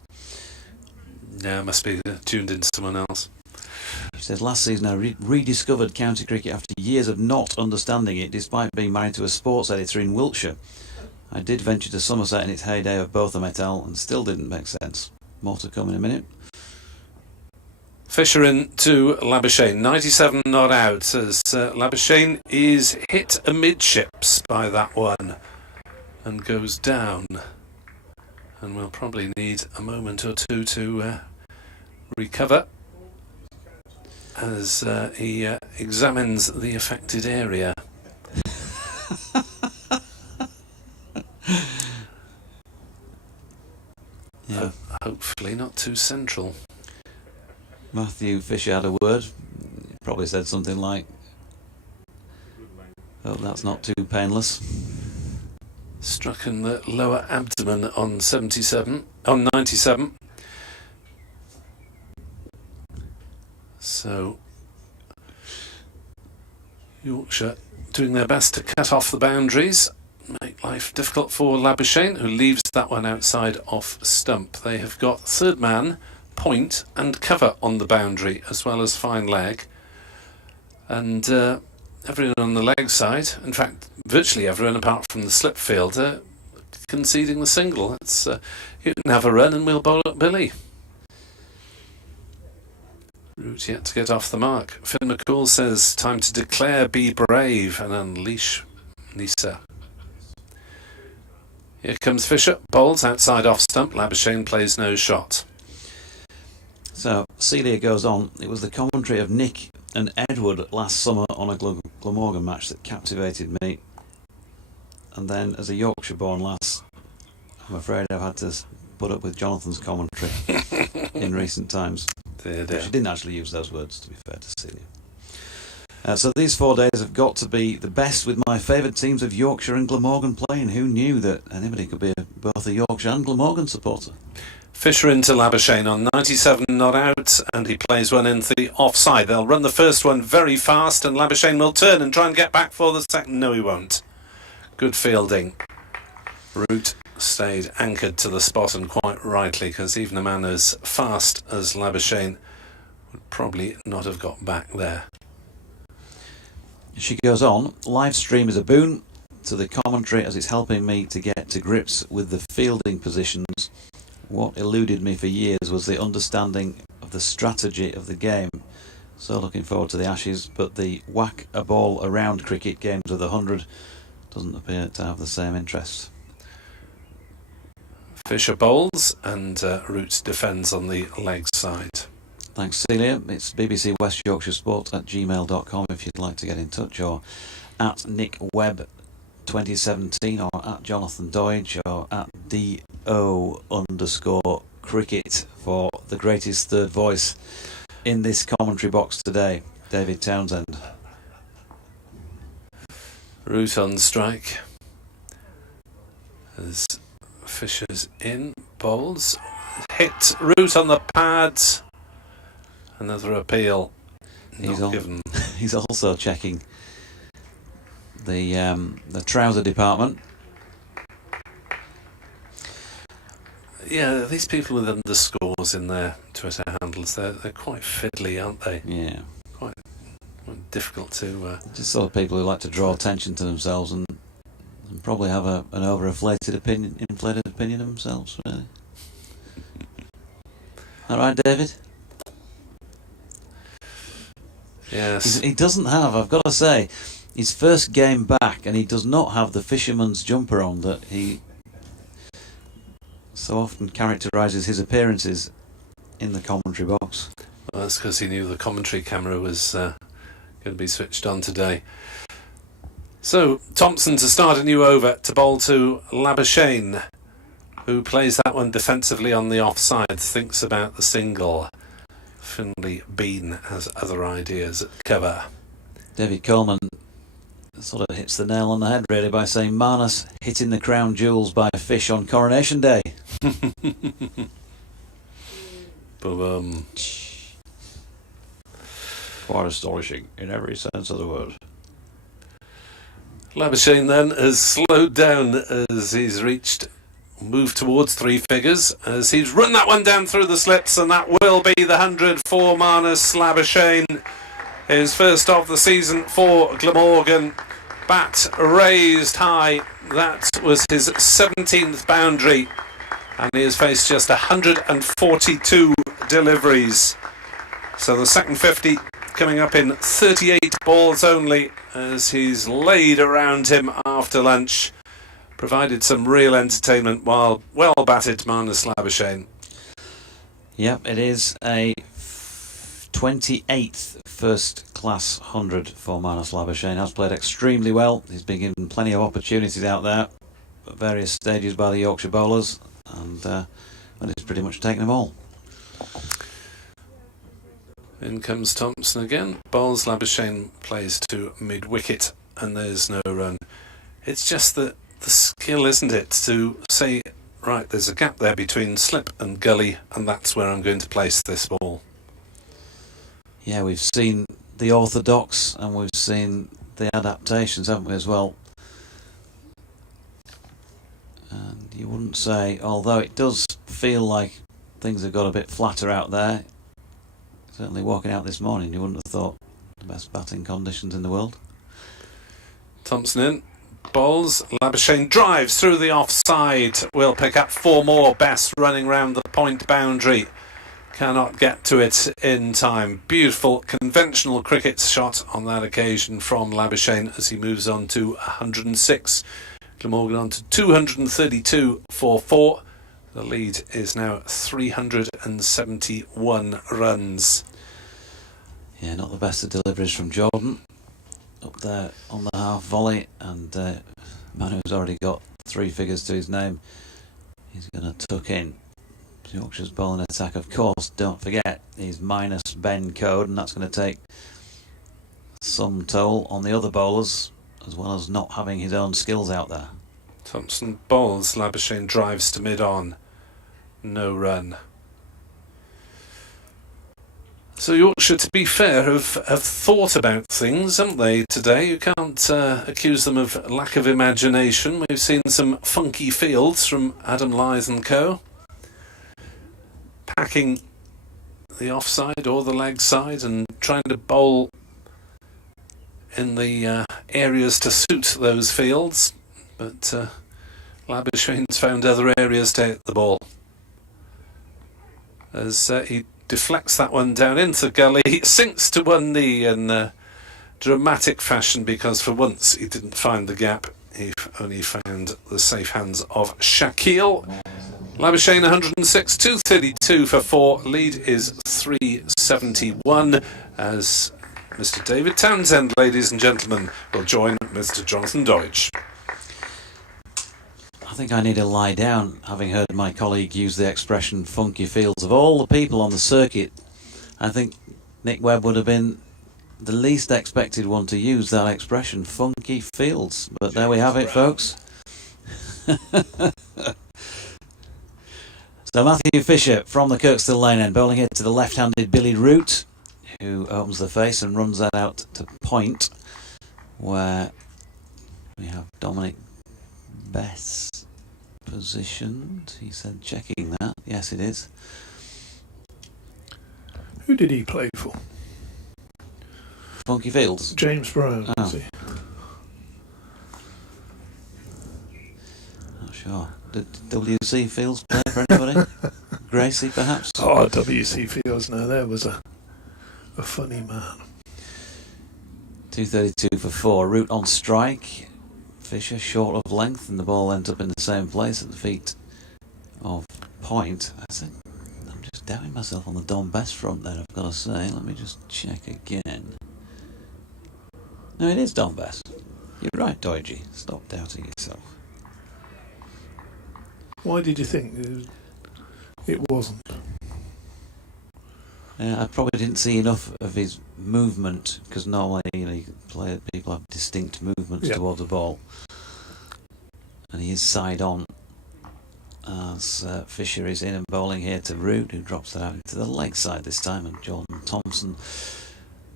Yeah, must be tuned into someone else. She says, last season I rediscovered county cricket after years of not understanding it, despite being married to a sports editor in Wiltshire. I did venture to Somerset in its heyday of both metal and still didn't make sense. More to come in a minute. Fisher in to Labuschagne, 97 not out, as Labuschagne is hit amidships by that one and goes down. And we'll probably need a moment or two to recover as he examines the affected area. Yeah. Hopefully not too central. Matthew Fisher had a word. He probably said something like, "Hope that's not too painless." Struck in the lower abdomen on 97. So Yorkshire doing their best to cut off the boundaries, make life difficult for Labuschagne, who leaves that one outside off stump. They have got third man, point and cover on the boundary, as well as fine leg, and everyone on the leg side, in fact virtually everyone apart from the slip fielder, conceding the single. It's you can have a run and we'll bowl at Billy. Root yet to get off the mark. Finn McCool says time to declare, be brave and unleash Nisa. Here comes Fisher, bowls outside off stump. Labuschagne plays no shot. So Celia goes on, it was the commentary of Nick and Edward last summer on a Glamorgan match that captivated me, and then as a Yorkshire-born lass, I'm afraid I've had to put up with Jonathan's commentary in recent times. Dear. She didn't actually use those words, to be fair to Celia. So these 4 days have got to be the best with my favourite teams of Yorkshire and Glamorgan playing. Who knew that anybody could be both a Yorkshire and Glamorgan supporter? Fisher into Labuschagne on 97 not out, and he plays one into the offside. They'll run the first one very fast, and Labuschagne will turn and try and get back for the second. No, he won't. Good fielding. Root stayed anchored to the spot, and quite rightly, because even a man as fast as Labuschagne would probably not have got back there. She goes on, live stream is a boon to the commentary as it's helping me to get to grips with the fielding positions. What eluded me for years was the understanding of the strategy of the game. So looking forward to the Ashes, but the whack a ball around cricket games of the 100 doesn't appear to have the same interest. Fisher bowls and Root defends on the leg side. Thanks Celia. It's BBC West Yorkshire Sport at gmail.com if you'd like to get in touch, or at Nick Webb 2017, or at Jonathan Doidge, or at DO_cricket for the greatest third voice in this commentary box today, David Townsend. Root on strike as Fisher's in, bowls, hit Root on the pads, another appeal not given. He's also checking the trouser department. Yeah, these people with underscores in their Twitter handles, they're quite fiddly, aren't they? Yeah. Quite difficult to... Just sort of people who like to draw attention to themselves and probably have an overinflated opinion of themselves, really. All right, David? Yes. He doesn't have, I've got to say, his first game back, and he does not have the fisherman's jumper on that he so often characterises his appearances in the commentary box. Well, that's because he knew the commentary camera was going to be switched on today. So, Thompson to start a new over to bowl to Labuschagne, who plays that one defensively on the offside, thinks about the single. Finley Bean has other ideas at cover. David Coleman sort of hits the nail on the head really by saying Marnus hitting the crown jewels by a fish on Coronation Day. Boom. Quite astonishing in every sense of the word. Labuschagne then has slowed down as he's moved towards three figures, as he's run that one down through the slips, and that will be the 100 for Marnus Labuschagne. His first of the season for Glamorgan. Bat raised high. That was his 17th boundary, and he has faced just 142 deliveries. So the second 50 coming up in 38 balls only, as he's laid around him after lunch. Provided some real entertainment while well batted Marnus Labuschagne. Yep, it is a 28th first class 100 for Marnus Labuschagne. Has played extremely well. He's been given plenty of opportunities out there at various stages by the Yorkshire bowlers, and he's pretty much taken them all. In comes Thompson again. Bowls Labuschagne, plays to mid-wicket, and there's no run. It's just the skill, isn't it, to say, right, there's a gap there between slip and gully, and that's where I'm going to place this ball. Yeah, we've seen the orthodox and we've seen the adaptations, haven't we, as well? And you wouldn't say, although it does feel like things have got a bit flatter out there, certainly walking out this morning, you wouldn't have thought the best batting conditions in the world. Thompson in. Bowls. Labuschagne drives through the offside. Will pick up four more. Best running round the point boundary. Cannot get to it in time. Beautiful conventional cricket shot on that occasion from Labuschagne as he moves on to 106. Glamorgan on to 232 for 4. The lead is now 371 runs. Yeah, not the best of deliveries from Jordan. Up there on the half volley, and man who's already got three figures to his name, he's going to tuck in. Yorkshire's bowling attack, of course, don't forget, he's minus Ben Code, and that's going to take some toll on the other bowlers, as well as not having his own skills out there. Thompson bowls. Labuschagne drives to mid-on. No run. So Yorkshire, to be fair, have thought about things, haven't they, today? You can't accuse them of lack of imagination. We've seen some funky fields from Adam Lyth and co. Packing the offside or the leg side and trying to bowl in the areas to suit those fields. But Labuschagne's found other areas to hit the ball. As he deflects that one down into the gully, he sinks to one knee in dramatic fashion, because for once he didn't find the gap. He only found the safe hands of Shaquille. Labuschagne 106, 232 for 4. Lead is 371 as Mr. David Townsend, ladies and gentlemen, will join Mr. Jonathan Deutsch. I think I need to lie down, having heard my colleague use the expression funky fields. Of all the people on the circuit, I think Nick Webb would have been the least expected one to use that expression, funky fields. But there we have it, folks. So Matthew Fisher from the Kirkstall lane end, bowling it to the left-handed Billy Root, who opens the face and runs that out to point, where we have Dominic Bess positioned. He said checking that. Yes, it is. Who did he play for? Funky Fields. James Brown, Oh. was he? Not sure. Did WC Fields play for anybody? Gracie, perhaps? Oh, W.C. Fields, no, there was a funny man. 232 for 4. Root on strike. Fisher short of length, and the ball ends up in the same place at the feet of Point. I'm just doubting myself on the Don Best front there, I've got to say. Let me just check again. No, it is Don Best. You're right, Doigi. Stop doubting yourself. Why did you think it wasn't? I probably didn't see enough of his movement, because normally people have distinct movements towards the ball. And he is side on as Fisher is in and bowling here to Root, who drops that out into the leg side this time, and Jordan Thompson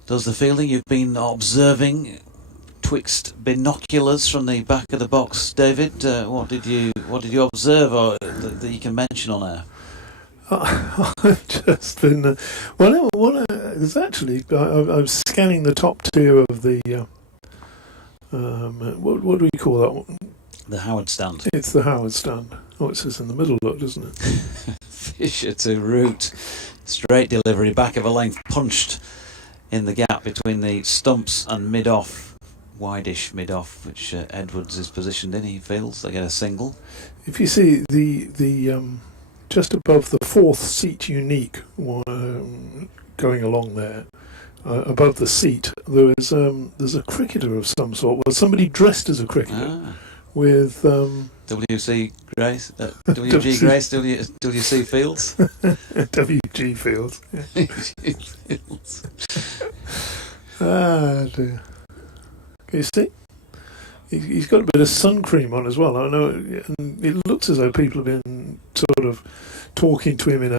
does the fielding. You've been observing twixt binoculars from the back of the box, David. What did you observe or that you can mention on air? I've just been there's actually I'm scanning the top tier of the what do we call that one? The Howard stand. It's the Howard stand. Oh, it says in the middle, look, doesn't it? Fisher to Root, straight delivery, back of a length, punched in the gap between the stumps and mid-off, wide-ish mid-off, which Edwards is positioned in. He fields, they get a single. If you see the just above the fourth seat unique going along there, above the seat, there's a cricketer of some sort. Well, somebody dressed as a cricketer with WC Grace, WG Grace, WC Fields, WG Fields. Yeah. Fields. Ah dear. Can you see? He's got a bit of sun cream on as well. I know, and it looks as though people have been sort of talking to him in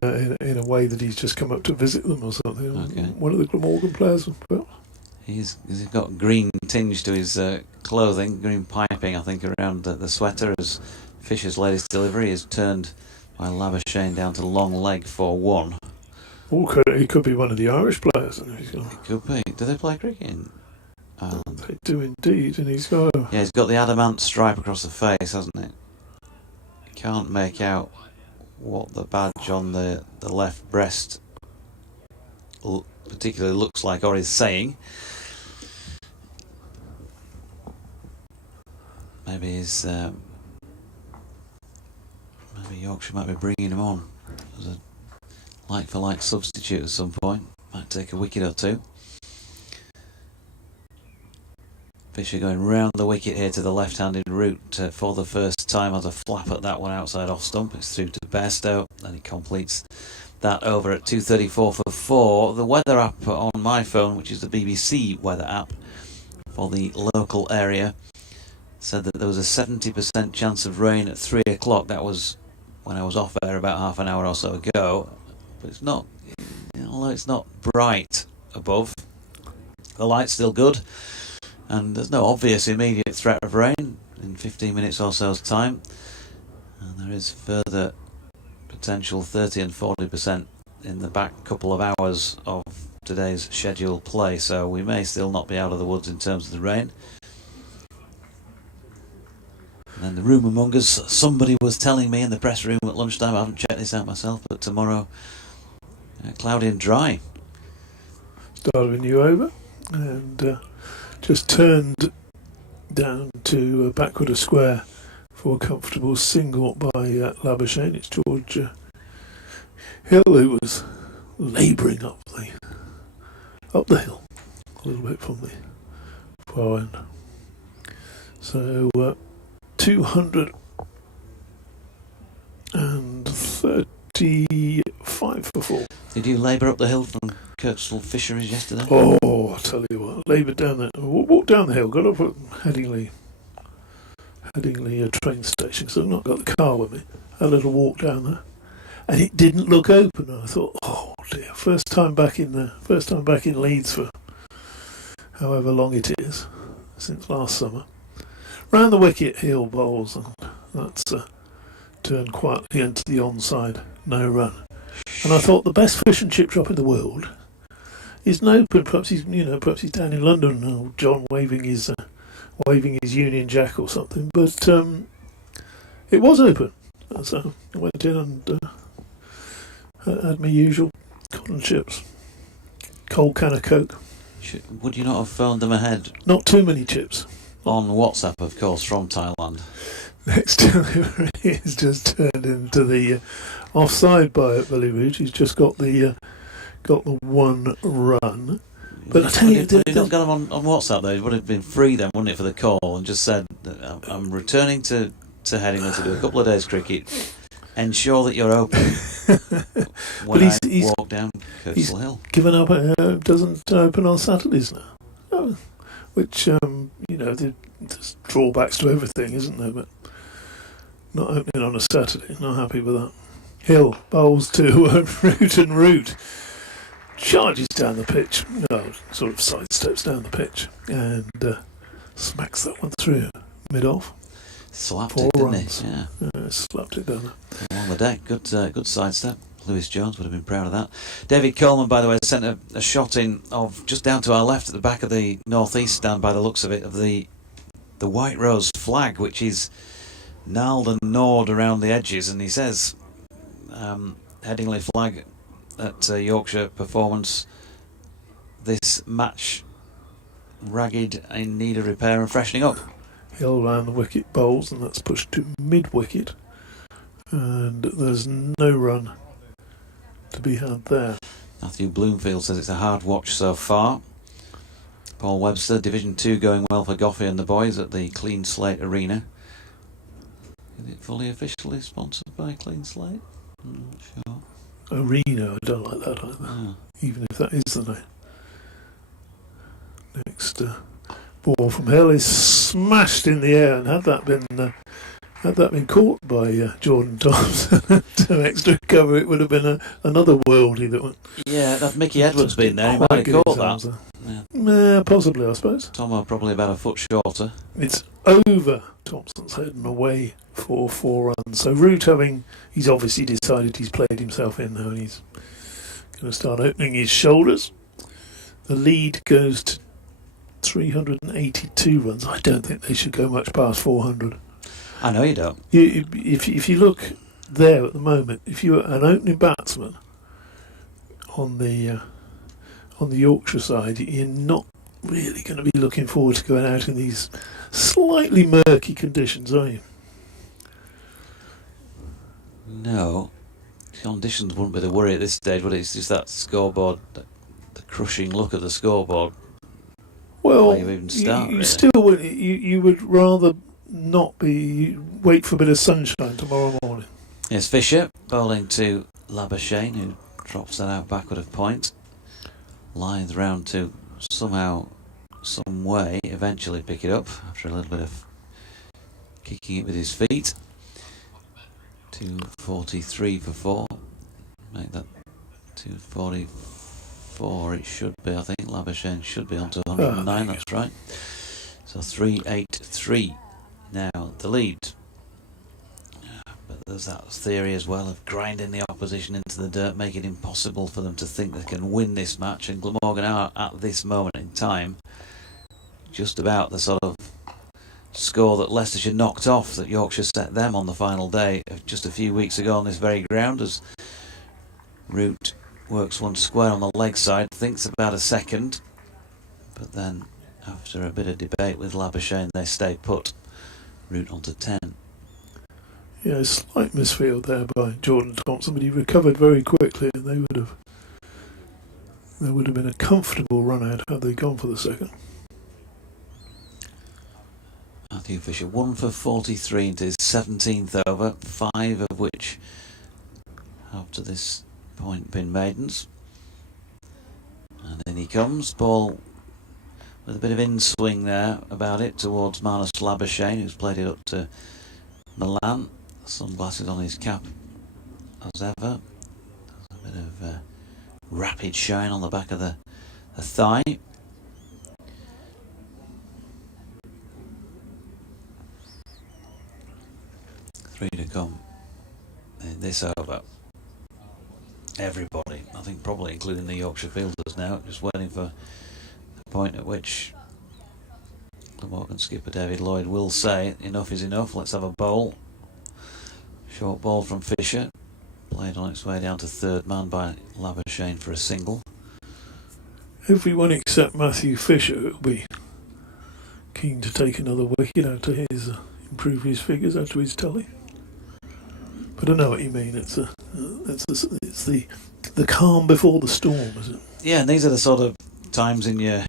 a way that he's just come up to visit them or something. Okay. One of the Glamorgan players. Well, He's got green tinge to his clothing, green piping, I think, around the sweater as Fisher's latest delivery is turned by Labuschagne down to long leg for 1. he could be one of the Irish players. It could be. Do they play cricket in Ireland? They do indeed, and he's got. Yeah, he's got the adamant stripe across the face, hasn't it? Can't make out what the badge on the left breast particularly looks like or is saying. Maybe Yorkshire might be bringing him on as a like-for-like substitute at some point. Might take a wicket or two. Fisher going round the wicket here to the left-handed Root for the first time, has a flap at that one outside off stump. It's through to Bairstow, and he completes that over at 234 for 4. The weather app on my phone, which is the BBC weather app for the local area, said that there was a 70% chance of rain at 3 o'clock. That was when I was off air about half an hour or so ago. But it's not, although it's not bright above, the light's still good. And there's no obvious immediate threat of rain in 15 minutes or so's time. And there is further potential 30 and 40% in the back couple of hours of today's scheduled play. So we may still not be out of the woods in terms of the rain. And then the rumour mongers, somebody was telling me in the press room at lunchtime, I haven't checked this out myself, but tomorrow, cloudy and dry. Started a new over and just turned down to backward a square for a comfortable single by Labuschagne. It's George Hill who was labouring up the hill a little bit from the far end. So 235 for 4. Did you labour up the hill from Kirkstall Fisheries yesterday? Oh, I tell you what, laboured down there. Walked down the hill, got up at Headingley train station, because I've not got the car with me. Had a little walk down there, and it didn't look open. And I thought, oh dear, first time back in Leeds for however long it is, since last summer. Round the wicket, heel bowls, and that's turned quietly into the onside, no run. And I thought the best fish and chip shop in the world isn't open. Perhaps he's down in London. Or John waving his Union Jack or something. But it was open. So I went in and Had my usual cotton chips, cold can of Coke. Would you not have phoned them ahead? Not too many chips. On WhatsApp, of course, from Thailand. Next delivery is just turned into the offside by Billy Root. He's just got the one run. But I tell you, would he not got him on WhatsApp though? It would have been free then, wouldn't it, for the call, and just said, "I'm returning to Headingley to do a couple of days cricket. Ensure that you're open when I walk down Kirksall Hill." Given up, doesn't open on Saturdays now. Oh, which there's drawbacks to everything, isn't there? But not opening on a Saturday. Not happy with that. Hill bowls to Root, and Root charges down the pitch, sort of sidesteps down the pitch, and smacks that one through mid-off. Slapped 4 it, didn't runs. he? Yeah. Slapped it down. On the deck, good sidestep. Lewis Jones would have been proud of that. David Coleman, by the way, sent a shot in of just down to our left at the back of the northeast stand, by the looks of it, of the White Rose flag, which is gnarled and gnawed around the edges, and he says, Headingley flag at Yorkshire performance this match ragged, in need of repair and freshening up. Hill round the wicket bowls, and that's pushed to mid-wicket, and there's no run to be had there. Matthew Bloomfield says it's a hard watch so far. Paul Webster, Division 2 going well for Goffey and the boys at the Clean Slate Arena. Is it fully officially sponsored by Clean Slate? I'm not sure. Arena, I don't like that either, even if that is the name. Next ball from Hill is smashed in the air, and had that been caught by Jordan Thompson to extra cover, it would have been another worldie that went. Yeah, if Mickey Edwards been there, he might have caught that. Yeah, possibly, I suppose. Tomo probably about a foot shorter. It's over Thompson's head and away for 4 runs. So Root, he's obviously decided he's played himself in now, and he's going to start opening his shoulders. The lead goes to 382 runs. I don't think they should go much past 400. I know you don't. If you look there at the moment, if you're an opening batsman on the Yorkshire side, you're not really going to be looking forward to going out in these slightly murky conditions, are you? No, conditions wouldn't be the worry at this stage, but it's just that scoreboard, the crushing look at the scoreboard. Well, you even start, really. Still would you would rather not wait for a bit of sunshine tomorrow morning. Yes, Fisher bowling to Labuschagne, who drops that out backward of point. Lithe round to somehow, some way, eventually pick it up after a little bit of kicking it with his feet. 243 for 4. Make that 244 it should be, I think. Labuschagne should be on to 109, that's right. So 383 now the lead. But there's that theory as well of grinding the opposition into the dirt, making it impossible for them to think they can win this match, and Glamorgan are at this moment in time just about the sort of score that Leicestershire knocked off, that Yorkshire set them on the final day just a few weeks ago on this very ground, as Root works one square on the leg side, thinks about a second, but then after a bit of debate with Labuschagne they stay put. Root on to 10. Yeah, a slight misfield there by Jordan Thompson, but he recovered very quickly, and there would have been a comfortable run out had they gone for the second. Matthew Fisher 1 for 43 into his 17th over, 5 of which have to this point been maidens. And in he comes, ball with a bit of in-swing there about it towards Marnus Labuschagne, who's played it up to Milan. Sunglasses on his cap as ever. A bit of rapid shine on the back of the thigh. Three to come in this over. Everybody, I think probably including the Yorkshire fielders now, just waiting for the point at which Glamorgan skipper David Lloyd will say enough is enough, let's have a bowl. Short ball from Fisher, Played on its way down to third man by Labuschagne for a single. Everyone except Matthew Fisher will be keen to take another wicket out to his improve his figures out to his tally. But I know what you mean. It's the calm before the storm, is it? Yeah, and these are the sort of times in your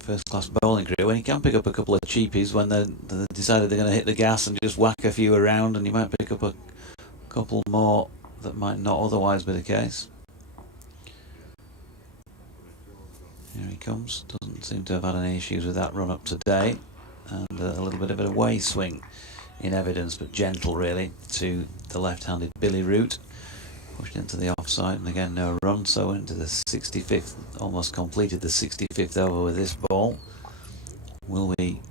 first-class bowling career when you can pick up a couple of cheapies when they decided they're going to hit the gas and just whack a few around, and you might pick up a couple more that might not otherwise be the case. Here he comes. Doesn't seem to have had any issues with that run up today, and a little bit of a way swing in evidence, but gentle really, to the left-handed Billy Root. Pushed into the offside, and again no run, so into the 65th, almost completed the 65th over with this ball. Will we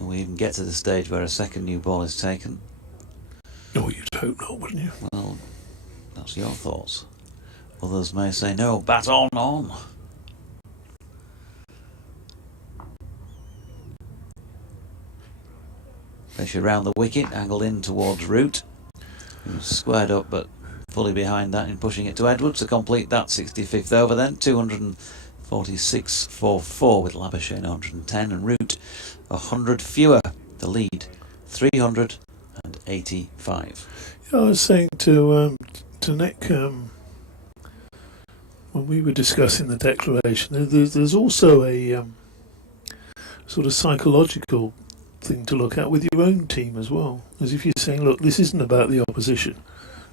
even get to the stage where a second new ball is taken? Oh, you'd hope not, wouldn't you? Well, that's your thoughts. Others may say no, bat on. Fisher round the wicket, angled in towards Root, who's squared up but fully behind that in pushing it to Edwards to complete that 65th over then. 246 for 4 with Labuschagne 110 and Root 100 fewer. The lead 385. Yeah, I was saying to Nick when we were discussing the declaration, there's also a sort of psychological thing to look at with your own team as well. As if you're saying, look, this isn't about the opposition.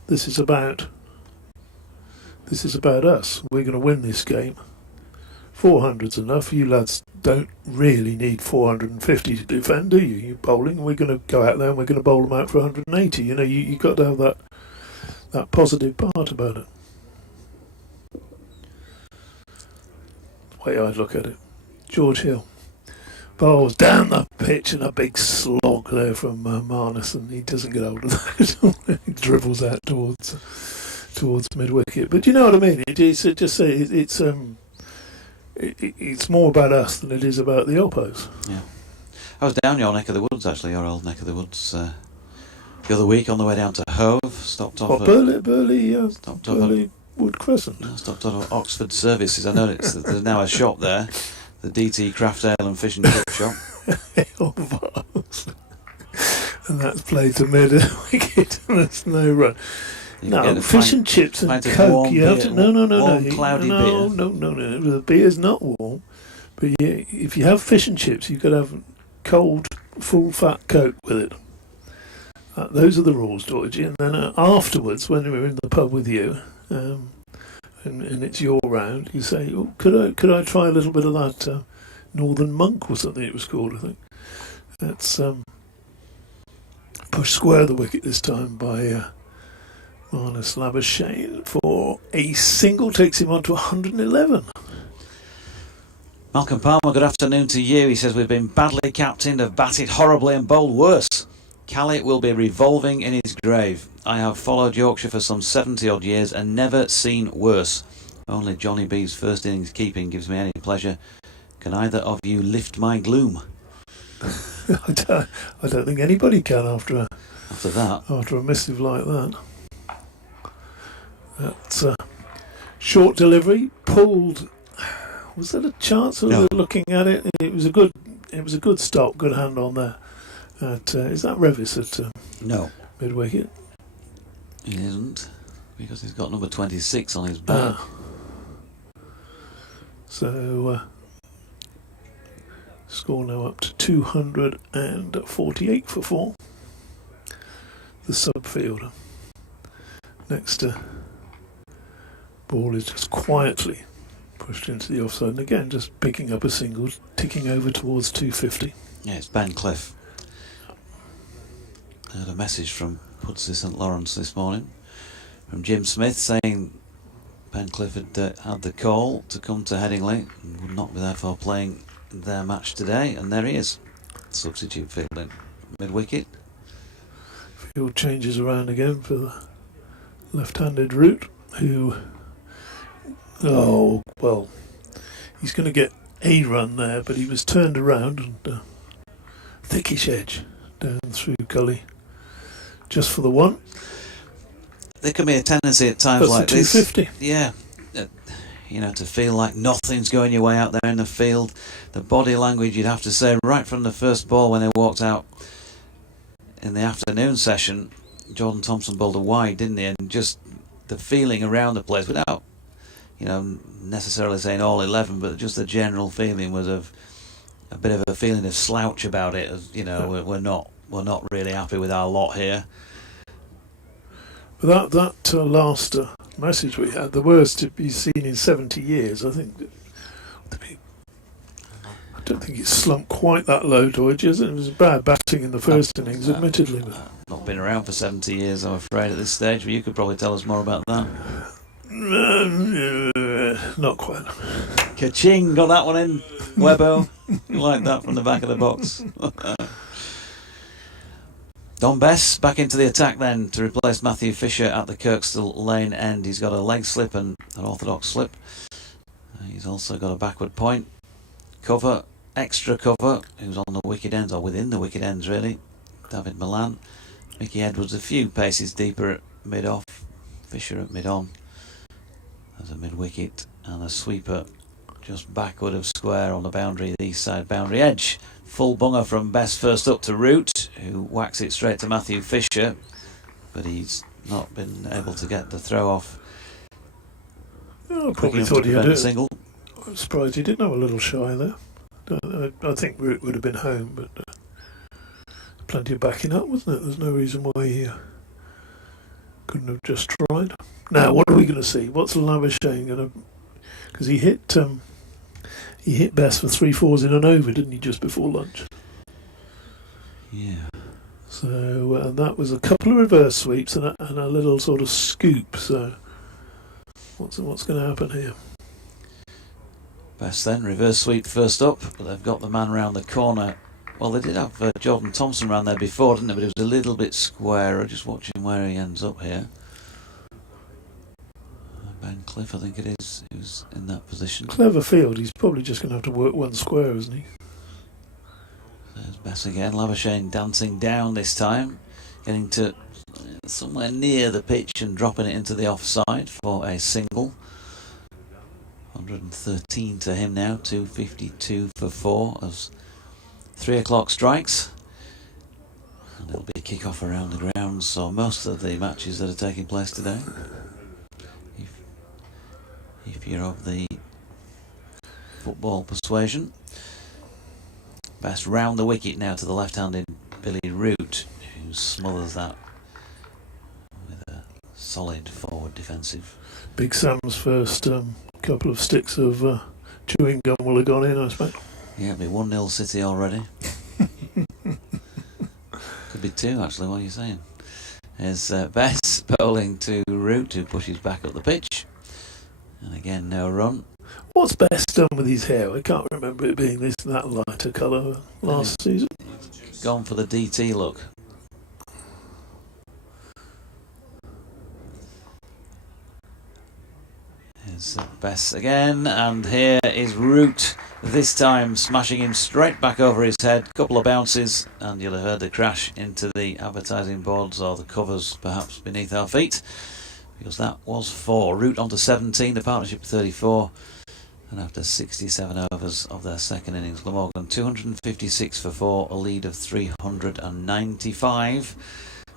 This is about us. We're going to win this game. 400's enough. You lads don't really need 450 to defend, do you? You're bowling. We're going to go out there and we're going to bowl them out for 180. You know, you got to have that positive part about it. The way I look at it. George Hill bowls down the pitch and a big slog there from Marnus, and he doesn't get hold of that. He dribbles out towards mid-wicket. But you know what I mean? It's more about us than it is about the oppos. Yeah. I was down your neck of the woods, actually, your old neck of the woods, the other week on the way down to Hove. Stopped off at Burley Wood Crescent. No, stopped off at Oxford Services. I know there's now a shop there, the DT Craft Ale and Fish and Chip shop. And that's played to mid-wicket and there's no run. No, fish and chips and Coke. You have to cloudy beer. No. The beer's not warm, but if you have fish and chips, you've got to have cold, full-fat Coke with it. Those are the rules, Georgie. And then afterwards, when we're in the pub with you, and it's your round, you say, oh, could I try a little bit of that Northern Monk or something it was called, I think. That's pushed square the wicket this time by Marnus Labuschagne for a single, takes him on to 111. Malcolm Palmer, good afternoon to you. He says, we've been badly captained, have batted horribly and bowled worse. Callie will be revolving in his grave. I have followed Yorkshire for some 70 odd years and never seen worse. Only Johnny B's first innings keeping gives me any pleasure. Can either of you lift my gloom? I don't think anybody can after a missive like that. That's short delivery, pulled. Was that a chance? No. Looking at it, it was a good stop, good hand on there. Is that Revis at no mid-wicket? It isn't, because he's got number 26 on his back. So score now up to 248 for 4. The sub-fielder. Next ball is just quietly pushed into the offside, and again just picking up a single, ticking over towards 250. Yeah, it's Ben Cliff. I had a message from Pudsey St Lawrence this morning from Jim Smith saying Ben Cliff had had the call to come to Headingley and would not be therefore playing their match today, and there he is, substitute fielding mid-wicket. Field changes around again for the left-handed Root, who, he's going to get a run there, but he was turned around and thickish edge down through gully just for the one. there can be a tendency at times That's like the this. 250. Yeah. To feel like nothing's going your way out there in the field. The body language, you'd have to say, right from the first ball when they walked out in the afternoon session, Jordan Thompson bowled a wide, didn't he? And just the feeling around the place, without, necessarily saying all 11, but just the general feeling was of a bit of a feeling of slouch about it. As, we're not really happy with our lot here. That last message we had, the worst to be seen in 70 years, I think. I don't think it slumped quite that low, Deutsch. It was bad batting in the first innings, admittedly. But not been around for 70 years, I'm afraid, at this stage, but you could probably tell us more about that. Not quite. Ka-ching, got that one in, Webbo. You like that from the back of the box. Don Bess back into the attack then to replace Matthew Fisher at the Kirkstall Lane end. He's got a leg slip and an orthodox slip. He's also got a backward point. Cover, extra cover, who's on the wicket ends, or within the wicket ends really. David Milan. Mickey Edwards a few paces deeper at mid-off. Fisher at mid-on. There's a mid-wicket and a sweeper just backward of square on the boundary, the east side boundary edge. Full bunger from Best first up to Root, who whacks it straight to Matthew Fisher, but he's not been able to get the throw off. I probably thought he'd a single. I'm surprised he didn't have a little shy there. I think Root would have been home, but plenty of backing up, wasn't it? There's no reason why he couldn't have just tried. Now, what are we going to see? What's Labuschagne going to? Because he hit Best for 3 fours in an over, didn't he, just before lunch? Yeah. So and that was a couple of reverse sweeps and a little sort of scoop. So what's going to happen here? Best then, reverse sweep first up, but they've got the man round the corner. Well, they did have Jordan Thompson round there before, didn't they? But it was a little bit squarer. Just watching where he ends up here. Ben Cliff, I think it is, who's in that position. Clever field. He's probably just going to have to work one square, isn't he? There's Bess again. Labuschagne dancing down this time, getting to somewhere near the pitch and dropping it into the offside for a single. 113 to him now, 252 for 4 as 3 o'clock strikes. And it'll be a kick-off around the grounds, so most of the matches that are taking place today. If you're of the football persuasion. Best round the wicket now to the left-handed Billy Root, who smothers that with a solid forward defensive. Big Sam's first couple of sticks of chewing gum will have gone in, I expect. Yeah, it'll be 1-0 City already. Could be 2 actually, what are you saying? There's Bess bowling to Root, who pushes back up the pitch. And again, no run. What's Best done with his hair? I can't remember it being this and that lighter colour last season. Gone for the DT look. Here's Bess again, and here is Root, this time smashing him straight back over his head. Couple of bounces, and you'll have heard the crash into the advertising boards or the covers perhaps beneath our feet. Because that was 4. Root on to 17, the partnership 34. And after 67 overs of their second innings, Glamorgan 256 for 4, a lead of 395.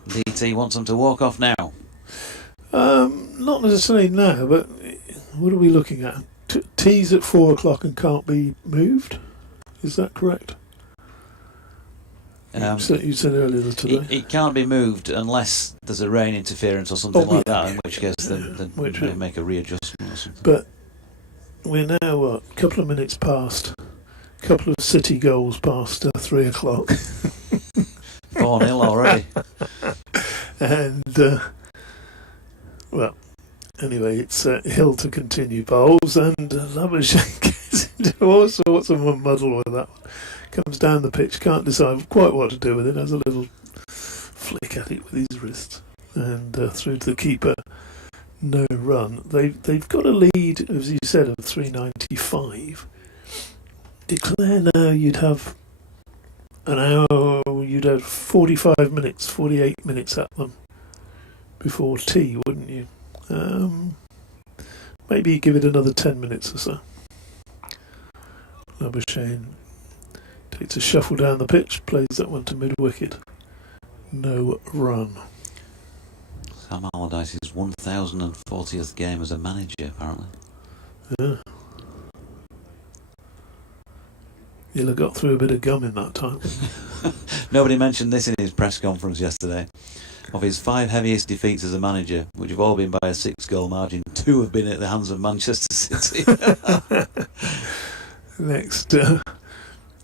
DT wants them to walk off now. Not necessarily now, but what are we looking at? Tea's at 4 o'clock and can't be moved? Is that correct? You said earlier today. It can't be moved unless there's a rain interference or something like that, in which case they may make a readjustment or something. But we're now, a couple of minutes past, a couple of City goals past 3 o'clock. 4-0 already. And, well, anyway, it's Hill to continue bowls, and Labuschagne gets into all sorts of a muddle with that one. Comes down the pitch, can't decide quite what to do with it, has a little flick at it with his wrist, and through to the keeper, no run. They've got a lead, as you said, of 395. Declare now you'd have an hour, you'd have 45 minutes, 48 minutes at them before tea, wouldn't you? Maybe give it another 10 minutes or so. Labuschagne takes a shuffle down the pitch, plays that one to mid-wicket. No run. Sam Allardyce's 1040th game as a manager, apparently. Yeah. He'll have got through a bit of gum in that time. Nobody mentioned this in his press conference yesterday. Of his 5 heaviest defeats as a manager, which have all been by a 6-goal margin, 2 have been at the hands of Manchester City. Next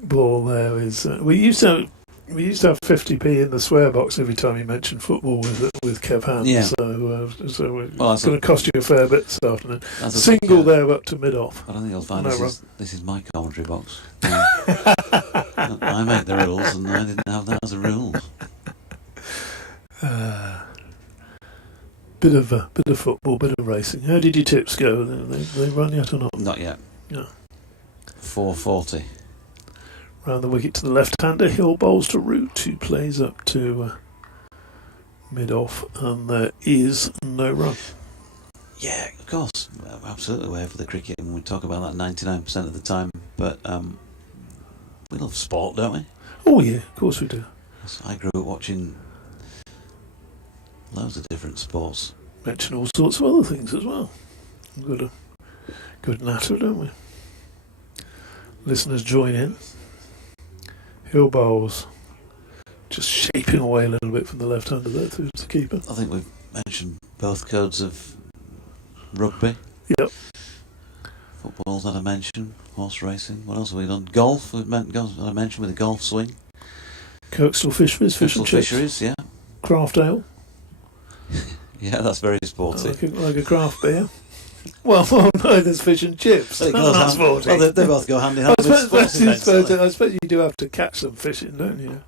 ball there is... we used to have 50p in the swear box every time you mentioned football with Kev Hand. Yeah. So it's going to cost you a fair bit this afternoon. Single there up to mid-off. I don't think you'll find this is my commentary box. I make the rules, and I didn't have that as a rule. Bit of football, bit of racing. How did your tips go? They run yet or not? Not yet. No. 440. Round the wicket to the left-hander, Hill bowls to Root, who plays up to mid-off, and there is no run. Yeah, of course, absolutely way for the cricket, and we talk about that 99% of the time, but we love sport, don't we? Oh yeah, of course we do. I grew up watching loads of different sports. Mention all sorts of other things as well. We've got a good natter, don't we? Listeners join in. Hill bowls just shaping away a little bit from the left-hander there to the keeper. I think we've mentioned both codes of rugby. Yep. Football's had a mention. Horse racing. What else have we done? Golf. We've had a mention with the golf swing. Coastal fisheries, fish and chips. Fisheries, yeah. Craft ale. Yeah, that's very sporty. Like a craft beer. Well, no, there's fish and chips. Well, that's sporty. Well, they both go hand in hand with sports events. I suppose you do have to catch some fishing, don't you?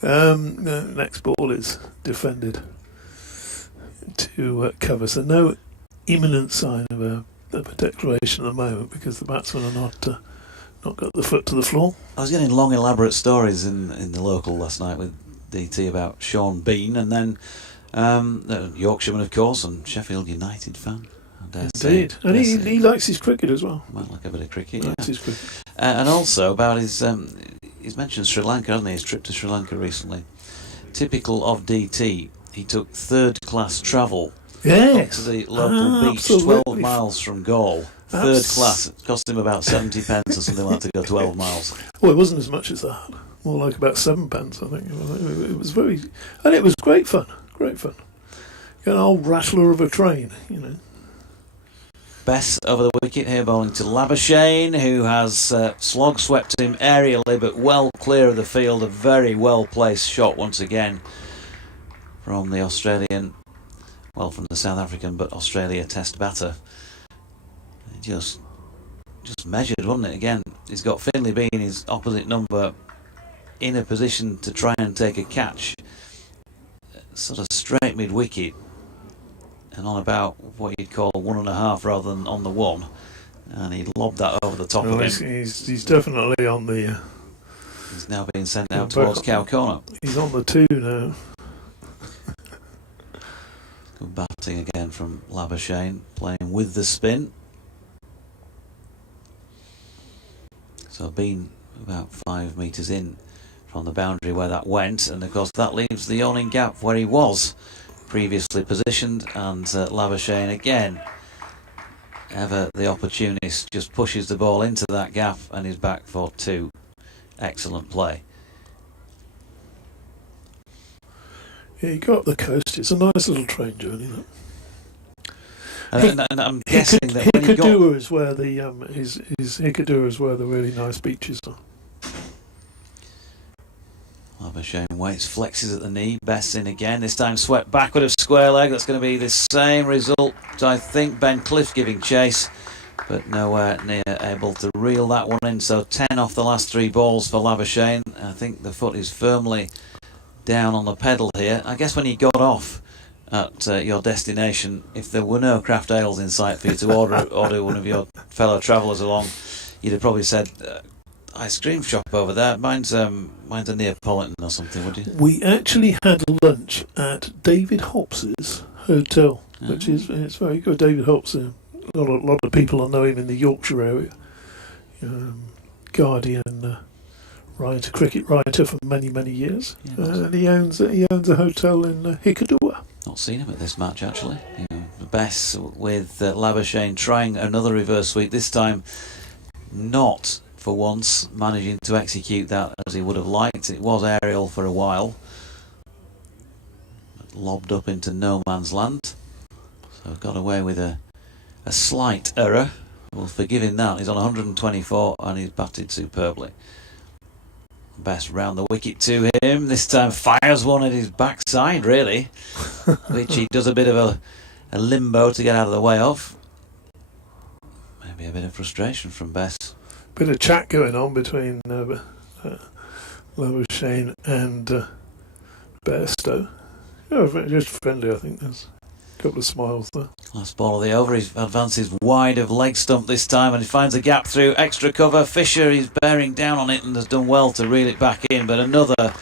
The next ball is defended to cover. So no imminent sign of a declaration at the moment because the batsmen are not got the foot to the floor. I was getting long, elaborate stories in the local last night with DT about Sean Bean, and then Yorkshireman, of course, and Sheffield United fan. Indeed, and he likes his cricket as well. Might like a bit of cricket. Likes his cricket. And also about his he's mentioned Sri Lanka, hasn't he? His trip to Sri Lanka recently. Typical of DT, he took 3rd-class travel up to the local beach, 12 miles from Gaul. 3rd class. It cost him about 70 pence or something like that to go 12 miles. Well, it wasn't as much as that. More like about 7 pence, I think. It was very... And it was great fun. Great fun. An old rattler of a train, you know. Bess over the wicket here, bowling to Labuschagne, who has slog swept him aerially but well clear of the field. A very well placed shot once again from the Australian, well, from the South African but Australia test batter. Just measured, wasn't it? Again, he's got Finley Bean, his opposite number, in a position to try and take a catch, sort of straight mid wicket. And on about what you'd call 1.5 rather than on the 1, and he lobbed that over the top of him. He's definitely on the... he's now being sent out towards Cow Corner. He's on the 2 now. Good batting again from Labuschagne, playing with the spin. So been about 5 metres in from the boundary where that went, and of course that leaves the yawning gap where he was previously positioned, and Labuschagne again, ever the opportunist, just pushes the ball into that gap and is back for 2. Excellent play. Yeah, you go up the coast, it's a nice little train journey, that. And I'm guessing that when Hikkadoa is where the Hikkadoa is where the really nice beaches are. Labuschagne waits, flexes at the knee, Bess in again, this time swept backward of square leg. That's going to be the same result, I think. Ben Cliff giving chase, but nowhere near able to reel that one in. So 10 off the last 3 balls for Labuschagne. I think the foot is firmly down on the pedal here. I guess when you got off at your destination, if there were no craft ales in sight for you to order one of your fellow travellers along, you'd have probably said, ice cream shop over there. Mine's a Neapolitan or something, would you? We actually had lunch at David Hobbs's Hotel, which is it's very good. David Hopp's a lot of people will know him in the Yorkshire area. Guardian writer, cricket writer for many years, and he owns a hotel in Hickadoor. Not seen him at this match actually. Bess with Labuschagne trying another reverse sweep, this time not for once managing to execute that as he would have liked. It was aerial for a while, lobbed up into no man's land, so got away with a slight error. We'll forgive him that. He's on 124 and he's batted superbly. Best round the wicket to him. This time fires one at his backside, really, which he does a bit of a limbo to get out of the way of. Maybe a bit of frustration from Bess. Bit of chat going on between Labuschagne and Bairstow. Just friendly, I think. There's a couple of smiles there. Last ball of the over, he advances wide of leg stump this time and he finds a gap through extra cover. Fisher is bearing down on it and has done well to reel it back in, but another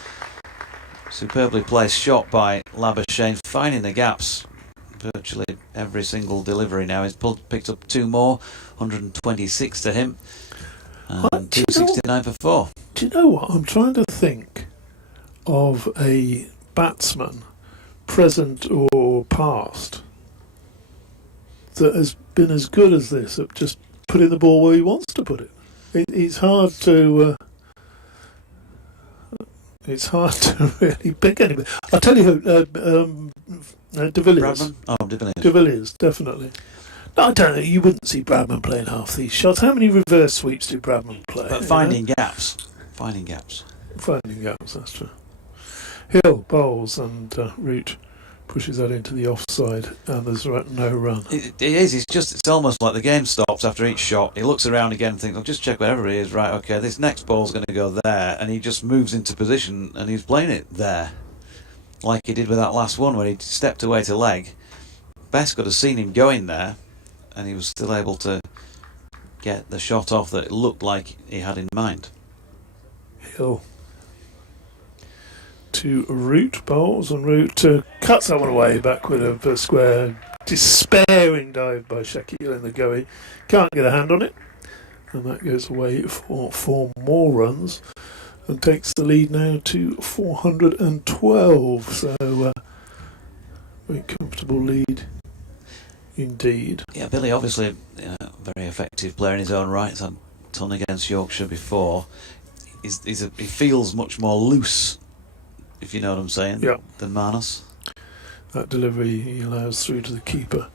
superbly placed shot by Labuschagne, finding the gaps virtually every single delivery now. He's picked up two more, 126 to him and 269 for 4. Do you know what? I'm trying to think of a batsman, present or past, that has been as good as this at just putting the ball where he wants to put it. It's hard to really pick anybody. I'll tell you who. De Villiers. Bradman? Oh, De Villiers. De Villiers, definitely. No, I don't know. You wouldn't see Bradman playing half these shots. How many reverse sweeps did Bradman play? But finding gaps. Finding gaps. Finding gaps, that's true. Hill bowls and Root pushes that into the offside, and there's no run. It is. It's almost like the game stops after each shot. He looks around again and thinks, I'll just check wherever he is. Right, okay, this next ball's going to go there, and he just moves into position and he's playing it there, like he did with that last one where he stepped away to leg. Best could have seen him going there, and he was still able to get the shot off that it looked like he had in mind. Hill to Root bowls, and Root cuts that one away back with a square, despairing dive by Shaquille in the gully. Can't get a hand on it, and that goes away for 4 more runs and takes the lead now to 412. So very comfortable lead indeed. Yeah, Billy obviously a very effective player in his own right. He's had a ton against Yorkshire before. He feels much more loose, if you know what I'm saying, than Marnus. That delivery he allows through to the keeper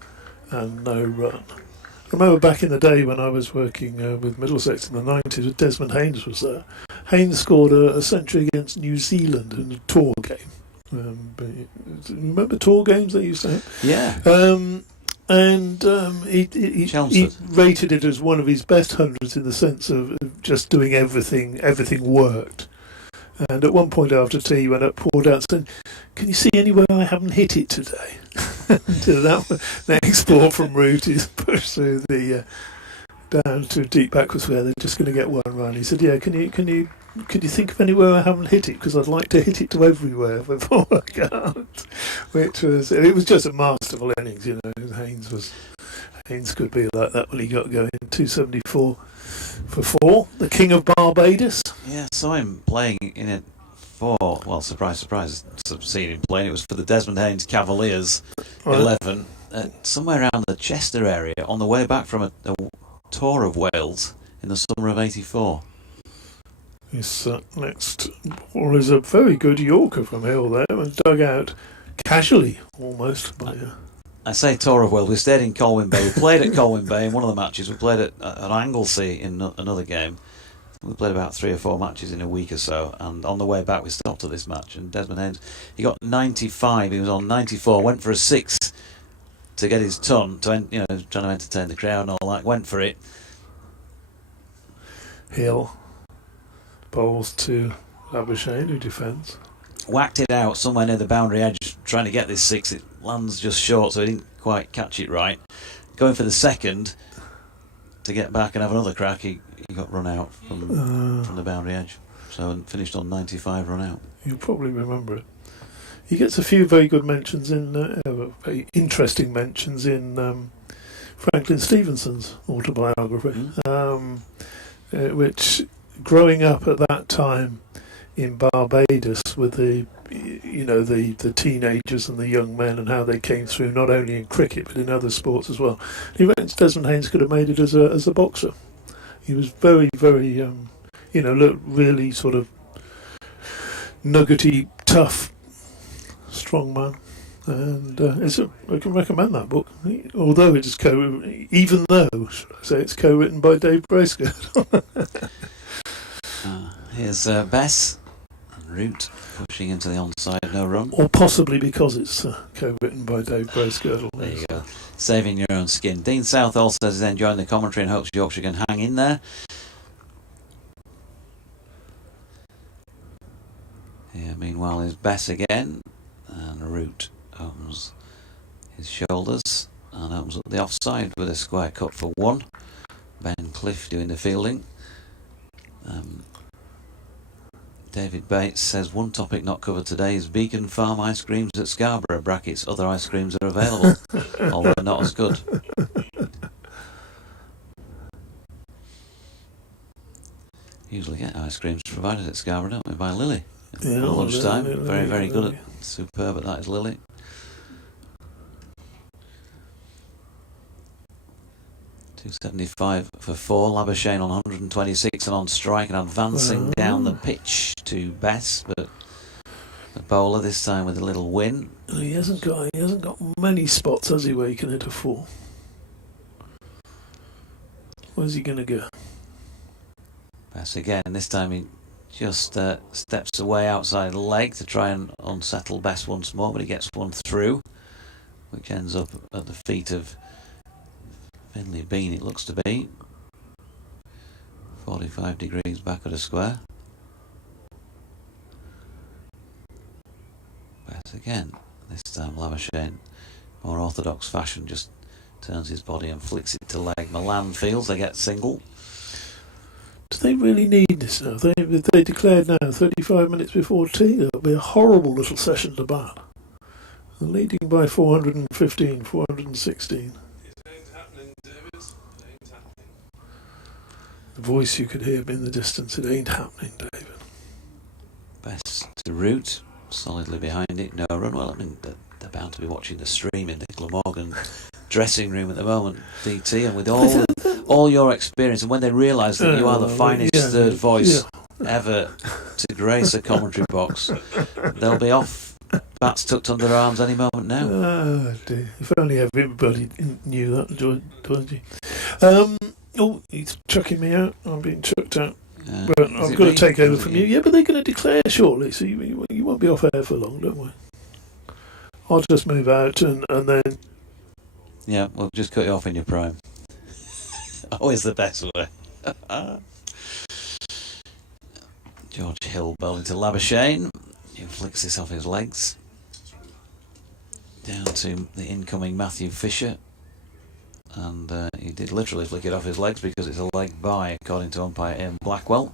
and no run. I remember back in the day when I was working with Middlesex in the 90s, Desmond Haynes was there. Haynes scored a century against New Zealand in a tour game. Remember tour games they used to have? Yeah. He rated it as one of his best hundreds in the sense of just doing everything worked. And at one point after tea, he went up, poured out, saying, "Can you see anywhere I haven't hit it today?" That next ball from Root is pushed through the down to deep backwards where they're just going to get one run. He said, "Yeah, can you think of anywhere I haven't hit it? Because I'd like to hit it to everywhere before I can't." It was just a masterful innings, you know. Haynes could be like that when he got going. 274 for 4. The King of Barbados. Yeah, saw him playing in it for, well, surprise, seeing him playing. It was for the Desmond Haynes Cavaliers 11, somewhere around the Chester area, on the way back from a tour of Wales in the summer of '84. This next ball is a very good Yorker from Hill there, and dug out casually almost by I say tour of Wales. We stayed in Colwyn Bay. We played at Colwyn Bay in one of the matches. We played at Anglesey in another game. We played about 3 or 4 matches in a week or so, and on the way back we stopped at this match, and Desmond Haynes, he got 95, he was on 94, went for a 6 to get his ton, trying to entertain the crowd and all that, went for it. Hill bowls to Labuschagne, who defends. Whacked it out somewhere near the boundary edge, trying to get this 6, it lands just short, so he didn't quite catch it right. Going for the second to get back and have another crack, he got run out from the boundary edge, so finished on 95 run out. You'll probably remember it. He gets a few very good mentions in, very interesting mentions in Franklin Stevenson's autobiography, which, growing up at that time in Barbados with the teenagers and the young men and how they came through, not only in cricket but in other sports as well. He reckons Desmond Haynes could have made it as a boxer. He was very, very, looked really sort of nuggety, tough, strong man. And I can recommend that book, although it's even though should I say it's co-written by Dave Bracegirdle. Here's Bess and Root pushing into the onside, no run. Or possibly because it's co-written by Dave Bracegirdle. There you go. Saving your own skin. Dean Southall says he's enjoying the commentary and hopes Yorkshire can hang in there. Here, meanwhile, is Bess again, and Root opens his shoulders and opens up the offside with a square cut for 1. Ben Cliff doing the fielding. David Bates says one topic not covered today is Beacon Farm ice creams at Scarborough, brackets other ice creams are available, although not as good. Usually get ice creams provided at Scarborough, don't we, by Lily? Yeah, at lunchtime. Lily, very, very good. Lily. Superb at that is Lily. .275 for 4. Labuschagne on 126 and on strike and advancing down the pitch to Bess, but the bowler this time with a little win. He hasn't got many spots, has he, where he can hit a 4? Where's he going to go? Bess again. This time he just steps away outside the leg to try and unsettle Bess once more, but he gets one through, which ends up at the feet of Finley Bean, it looks to be. 45 degrees back of the square. Bess again. This time Labuschagne, more orthodox fashion, just turns his body and flicks it to leg. Milan fields, they get single. Do they really need this now? They declared now 35 minutes before tea. That'll be a horrible little session to bat. They're leading by 415, 416. The voice you could hear in the distance, it ain't happening, David. Best to Root, solidly behind it, no run. Well, I mean, they're bound to be watching the stream in the Glamorgan dressing room at the moment, DT, and with all your experience, and when they realise that you are the finest third voice ever to grace a commentary box, they'll be off, bats tucked under their arms any moment now. Oh dear, if only everybody knew that, Georgie. Oh, he's chucking me out. I'm being chucked out. But I've got to take over from you. Yeah, but they're going to declare shortly, so you won't be off air for long, don't we? I'll just move out and then... Yeah, we'll just cut you off in your prime. Always the best way. George Hill bowling to Labuschagne. He flicks this off his legs. Down to the incoming Matthew Fisher. And he did literally flick it off his legs because it's a leg bye, according to umpire Ian Blackwell.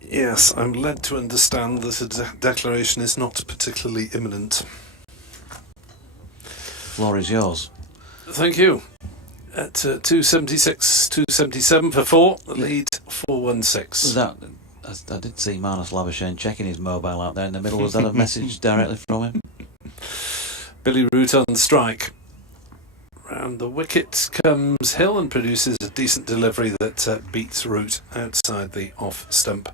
Yes, I'm led to understand that a declaration is not particularly imminent. Floor is yours. Thank you. At 276, 277 for 4, the lead 416. I did see Marnus Labuschagne checking his mobile out there in the middle. Was that a message directly from him? Billy Root on strike. Round the wicket comes Hill and produces a decent delivery that beats Root outside the off stump,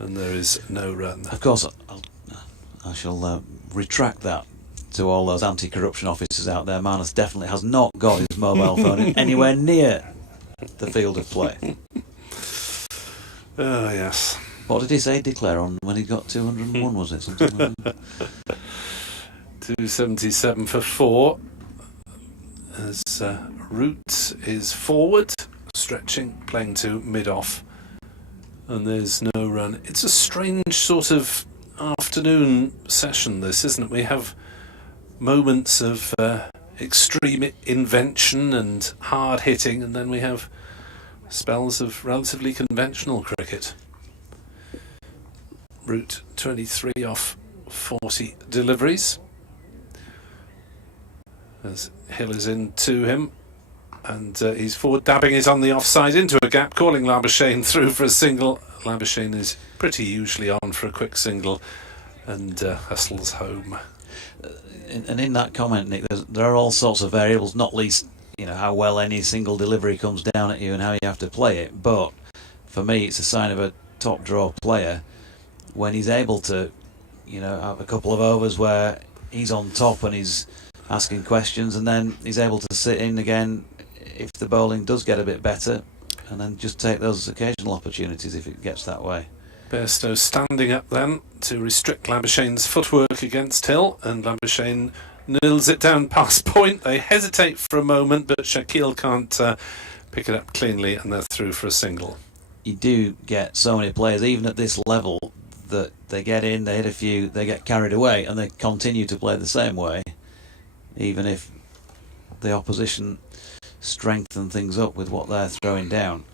and there is no run. Of course, I shall retract that to all those anti-corruption officers out there. Marnus definitely has not got his mobile phone anywhere near the field of play. Oh, yes. What did he say declare on when he got 201, was it? Something like that? 277 for 4. As Root is forward, stretching, playing to mid-off, and there's no run. It's a strange sort of afternoon session, this, isn't it? We have moments of extreme invention and hard hitting, and then we have spells of relatively conventional cricket. Root 23 off 40 deliveries. As Hill is in to him, and he's forward, dabbing it on the offside into a gap, calling Labuschagne through for a single. Labuschagne is pretty usually on for a quick single and hustles home. And in that comment, Nick, there are all sorts of variables, not least, how well any single delivery comes down at you and how you have to play it. But for me, it's a sign of a top draw player when he's able to, have a couple of overs where he's on top and he's asking questions, and then he's able to sit in again if the bowling does get a bit better, and then just take those occasional opportunities if it gets that way. Bairstow standing up then to restrict Labuschagne's footwork against Hill, and Labuschagne nails it down past point. They hesitate for a moment, but Shakil can't pick it up cleanly, and they're through for a single. You do get so many players, even at this level, that they get in, they hit a few, they get carried away, and they continue to play the same way, even if the opposition strengthen things up with what they're throwing down.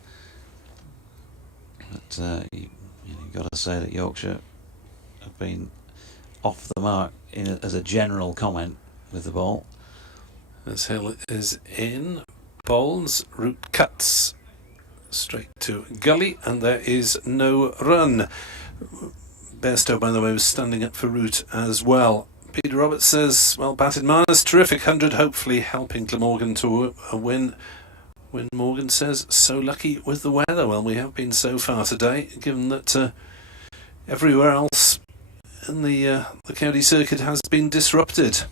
But you've got to say that Yorkshire have been off the mark as a general comment with the ball. As Hill is in, bowls, root cuts straight to gully, and there is no run. Bairstow, by the way, was standing up for root as well. Peter Roberts says, well batted Marnus, terrific 100, hopefully helping Glamorgan to a win. Win Morgan says, so lucky with the weather. Well, we have been so far today, given that everywhere else in the county circuit has been disrupted.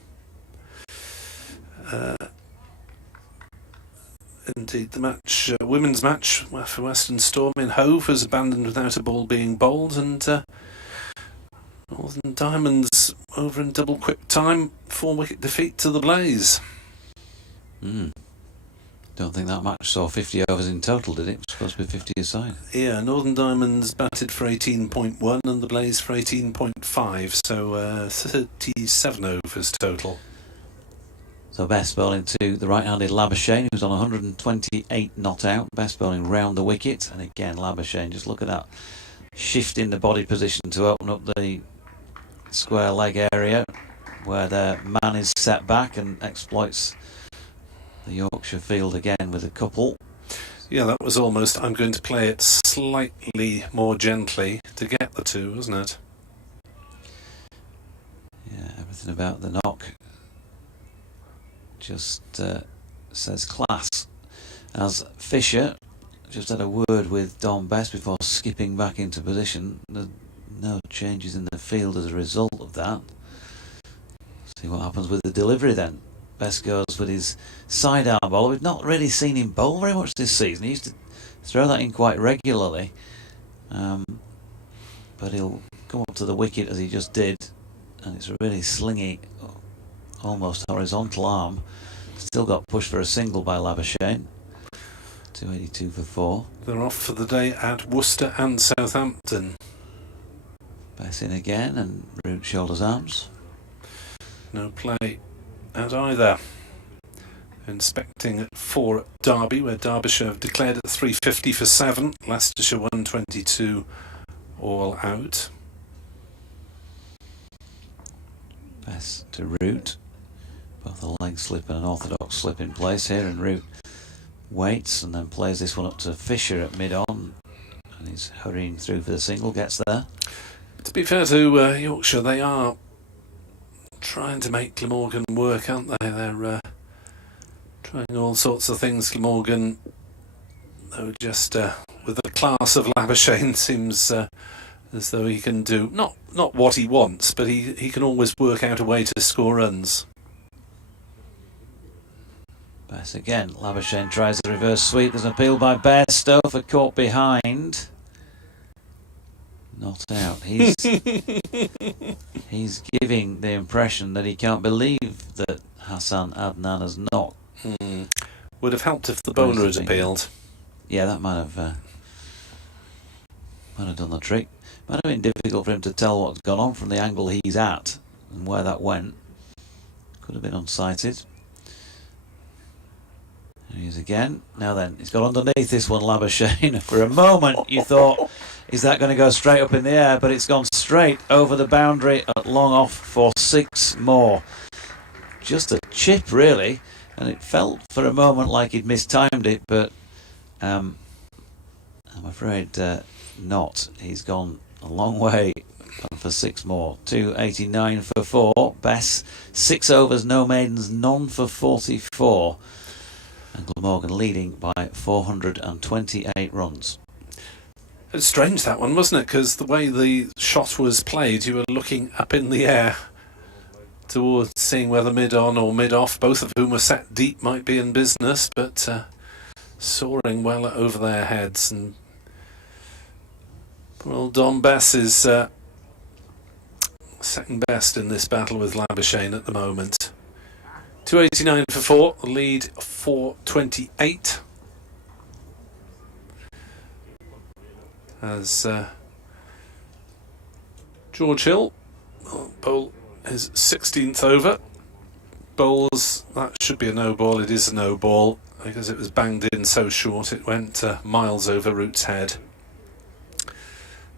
Indeed, the match, women's match for Western Storm in Hove was abandoned without a ball being bowled, and Northern Diamonds over in double quick time, 4-wicket defeat to the Blaze. Don't think that match saw 50 overs in total, did it? It was supposed to be 50 aside. Yeah, Northern Diamonds batted for 18.1 and the Blaze for 18.5, so 37 overs total. So best bowling to the right-handed Labuschagne, who's on 128 not out. Best bowling round the wicket, and again Labuschagne, just look at that shift in the body position to open up the square leg area where their man is set back and exploits the Yorkshire field again with a couple. Yeah, that was almost, I'm going to play it slightly more gently to get the two, wasn't it? Yeah, everything about the knock just says class. As Fisher just had a word with Don Best before skipping back into position. There's no changes in the field as a result of that. See what happens with the delivery then. Best goes with his sidearm bowler. We've not really seen him bowl very much this season. He used to throw that in quite regularly, but he'll come up to the wicket as he just did, and it's a really slingy, almost horizontal arm. Still got pushed for a single by Labuschagne. 282 for 4. They're off for the day at Worcester and Southampton. Best in again, and Root shoulders arms. No play at either. Inspecting at 4 at Derby, where Derbyshire have declared at 350 for 7. Leicestershire 122 all out. Best to Root. Both a leg slip and an orthodox slip in place here, and Root waits and then plays this one up to Fisher at mid-on, and he's hurrying through for the single, gets there. To be fair to Yorkshire, they are trying to make Glamorgan work, aren't they? They're trying all sorts of things. Glamorgan, though, just with the class of Labuschagne, seems as though he can do not what he wants, but he can always work out a way to score runs. Best again. Labuschagne tries the reverse sweep. There's an appeal by Bairstow for caught behind. Not out. He's giving the impression that he can't believe that Hassan Adnan has not. Would have helped if the bowler had appealed. Yeah, that might have done the trick. Might have been difficult for him to tell what's gone on from the angle he's at and where that went. Could have been unsighted. There he is again. Now then, he's got underneath this one, Labuschagne. For a moment, you thought Is that going to go straight up in the air? But it's gone straight over the boundary at long off for 6 more. Just a chip, really, and it felt for a moment like he'd mistimed it, but I'm afraid not. He's gone a long way for 6 more. 289 for 4. Bess, 6 overs, no maidens, none for 44. And Glamorgan leading by 428 runs. It's strange, that one, wasn't it? Because the way the shot was played, you were looking up in the air towards seeing whether mid-on or mid-off, both of whom were set deep, might be in business, but soaring well over their heads. And well, Don Bess is second best in this battle with Labuschagne at the moment. 289 for 4, the lead 428. As George Hill will bowl his 16th over. Bowls, that should be a no ball. It is a no ball because it was banged in so short it went miles over Root's head.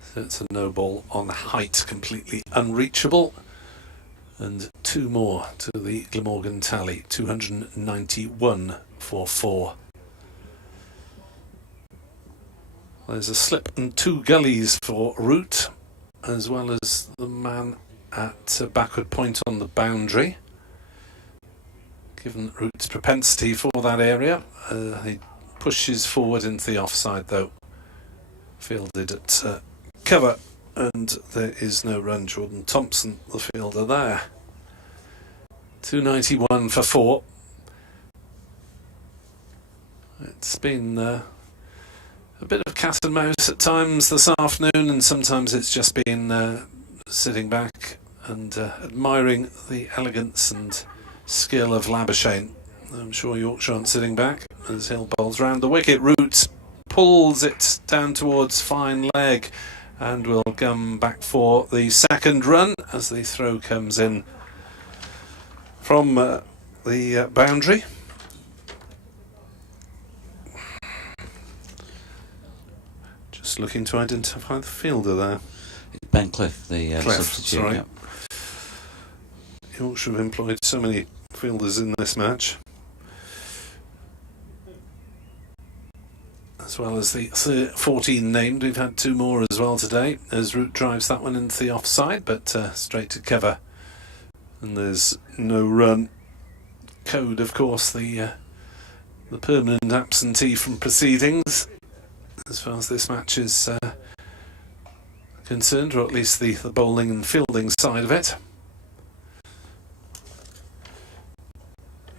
So it's a no ball on height, completely unreachable. And 2 more to the Glamorgan tally, 291 for 4. There's a slip and 2 gullies for Root, as well as the man at backward point on the boundary. Given Root's propensity for that area, he pushes forward into the offside though. Fielded at cover, and there is no run. Jordan Thompson, the fielder there. 291 for 4. It's been a bit of cat and mouse at times this afternoon, and sometimes it's just been sitting back and admiring the elegance and skill of Labuschagne. I'm sure Yorkshire aren't sitting back as Hill bowls round the wicket. Root pulls it down towards fine leg and will come back for the second run as the throw comes in from the boundary. Just looking to identify the fielder there. Ben Cliff, the Cliff, substitute. sorry. Yep. Yorkshire have employed so many fielders in this match, as well as the 14 named. We've had 2 more as well today as Root drives that one into the offside, but straight to cover, and there's no run. Code, of course, the permanent absentee from proceedings as far as this match is concerned, or at least the bowling and fielding side of it.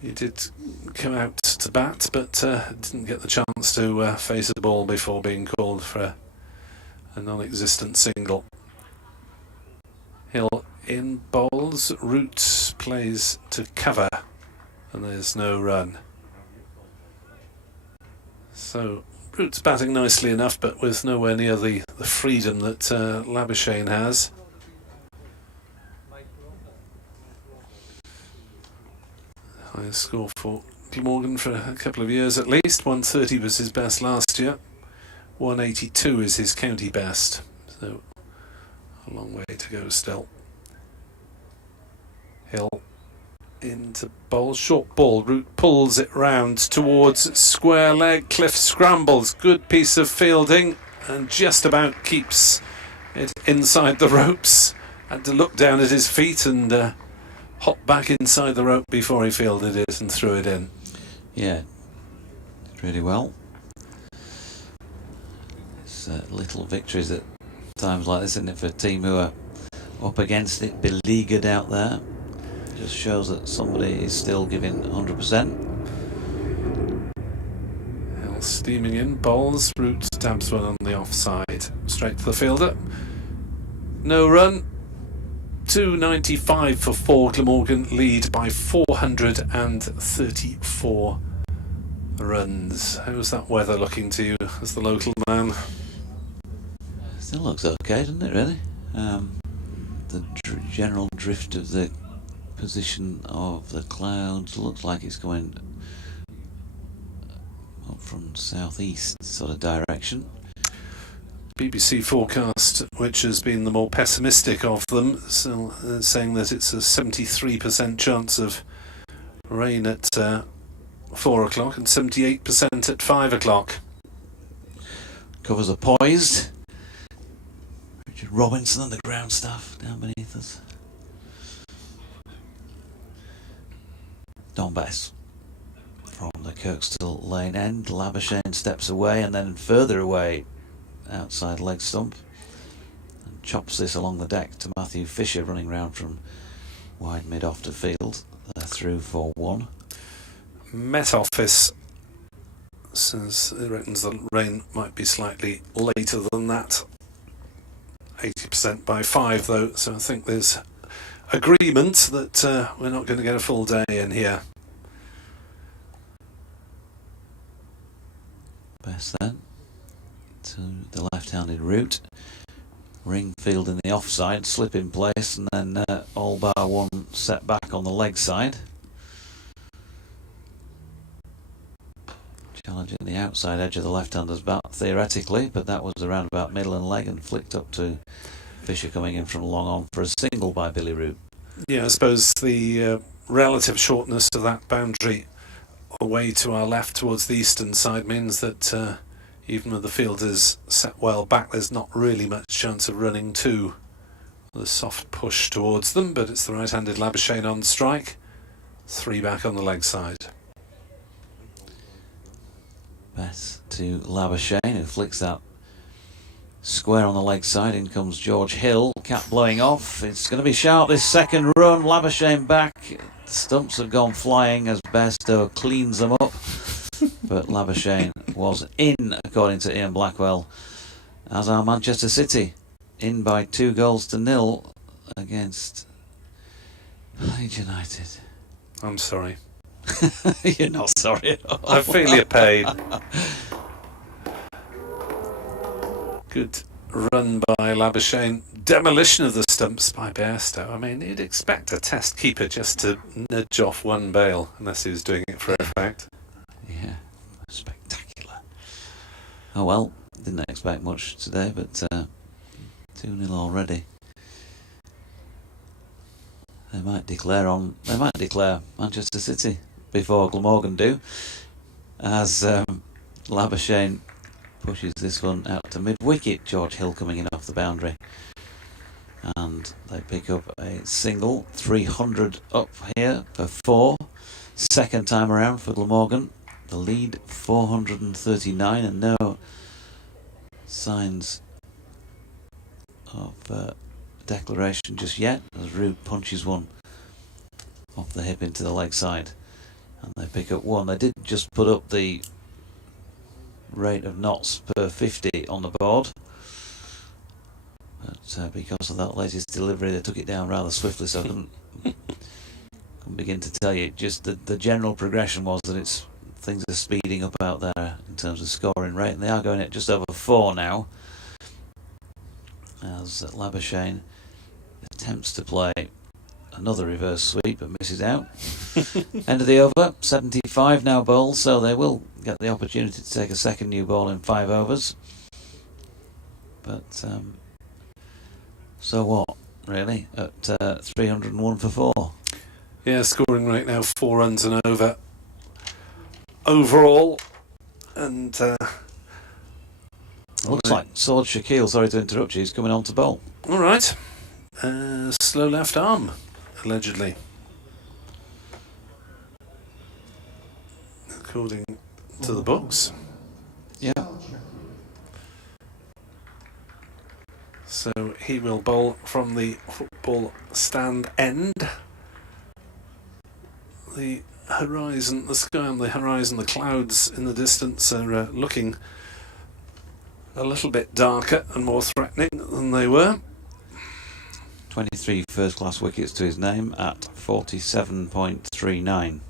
He did come out to bat, but didn't get the chance to face the ball before being called for a non-existent single. Hill in bowls, Root plays to cover, and there's no run. So Root's batting nicely enough, but with nowhere near the freedom that Labuschagne has. Highest score for Glamorgan for a couple of years at least. 130 was his best last year. 182 is his county best. So a long way to go still. Hill into bowl, short ball. Root pulls it round towards square leg. Cliff scrambles. Good piece of fielding and just about keeps it inside the ropes. Had to look down at his feet and hop back inside the rope before he fielded it and threw it in. Yeah, did really well. It's little victories at times like this, isn't it, for a team who are up against it, beleaguered out there. Just shows that somebody is still giving 100%. Hill steaming in, bowls, Root stabs one on the offside. Straight to the fielder. No run. 295 for 4. Glamorgan lead by 434 runs. How's that weather looking to you as the local man? Still looks okay, doesn't it, really? The general drift of the position of the clouds looks like it's going up from southeast sort of direction. BBC forecast, which has been the more pessimistic of them, saying that it's a 73% chance of rain at 4 o'clock and 78% at 5 o'clock. Covers are poised. Richard Robinson and the ground staff down beneath us. Don Bess from the Kirkstall Lane end. Labuschagne steps away and then further away outside leg stump and chops this along the deck to Matthew Fisher, running round from wide mid off to field. They're through for 1. Met Office says it reckons the rain might be slightly later than that. 80% by 5 though, so I think there's agreement that we're not going to get a full day in here. Best then to the left-handed route. Ring field in the offside, slip in place, and then all bar 1 set back on the leg side. Challenging the outside edge of the left-hander's bat theoretically, but that was around about middle and leg and flicked up to Fisher coming in from long on for a single by Billy Root. Yeah, I suppose the relative shortness of that boundary away to our left towards the eastern side means that even with the fielders set well back, there's not really much chance of running to the soft push towards them, but it's the right-handed Labuschagne on strike. 3 back on the leg side. Bess to Labuschagne, who flicks that square on the leg side. In comes George Hill, cap blowing off. It's going to be sharp this second run. Labuschagne back. The stumps have gone flying as Bairstow cleans them up. But Labuschagne was in, according to Ian Blackwell, as are Manchester City, in by 2-0 against Leeds United. I'm sorry. You're not sorry at all. I feel your pain. Good run by Labuschagne. Demolition of the stumps by Bairstow. I mean, you'd expect a test keeper just to nudge off 1 bail, unless he was doing it for effect. Yeah, spectacular. Oh well, didn't expect much today, but 2-0 already. They might declare Manchester City before Glamorgan do, as Labuschagne pushes this one out to mid-wicket. George Hill coming in off the boundary, and they pick up a single. 300 up here for 4. Second time around for Glamorgan. The lead 439, and no signs of declaration just yet, as Root punches one off the hip into the leg side, and they pick up 1. They did just put up the rate of knots per 50 on the board, but because of that latest delivery they took it down rather swiftly, so I couldn't begin to tell you. Just the general progression was that things are speeding up out there in terms of scoring rate, and they are going at just over 4 now, as Labuschagne attempts to play another reverse sweep but misses out. End of the over, 75 now bowled, so they will get the opportunity to take a second new ball in 5 overs. But so what, really, at 301 for 4. Yeah, scoring rate now 4 runs and over overall, and looks like Sword Shaquille, sorry to interrupt you, he's coming on to bowl. all right. Slow left arm, allegedly, according to the books. Yeah. So he will bowl from the football stand end. The horizon, the sky on the horizon, the clouds in the distance are looking a little bit darker and more threatening than they were. 23 first-class wickets to his name at 47.39.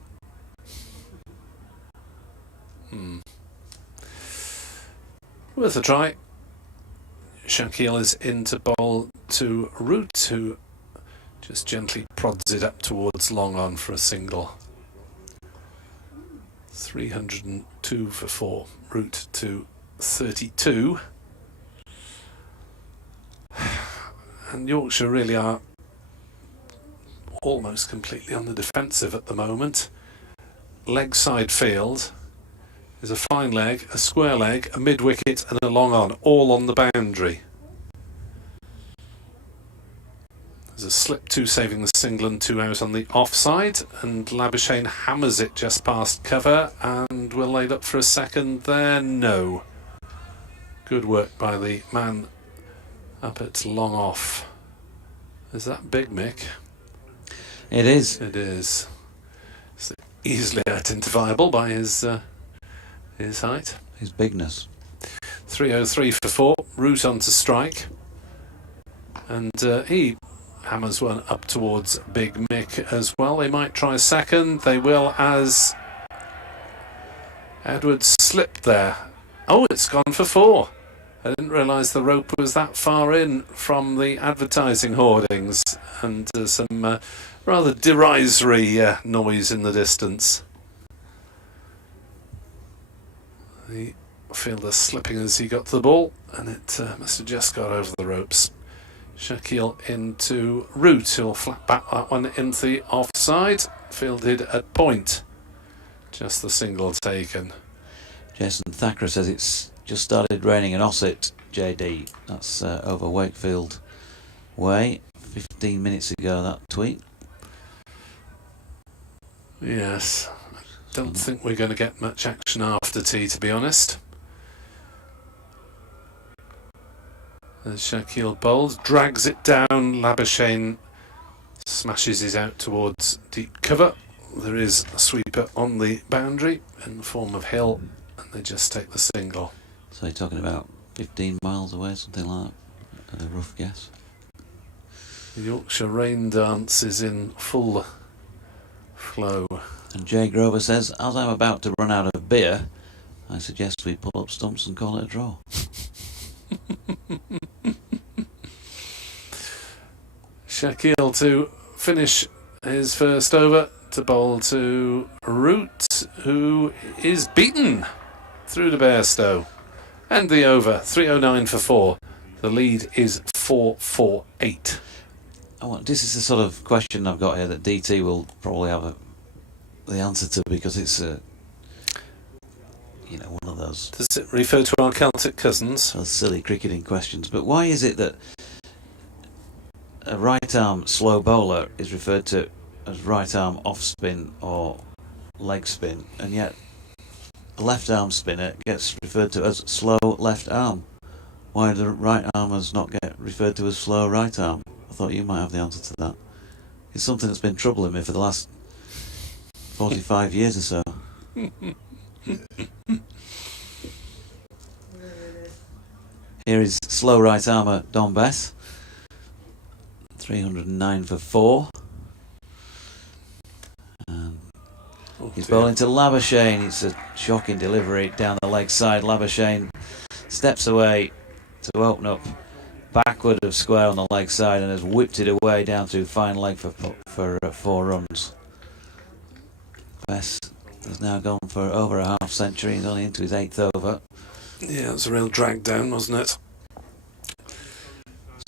Worth a try. Shaquille is in to bowl to Root, who just gently prods it up towards long on for a single. 302 for 4. Root to 32. And Yorkshire really are almost completely on the defensive at the moment. Leg side field is a fine leg, a square leg, a mid wicket and a long on, all on the boundary. There's a slip, 2 saving the single and 2 out on the offside, and Labuschagne hammers it just past cover, and will lay up for a second there. No. Good work by the man up at long off. Is that big, Mick? It is. It is. It's easily identifiable by his height. His bigness. 303 for 4, root on to strike. And he hammers one up towards Big Mick as well. They might try a second. They will, as Edwards slipped there. Oh, it's gone for 4. I didn't realise the rope was that far in from the advertising hoardings, and some rather derisory noise in the distance. The fielder slipping as he got to the ball, and it must have just got over the ropes. Shaquille into Root, who'll flat back that one into the offside. Fielded at point. Just the single taken. Jason Thacker says it's just started raining in Ossett, JD. That's over Wakefield Way. 15 minutes ago, that tweet. Yes. I don't think we're going to get much action after tea, to be honest. As Shaquille bowls, drags it down. Labuschagne smashes his out towards deep cover. There is a sweeper on the boundary in the form of Hill, and they just take the single. So you're talking about 15 miles away, something like that, a rough guess. The Yorkshire rain dance is in full flow. And Jay Grover says, as I'm about to run out of beer, I suggest we pull up stumps and call it a draw. Shaquille to finish his first over, to bowl to Root, who is beaten through to Bairstow. And the over, 309 for 4. The lead is 448. This is the sort of question I've got here that DT will probably have the answer to, because it's one of those. Does it refer to our Celtic cousins? Those silly cricketing questions. But why is it that a right arm slow bowler is referred to as right arm off spin or leg spin, and yet a left arm spinner gets referred to as slow left arm? Why do the right armers not get referred to as slow right arm? I thought you might have the answer to that. It's something that's been troubling me for the last 45 years or so. Here is slow right armer Don Bess. 309 for 4. And he's bowling to Labuschagne. It's a shocking delivery down the leg side. Labuschagne steps away to open up backward of square on the leg side and has whipped it away down through fine leg for 4 runs. Bess has now gone for over a half century. He's only into his 8th over. Yeah, it was a real drag down, wasn't it?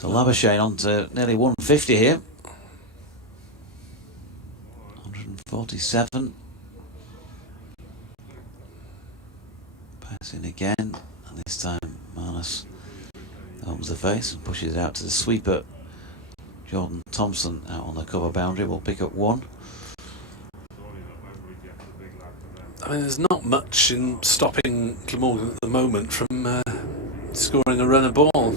So Labuschagne on to nearly 150 here. 147. Passing again, and this time Marnus opens the face and pushes it out to the sweeper. Jordan Thompson out on the cover boundary will pick up 1. I mean, there's not much in stopping Glamorgan at the moment from scoring a runner ball.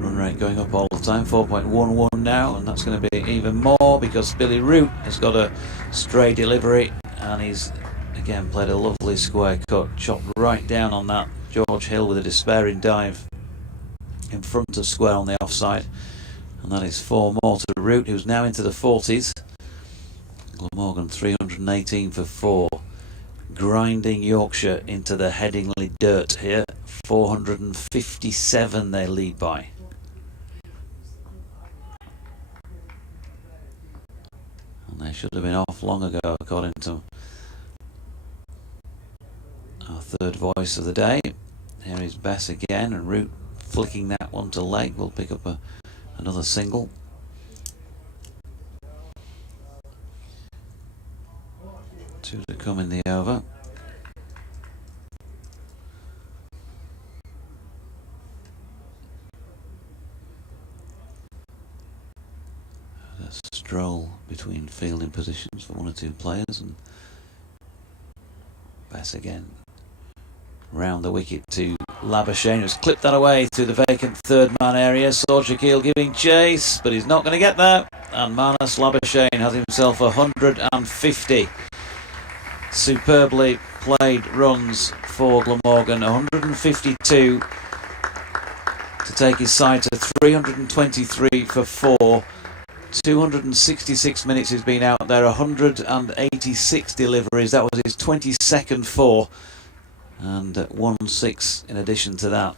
Run rate going up all the time, 4.11 now, and that's going to be even more because Billy Root has got a stray delivery, and he's again played a lovely square cut, chopped right down on that George Hill with a despairing dive in front of square on the offside. And that is 4 more to Root, who's now into the 40s. Glamorgan 318 for 4. Grinding Yorkshire into the Headingley dirt here. 457 they lead by. And they should have been off long ago, according to our third voice of the day. Here is Bess again, and Root flicking that one to leg will pick up another single. Two to come in the over. A stroll between fielding positions for one or two players, and Bess again round the wicket to Labuschagne, who's clipped that away to the vacant third man area. Shaquille giving chase, but he's not going to get there, and Marnus Labuschagne has himself 150. Superbly played runs for Glamorgan, 152 to take his side to 323 for 4. 266 minutes he's been out there, 186 deliveries. That was his 22nd 4, and 1-6 in addition to that.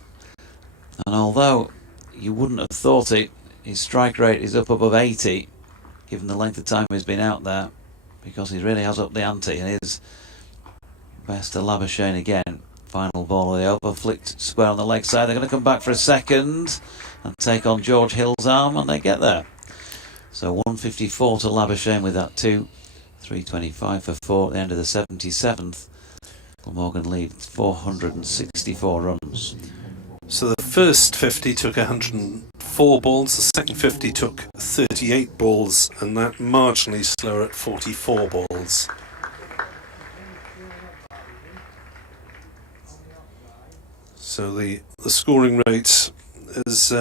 And although you wouldn't have thought it, his strike rate is up above 80 given the length of time he's been out there, because he really has upped the ante, and is best to Labuschagne again. Final ball of the over, flicked square on the leg side. They're going to come back for a second and take on George Hill's arm, and they get there. So 154 to Labuschagne with that 2. 325 for 4 at the end of the 77th. Glamorgan leads 464 runs. So the first 50 took 104 balls, the second 50 took 38 balls, and that marginally slower at 44 balls. So the scoring rate is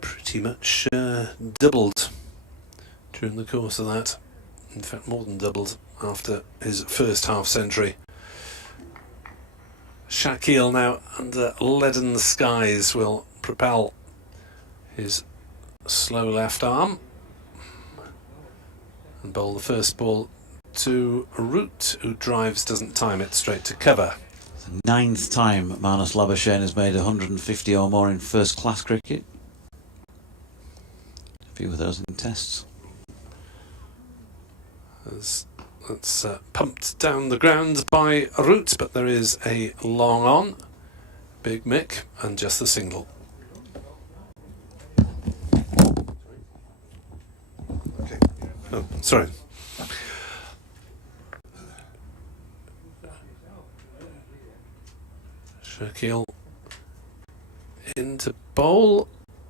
pretty much doubled during the course of that. In fact, more than doubled after his first half century. Shaquille now under leaden skies will propel his slow left arm and bowl the first ball to Root, who drives, doesn't time it, straight to cover. The 9th time Marnus Labuschagne has made 150 or more in first class cricket. A few of those in tests. That's pumped down the ground by Root, but there is a long on. Big Mick, and just the single. Okay. Oh, sorry. Shaquille into bowl,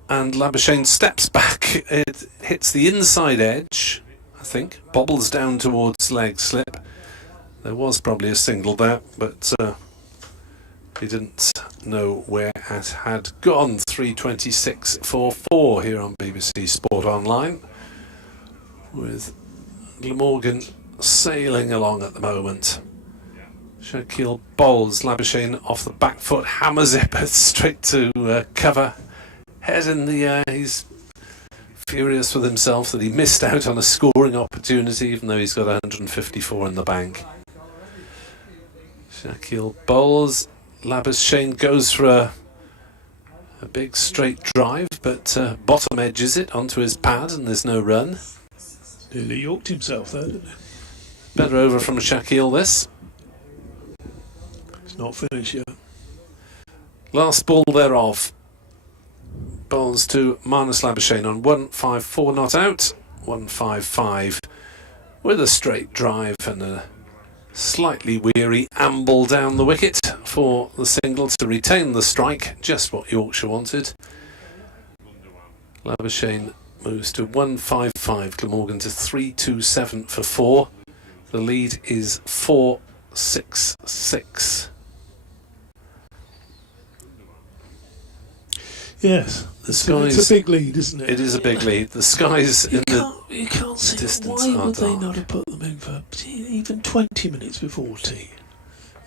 and Labuschagne steps back. It hits the inside edge, I think, bobbles down towards leg slip. There was probably a single there, but he didn't know where it had gone. 326 for 4 here on BBC Sport Online, with Glamorgan sailing along at the moment. Shaquille bowls, Labuschagne off the back foot, hammers it straight to cover. Head in the air. He's furious with himself that he missed out on a scoring opportunity, even though he's got 154 in the bank. Shaquille bowls, Labuschagne goes for a big straight drive, but bottom edges it onto his pad, and there's no run. Nearly yorked himself there, didn't he? Better over from Shaquille this. It's not finished yet. Last ball thereof. Bowls to Marnus Labuschagne on 154, not out. 155 with a straight drive and a slightly weary amble down the wicket for the single to retain the strike, just what Yorkshire wanted. Labuschagne moves to 155, Glamorgan to 327 for 4. The lead is 4-6-6. Yes, it's a big lead, isn't it? It is a big lead. The skies in the you can't see distance why are would they dark. not have put them in for even 20 minutes before tea.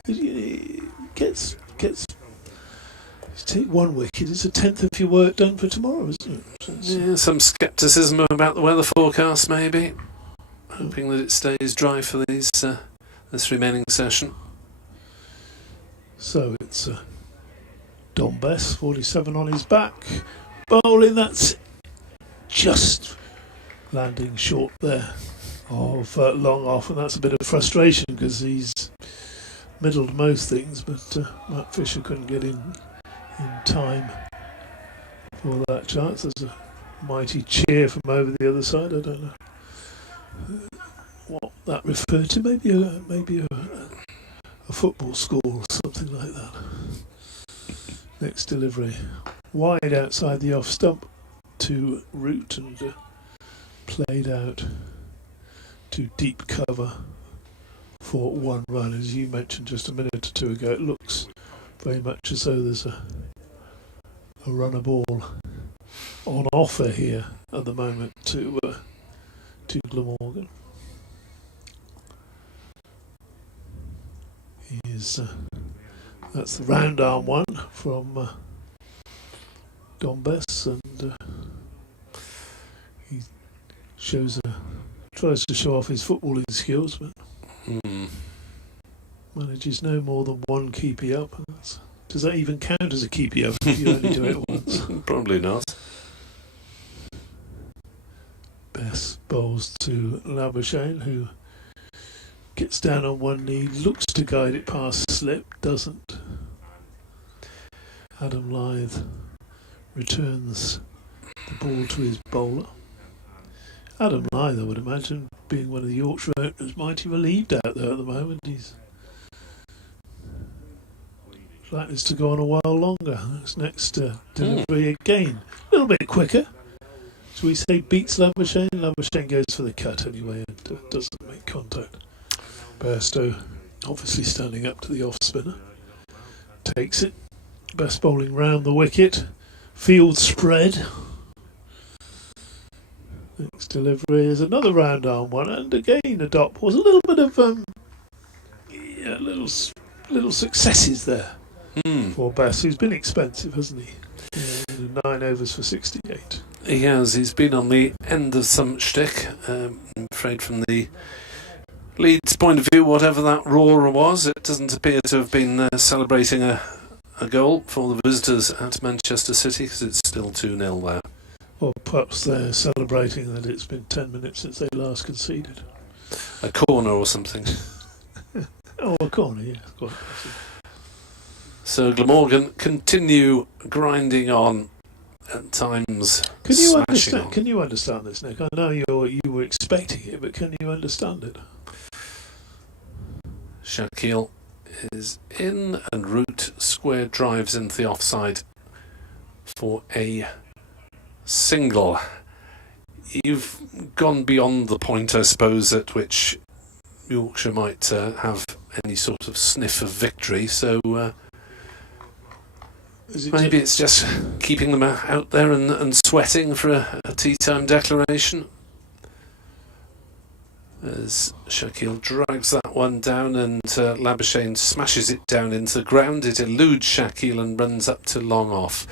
It gets take 1 wicket. It's a 10th of your work done for tomorrow, isn't it? Yeah, some scepticism about the weather forecast, maybe. Hoping that it stays dry for these this remaining session. So it's Don Bess, 47 on his back, bowling. That's just landing short there of long off, and that's a bit of frustration because he's middled most things, but Matt Fisher couldn't get in time for that chance. There's a mighty cheer from over the other side. I don't know what that referred to. Maybe a football score or something like that. Next delivery, wide outside the off stump to Root, and played out to deep cover for one run. As you mentioned just a minute or two ago, it looks very much as though there's a runner ball on offer here at the moment to Glamorgan. That's the round arm one from Don Bess, and he tries to show off his footballing skills, but manages no more than one keepy up. Does that even count as a keepy up if you only do it once? Probably not. Bess bowls to Labuschagne, who gets down on one knee, looks to guide it past slip, doesn't. Adam Lythe returns the ball to his bowler. Adam Lythe, I would imagine, being one of the Yorkshire owners, mighty relieved out there at the moment. He's likely to go on a while longer. That's next delivery again. A little bit quicker. So we say beats Labuschagne. Labuschagne goes for the cut anyway and doesn't make contact. Bairstow obviously standing up to the off spinner. Takes it. Best bowling round the wicket. Field spread. Next delivery is another round arm one, and again a dot. Was a little bit of little successes there for Bass, who's been expensive, hasn't he? 9 overs for 68. He has. He's been on the end of some shtick. I'm afraid from the Leeds' point of view, whatever that roar was, it doesn't appear to have been celebrating a goal for the visitors at Manchester City, because it's still 2-0 there. Or perhaps they're celebrating that it's been 10 minutes since they last conceded. A corner or something. Oh, a corner, yeah. Quite. So Glamorgan continue grinding on, at times smashing on. Can you understand this, Nick? I know you were expecting it, but can you understand it? Shaquille is in, and Root square drives into the offside for a single. You've gone beyond the point, I suppose, at which Yorkshire might have any sort of sniff of victory, so maybe it's just keeping them out there and sweating for a tea time declaration. As Shaquille drags that one down, and Labuschagne smashes it down into the ground. It eludes Shaquille and runs up to long off.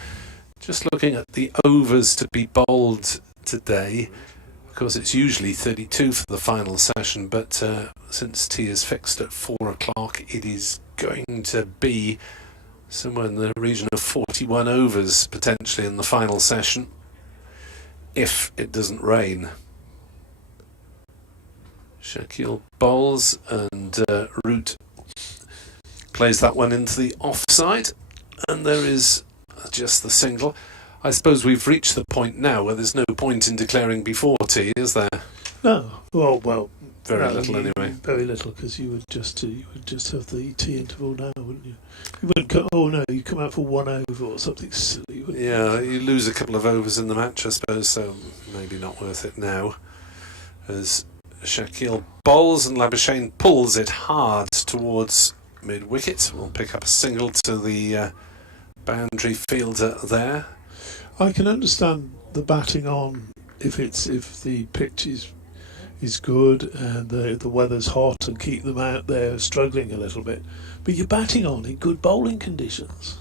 Just looking at the overs to be bowled today, of course it's usually 32 for the final session, but since tea is fixed at 4 o'clock, it is going to be somewhere in the region of 41 overs potentially in the final session, if it doesn't rain. Shaquille bowls, and Root plays that one into the offside, and there is just the single. I suppose we've reached the point now where there's no point in declaring before tea, is there? No. Well, very little anyway. Very little, because you would just have the tea interval now, wouldn't you? You wouldn't come. Oh no, you come out for 1 over or something silly. Wouldn't you? Yeah, you lose a couple of overs in the match, I suppose, so maybe not worth it now. As Shaquille bowls and Labuschagne pulls it hard towards mid-wicket. We'll pick up a single to the boundary fielder there. I can understand the batting on if the pitch is good and the weather's hot and keep them out there struggling a little bit. But you're batting on in good bowling conditions.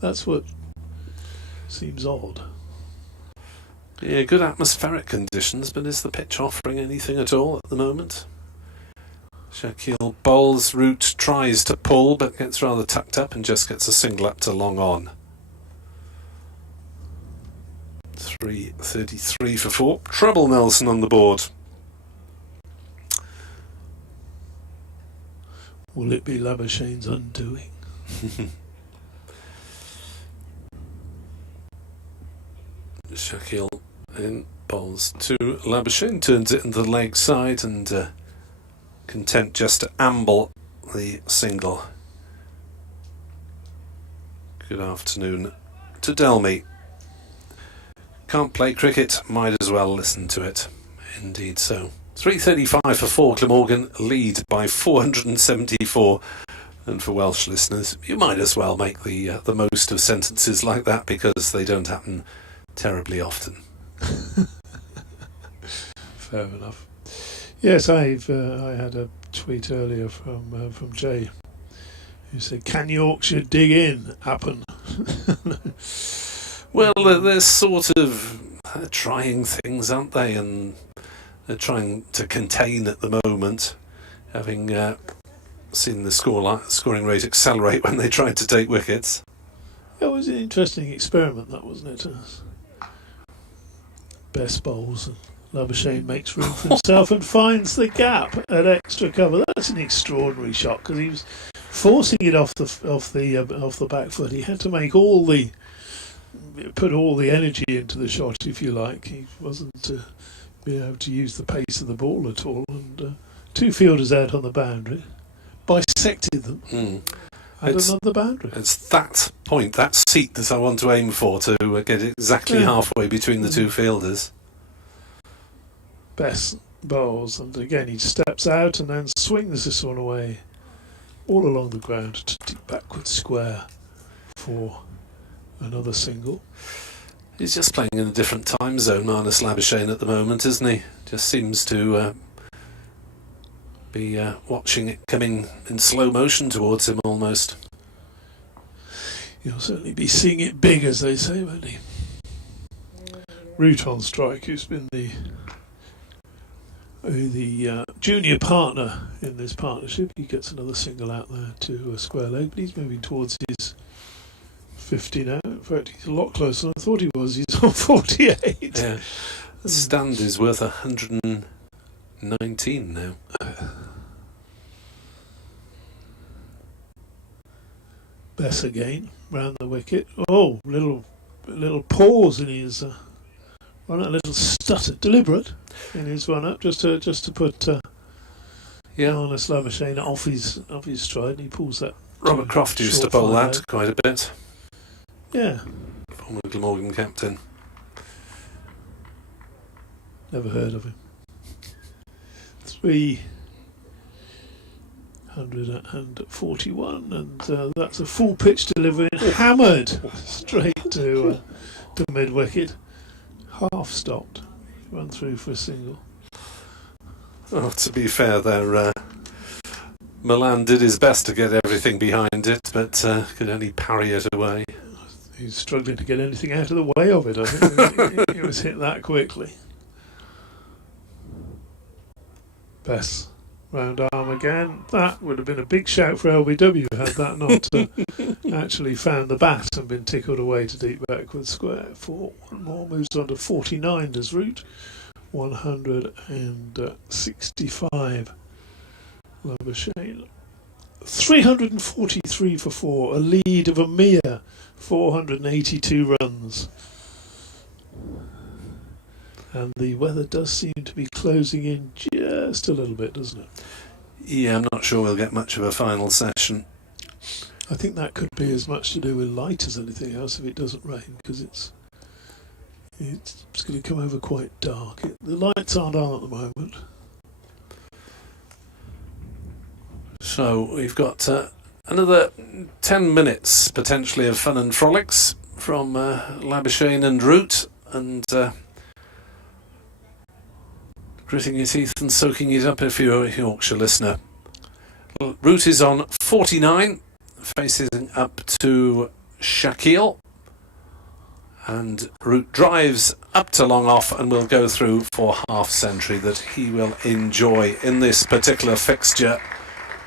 That's what seems odd. Yeah, good atmospheric conditions, but is the pitch offering anything at all at the moment? Shaquille bowls, Root tries to pull, but gets rather tucked up and just gets a single up to long on. 3:33 for 4. Treble Nelson on the board. will it be Labuschagne's undoing? Shaquille in bowls to Labuschagne, turns it into the leg side and content just to amble the single. Good afternoon to Delmy. Can't play cricket, might as well listen to it. Indeed so. 3:35 for 4, Glamorgan lead by 474. And for Welsh listeners, you might as well make the most of sentences like that because they don't happen terribly often. Fair enough. Yes, I had a tweet earlier from Jay, who said, "Can Yorkshire dig in? Happen." Well, they're sort of trying things, aren't they? And they're trying to contain at the moment, having seen the scoring rate accelerate when they tried to take wickets. It was an interesting experiment, that, wasn't it? Best bowls, and Labuschagne makes room for himself and finds the gap at extra cover. That's an extraordinary shot because he was forcing it off the back foot. He had to put all the energy into the shot, if you like. He wasn't being able to use the pace of the ball at all. And two fielders out on the boundary, bisected them. It's another boundary. It's that point, that seat that I want to aim for to get exactly halfway between the two fielders. Best bowls, and again he steps out and then swings this one away all along the ground to deep backward square for another single. He's just playing in a different time zone, Marnus Labuschagne, at the moment, isn't he? Just seems to be watching it coming in slow motion towards him almost. He'll certainly be seeing it big, as they say, won't he? Root on strike, who's been the junior partner in this partnership. He gets another single out there to a square leg, but he's moving towards his 50 now. In fact, he's a lot closer than I thought he was. He's on 48. Yeah. The stand is worth 119 now. Bess again, round the wicket. Oh, little pause in his run, a little stutter, deliberate in his run up, just to put Marnus Labuschagne off his stride, and he pulls that. Robert Croft used to bowl that quite a bit. Yeah. Former Glamorgan captain. Never heard of him. 341, and that's a full pitch delivery, hammered straight to mid wicket. Half stopped, run through for a single. Oh, to be fair, there, Milan did his best to get everything behind it, but could only parry it away. He's struggling to get anything out of the way of it, I think. It was hit that quickly. Bess, round arm again. That would have been a big shout for LBW had that not actually found the bat and been tickled away to deep backward square. For one more, moves on to 49 as Root. 165. Labuschagne. 343 for 4, a lead of a mere 482 runs. And the weather does seem to be closing in just a little bit, doesn't it? Yeah, I'm not sure we'll get much of a final session. I think that could be as much to do with light as anything else if it doesn't rain, because it's going to come over quite dark. The lights aren't on at the moment. So we've got another 10 minutes potentially of fun and frolics from Labuschagne and Root, and gritting your teeth and soaking it up if you're a Yorkshire listener. Root is on 49, facing up to Shaquille, and Root drives up to long off and will go through for half century that he will enjoy in this particular fixture.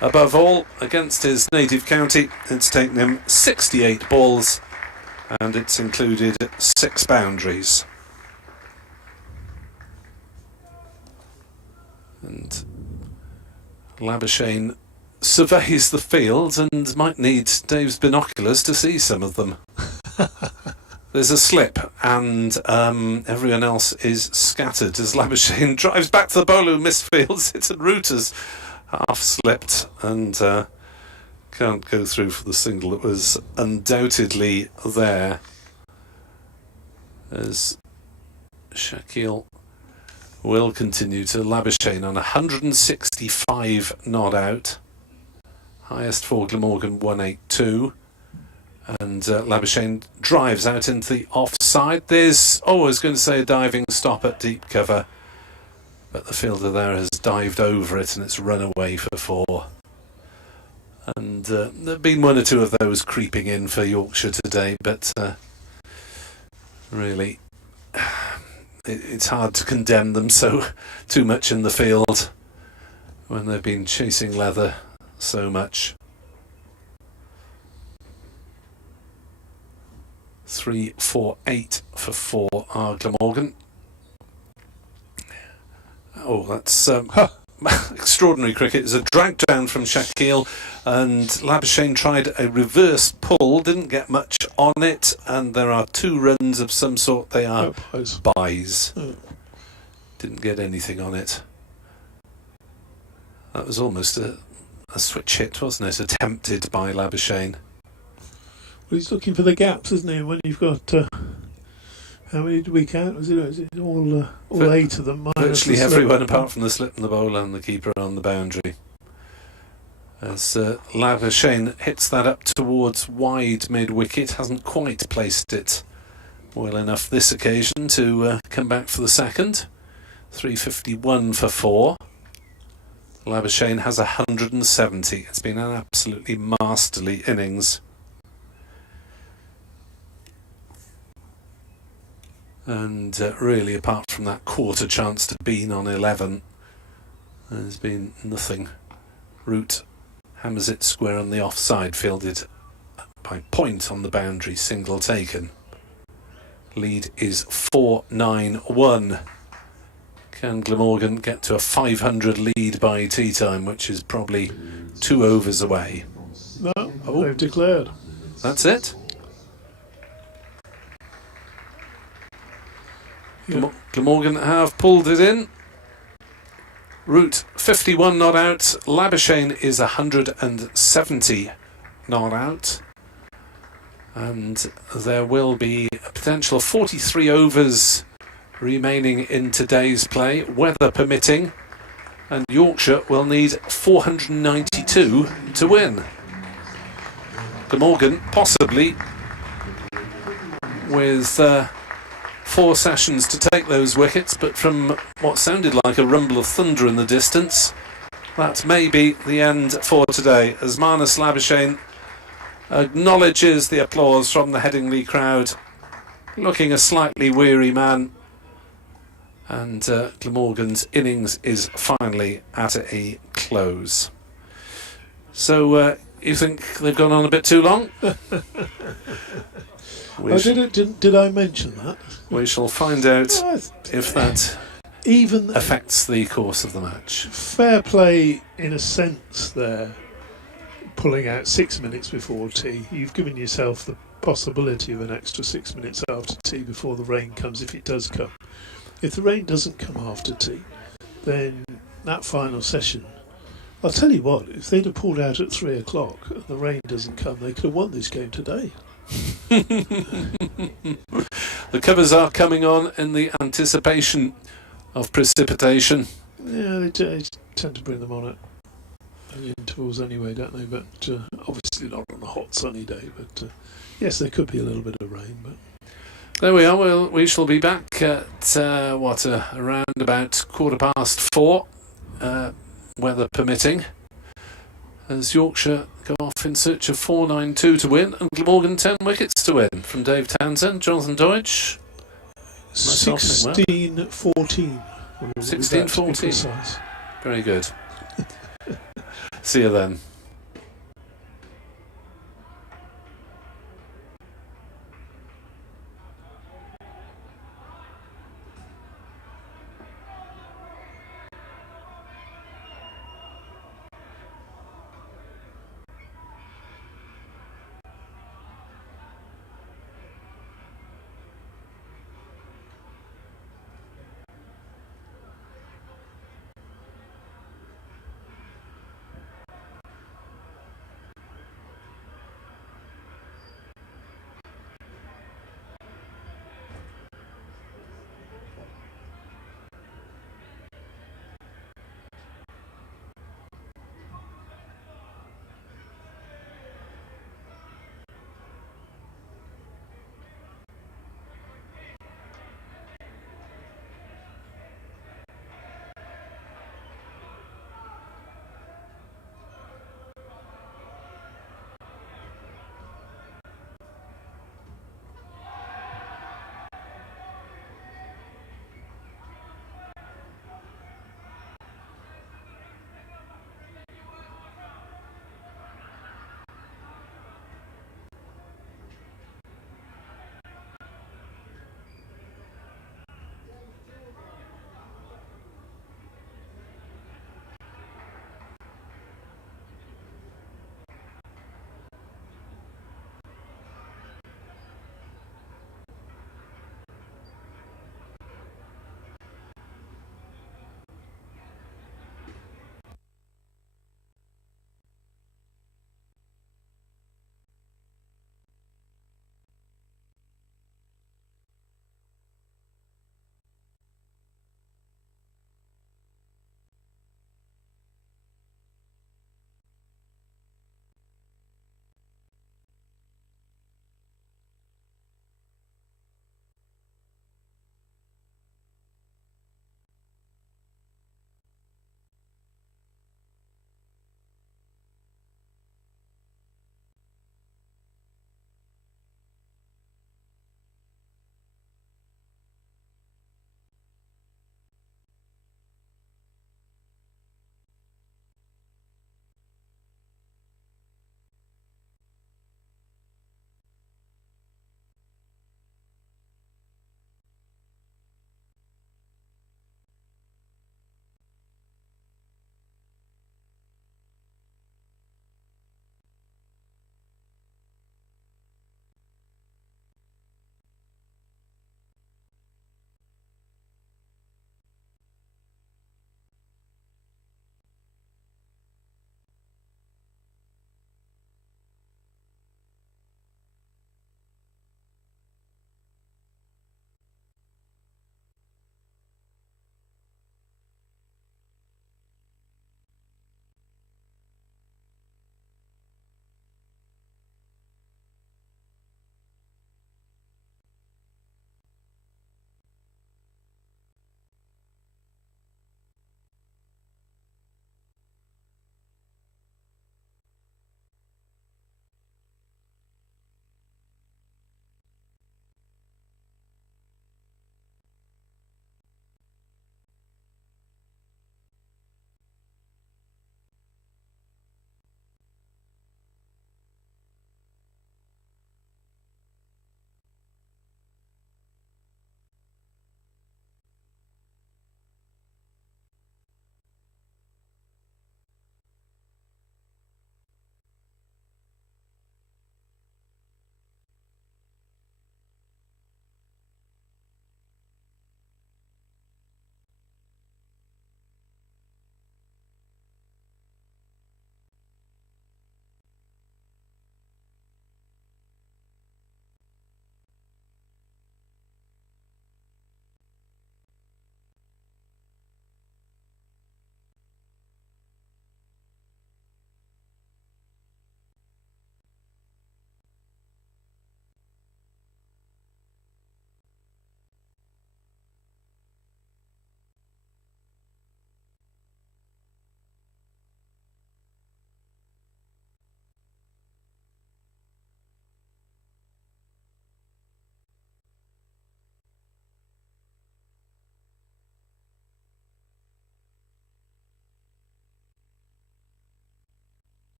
Above all, against his native county, it's taken him 68 balls and it's included 6 boundaries. And Labuschagne surveys the field and might need Dave's binoculars to see some of them. There's a slip, and everyone else is scattered as Labuschagne drives back to the bowler who missed fields. It's a root has half slipped and can't go through for the single that was undoubtedly there. As Shaquille will continue to Labuschagne on 165 not out. Highest for Glamorgan 182. And Labuschagne drives out into the offside. There's, I was going to say a diving stop at deep cover, but the fielder there has dived over it and it's run away for 4. And there have been 1 or 2 of those creeping in for Yorkshire today, but really it's hard to condemn them too much in the field when they've been chasing leather so much. 3, 4, 8 for 4 are Glamorgan. Oh, that's extraordinary cricket. It's a drag down from Shaquille, and Labuschagne tried a reverse pull, didn't get much on it, and there are 2 runs of some sort. They are buys. Didn't get anything on it. That was almost a switch hit, wasn't it? Attempted by Labuschagne. Well, he's looking for the gaps, isn't he? When you've got how many did we count? Was it all 8 of them? Virtually everyone apart from the slip and the bowler and the keeper on the boundary. As Labuschagne hits that up towards wide mid wicket, hasn't quite placed it well enough this occasion to come back for the second. 351 for 4. Labuschagne has 170. It's been an absolutely masterly innings. And really, apart from that quarter chance to Bean on 11, there's been nothing. Root hammers it square on the offside, fielded by Point on the boundary, single taken. Lead is 4-9-1. Can Glamorgan get to a 500 lead by tea time, which is probably 2 overs away? No, they've declared. That's it? Yeah. Glamorgan have pulled it in. Root 51 not out. Labuschagne is 170 not out. And there will be a potential 43 overs remaining in today's play, weather permitting. And Yorkshire will need 492 to win. Glamorgan possibly with 4 sessions to take those wickets, but from what sounded like a rumble of thunder in the distance, that may be the end for today, as Marnus Labuschagne acknowledges the applause from the Headingley crowd, looking a slightly weary man, and Glamorgan's innings is finally at a close. So you think they've gone on a bit too long? Did I mention that? We shall find out if that even affects the course of the match. Fair play in a sense there, pulling out 6 minutes before tea. You've given yourself the possibility of an extra 6 minutes after tea before the rain comes, if it does come. If the rain doesn't come after tea, then that final session, I'll tell you what, if they'd have pulled out at 3 o'clock and the rain doesn't come, they could have won this game today. The covers are coming on in the anticipation of precipitation. Yeah, they tend to bring them on at intervals anyway, don't they? But obviously not on a hot sunny day. But yes, there could be a little bit of rain. But there we are. We shall be back at around about 4:15, weather permitting, as Yorkshire go off in search of 492 to win and Glamorgan 10 wickets to win. From Dave Townsend, Jonathan Deutsch. 16-14. 16-14. Very good. See you then.